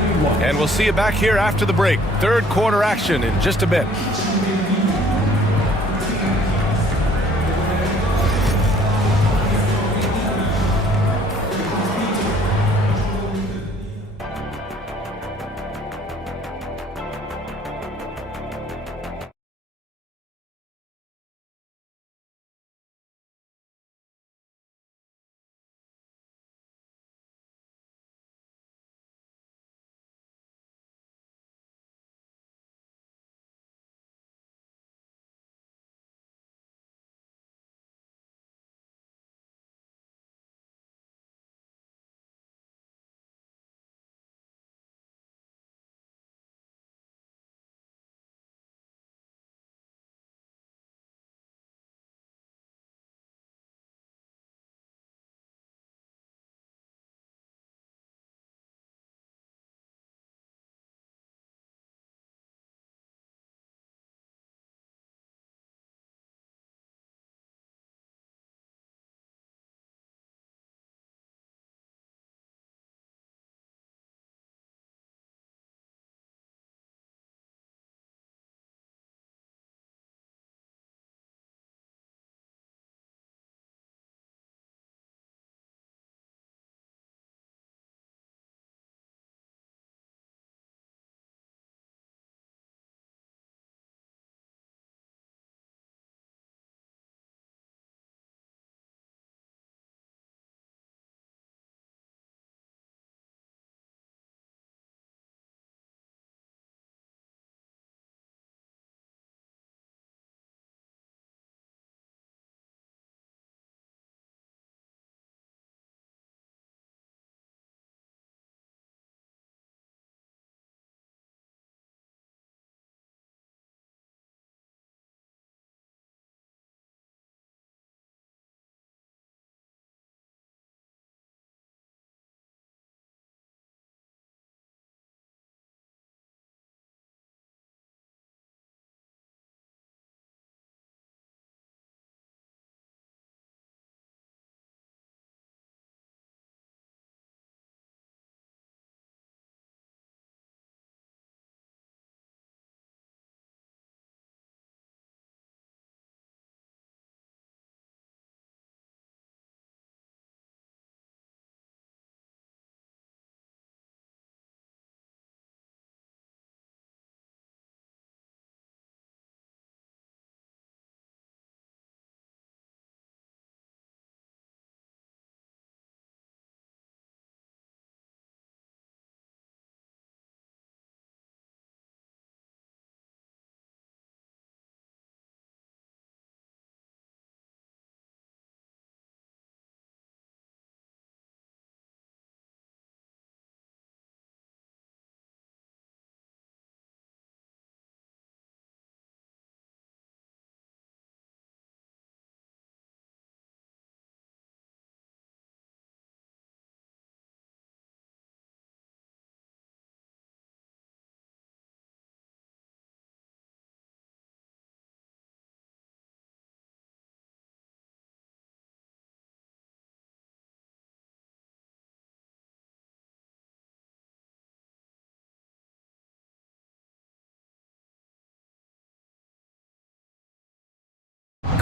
And we'll see you back here after the break. Third quarter action in just a bit.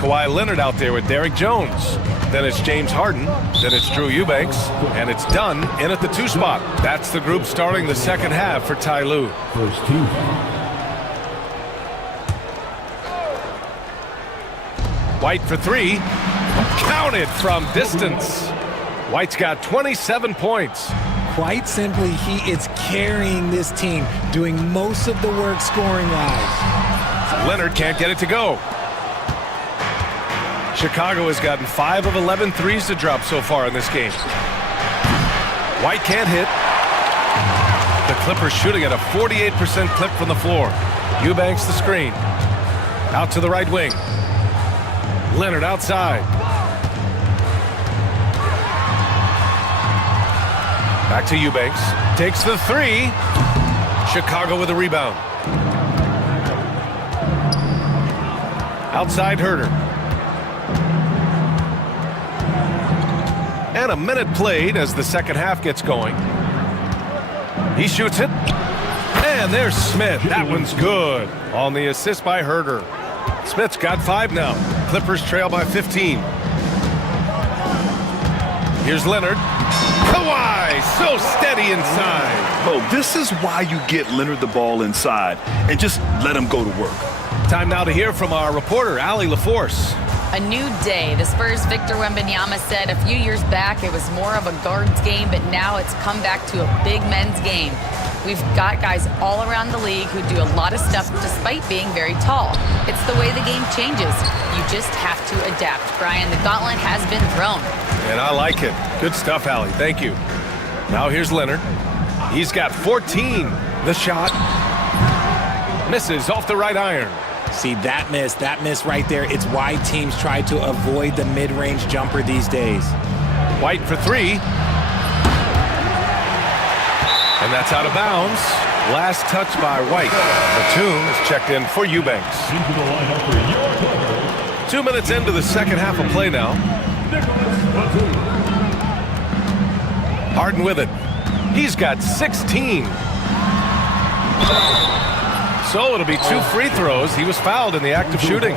Kawhi Leonard out there with Derrick Jones. Then it's James Harden. Then it's Drew Eubanks. And it's Dunn in at the 2 spot. That's the group starting the second half for Ty Lue. First team. White for 3. Counted from distance. White's got 27 points. Quite simply, he is carrying this team, doing most of the work scoring-wise. Leonard can't get it to go. Chicago has gotten 5 of 11 threes to drop so far in this game. White can't hit. The Clippers shooting at a 48% clip from the floor. Eubanks the screen. Out to the right wing. Leonard outside. Back to Eubanks. Takes the 3. Chicago with a rebound. Outside Herter. And a minute played as the second half gets going. He shoots it. And there's Smith. That one's good. On the assist by Herter. Smith's got 5 now. Clippers trail by 15. Here's Leonard. Kawhi, so steady inside. Oh, this is why you get Leonard the ball inside and just let him go to work. Time now to hear from our reporter, Allie LaForce. A new day. The Spurs' Victor Wembanyama said a few years back it was more of a guards game, but now it's come back to a big men's game. We've got guys all around the league who do a lot of stuff despite being very tall. It's the way the game changes. You just have to adapt. Brian, the gauntlet has been thrown. And I like it. Good stuff, Allie. Thank you. Now here's Leonard. He's got 14. The shot misses off the right iron. See, that miss right there. It's why teams try to avoid the mid-range jumper these days. White for 3. And that's out of bounds. Last touch by White. Batum is checked in for Eubanks. 2 minutes into the second half of play now. Harden with it. He's got 16. So it'll be 2 free throws. He was fouled in the act of shooting.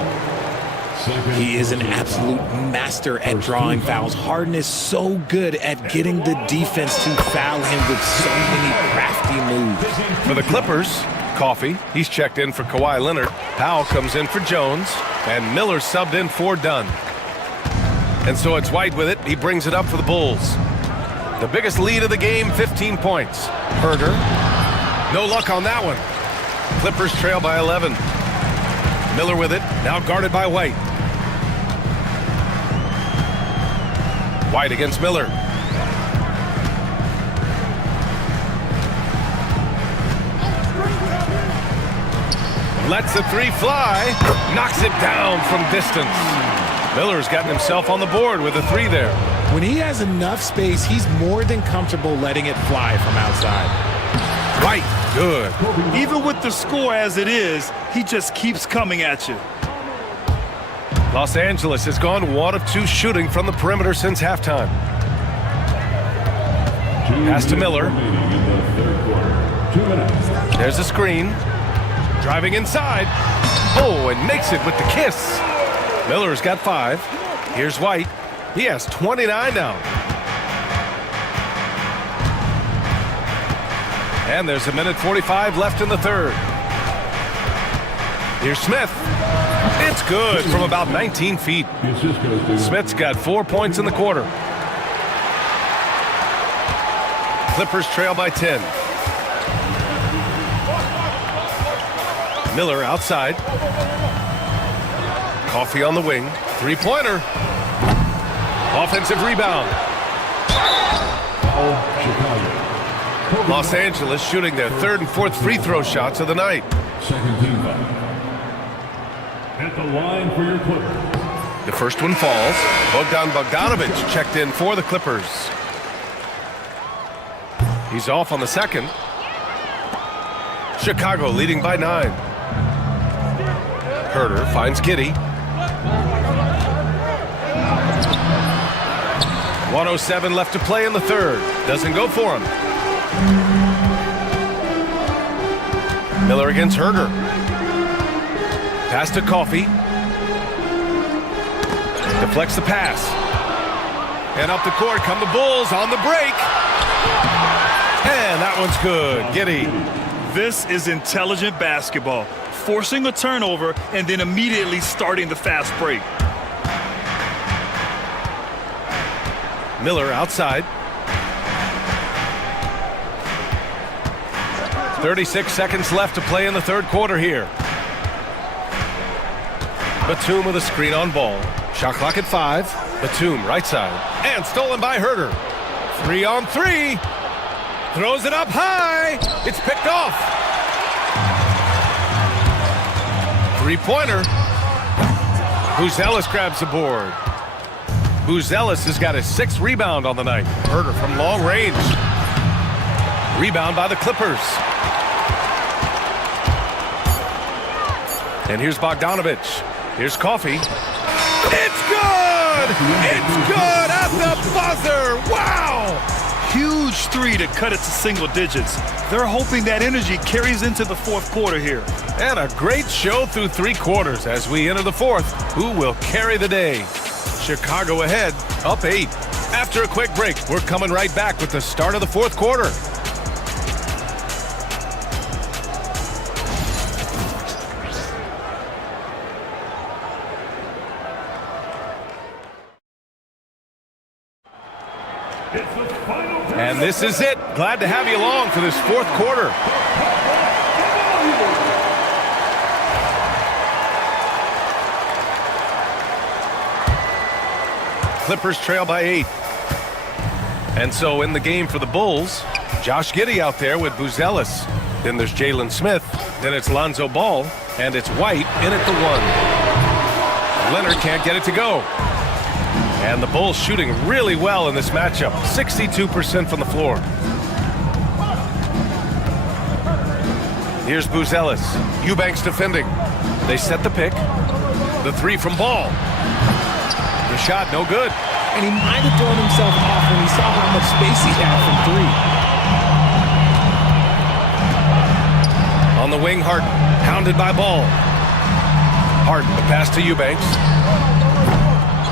He is an absolute master at drawing fouls. Harden is so good at getting the defense to foul him with so many crafty moves. For the Clippers, Coffey, he's checked in for Kawhi Leonard. Powell comes in for Jones, and Miller subbed in for Dunn. And so it's White with it. He brings it up for the Bulls. The biggest lead of the game, 15 points. Herter, no luck on that one. Clippers trail by 11. Miller with it, now guarded by White. White against Miller. Lets the 3 fly, knocks it down from distance. Miller's gotten himself on the board with a 3 there. When he has enough space, he's more than comfortable letting it fly from outside. White, good. Even with the score as it is, he just keeps coming at you. Los Angeles has gone 1 of 2 shooting from the perimeter since halftime. Pass to Miller. There's a screen. Driving inside. Oh, and makes it with the kiss. Miller's got 5. Here's White. He has 29 now. And there's a minute 45 left in the third. Here's Smith. It's good from about 19 feet. Smith's got 4 points in the quarter. Clippers trail by 10. Miller outside. Coffey on the wing. 3-pointer. Offensive rebound. Los Angeles shooting their 3rd and 4th free throw shots of the night. Second team foul. At the line for your Clippers. The first one falls. Bogdanovich checked in for the Clippers. He's off on the second. Chicago leading by 9. Herter finds Giddey. 1:07 left to play in the third. Doesn't go for him. Miller against Herter. Pass to Coffey. Deflects the pass. And up the court come the Bulls on the break. And that one's good. Giddey. This is intelligent basketball. Forcing a turnover and then immediately starting the fast break. Miller outside. 36 seconds left to play in the third quarter here. Batum with a screen on ball. Shot clock at 5. Batum right side. And stolen by Herter. 3 on 3. Throws it up high. It's picked off. Three-pointer. Buzelis grabs the board. Buzelis has got his 6th rebound on the night. Herter from long range. Rebound by the Clippers. And here's Bogdanovich. Here's Coffey. It's good! It's good at the buzzer! Wow! Huge three to cut it to single digits. They're hoping that energy carries into the fourth quarter here. And a great show through 3 quarters as we enter the fourth. Who will carry the day? Chicago ahead, up 8. After a quick break, we're coming right back with the start of the fourth quarter. And this is it. Glad to have you along for this fourth quarter. Clippers trail by 8. And so in the game for the Bulls, Josh Giddey out there with Buzelis. Then there's Jalen Smith. Then it's Lonzo Ball. And it's White in at the 1. Leonard can't get it to go. And the Bulls shooting really well in this matchup. 62% from the floor. Here's Buzelis. Eubanks defending. They set the pick. The 3 from Ball. The shot no good. And he might have thrown himself off when he saw how much space he had from 3. On the wing, Harden. Hounded by Ball. Harden, the pass to Eubanks.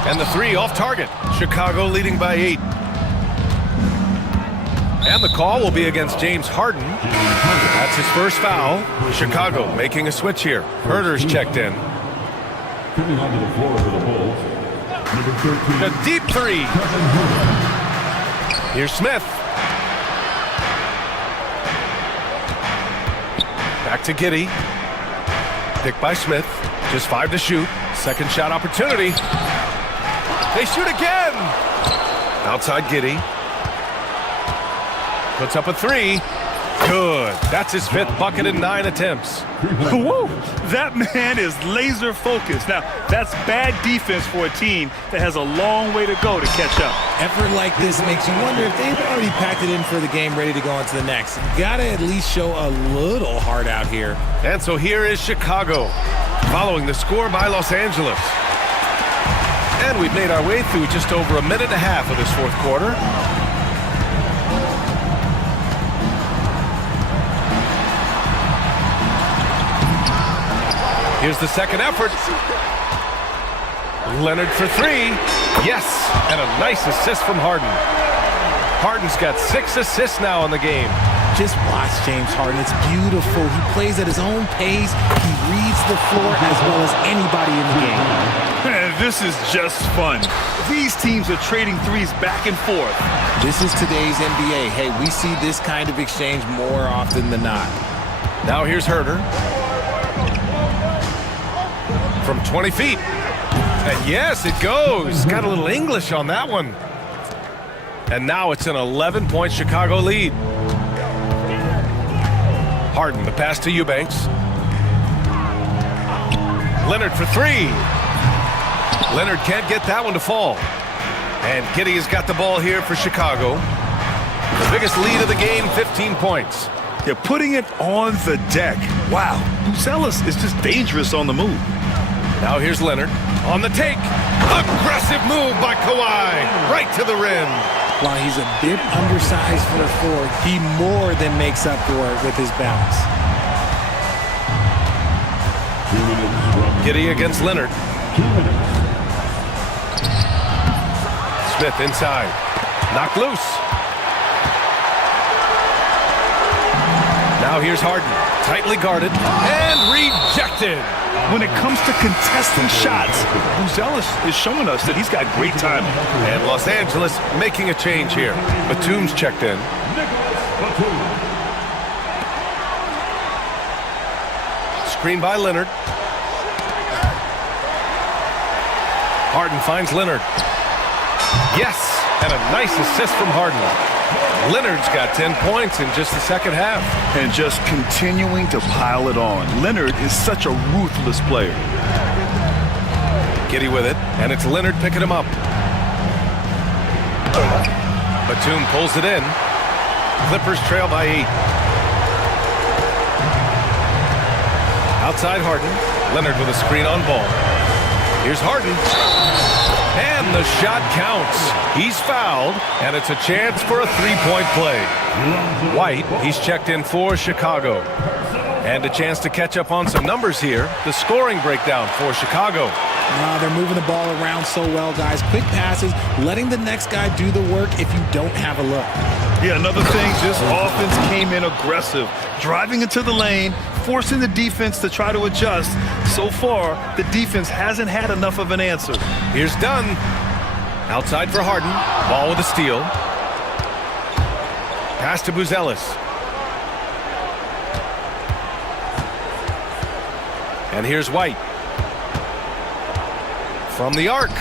And the 3 off target. Chicago leading by 8. And the call will be against James Harden. That's his first foul. Chicago making a switch here. Herter's checked in. Coming onto the floor for the Bulls, number 13. The deep 3. Here's Smith. Back to Giddey. Picked by Smith. Just 5 to shoot. Second shot opportunity. They shoot again. Outside Giddey. Puts up a 3. Good. That's his 5th bucket in 9 attempts. Whoa, that man is laser focused. Now, that's bad defense for a team that has a long way to go to catch up. Effort like this makes you wonder if they've already packed it in for the game, ready to go on to the next. Gotta at least show a little heart out here. And so here is Chicago, following the score by Los Angeles. And we've made our way through just over a minute and a half of this fourth quarter. Here's the second effort. Leonard for 3. Yes, and a nice assist from Harden. Harden's got 6 assists now in the game. Just watch James Harden. It's beautiful. He plays at his own pace. He reads the floor as well as anybody in the game. This is just fun. These teams are trading threes back and forth. This is today's NBA. Hey, we see this kind of exchange more often than not. Now here's Herter. From 20 feet. And yes, it goes. Got a little English on that one. And now it's an 11-point Chicago lead. Harden, the pass to Eubanks. Leonard for 3. Leonard can't get that one to fall. And Giddey has got the ball here for Chicago. The biggest lead of the game, 15 points. They're putting it on the deck. Wow, Buzelis is just dangerous on the move. Now here's Leonard on the take. Aggressive move by Kawhi. Right to the rim. While he's a bit undersized for a forward, he more than makes up for it with his balance. Giddey against Leonard. Smith inside. Knocked loose. Now here's Harden. Tightly guarded and rejected. When it comes to contesting shots, Buzelis is showing us that he's got great timing. And Los Angeles making a change here. Batum's checked in. Screen by Leonard. Harden finds Leonard. Yes, and a nice assist from Harden. Leonard's got 10 points in just the second half. And just continuing to pile it on. Leonard is such a ruthless player. Giddey with it, and it's Leonard picking him up. Batum pulls it in. Clippers trail by 8. Outside Harden. Leonard with a screen on ball. Here's Harden. And the shot counts. He's fouled, and it's a chance for a three-point play. White, he's checked in for Chicago. And a chance to catch up on some numbers here. The scoring breakdown for Chicago. They're moving the ball around so well, guys. Quick passes, letting the next guy do the work if you don't have a look. Yeah, another thing, just offense came in aggressive. Driving into the lane, forcing the defense to try to adjust. So far, the defense hasn't had enough of an answer. Here's Dunn. Outside for Harden. Ball with a steal. Pass to Buzelis. And here's White. From the arc.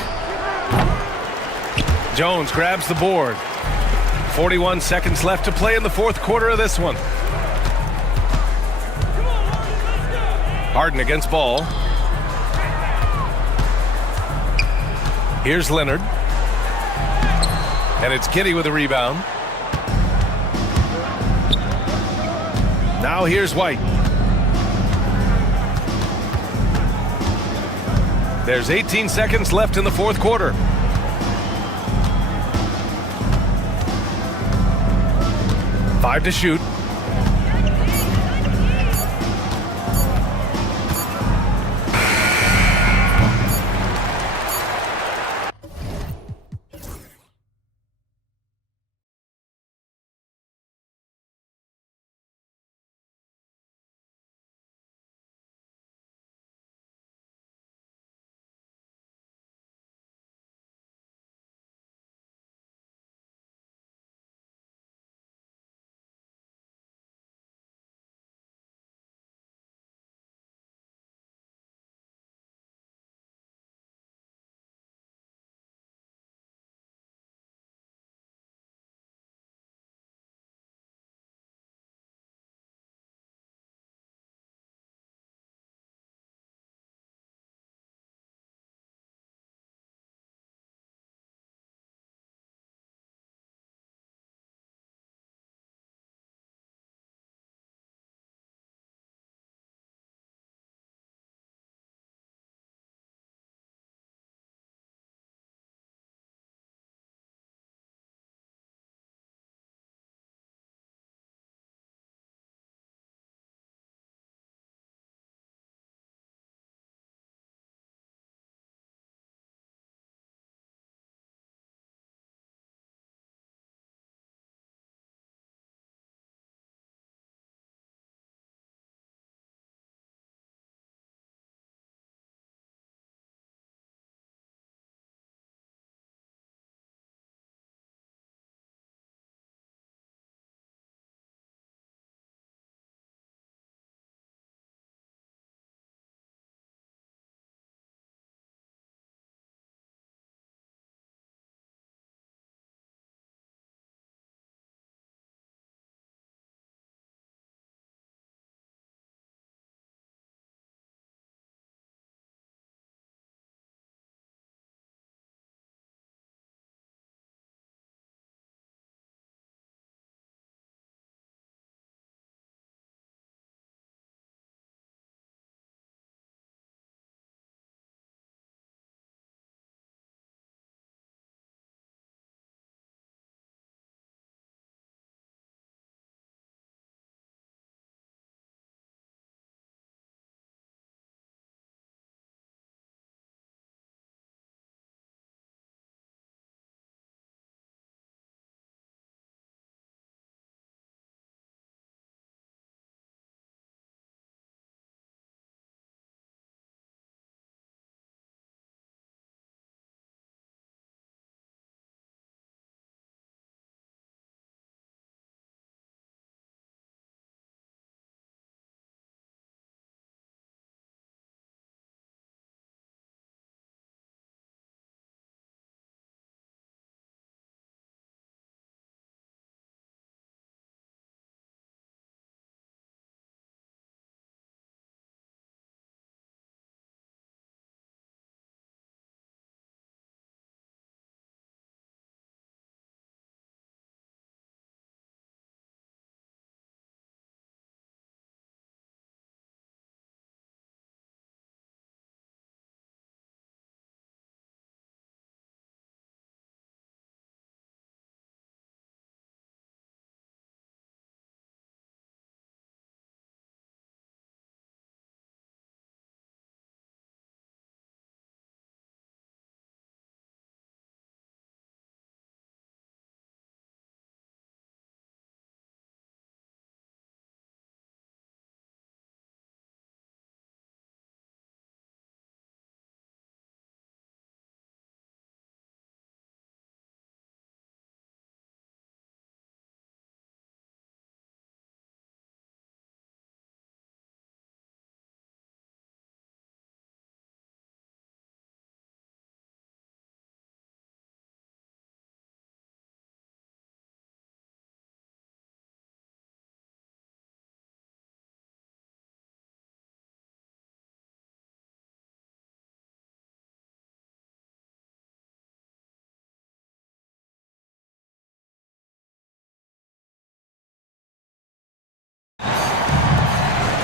Jones grabs the board. 41 seconds left to play in the fourth quarter of this one. Harden against ball. Here's Leonard. And it's Giddey with a rebound. Now here's White. There's 18 seconds left in the fourth quarter. Five to shoot.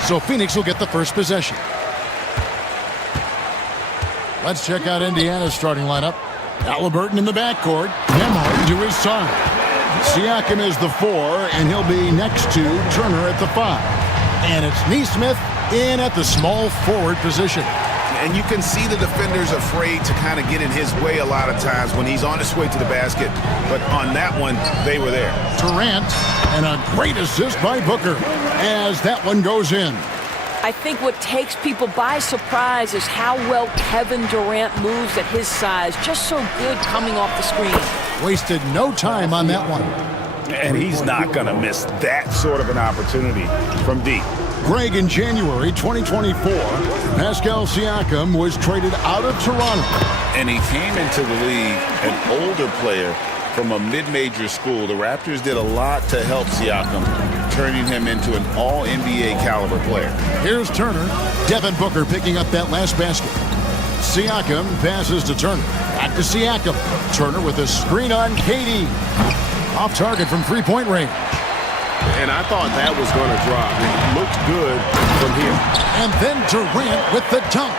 So Phoenix will get the first possession. Let's check out Indiana's starting lineup. Halliburton in the backcourt. Nembhard to his side. Siakam is the 4, and he'll be next to Turner at the 5. And it's Neesmith in at the small forward position. And you can see the defenders afraid to kind of get in his way a lot of times when he's on his way to the basket. But on that one, they were there. Durant, and a great assist by Booker as that one goes in. I think what takes people by surprise is how well Kevin Durant moves at his size. Just so good coming off the screen. Wasted no time on that one. And he's not going to miss that sort of an opportunity from deep. Greg, in January 2024, Pascal Siakam was traded out of Toronto. And he came into the league an older player from a mid-major school. The Raptors did a lot to help Siakam, turning him into an all-NBA caliber player. Here's Turner. Devin Booker picking up that last basket. Siakam passes to Turner. Back to Siakam. Turner with a screen on KD. Off target from three-point range. And I thought that was going to drop. It looked good from here. And then Durant with the dunk.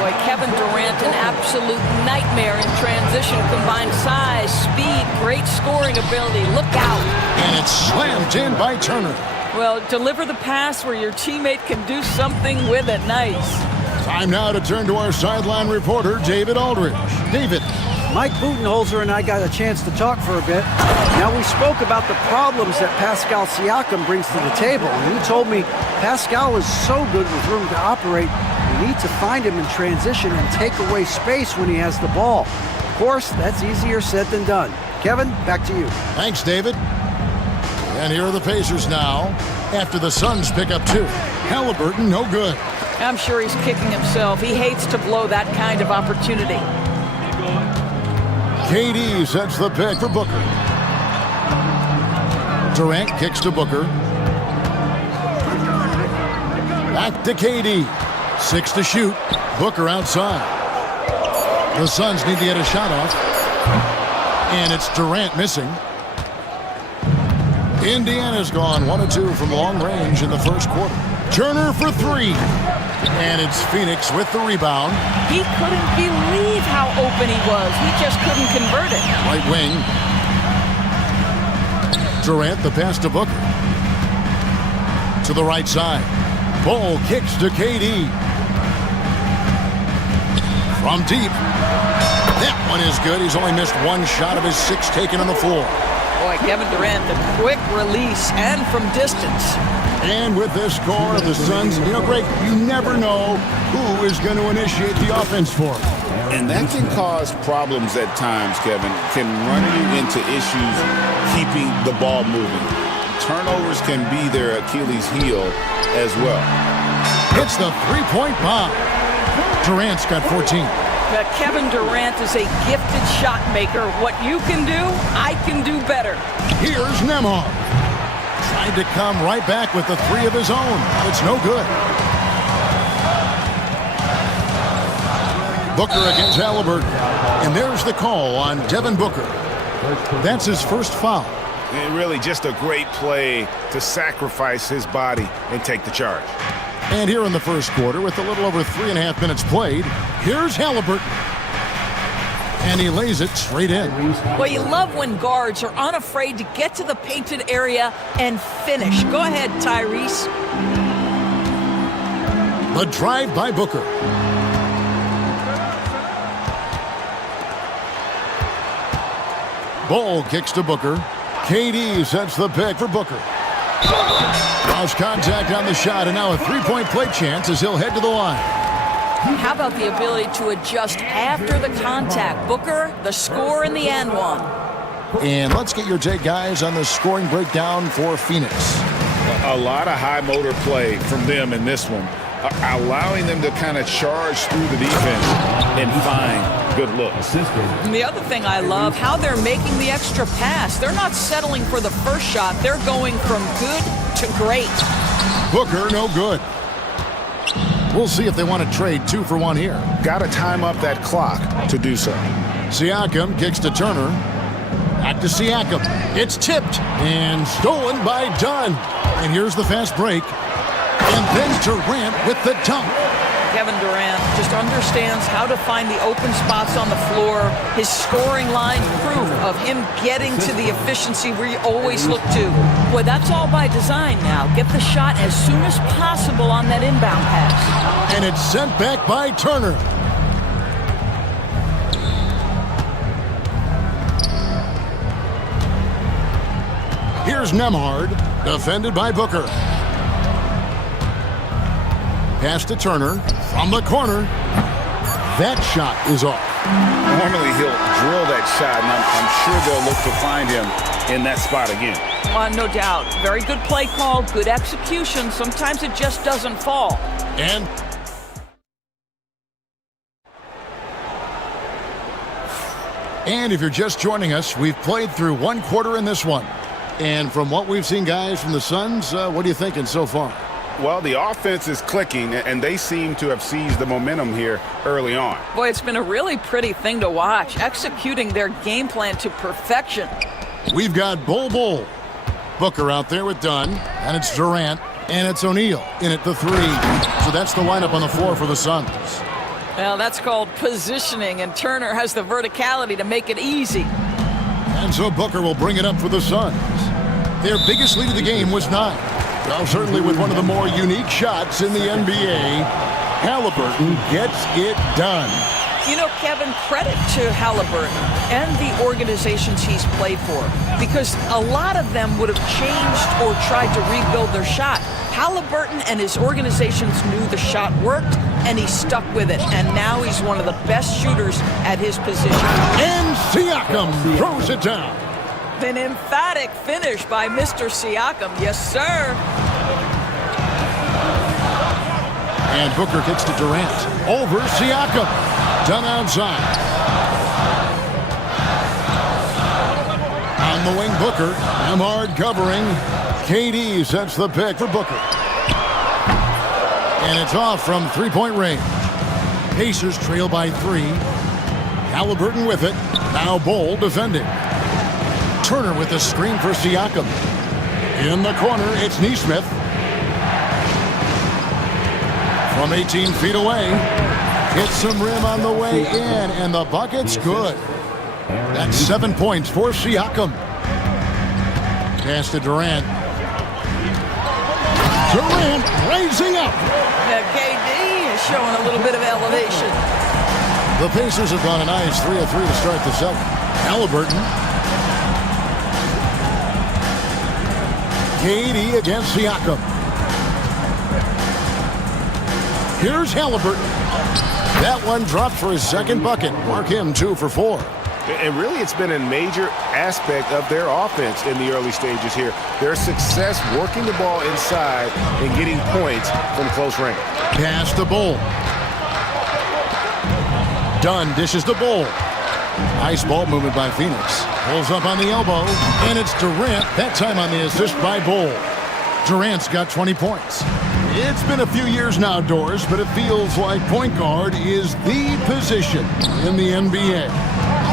Boy, Kevin Durant, an absolute nightmare in transition. Combined size, speed, great scoring ability. Look out. And it's slammed in by Turner. Well, deliver the pass where your teammate can do something with it. Nice. Time now to turn to our sideline reporter, David Aldridge. David. Mike Budenholzer and I got a chance to talk for a bit. Now, we spoke about the problems that Pascal Siakam brings to the table, and he told me Pascal is so good with room to operate, you need to find him in transition and take away space when he has the ball. Of course, that's easier said than done. Kevin, back to you. Thanks, David. And here are the Pacers now, after the Suns pick up 2. Halliburton, no good. I'm sure he's kicking himself. He hates to blow that kind of opportunity. KD sets the pick for Booker. Durant kicks to Booker. Back to KD. 6 to shoot. Booker outside. The Suns need to get a shot off. And it's Durant missing. Indiana's gone 1 of 2 from long range in the first quarter. Turner for 3. And it's Phoenix with the rebound. He couldn't believe how open he was. He just couldn't convert it. Right wing. Durant, the pass to Booker. To the right side. Ball kicks to KD. From deep. That one is good. He's only missed 1 shot of his 6 taken on the floor. Boy, Kevin Durant, the quick release and from distance. And with this score of the Suns, Greg, you never know who is going to initiate the offense for it. And that can cause problems at times, Kevin. Can run you into issues keeping the ball moving. Turnovers can be their Achilles heel as well. Hits the three-point bomb. Durant's got 14. Kevin Durant is a gifted shot maker. What you can do, I can do better. Here's Nembhard. Tried to come right back with the 3 of his own. It's no good. Booker against Halliburton. And there's the call on Devin Booker. That's his first foul. And really just a great play to sacrifice his body and take the charge. And here in the first quarter, with a little over 3.5 minutes played, here's Halliburton. And he lays it straight in. Well, you love when guards are unafraid to get to the painted area and finish. Go ahead, Tyrese. The drive by Booker. Ball kicks to Booker. KD sets the pick for Booker. Lost contact on the shot, and now a 3-point play chance as he'll head to the line. How about the ability to adjust after the contact? Booker, the score in the and one. And let's get your take, guys, on the scoring breakdown for Phoenix. A lot of high motor play from them in this one, allowing them to kind of charge through the defense and find good looks. And the other thing I love, how they're making the extra pass. They're not settling for the first shot. They're going from good to great. Booker, no good. We'll see if they want to trade 2 for 1 here. Got to time up that clock to do so. Siakam kicks to Turner. Back to Siakam. It's tipped and stolen by Dunn. And here's the fast break. And then Durant with the dunk. Kevin Durant just understands how to find the open spots on the floor. His scoring line, proof of him getting to the efficiency we always look to. Boy, that's all by design now. Get the shot as soon as possible on that inbound pass. And it's sent back by Turner. Here's Nembhard, defended by Booker. Pass to Turner from the corner. That shot is off. Normally he'll drill that shot, and I'm sure they'll look to find him in that spot again. No doubt. Very good play call, good execution. Sometimes it just doesn't fall. And if you're just joining us, we've played through one quarter in this one. And from what we've seen, guys, from the Suns, what are you thinking so far? Well, the offense is clicking, and they seem to have seized the momentum here early on. Boy, it's been a really pretty thing to watch, executing their game plan to perfection. We've got Bol. Booker out there with Dunn, and it's Durant, and it's O'Neal in at the three. So that's the lineup on the floor for the Suns. Well, that's called positioning, and Turner has the verticality to make it easy. And so Booker will bring it up for the Suns. Their biggest lead of the game was 9. Well, certainly with one of the more unique shots in the NBA, Halliburton gets it done. You know, Kevin, credit to Halliburton and the organizations he's played for, because a lot of them would have changed or tried to rebuild their shot. Halliburton and his organizations knew the shot worked, and he stuck with it. And now he's one of the best shooters at his position. And Siakam throws it down. An emphatic finish by Mr. Siakam. Yes, sir. And Booker gets to Durant. Over Siakam. Done outside. On the wing, Booker. Nembhard covering. KD sets the pick for Booker. And it's off from three-point range. Pacers trail by 3. Halliburton with it. Now Bol defending. Turner with the screen for Siakam. In the corner, it's Nesmith. From 18 feet away. Hits some rim on the way in, and the bucket's good. That's 7 points for Siakam. Pass to Durant. Durant raising up. KD is showing a little bit of elevation. The Pacers have gone a nice 3 of 3 to start the 7th. Halliburton. KD against Siakam. Here's Halliburton. That one dropped for his second bucket. Mark him 2 for 4. And really, it's been a major aspect of their offense in the early stages here. Their success working the ball inside and getting points from close range. Pass to Bol. Dunn dishes to Bol. Nice ball movement by Phoenix. Pulls up on the elbow, and it's Durant, that time on the assist by Bol. Durant's got 20 points. It's been a few years now, Doris, but it feels like point guard is the position in the NBA.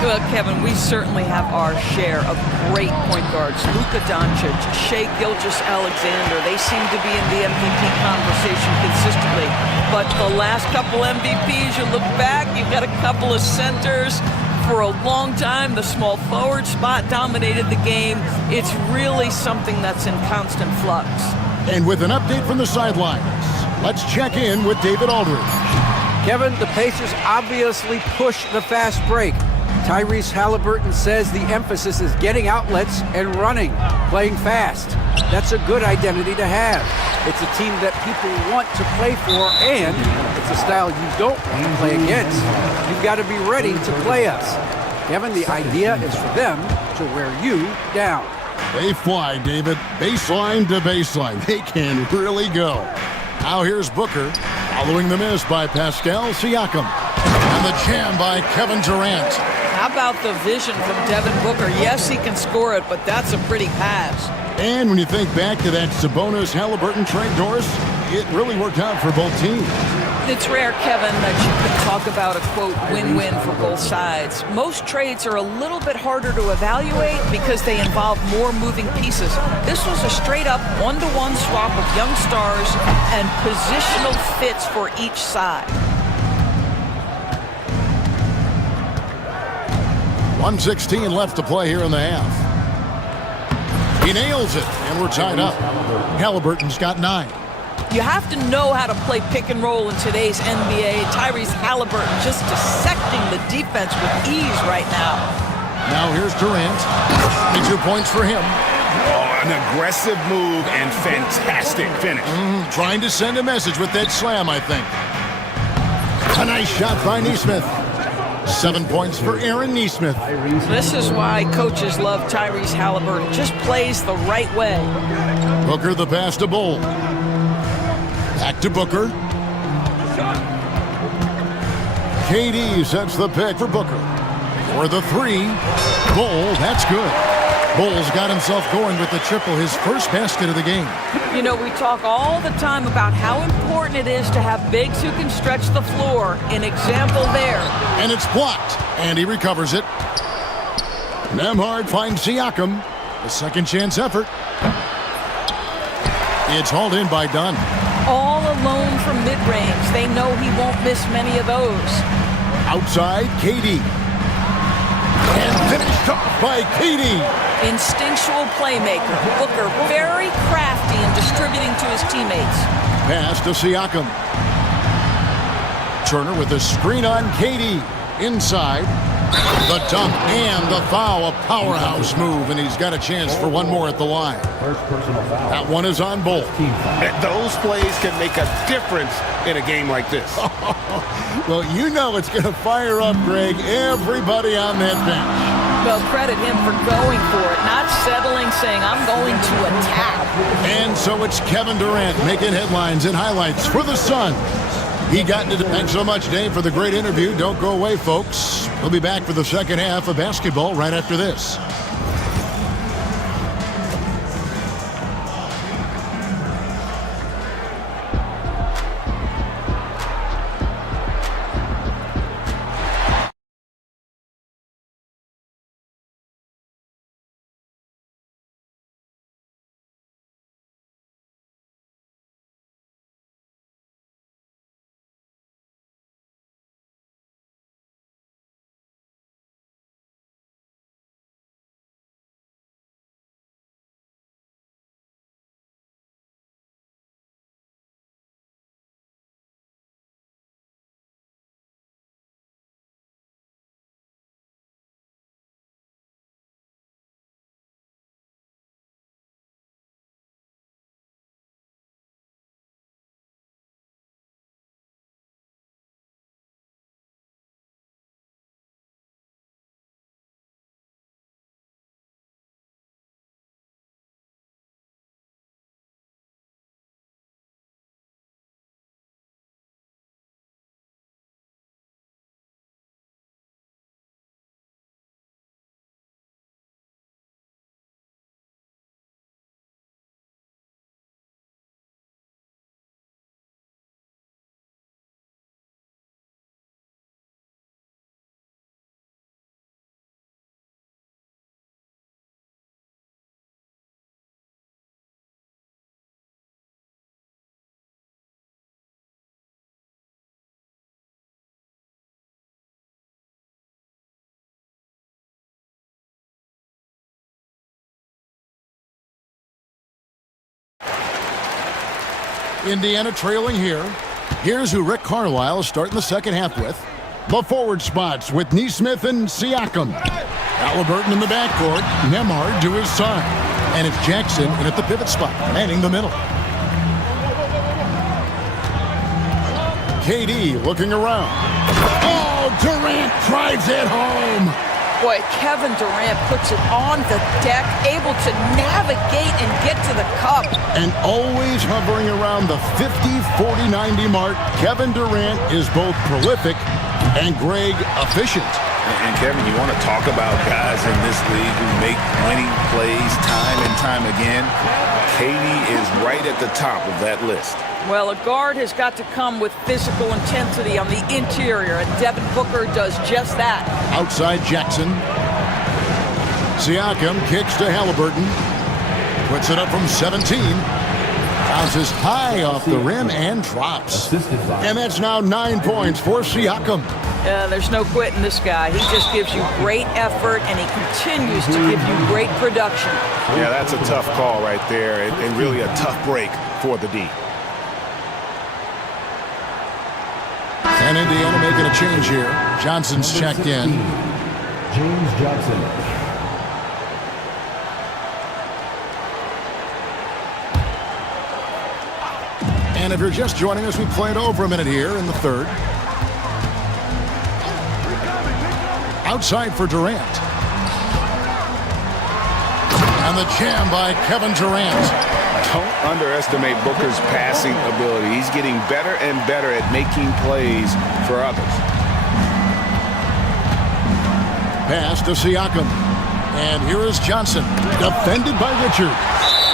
Well, Kevin, we certainly have our share of great point guards. Luka Doncic, Shai Gilgeous-Alexander, they seem to be in the MVP conversation consistently. But the last couple MVPs, you look back, you've got a couple of centers. For a long time, the small forward spot dominated the game. It's really something that's in constant flux. And with an update from the sidelines, let's check in with David Aldridge. Kevin, the Pacers obviously push the fast break. Tyrese Halliburton says the emphasis is getting outlets and running, playing fast. That's a good identity to have. It's a team that people want to play for, and it's a style you don't want to play against. You've got to be ready to play us. Kevin, the idea is for them to wear you down. They fly, David. Baseline to baseline. They can really go. Now here's Booker, following the miss by Pascal Siakam. And the jam by Kevin Durant. How about the vision from Devin Booker? Yes, he can score it, but that's a pretty pass. And when you think back to that Sabonis-Halliburton trade, Doris, it really worked out for both teams. It's rare, Kevin, that you could talk about a, quote, win-win for both sides. Most trades are a little bit harder to evaluate because they involve more moving pieces. This was a straight-up one-to-one swap of young stars and positional fits for each side. 1:16 left to play here in the half. He nails it, and we're tied up. Halliburton's got 9. You have to know how to play pick and roll in today's NBA. Tyrese Halliburton just dissecting the defense with ease right now. Now here's Durant. 22 points for him. Oh, an aggressive move and fantastic finish. Trying to send a message with that slam, I think. A nice shot by Nesmith. 7 points for Aaron Nesmith. This is why coaches love Tyrese Halliburton. Just plays the right way. Booker the pass to Bull. Back to Booker. KD sets the pick for Booker. For the 3. Bull, that's good. Bull's got himself going with the triple, his first basket of the game. You know, we talk all the time about how important it is to have bigs who can stretch the floor. An example there. And it's blocked, and he recovers it. Nembhard finds Siakam. A second chance effort. It's hauled in by Dunn. All alone from mid-range. They know he won't miss many of those. Outside, KD. And finished off by KD. Instinctual playmaker. Booker very crafty in distributing to his teammates. Pass to Siakam. Turner with a screen on KD. Inside. The dunk and the foul. A powerhouse move, and he's got a chance for one more at the line. That one is on Bull. Those plays can make a difference in a game like this. Well, you know it's going to fire up, Greg, everybody on that bench. Well, credit him for going for it, not settling, saying, I'm going to attack. And so it's Kevin Durant making headlines and highlights for the Suns. He got into. Thanks so much, Dave, for the great interview. Don't go away, folks. We'll be back for the second half of basketball right after this. Indiana trailing here. Here's who Rick Carlisle is starting the second half with. The forward spots with Nesmith and Siakam. Halliburton in the backcourt. Nembhard to his side. And it's Jackson in at the pivot spot, manning the middle. KD looking around. Oh, Durant drives it home. Boy, Kevin Durant puts it on the deck, able to navigate and get to the cup. And always hovering around the 50, 40, 90 mark, Kevin Durant is both prolific and, Greg, efficient. And Kevin, you want to talk about guys in this league who make winning plays time and time again. KD is right at the top of that list. Well, a guard has got to come with physical intensity on the interior, and Devin Booker does just that. Outside Jackson. Siakam kicks to Halliburton. Puts it up from 17. Bounces high off the rim and drops. And that's now 9 points for Siakam. There's no quitting this guy. He just gives you great effort, and he continues to give you great production. Yeah, that's a tough call right there, and really a tough break for the D. And Indiana making a change here. Johnson's checked in. James Johnson. And if you're just joining us, we played over a minute here in the third. Outside for Durant. And the jam by Kevin Durant. Don't underestimate Booker's passing ability. He's getting better and better at making plays for others. Pass to Siakam. And here is Johnson. Defended by Richard.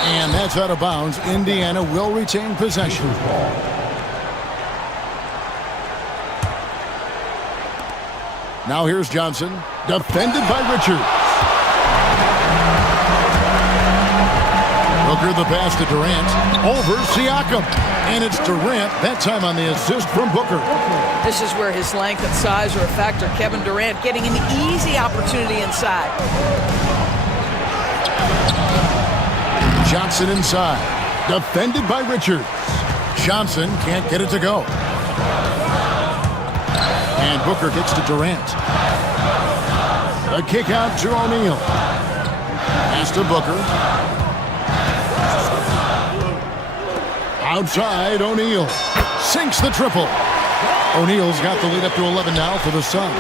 And that's out of bounds. Indiana will retain possession. Now here's Johnson. Defended by Richard. Booker the pass to Durant. Over Siakam. And it's Durant, that time on the assist from Booker. This is where his length and size are a factor. Kevin Durant getting an easy opportunity inside. Johnson inside. Defended by Richards. Johnson can't get it to go. And Booker gets to Durant. A kick out to O'Neal. Pass to Booker. Outside, O'Neal. Sinks the triple. O'Neal's got the lead up to 11 now for the Suns.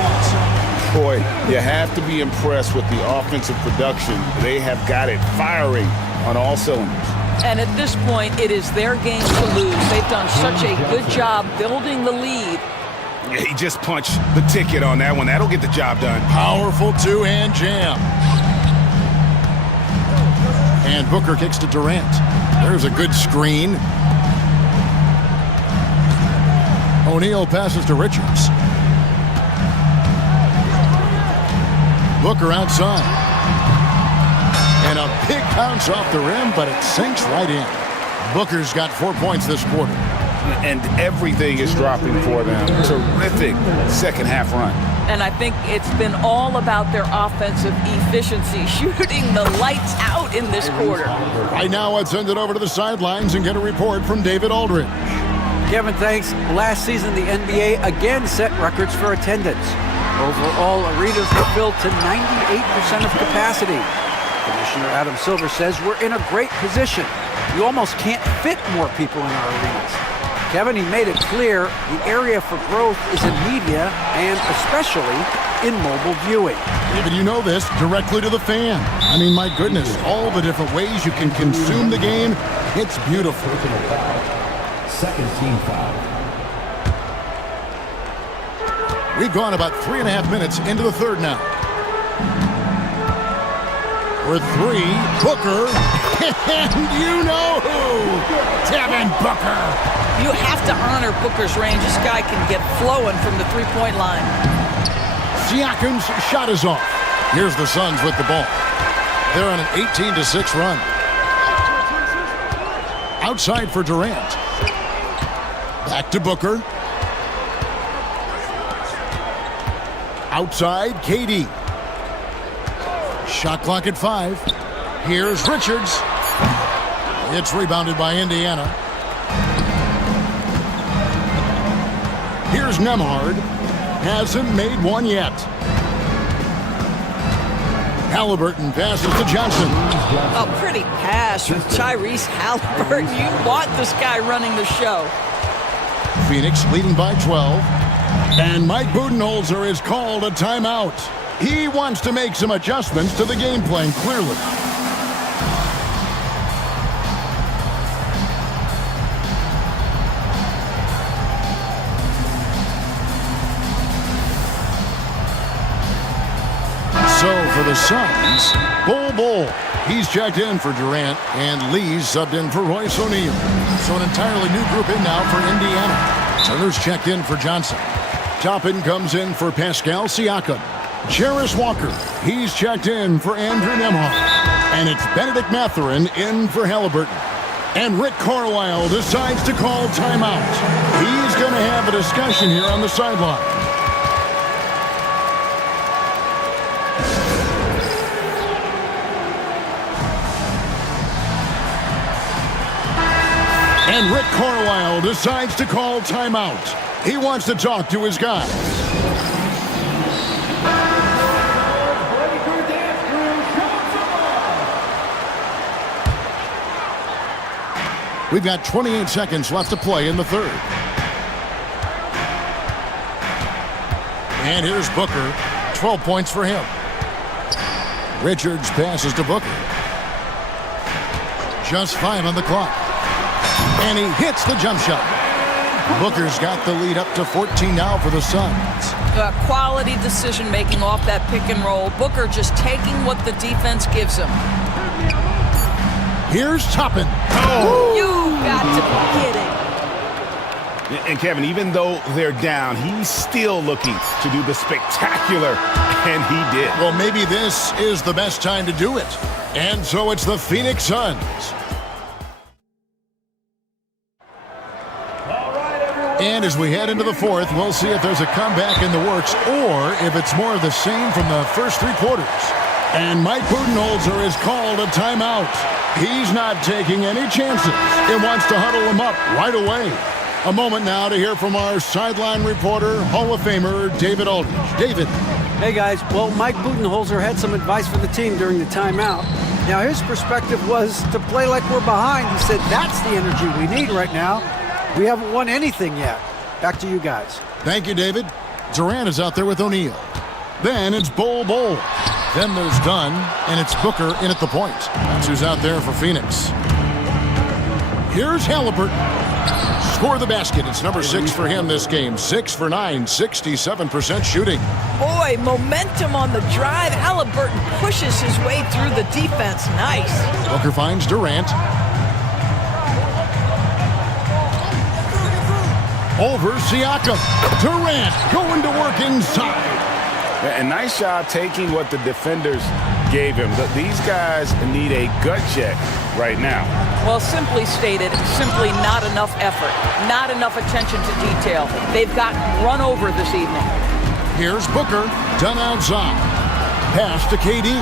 Boy, you have to be impressed with the offensive production. They have got it firing on all cylinders. And at this point, it is their game to lose. They've done such a good job building the lead. Yeah, he just punched the ticket on that one. That'll get the job done. Powerful two-hand jam. And Booker kicks to Durant. There's a good screen. O'Neal passes to Richards. Booker outside. And a big bounce off the rim, but it sinks right in. Booker's got 4 points this quarter. And everything is dropping for them. Terrific second half run. And I think it's been all about their offensive efficiency, shooting the lights out in this quarter. Right now, let's send it over to the sidelines and get a report from David Aldridge. Kevin, thanks. Last season, the NBA again set records for attendance. Overall, arenas were filled to 98% of capacity. Commissioner Adam Silver says we're in a great position. You almost can't fit more people in our arenas. Kevin, he made it clear the area for growth is in media and especially in mobile viewing. David, you know this, directly to the fan. I mean, my goodness, all the different ways you can consume the game, it's beautiful. Second team foul. We've gone about 3.5 minutes into the third now. With three, Booker, and you know who, Devin Booker. You have to honor Booker's range. This guy can get flowing from the three-point line. Siakam's shot is off. Here's the Suns with the ball. They're on an 18-6 run. Outside for Durant. Back to Booker. Outside, KD. Shot clock at 5. Here's Richards. It's rebounded by Indiana. Here's Nemhard. Hasn't made one yet. Halliburton passes to Johnson. A pretty pass from Tyrese Halliburton. You want this guy running the show. Phoenix leading by 12. And Mike Budenholzer is called a timeout. He wants to make some adjustments to the game plan, clearly. So for the Suns, Bull. He's checked in for Durant, and Lee's subbed in for Royce O'Neal. So an entirely new group in now for Indiana. Turner's checked in for Johnson. Toppin comes in for Pascal Siakam. Jarris Walker, he's checked in for Andrew Nembhard. And it's Benedict Mathurin in for Halliburton. And Rick Carlisle decides to call timeout. He's going to have a discussion here on the sideline. And Rick Carlisle decides to call timeout. He wants to talk to his guys. We've got 28 seconds left to play in the third. And here's Booker. 12 points for him. Richards passes to Booker. Just 5 on the clock. And he hits the jump shot. Booker's got the lead up to 14 now for the Suns. Quality decision-making off that pick and roll. Booker just taking what the defense gives him. Here's Toppin. Oh. You got to be kidding. And Kevin, even though they're down, he's still looking to do the spectacular, and he did. Well, maybe this is the best time to do it. And so it's the Phoenix Suns. And as we head into the fourth, we'll see if there's a comeback in the works or if it's more of the same from the first 3 quarters. And Mike Budenholzer has called a timeout. He's not taking any chances and wants to huddle him up right away. A moment now to hear from our sideline reporter, Hall of Famer David Aldridge. David. Hey, guys. Well, Mike Budenholzer had some advice for the team during the timeout. Now, his perspective was to play like we're behind. He said that's the energy we need right now. We haven't won anything yet. Back to you guys. Thank you, David. Durant is out there with O'Neal. Then it's Bull. Then there's Dunn, and it's Booker in at the point. That's who's out there for Phoenix. Here's Halliburton. Score the basket. It's number 6 for him this game. 6 for 9, 67% shooting. Boy, momentum on the drive. Halliburton pushes his way through the defense. Nice. Booker finds Durant. Over Siakam. Durant going to work inside. A nice job taking what the defenders gave him. These guys need a gut check right now. Well, simply stated, simply not enough effort, not enough attention to detail. They've gotten run over this evening. Here's Booker, done outside. Pass to KD.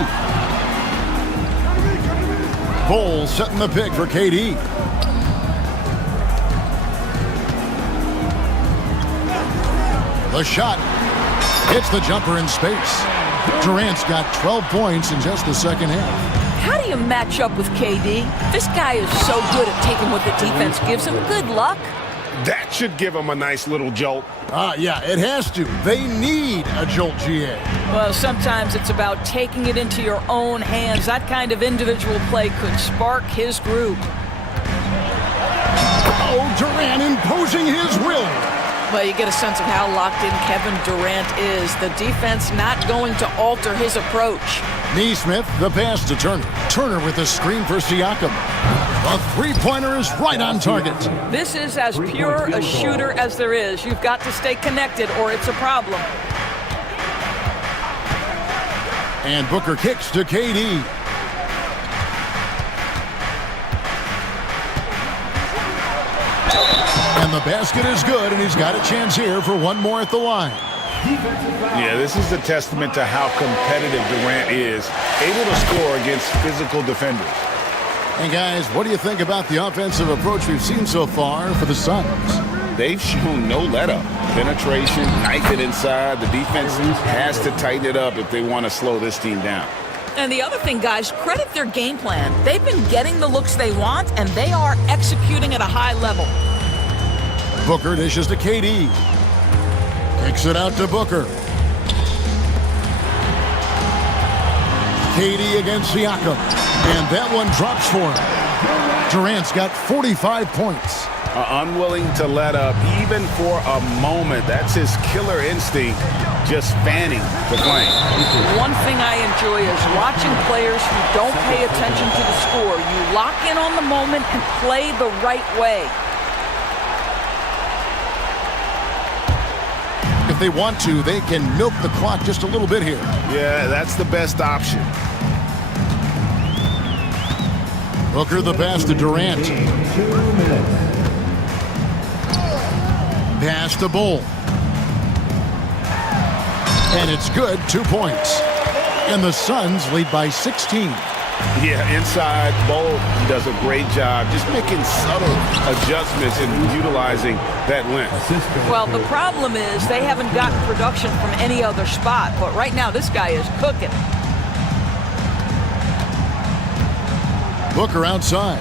Bull setting the pick for KD. The shot hits the jumper in space. Durant's got 12 points in just the second half. How do you match up with KD? This guy is so good at taking what the defense gives him. Good luck. That should give him a nice little jolt. Yeah, it has to. They need a jolt, GA. Well, sometimes it's about taking it into your own hands. That kind of individual play could spark his group. Oh, Durant imposing his will. Well, you get a sense of how locked in Kevin Durant is. The defense not going to alter his approach. Neesmith, the pass to Turner. Turner with a screen for Siakam. A three-pointer is right on target. This is as pure a shooter as there is. You've got to stay connected or it's a problem. And Booker kicks to KD. And the basket is good, and he's got a chance here for one more at the line. Yeah, this is a testament to how competitive Durant is, able to score against physical defenders. And guys, what do you think about the offensive approach we've seen so far for the Suns? They've shown no let-up. Penetration, knife it inside. The defense has to tighten it up if they want to slow this team down. And the other thing, guys, credit their game plan. They've been getting the looks they want, and they are executing at a high level. Booker dishes to KD. Kicks it out to Booker. KD against Siakam. And that one drops for him. Durant's got 45 points. Unwilling to let up even for a moment. That's his killer instinct. just fanning the flame. One thing I enjoy is watching players who don't pay attention to the score. You lock in on the moment and play the right way. If they want to, they can milk the clock just a little bit here. Yeah, that's the best option. Booker the pass to Durant. Pass to Bull. And it's good, 2 points. And the Suns lead by 16. Yeah, inside, Bull does a great job just making subtle adjustments and utilizing that length. Well, the problem is they haven't gotten production from any other spot, but right now this guy is cooking. Booker outside.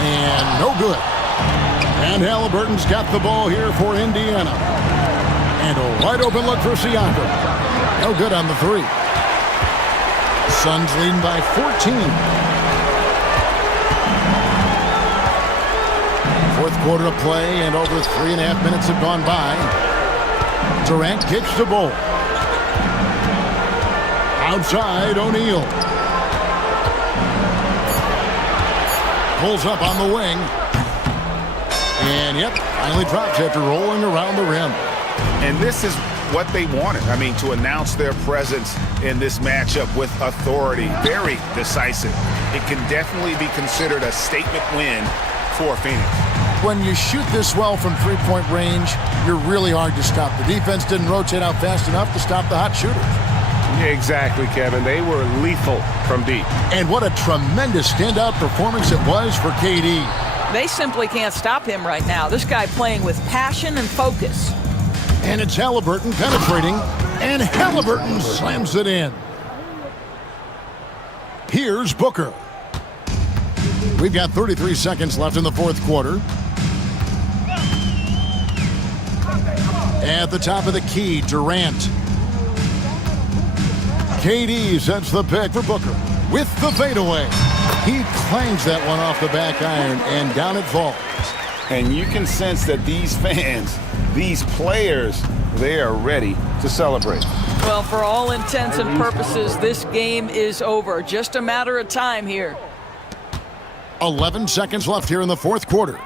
And no good. And Halliburton's got the ball here for Indiana. And a wide open look for Siakam. No good on the three. Suns leading by 14. Fourth quarter of play, and over 3.5 minutes have gone by. Durant kicks the ball. Outside, O'Neal. Pulls up on the wing. And, yep, finally drops after rolling around the rim. And this is what they wanted. I mean, to announce their presence in this matchup with authority. Very decisive. It can definitely be considered a statement win for Phoenix. When you shoot this well from three-point range, you're really hard to stop. The defense didn't rotate out fast enough to stop the hot shooters. Yeah, exactly, Kevin. They were lethal from deep. And what a tremendous standout performance it was for KD. They simply can't stop him right now. This guy playing with passion and focus. And it's Halliburton penetrating, and Halliburton slams it in. Here's Booker. We've got 33 seconds left in the fourth quarter. At the top of the key, Durant. KD sets the pick for Booker with the fadeaway. He clangs that one off the back iron, and down it falls. And you can sense that these fans, these players, they are ready to celebrate. Well, for all intents and purposes, this game is over. Just a matter of time here. 11 seconds left here in the fourth quarter.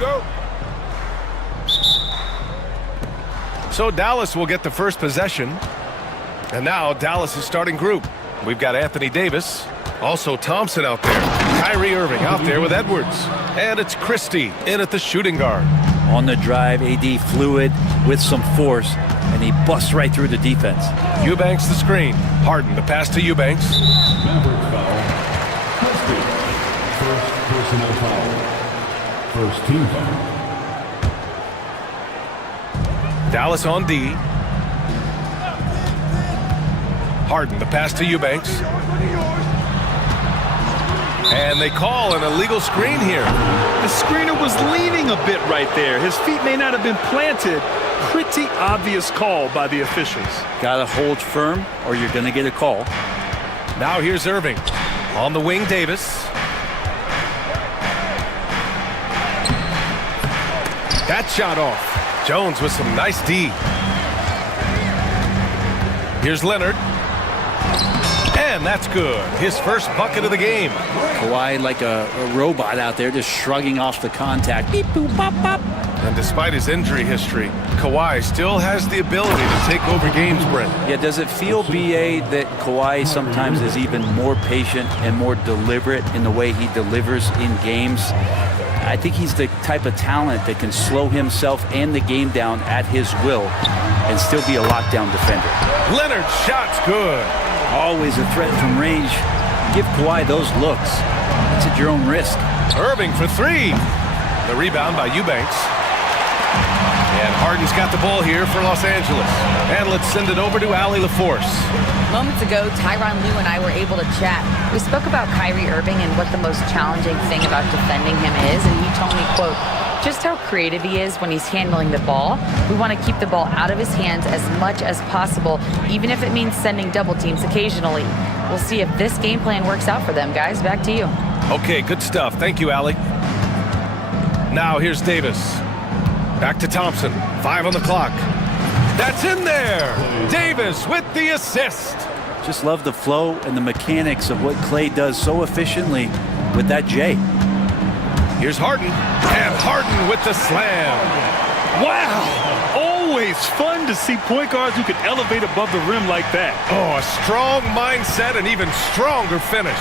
go. So Dallas will get the first possession. And now Dallas' starting group. We've got Anthony Davis, also Thompson out there, Kyrie Irving out there with Edwards, and it's Christie in at the shooting guard. On the drive, AD fluid with some force, and he busts right through the defense. Eubanks the screen. Harden the pass to Eubanks. Mavericks foul. Christie. First personal foul. First team foul. Dallas on D. Harden the pass to Eubanks. And they call an illegal screen here. The screener was leaning a bit right there. His feet may not have been planted. Pretty obvious call by the officials. Gotta hold firm or you're gonna get a call. Now here's Irving. On the wing, Davis. That shot off. Jones with some nice D. Here's Leonard. And that's good. His first bucket of the game. Kawhi like a robot out there just shrugging off the contact. Beep, boop, bop, bop. And despite his injury history, Kawhi still has the ability to take over games, Brent. Yeah, does it feel, BA, that Kawhi sometimes is even more patient and more deliberate in the way he delivers in games? I think he's the type of talent that can slow himself and the game down at his will and still be a lockdown defender. Leonard's shot's good. Always a threat from range. Give Kawhi those looks. It's at your own risk. Irving for three. The rebound by Eubanks. And Harden's got the ball here for Los Angeles. And let's send it over to Allie LaForce. Moments ago, Tyronn Lue and I were able to chat. We spoke about Kyrie Irving and what the most challenging thing about defending him is, and he told me, quote, just how creative he is when he's handling the ball. We want to keep the ball out of his hands as much as possible, even if it means sending double teams occasionally. We'll see if this game plan works out for them, guys. Back to you. Okay, good stuff. Thank you, Allie. Now here's Davis. Back to Thompson. 5 on the clock. That's in there. Davis with the assist. Just love the flow and the mechanics of what Clay does so efficiently with that J. Here's Harden. And Harden with the slam. Wow. Always fun to see point guards who can elevate above the rim like that. Oh, a strong mindset and even stronger finish.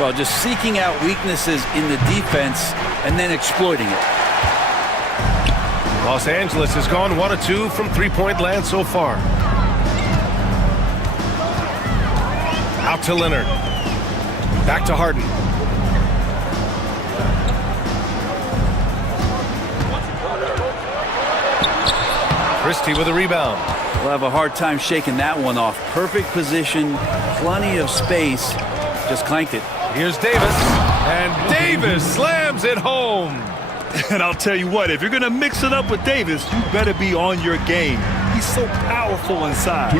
Well, just seeking out weaknesses in the defense and then exploiting it. Los Angeles has gone 1 of 2 from three-point land so far. Out to Leonard. Back to Harden. Christie with a rebound. We'll have a hard time shaking that one off. Perfect position, plenty of space. Just clanked it. Here's Davis. And Davis slams it home. And I'll tell you what, if you're going to mix it up with Davis, you better be on your game. He's so powerful inside.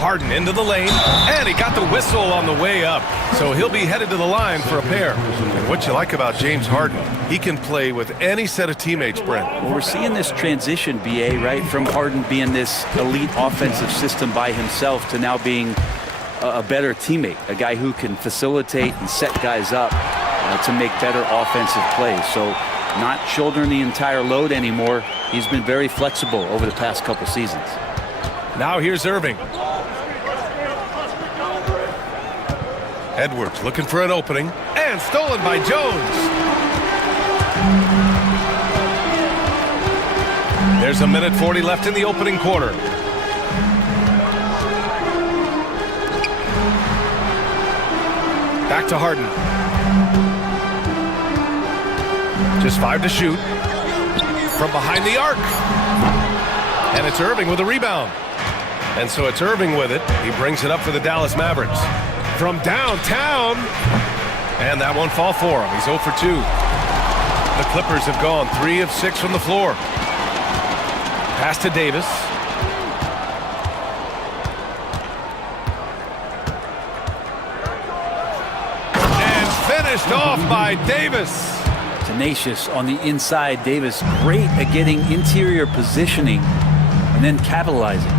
Harden into the lane, and he got the whistle on the way up. So he'll be headed to the line for a pair. And what you like about James Harden, he can play with any set of teammates, Brent. Well, we're seeing this transition, BA, right? From Harden being this elite offensive system by himself to now being a better teammate, a guy who can facilitate and set guys up to make better offensive plays. So not shouldering the entire load anymore. He's been very flexible over the past couple seasons. Now here's Irving. Edwards looking for an opening, and stolen by Jones. There's 1:40 left in the opening quarter. Back to Harden. Just 5 to shoot. From behind the arc. And it's Irving with a rebound. And so it's Irving with it. He brings it up for the Dallas Mavericks. From downtown. And that won't fall for him. He's 0 for 2. The Clippers have gone 3 of 6 from the floor. Pass to Davis. And finished off by Davis. Tenacious on the inside. Davis great at getting interior positioning and then capitalizing.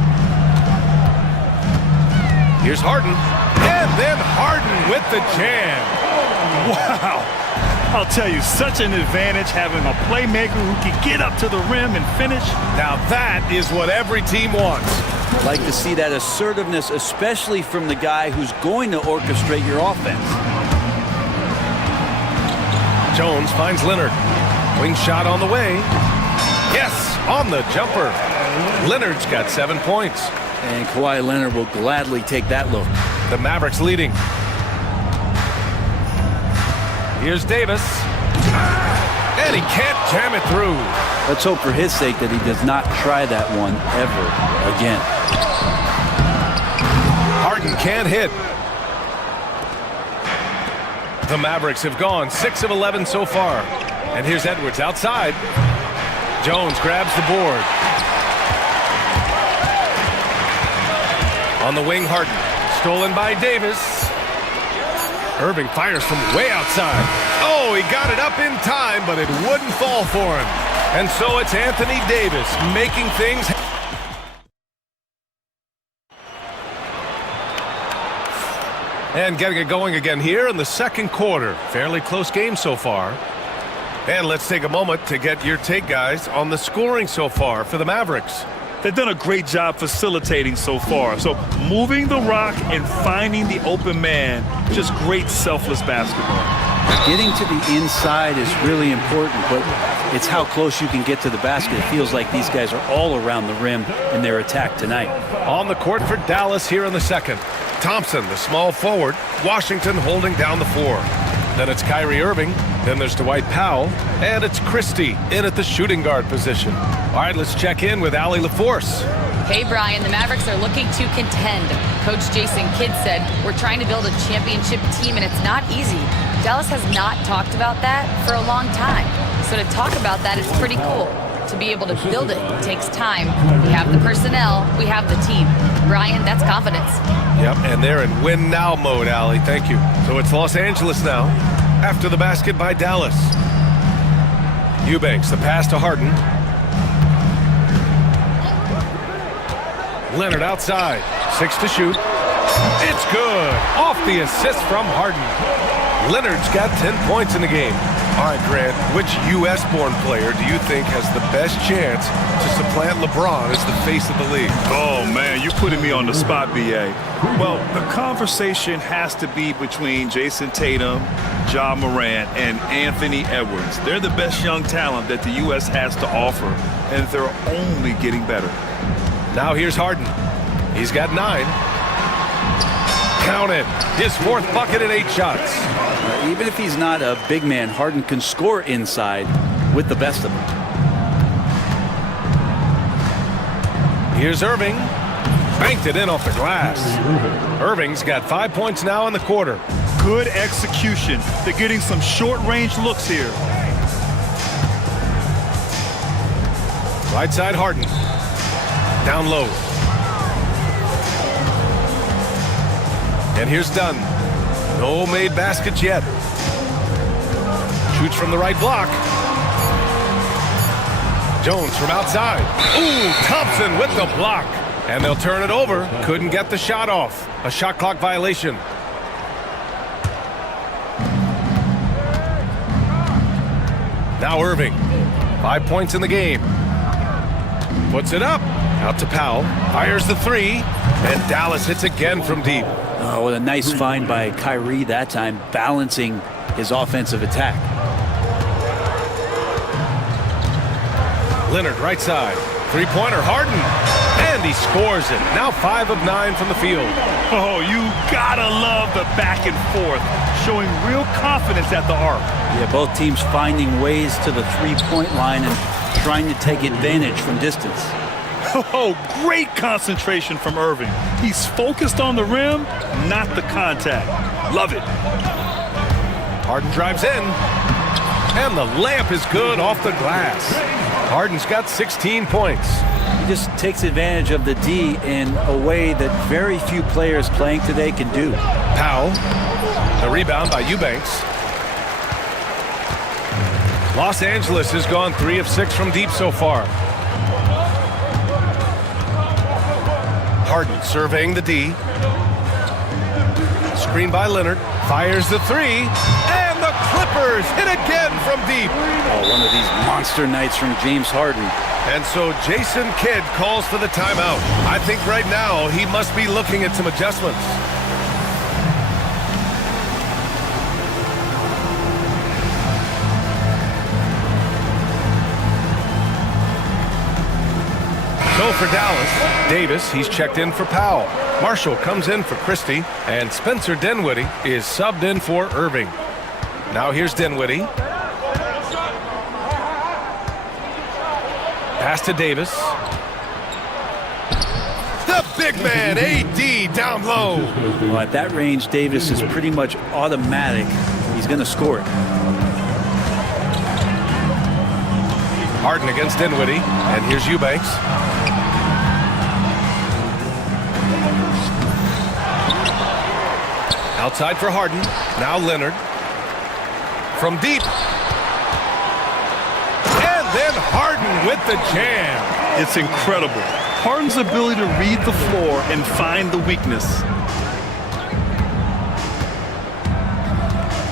Here's Harden. And then Harden with the jam. Wow. I'll tell you, such an advantage having a playmaker who can get up to the rim and finish. Now that is what every team wants. I'd like to see that assertiveness, especially from the guy who's going to orchestrate your offense. Jones finds Leonard. Wing shot on the way. Yes, on the jumper. Leonard's got 7 points. And Kawhi Leonard will gladly take that look. The Mavericks leading. Here's Davis. And he can't jam it through. Let's hope for his sake that he does not try that one ever again. Harden can't hit. The Mavericks have gone 6 of 11 so far. And here's Edwards outside. Jones grabs the board. On the wing, Harden. Stolen by Davis. Irving fires from way outside. Oh, he got it up in time, but it wouldn't fall for him. And so it's Anthony Davis making things. And getting it going again here in the second quarter. Fairly close game so far. And let's take a moment to get your take, guys, on the scoring so far for the Mavericks. They've done a great job facilitating so far. So moving the rock and finding the open man, just great selfless basketball. Getting to the inside is really important, but it's how close you can get to the basket. It feels like these guys are all around the rim in their attack tonight. On the court for Dallas here in the second. Thompson, the small forward. Washington holding down the floor. Then it's Kyrie Irving. Then there's Dwight Powell. And it's Christie in at the shooting guard position. All right, let's check in with Allie LaForce. Hey, Brian, the Mavericks are looking to contend. Coach Jason Kidd said, we're trying to build a championship team, and it's not easy. Dallas has not talked about that for a long time. So to talk about that, it's pretty cool. To be able to build it takes time. We have the personnel. We have the team. Brian, that's confidence. Yep, and they're in win now mode, Allie. Thank you. So it's Los Angeles now. After the basket by Dallas. Eubanks, the pass to Harden. Leonard outside. 6 to shoot. It's good. Off the assist from Harden. Leonard's got 10 points in the game. All right, Grant, which U.S.-born player do you think has the best chance to supplant LeBron as the face of the league? Oh, man, you're putting me on the spot, B.A. Well, the conversation has to be between Jason Tatum, Ja Morant, and Anthony Edwards. They're the best young talent that the U.S. has to offer, and they're only getting better. Now here's Harden. He's got 9. Count it. His 4th bucket in 8 shots. Even if he's not a big man, Harden can score inside with the best of them. Here's Irving. Banked it in off the glass. Irving's got 5 points now in the quarter. Good execution. They're getting some short-range looks here. Right side Harden. Down low. And here's Dunn. No made baskets yet. Shoots from the right block. Jones from outside. Ooh, Thompson with the block. And they'll turn it over. Couldn't get the shot off. A shot clock violation. Now Irving. 5 points in the game. Puts it up. Out to Powell. Fires the 3. And Dallas hits again from deep. Oh, what a nice find by Kyrie that time, balancing his offensive attack. Leonard right side. 3-pointer Harden. And he scores it. Now 5 of 9 from the field. Oh, you gotta love the back and forth, showing real confidence at the arc. Yeah, both teams finding ways to the three-point line and trying to take advantage from distance. Oh, great concentration from Irving. He's focused on the rim, not the contact. Love it. Harden drives in. And the layup is good off the glass. Harden's got 16 points. He just takes advantage of the D in a way that very few players playing today can do. Powell. The rebound by Eubanks. Los Angeles has gone 3 of 6 from deep so far. Harden surveying the D. Screen by Leonard. Fires the 3. And the clip Clippers hit again from deep. Oh, one of these monster nights from James Harden. And so Jason Kidd calls for the timeout. I think right now he must be looking at some adjustments. So for Dallas, Davis, he's checked in for Powell. Marshall comes in for Christie, and Spencer Dinwiddie is subbed in for Irving. Now here's Dinwiddie. Pass to Davis. The big man, AD, down low. Well, at that range, Davis is pretty much automatic. He's going to score it. Harden against Dinwiddie, and here's Eubanks. Outside for Harden. Now Leonard. From deep. And then Harden with the jam. It's incredible. Harden's ability to read the floor and find the weakness.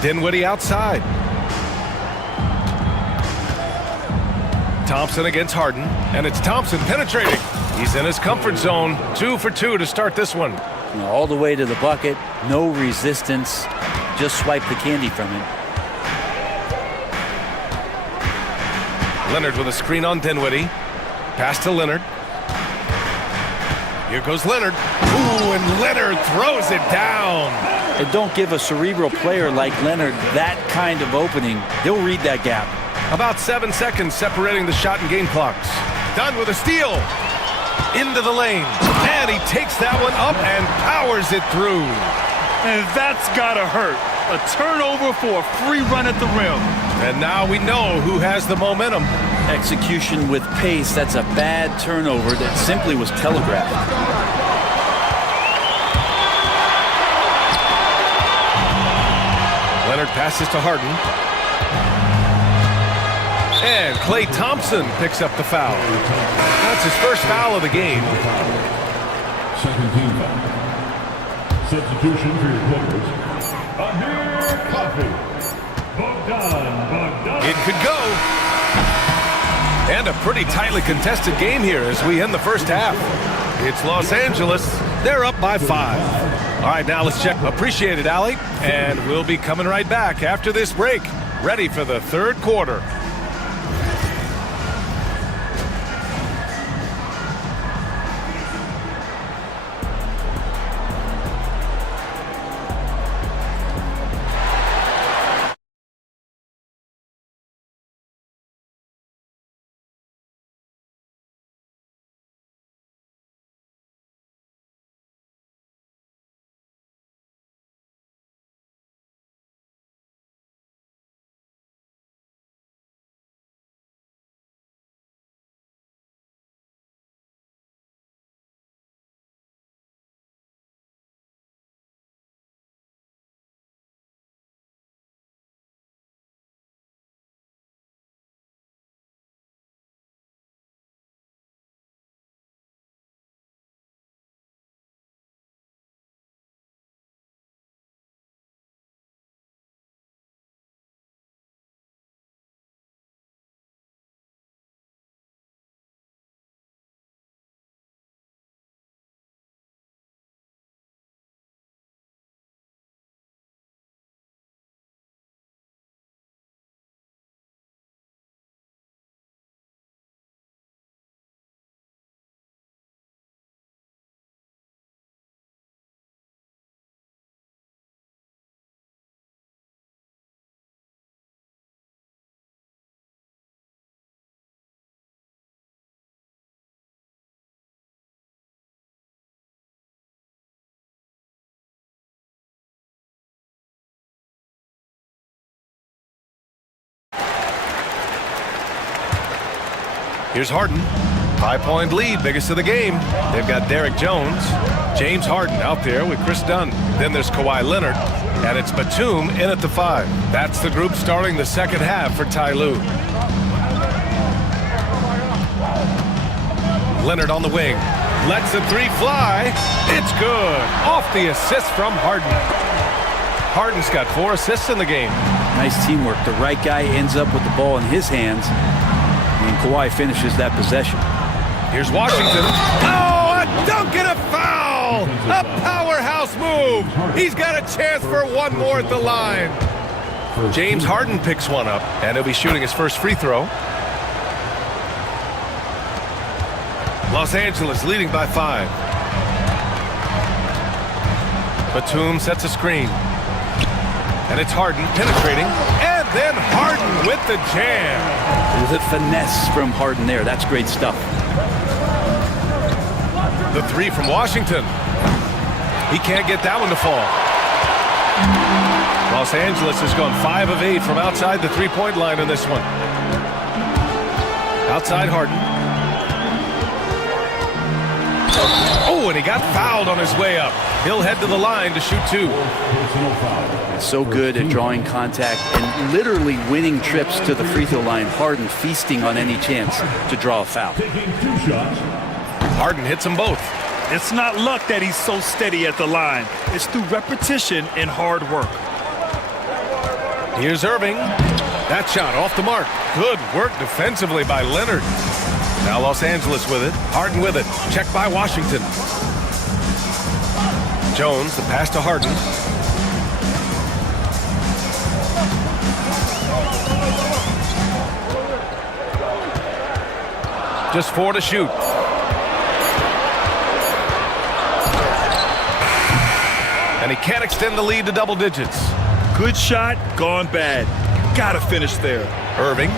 Dinwiddie outside. Thompson against Harden, and it's Thompson penetrating. He's in his comfort zone. 2 for 2 to start this one. All the way to the bucket, no resistance, just swipe the candy from him. Leonard with a screen on Dinwiddie. Pass to Leonard. Here goes Leonard. Ooh, and Leonard throws it down. And don't give a cerebral player like Leonard that kind of opening. He'll read that gap. About 7 seconds separating the shot and game clocks. Done with a steal. Into the lane. And he takes that one up and powers it through. And that's gotta hurt. A turnover for a free run at the rim. And now we know who has the momentum. Execution with pace, that's a bad turnover that simply was telegraphed. Leonard passes to Harden. And Klay Thompson picks up the foul. That's his first foul of the game. Second team foul. Substitution for your Clippers. Amir Coffey. Bogdan. It could go. And a pretty tightly contested game here as we end the first half. It's Los Angeles. They're up by 5. All right, now let's check. Appreciate it, Allie. And we'll be coming right back after this break. Ready for the third quarter. Here's Harden. 5-point lead, biggest of the game. They've got Derek Jones. James Harden out there with Chris Dunn. Then there's Kawhi Leonard. And it's Batum in at the 5. That's the group starting the second half for Ty Lue. Leonard on the wing. Lets the 3 fly. It's good. Off the assist from Harden. Harden's got 4 assists in the game. Nice teamwork. The right guy ends up with the ball in his hands, and Kawhi finishes that possession. Here's Washington. Oh, a dunk and a foul! A powerhouse move! He's got a chance for one more at the line. James Harden picks one up, and he'll be shooting his first free throw. Los Angeles leading by 5. Batum sets a screen. And it's Harden penetrating, and then Harden with the jam. There's a finesse from Harden there. That's great stuff. The 3 from Washington. He can't get that one to fall. Los Angeles has gone 5 of 8 from outside the three-point line in this one. Outside Harden. Oh, and he got fouled on his way up. He'll head to the line to shoot 2. So good at drawing contact and literally winning trips to the free throw line. Harden feasting on any chance to draw a foul. Harden hits them both. It's not luck that he's so steady at the line. It's through repetition and hard work. Here's Irving. That shot off the mark. Good work defensively by Leonard. Now Los Angeles with it. Harden with it. Checked by Washington. Jones, the pass to Harden. Just 4 to shoot. And he can't extend the lead to double digits. Good shot, gone bad. Gotta finish there. Irving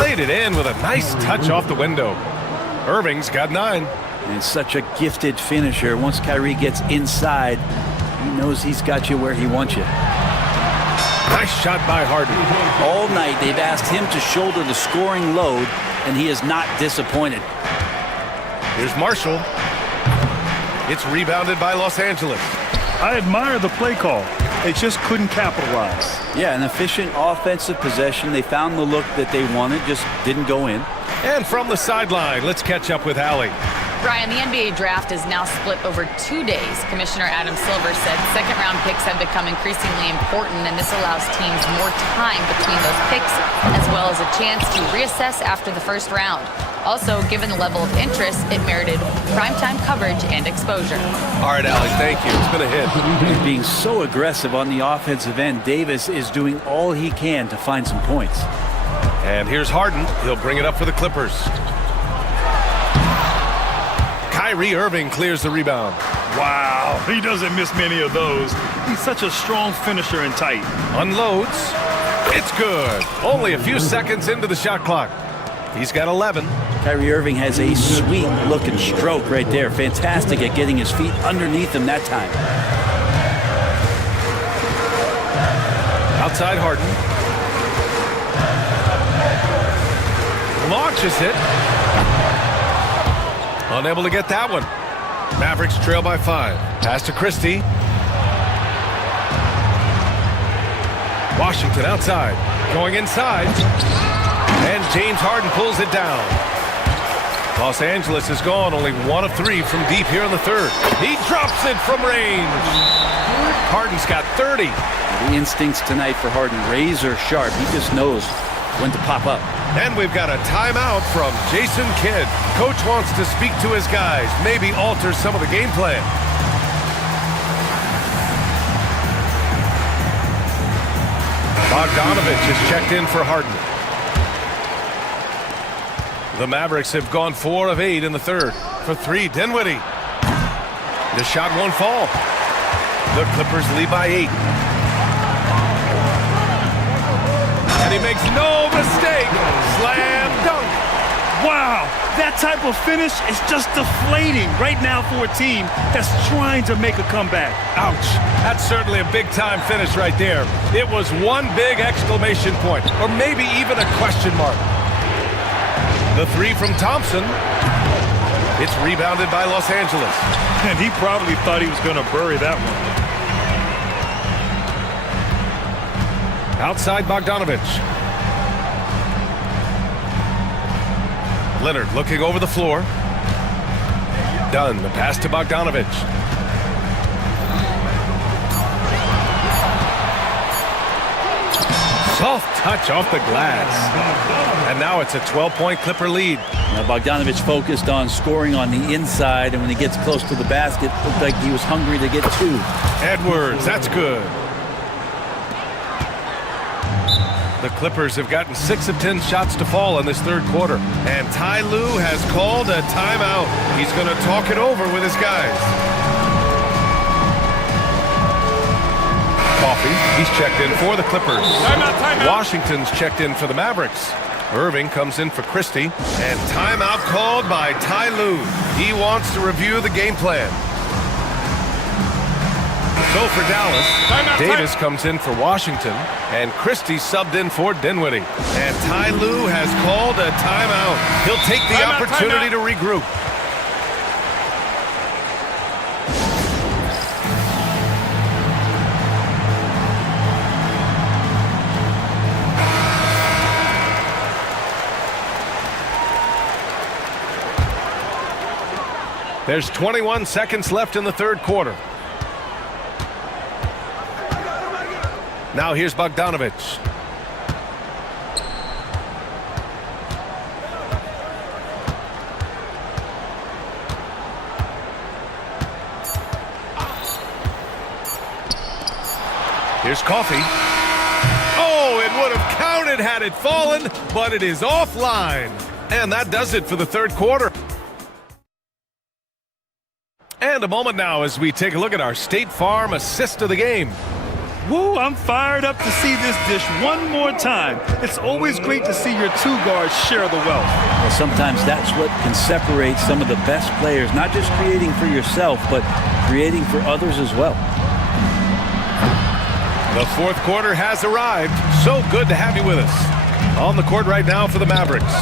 laid it in with a nice touch off the window. Irving's got 9. And such a gifted finisher. Once Kyrie gets inside, he knows he's got you where he wants you. Nice shot by Harden. All night they've asked him to shoulder the scoring load, and he is not disappointed. Here's Marshall. It's rebounded by Los Angeles. I admire the play call. They just couldn't capitalize. Yeah, an efficient offensive possession. They found the look that they wanted, just didn't go in. And from the sideline, let's catch up with Allie. Brian, the NBA draft is now split over 2 days. Commissioner Adam Silver said second-round picks have become increasingly important, and this allows teams more time between those picks, as well as a chance to reassess after the first round. Also, given the level of interest, it merited primetime coverage and exposure. All right, Allie, thank you. It's been a hit. He's being so aggressive on the offensive end. Davis is doing all he can to find some points. And here's Harden. He'll bring it up for the Clippers. Kyrie Irving clears the rebound. Wow, he doesn't miss many of those. He's such a strong finisher and tight. Unloads. It's good. Only a few seconds into the shot clock. He's got 11. Kyrie Irving has a sweet-looking stroke right there. Fantastic at getting his feet underneath him that time. Outside Harden. Launches it. Unable to get that one. Mavericks trail by 5. Pass to Christie. Washington outside. Going inside. And James Harden pulls it down. Los Angeles is gone. Only 1 of 3 from deep here in the third. He drops it from range. Harden's got 30. The instincts tonight for Harden, razor sharp. He just knows when to pop up. And we've got a timeout from Jason Kidd. Coach wants to speak to his guys, maybe alter some of the game plan. Bogdanovich is checked in for Harden. The Mavericks have gone 4 of 8 in the third. For 3, Dinwiddie. The shot won't fall. The Clippers lead by 8. And he makes no mistake. Slam dunk. Wow, that type of finish is just deflating right now for a team that's trying to make a comeback. Ouch. That's certainly a big-time finish right there. It was one big exclamation point, or maybe even a question mark. The 3 from Thompson. It's rebounded by Los Angeles. And he probably thought he was going to bury that one. Outside Bogdanovich. Leonard looking over the floor. Dunn, the pass to Bogdanovich. Soft touch off the glass. And now it's a 12-point Clipper lead. Now Bogdanovich focused on scoring on the inside, and when he gets close to the basket, looked like he was hungry to get two. Edwards, that's good. The Clippers have gotten 6 of 10 shots to fall in this third quarter. And Ty Lue has called a timeout. He's going to talk it over with his guys. Coffey, he's checked in for the Clippers. Timeout. Washington's checked in for the Mavericks. Irving comes in for Christie. And timeout called by Ty Lue. He wants to review the game plan. So for Dallas, Davis comes in for Washington, and Christie subbed in for Dinwiddie. And Ty Lue has called a timeout. He'll take the opportunity to regroup. There's 21 seconds left in the third quarter. Now here's Bogdanovich. Here's Coffey. Oh, it would have counted had it fallen, but it is offline. And that does it for the third quarter. And a moment now as we take a look at our State Farm assist of the game. Woo, I'm fired up to see this dish one more time. It's always great to see your two guards share the wealth. Well, sometimes that's what can separate some of the best players, not just creating for yourself, but creating for others as well. The fourth quarter has arrived. So good to have you with us. On the court right now for the Mavericks.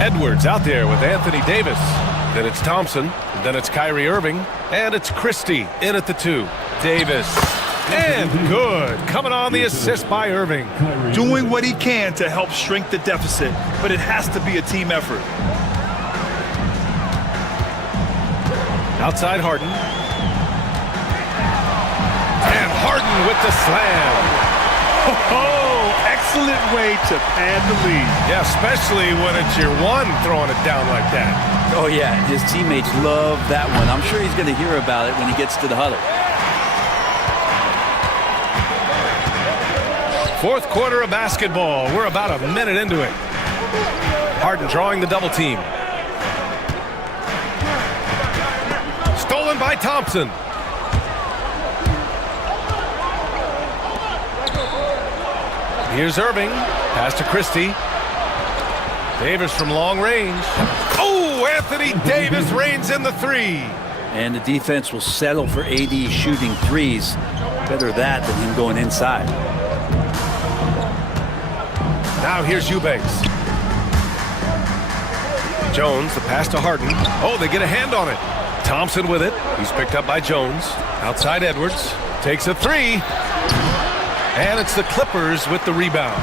Edwards out there with Anthony Davis. Then it's Thompson. Then it's Kyrie Irving. And it's Christie in at the 2. Davis. And good. Coming on the assist by Irving. Doing what he can to help shrink the deficit, but it has to be a team effort. Outside Harden. And Harden with the slam. Oh, excellent way to pad the lead. Yeah, especially when it's your one throwing it down like that. Oh, yeah. His teammates love that one. I'm sure he's going to hear about it when he gets to the huddle. Fourth quarter of basketball. We're about a minute into it. Harden drawing the double team. Stolen by Thompson. Here's Irving. Pass to Christie. Davis from long range. Oh, Anthony Davis reigns in the 3. And the defense will settle for AD shooting threes. Better that than him going inside. Now here's Eubanks. Jones, the pass to Harden. Oh, they get a hand on it. Thompson with it. He's picked up by Jones. Outside Edwards. Takes a 3. And it's the Clippers with the rebound.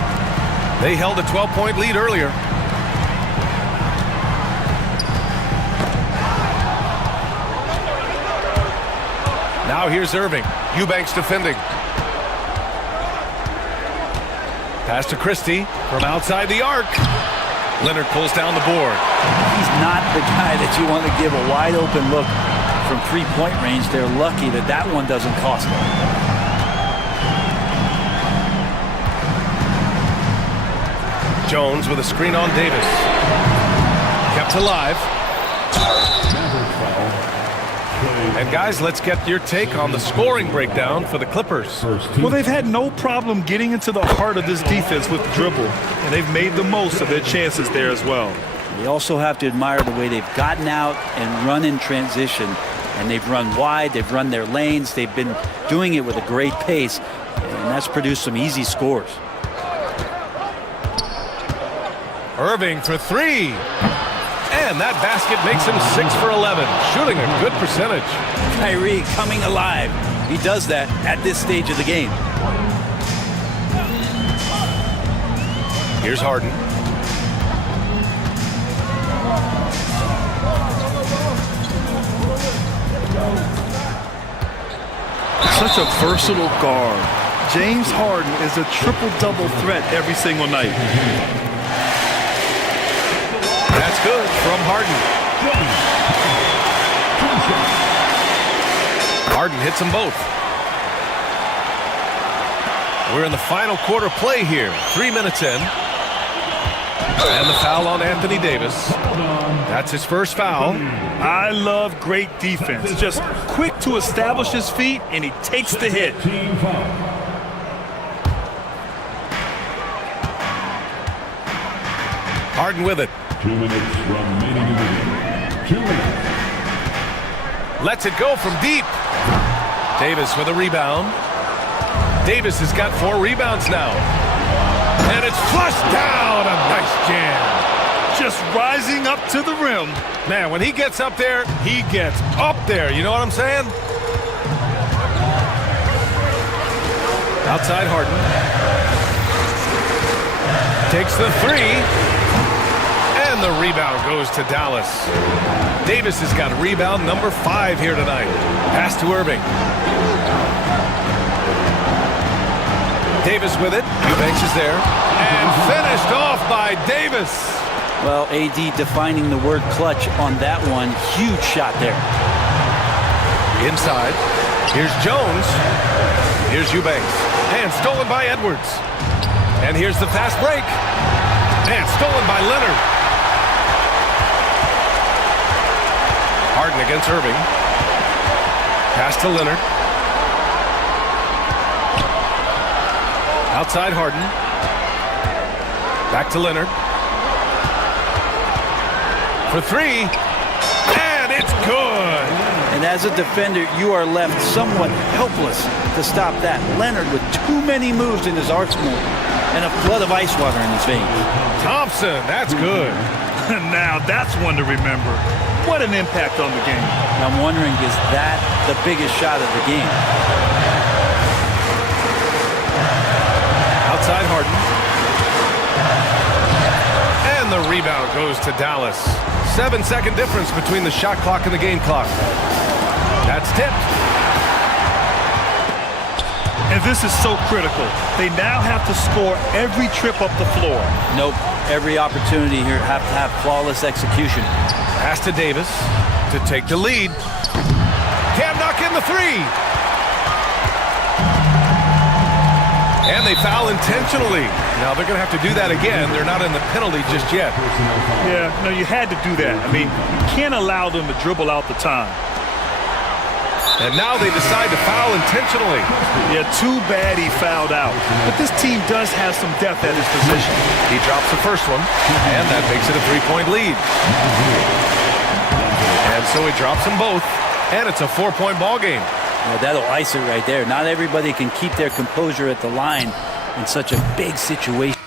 They held a 12-point lead earlier. Now here's Irving. Eubanks defending. Pass to Christie from outside the arc. Leonard pulls down the board. He's not the guy that you want to give a wide open look from three-point range. They're lucky that that one doesn't cost them. Jones with a screen on Davis. Kept alive. And guys, let's get your take on the scoring breakdown for the Clippers. Well, they've had no problem getting into the heart of this defense with dribble, and they've made the most of their chances there as well. They also have to admire the way they've gotten out and run in transition. And they've run wide, they've run their lanes, they've been doing it with a great pace, and that's produced some easy scores. Irving for 3. And that basket makes him 6 for 11, shooting a good percentage. Kyrie coming alive. He does that at this stage of the game. Here's Harden. Such a versatile guard. James Harden is a triple-double threat every single night. That's good from Harden. Harden hits them both. We're in the final quarter play here. 3 minutes in. And the foul on Anthony Davis. That's his first foul. I love great defense. Just quick to establish his feet, and he takes the hit. Harden with it. 2 minutes remaining in the game. 2 minutes. Lets it go from deep. Davis with a rebound. Davis has got 4 rebounds now. And it's flushed down. A nice jam. Just rising up to the rim. Man, when he gets up there, he gets up there. You know what I'm saying? Outside Harden. Takes the 3. And the rebound goes to Dallas. Davis has got rebound number 5 here tonight. Pass to Irving. Davis with it. Eubanks is there. And finished off by Davis. Well, AD defining the word clutch on that one. Huge shot there. Inside. Here's Jones. Here's Eubanks. And stolen by Edwards. And here's the fast break. And stolen by Leonard. Harden against Irving. Pass to Leonard. Outside Harden. Back to Leonard. For 3. And it's good. And as a defender, you are left somewhat helpless to stop that. Leonard with too many moves in his arsenal and a flood of ice water in his veins. Thompson, that's good. Now that's one to remember. What an impact on the game. I'm wondering, is that the biggest shot of the game? Outside Harden. And the rebound goes to Dallas. 7-second difference between the shot clock and the game clock. That's tipped. And this is so critical. They now have to score every trip up the floor. Nope. Every opportunity here have to have flawless execution. Pass to Davis to take the lead. Can't knock in the 3. And they foul intentionally. Now they're going to have to do that again. They're not in the penalty just yet. Yeah, no, you had to do that. I mean, you can't allow them to dribble out the time. And now they decide to foul intentionally. Yeah, too bad he fouled out. But this team does have some depth at his position. He drops the first one, and that makes it a 3-point lead. And so he drops them both, and it's a 4-point ball game. Well, that'll ice it right there. Not everybody can keep their composure at the line in such a big situation.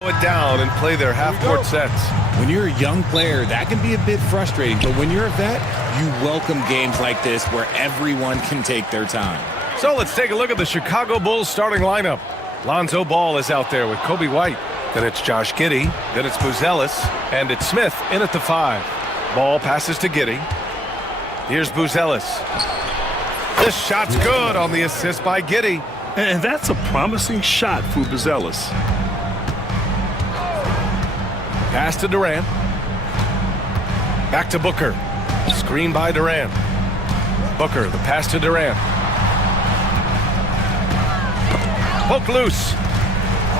it down and play their half-court sets. When you're a young player, that can be a bit frustrating, but when you're a vet, you welcome games like this where everyone can take their time. So let's take a look at the Chicago Bulls starting lineup. Lonzo Ball is out there with Kobe White. Then it's Josh Giddey. Then it's Buzelis. And it's Smith in at the 5. Ball passes to Giddey. Here's Buzelis. This shot's good on the assist by Giddey. And that's a promising shot for Buzelis. Pass to Durant. Back to Booker. Screen by Durant. Booker, the pass to Durant. Poke loose.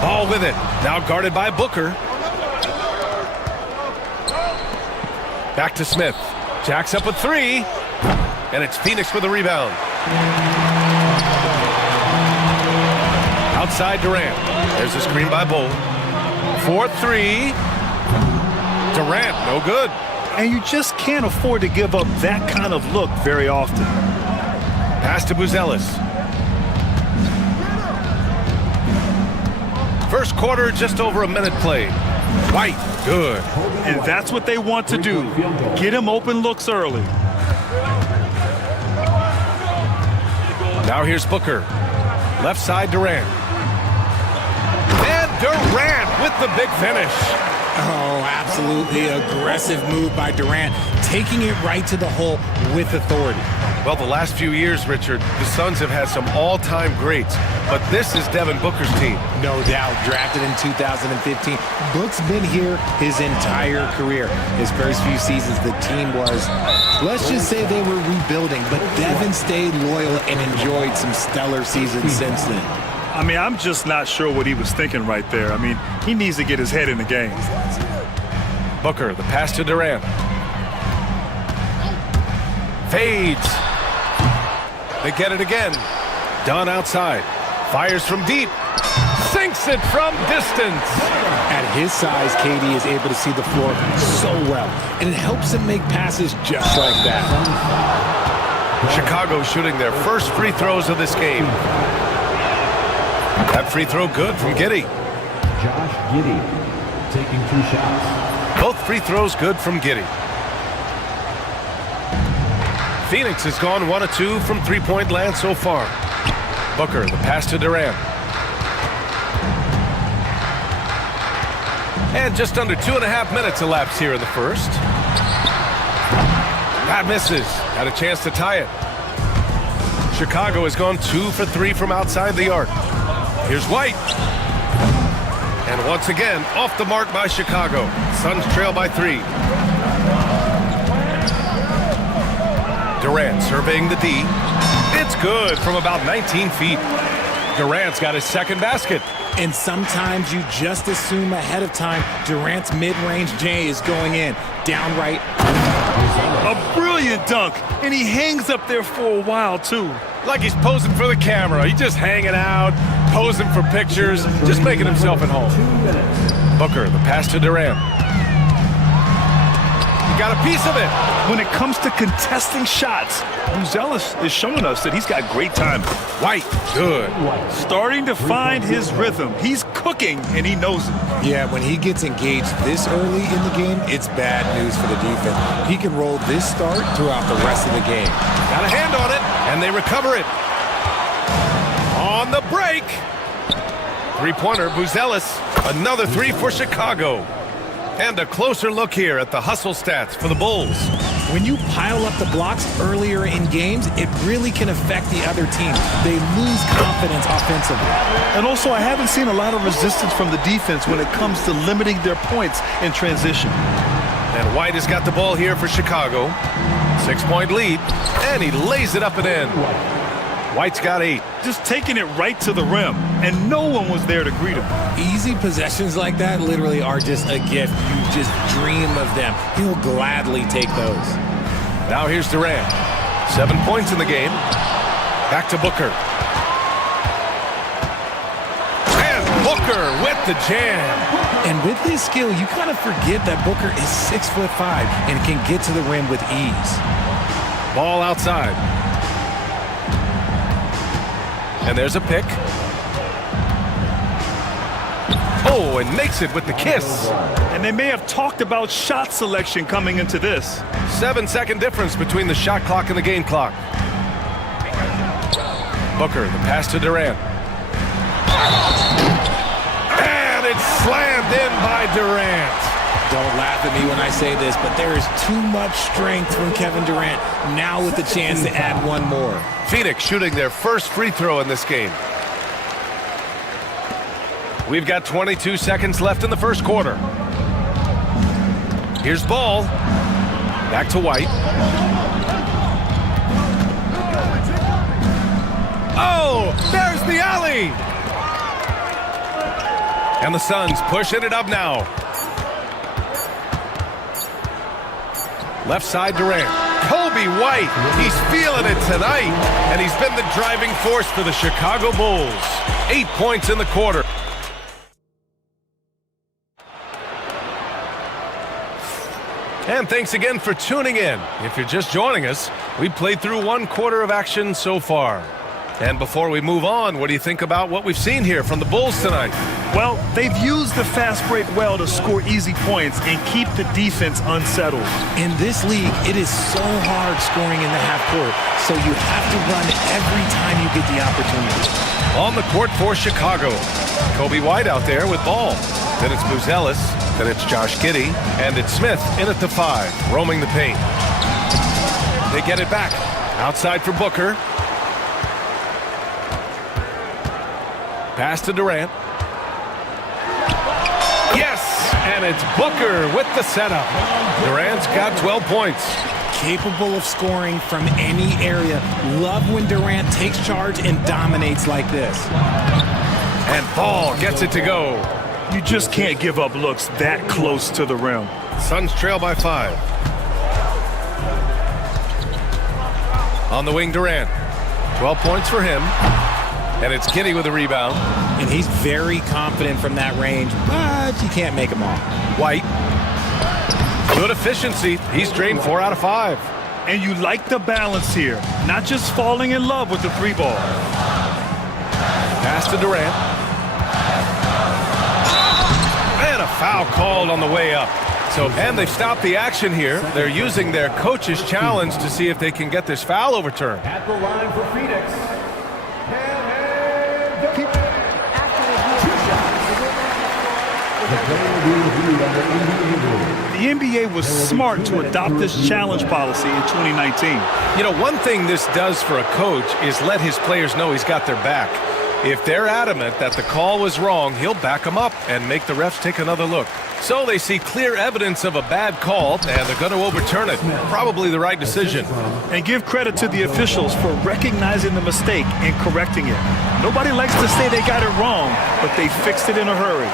Ball with it. Now guarded by Booker. Back to Smith. Jacks up a 3. And it's Phoenix with a rebound. Outside Durant. There's a screen by Bull. 4-3. Durant, no good. And you just can't afford to give up that kind of look very often. Pass to Buzelis. First quarter, just over a minute played. White, good. And that's what they want to do. Get him open looks early. Now here's Booker. Left side, Durant. And Durant with the big finish. Oh, absolutely aggressive move by Durant, taking it right to the hole with authority. Well, the last few years, Richard, the Suns have had some all-time greats, but this is Devin Booker's team. No doubt, drafted in 2015. Book's been here his entire career. His first few seasons, the team was, let's just say they were rebuilding, but Devin stayed loyal and enjoyed some stellar seasons since then. I mean, I'm just not sure what he was thinking right there. I mean, he needs to get his head in the game. Booker, the pass to Durant. Fades. They get it again. Dunn outside. Fires from deep. Sinks it from distance. At his size, KD is able to see the floor so well, and it helps him make passes just like that. Chicago shooting their first free throws of this game. That free throw good from Giddey. Josh Giddey taking 2 shots. Both free throws good from Giddey. Phoenix has gone 1 of 2 from three-point land so far. Booker, the pass to Durant. And just under 2.5 minutes elapsed here in the first. That misses. Had a chance to tie it. Chicago has gone 2 for 3 from outside the arc. Here's White. And once again, off the mark by Chicago. Suns trail by 3. Durant surveying the D. It's good from about 19 feet. Durant's got his second basket. And sometimes you just assume ahead of time Durant's mid-range J is going in. Downright. A brilliant dunk. And he hangs up there for a while, too. Like he's posing for the camera. He's just hanging out, posing for pictures, just making himself at home. Booker, the pass to Durant. He got a piece of it. When it comes to contesting shots, Buzelis is showing us that he's got great time. White, good. Starting to find his rhythm. He's cooking, and he knows it. Yeah, when he gets engaged this early in the game, it's bad news for the defense. He can roll this start throughout the rest of the game. Got a hand on it, and they recover it. On the break. Three-pointer, Buzelis. Another 3 for Chicago. And a closer look here at the hustle stats for the Bulls. When you pile up the blocks earlier in games, it really can affect the other team. They lose confidence offensively. And also, I haven't seen a lot of resistance from the defense when it comes to limiting their points in transition. And White has got the ball here for Chicago. 6-point lead, and he lays it up and in. White's got 8. Just taking it right to the rim, and no one was there to greet him. Easy possessions like that literally are just a gift. You just dream of them. He'll gladly take those. Now here's Durant. 7 points in the game. Back to Booker. And Booker with the jam. And with his skill, you kind of forget that Booker is 6'5" and can get to the rim with ease. Ball outside. And there's a pick. Oh, and makes it with the kiss. And they may have talked about shot selection coming into this. 7-second difference between the shot clock and the game clock. Booker, the pass to Durant. And it's slammed in by Durant. Don't laugh at me when I say this, but there is too much strength from Kevin Durant, now with the chance to add one more. Phoenix shooting their first free throw in this game. We've got 22 seconds left in the first quarter. Here's Ball. Back to White. Oh, there's the alley! And the Suns pushing it up now. Left side Durant. Kobe White, he's feeling it tonight. And he's been the driving force for the Chicago Bulls. 8 points in the quarter. And thanks again for tuning in. If you're just joining us, we played through one quarter of action so far. And before we move on, what do you think about what we've seen here from the Bulls tonight? Well, they've used the fast break well to score easy points and keep the defense unsettled. In this league, it is so hard scoring in the half court, so you have to run every time you get the opportunity. On the court for Chicago, Kobe White out there with Ball. Then it's Buzelis, then it's Josh Giddey, and it's Smith in at the 5, roaming the paint. They get it back. Outside for Booker. Pass to Durant. Yes! And it's Booker with the setup. Durant's got 12 points. Capable of scoring from any area. Love when Durant takes charge and dominates like this. And Ball gets it to go. You just can't give up looks that close to the rim. Suns trail by 5. On the wing, Durant. 12 points for him. And it's Giddey with a rebound. And he's very confident from that range, but you can't make him all. White. Good efficiency. He's drained 4 out of 5. And you like the balance here. Not just falling in love with the 3 ball. Pass to Durant. And a foul called on the way up. And they've stopped the action here. They're using their coach's challenge to see if they can get this foul overturned. At the line for Phoenix. The NBA was smart to adopt this challenge policy in 2019. You know, one thing this does for a coach is let his players know he's got their back. If they're adamant that the call was wrong, he'll back them up and make the refs take another look. So they see clear evidence of a bad call, and they're going to overturn it. Probably the right decision. And give credit to the officials for recognizing the mistake and correcting it. Nobody likes to say they got it wrong, but they fixed it in a hurry.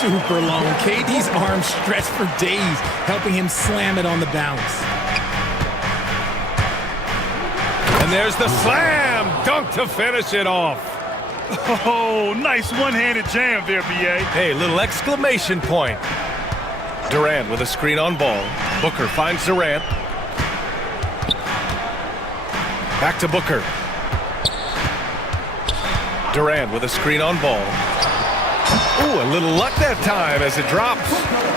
Super long. KD's arms stretched for days, helping him slam it on the bounce. And there's the slam dunk to finish it off. Oh, nice one-handed jam there, B.A. Hey, little exclamation point. Durant with a screen on Ball. Booker finds Durant. Back to Booker. Durant with a screen on Ball. Ooh, a little luck that time as it drops.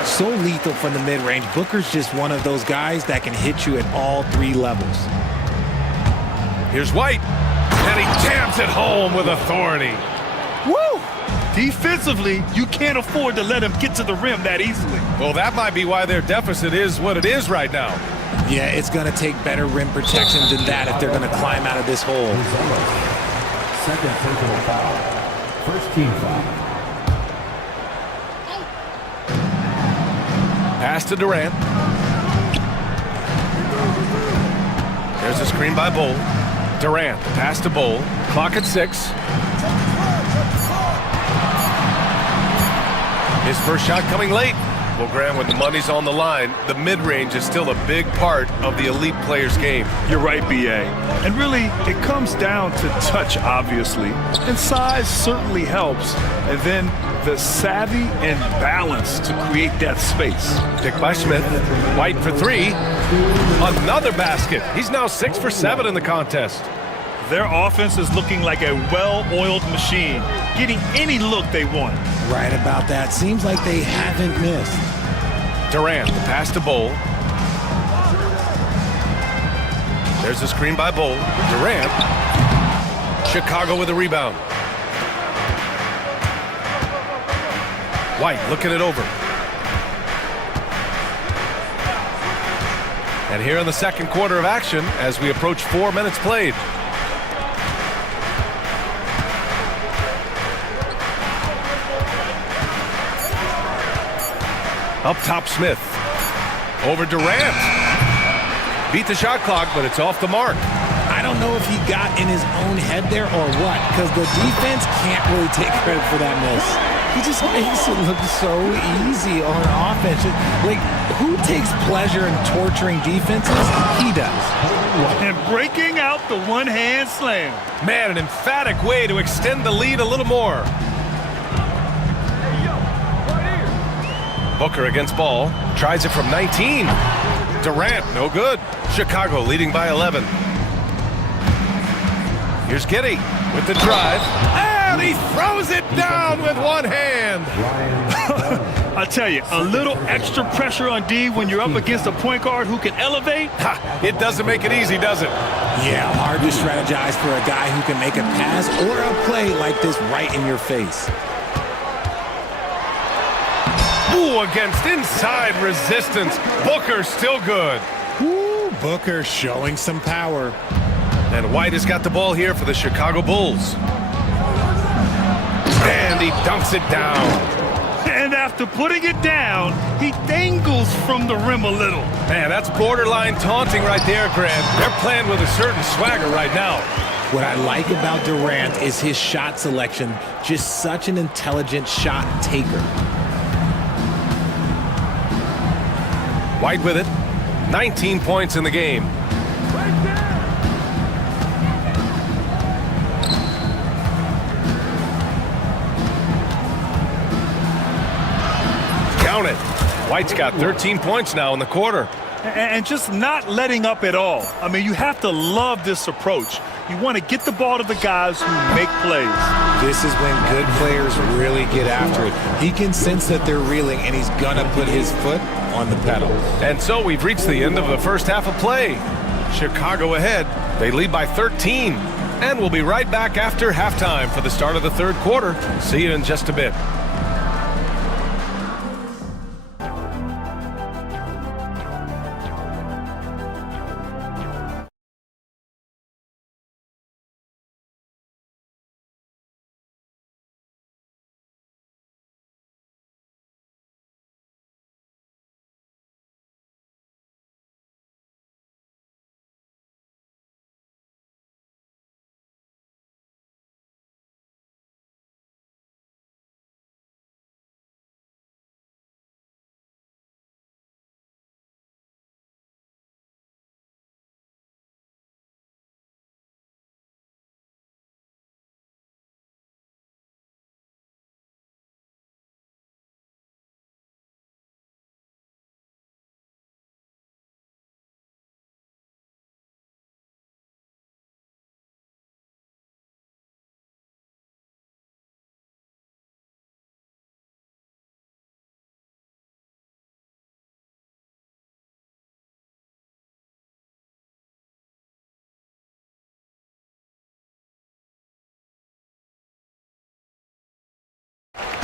So lethal from the mid-range. Booker's just one of those guys that can hit you at all 3 levels. Here's White. And he jams it home with authority. Woo! Defensively, you can't afford to let him get to the rim that easily. Well, that might be why their deficit is what it is right now. Yeah, it's going to take better rim protection than that if they're going to climb out of this hole. Second personal foul. First team foul. Pass to Durant. There's a screen by Bol. Durant, the pass to Bol. Clock at 6. His first shot coming late. Well, Graham, when the money's on the line, the mid-range is still a big part of the elite player's game. You're right, B.A. And really, it comes down to touch, obviously. And size certainly helps. And then the savvy and balance to create that space. Pick by Smith. White for 3. Another basket. He's now 6 for 7 in the contest. Their offense is looking like a well-oiled machine, getting any look they want. Right about that. Seems like they haven't missed. Durant, the pass to Bowl. There's a screen by Bowl. Durant. Chicago with a rebound. White looking it over. And here in the second quarter of action as we approach 4 minutes played. Up top, Smith. Over Durant. Beat the shot clock, but it's off the mark. I don't know if he got in his own head there or what, because the defense can't really take credit for that miss. He just makes it look so easy on offense. Like, who takes pleasure in torturing defenses? He does. And breaking out the one-hand slam. Man, an emphatic way to extend the lead a little more. Booker against Ball. Tries it from 19. Durant, no good. Chicago leading by 11. Here's Giddey with the drive. And he throws it down with one hand. I tell you, a little extra pressure on D when you're up against a point guard who can elevate. It doesn't make it easy, does it? Yeah, hard to strategize for a guy who can make a pass or a play like this right in your face. Ooh, against inside resistance. Booker still good. Ooh, Booker showing some power. And White has got the ball here for the Chicago Bulls. And he dunks it down. And after putting it down, he dangles from the rim a little. Man, that's borderline taunting right there, Grant. They're playing with a certain swagger right now. What I like about Durant is his shot selection. Just such an intelligent shot taker. White with it. 19 points in the game. Count it. White's got 13 points now in the quarter. And just not letting up at all. I mean, you have to love this approach. You want to get the ball to the guys who make plays. This is when good players really get after it. He can sense that they're reeling, and he's going to put his foot on the pedal. And so we've reached the end of the first half of play. Chicago ahead. They lead by 13. And we'll be right back after halftime for the start of the third quarter. See you in just a bit.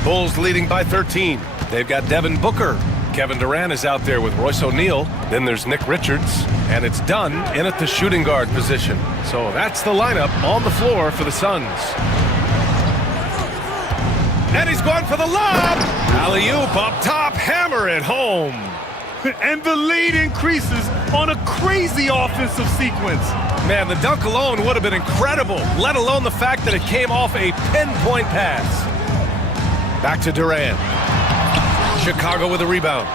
Bulls leading by 13. They've got Devin Booker. Kevin Durant is out there with Royce O'Neal. Then there's Nick Richards. And it's Dunn in at the shooting guard position. So that's the lineup on the floor for the Suns. And he's going for the lob. Alley-oop up top. Hammer it home. And the lead increases on a crazy offensive sequence. Man, the dunk alone would have been incredible, let alone the fact that it came off a pinpoint pass. Back to Durant. Chicago with a rebound.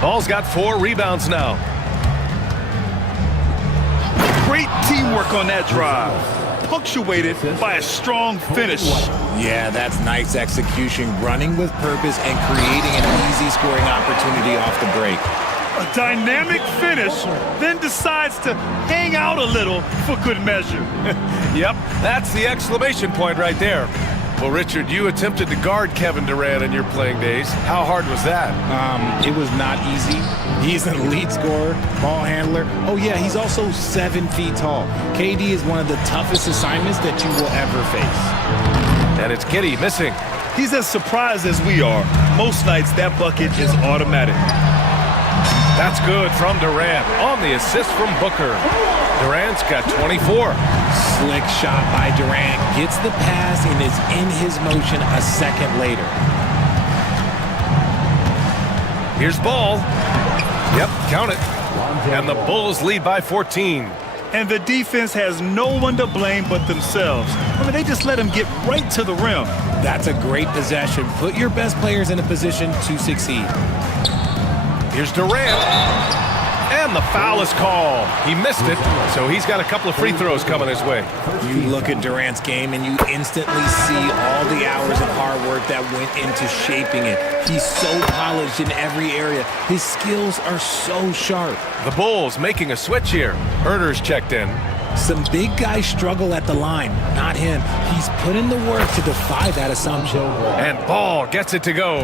Ball's got 4 rebounds now. Great teamwork on that drive, punctuated by a strong finish. Yeah, that's nice execution, running with purpose and creating an easy scoring opportunity off the break. A dynamic finish, then decides to hang out a little for good measure. Yep, that's the exclamation point right there. Well, Richard, you attempted to guard Kevin Durant in your playing days. How hard was that? It was not easy. He's an elite scorer, ball handler. Oh, yeah, he's also 7 feet tall. KD is one of the toughest assignments that you will ever face. And it's Giddey missing. He's as surprised as we are. Most nights, that bucket is automatic. That's good from Durant on the assist from Booker. Durant's got 24. Slick shot by Durant, gets the pass and is in his motion a second later. Here's Ball. Yep, count it. And the Bulls lead by 14. And the defense has no one to blame but themselves. I mean, they just let him get right to the rim. That's a great possession. Put your best players in a position to succeed. Here's Durant. And the foul is called. He missed it, so he's got a couple of free throws coming his way. You look at Durant's game and you instantly see all the hours of hard work that went into shaping it. He's so polished in every area. His skills are so sharp. The Bulls making a switch here. Herder's checked in. Some big guys struggle at the line, not him. He's put in the work to defy that assumption. And Ball gets it to go.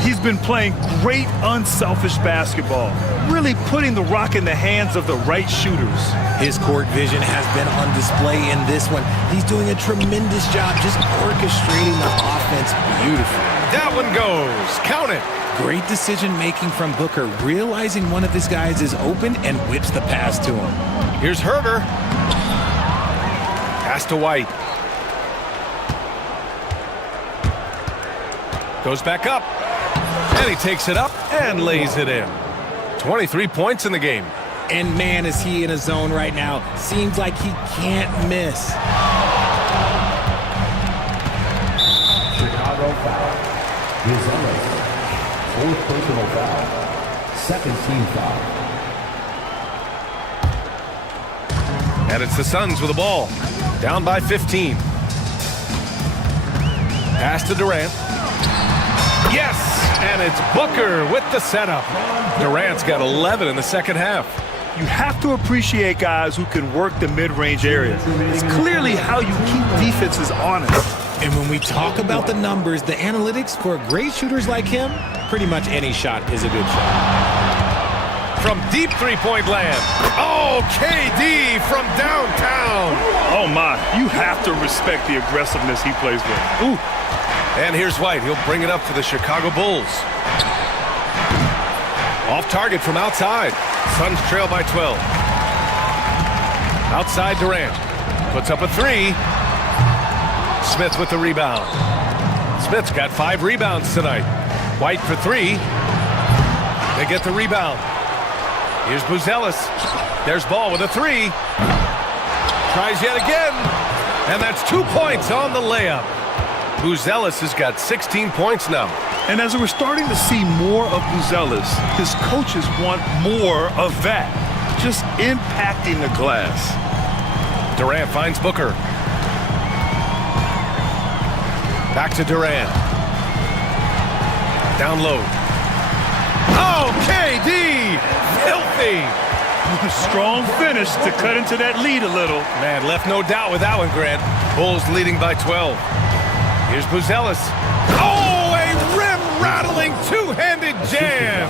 He's been playing great, unselfish basketball, really putting the rock in the hands of the right shooters. His court vision has been on display in this one. He's doing a tremendous job just orchestrating the offense beautifully. That one goes. Count it. Great decision-making from Booker, realizing one of his guys is open and whips the pass to him. Here's Herder. Pass to White. Goes back up. And he takes it up and lays it in. 23 points in the game. And man, is he in a zone right now. Seems like he can't miss. Chicago foul. Gonzalez. 4th personal foul. 2nd team foul. And it's the Suns with the ball. Down by 15. Pass to Durant. Yes! And it's Booker with the setup. Durant's got 11 in the second half. You have to appreciate guys who can work the mid-range area. It's clearly how you keep defenses honest. And when we talk about the numbers, the analytics for great shooters like him, pretty much any shot is a good shot. From deep three-point land. Oh, KD from downtown. Oh, my. You have to respect the aggressiveness he plays with. Ooh. And here's White. He'll bring it up for the Chicago Bulls. Off target from outside. Suns trail by 12. Outside Durant. Puts up a three. Smith with the rebound. Smith's got 5 rebounds tonight. White for 3. They get the rebound. Here's Buzelis. There's Ball with a 3. Tries yet again. And that's 2 points on the layup. Buzelis has got 16 points now. And as we're starting to see more of Buzelis, his coaches want more of that. Just impacting the glass. Durant finds Booker. Back to Durant. Down low. Oh, KD! Filthy! Strong finish to cut into that lead a little. Man, left no doubt with that one, Grant. Bulls leading by 12. Here's Buzelis. Oh, a rim-rattling two-handed jam!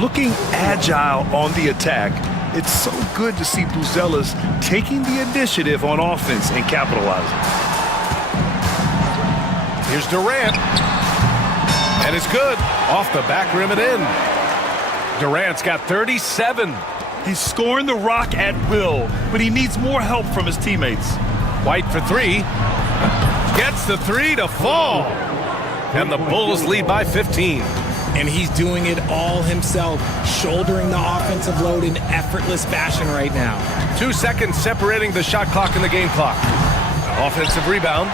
Looking agile on the attack, it's so good to see Buzelis taking the initiative on offense and capitalizing. Here's Durant. And it's good. Off the back rim and in. Durant's got 37. He's scoring the rock at will, but he needs more help from his teammates. White for 3. Gets the 3 to fall. And the Bulls lead by 15. And he's doing it all himself, shouldering the offensive load in effortless fashion right now. 2 seconds separating the shot clock and the game clock. Offensive rebound.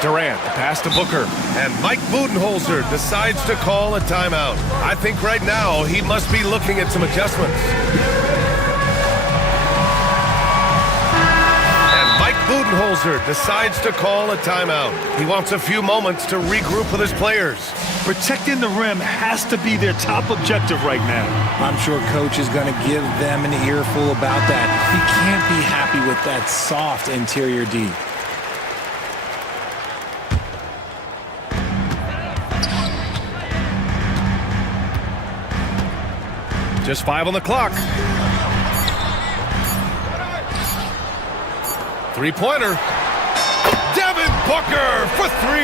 Durant, the pass to Booker. And Mike Budenholzer decides to call a timeout. I think right now he must be looking at some adjustments. Budenholzer decides to call a timeout. He wants a few moments to regroup with his players. Protecting the rim has to be their top objective right now. I'm sure coach is going to give them an earful about that. He can't be happy with that soft interior D. Just 5 on the clock. Three-pointer. Devin Booker for 3.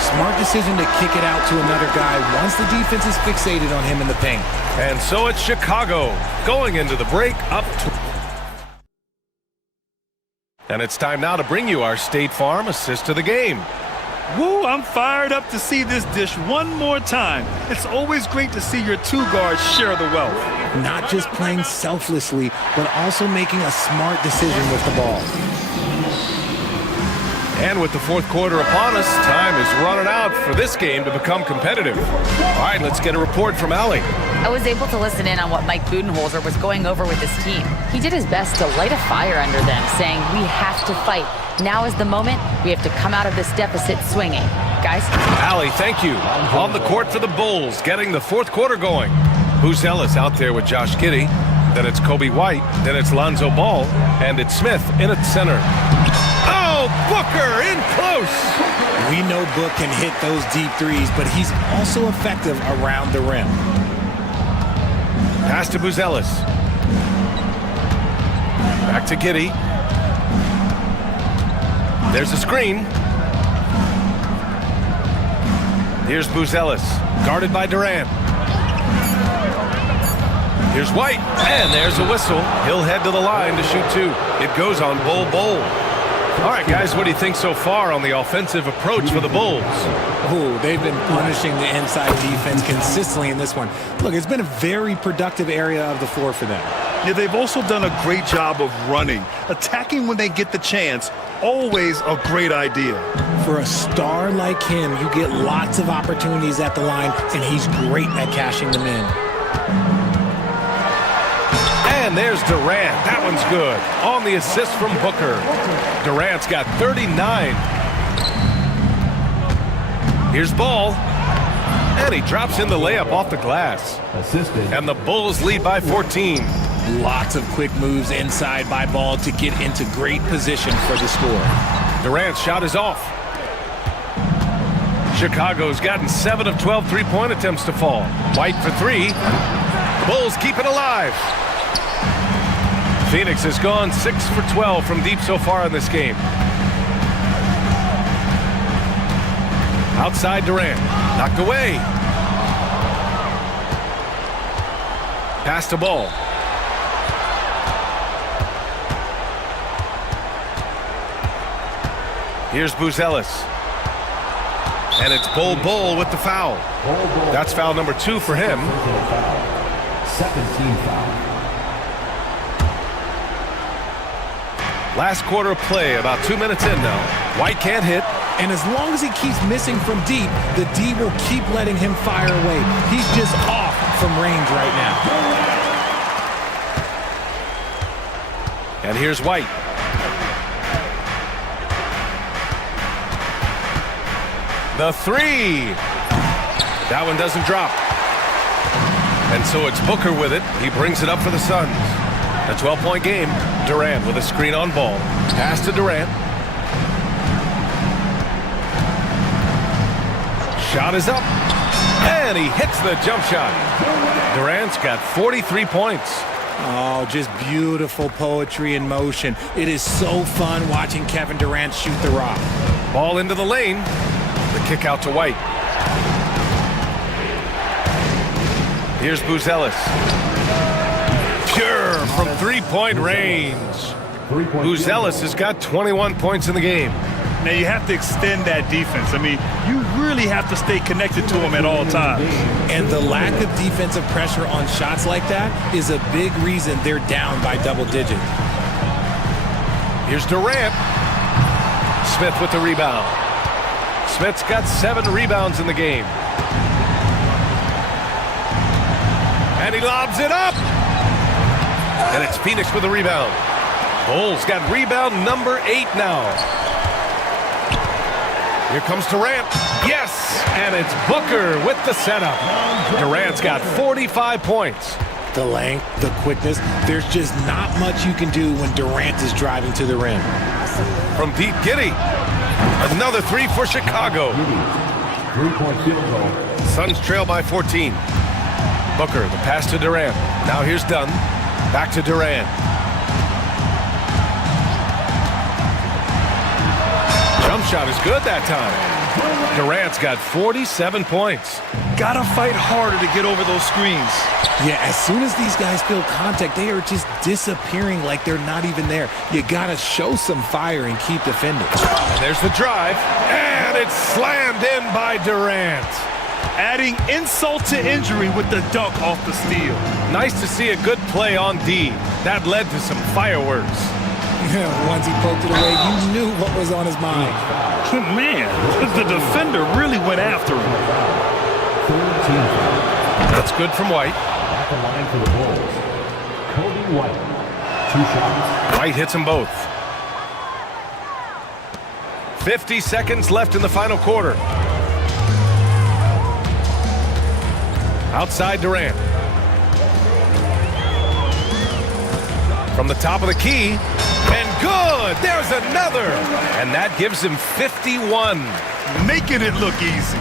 Smart decision to kick it out to another guy once the defense is fixated on him in the paint. And so it's Chicago going into the break up. And it's time now to bring you our State Farm assist to the game. Woo, I'm fired up to see this dish one more time. It's always great to see your two guards share the wealth. Not just playing selflessly, but also making a smart decision with the ball. And with the fourth quarter upon us, time is running out for this game to become competitive. All right, let's get a report from Allie. I was able to listen in on what Mike Budenholzer was going over with his team. He did his best to light a fire under them, saying, we have to fight. Now is the moment. We have to come out of this deficit swinging. Guys? Allie, thank you. On the court for the Bulls, getting the fourth quarter going. Buzelis out there with Josh Giddey. Then it's Kobe White. Then it's Lonzo Ball. And it's Smith in at center. Oh, Booker in close. We know Book can hit those deep threes, but he's also effective around the rim. Pass to Buzelis. Back to Giddey. There's a screen. Here's Buzelis, guarded by Durant. Here's White, and there's a whistle. He'll head to the line to shoot 2. It goes on Bol. All right, guys, what do you think so far on the offensive approach for the Bulls? Oh, they've been punishing the inside defense consistently in this one. Look, it's been a very productive area of the floor for them. Yeah, they've also done a great job of running. Attacking when they get the chance, always a great idea. For a star like him, you get lots of opportunities at the line, and he's great at cashing them in. And there's Durant. That one's good. On the assist from Booker. Durant's got 39. Here's Ball. And he drops in the layup off the glass. Assisted. And the Bulls lead by 14. Lots of quick moves inside by Ball to get into great position for the score. Durant's shot is off. Chicago's gotten 7 of 12 three-point attempts to fall. White for 3. Bulls keep it alive. Phoenix has gone 6 for 12 from deep so far in this game. Outside Durant. Knocked away. Pass to Ball. Here's Buzelis. And it's Bol with the foul. That's foul number 2 for him. Second team foul. Last quarter of play, about 2 minutes in now. White can't hit. And as long as he keeps missing from deep, the D will keep letting him fire away. He's just off from range right now. And here's White. The 3. That one doesn't drop. And so it's Booker with it. He brings it up for the Suns. A 12-point game. Durant with a screen on Ball. Pass to Durant. Shot is up. And he hits the jump shot. Durant's got 43 points. Oh, just beautiful poetry in motion. It is so fun watching Kevin Durant shoot the rock. Ball into the lane. The kick out to White. Here's Buzelis. Pure from three-point range. Buzelis has got 21 points in the game. Now you have to extend that defense. I mean, you really have to stay connected to him at all times. And the lack of defensive pressure on shots like that is a big reason they're down by double digits. Here's Durant. Smith with the rebound. Smith's got 7 rebounds in the game. And he lobs it up. And it's Phoenix with the rebound. Bulls got rebound number 8 now. Here comes Durant. Yes! and it's Booker with the setup. Durant's got 45 points. The length, the quickness, there's just not much you can do when Durant is driving to the rim. From deep, Giddey. Another three for Chicago. 3-point field goal. Suns trail by 14. Booker, the pass to Durant. Now here's Dunn. Back to Durant. Jump shot is good that time. Durant's got 47 points. Gotta fight harder to get over those screens. Yeah, as soon as these guys feel contact, they are just disappearing like they're not even there. You gotta show some fire and keep defending. And there's the drive, and it's slammed in by Durant. Adding insult to injury with the dunk off the steal. Nice to see a good play on D. That led to some fireworks. Once he poked it away, you knew what was on his mind. Man, the defender really went after him. That's good from White. At the line for the Bulls, Kobe White. 2 shots. White hits them both. 50 seconds left in the final quarter. Outside Durant. From the top of the key. And good! There's another! And that gives him 51. Making it look easy.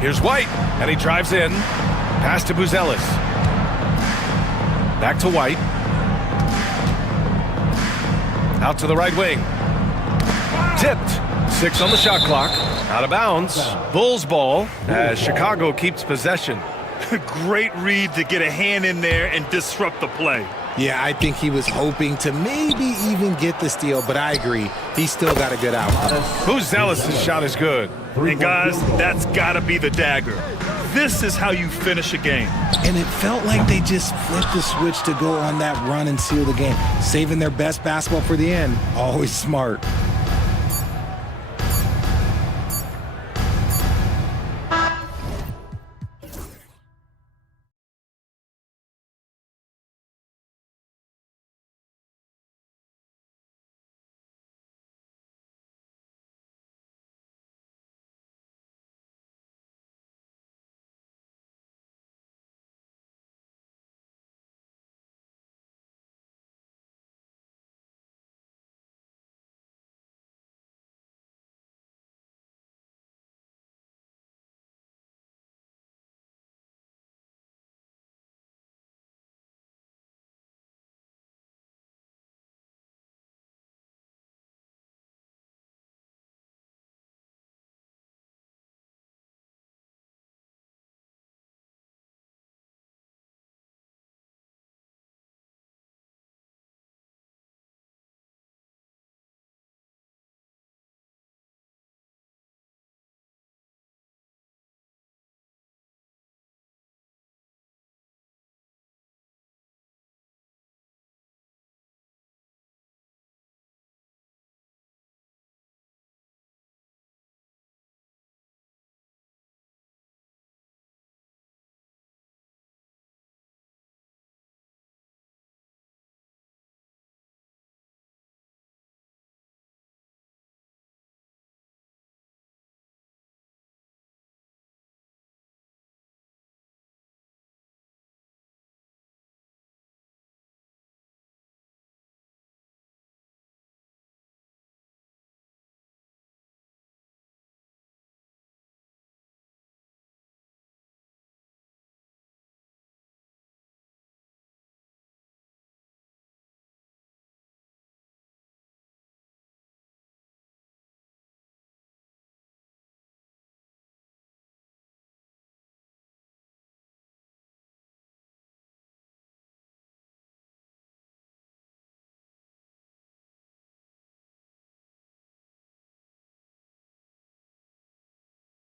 Here's White, and he drives in. Pass to Buzelis. Back to White. Out to the right wing. Tipped. 6 on the shot clock. Out of bounds. Bulls ball as Chicago keeps possession. Great read to get a hand in there and disrupt the play. Yeah, I think he was hoping to maybe even get the steal, but I agree. He still got a good outcome. Buzelis' shot is good. And guys, that's got to be the dagger. This is how you finish a game. And it felt like they just flipped the switch to go on that run and seal the game. Saving their best basketball for the end. Always smart.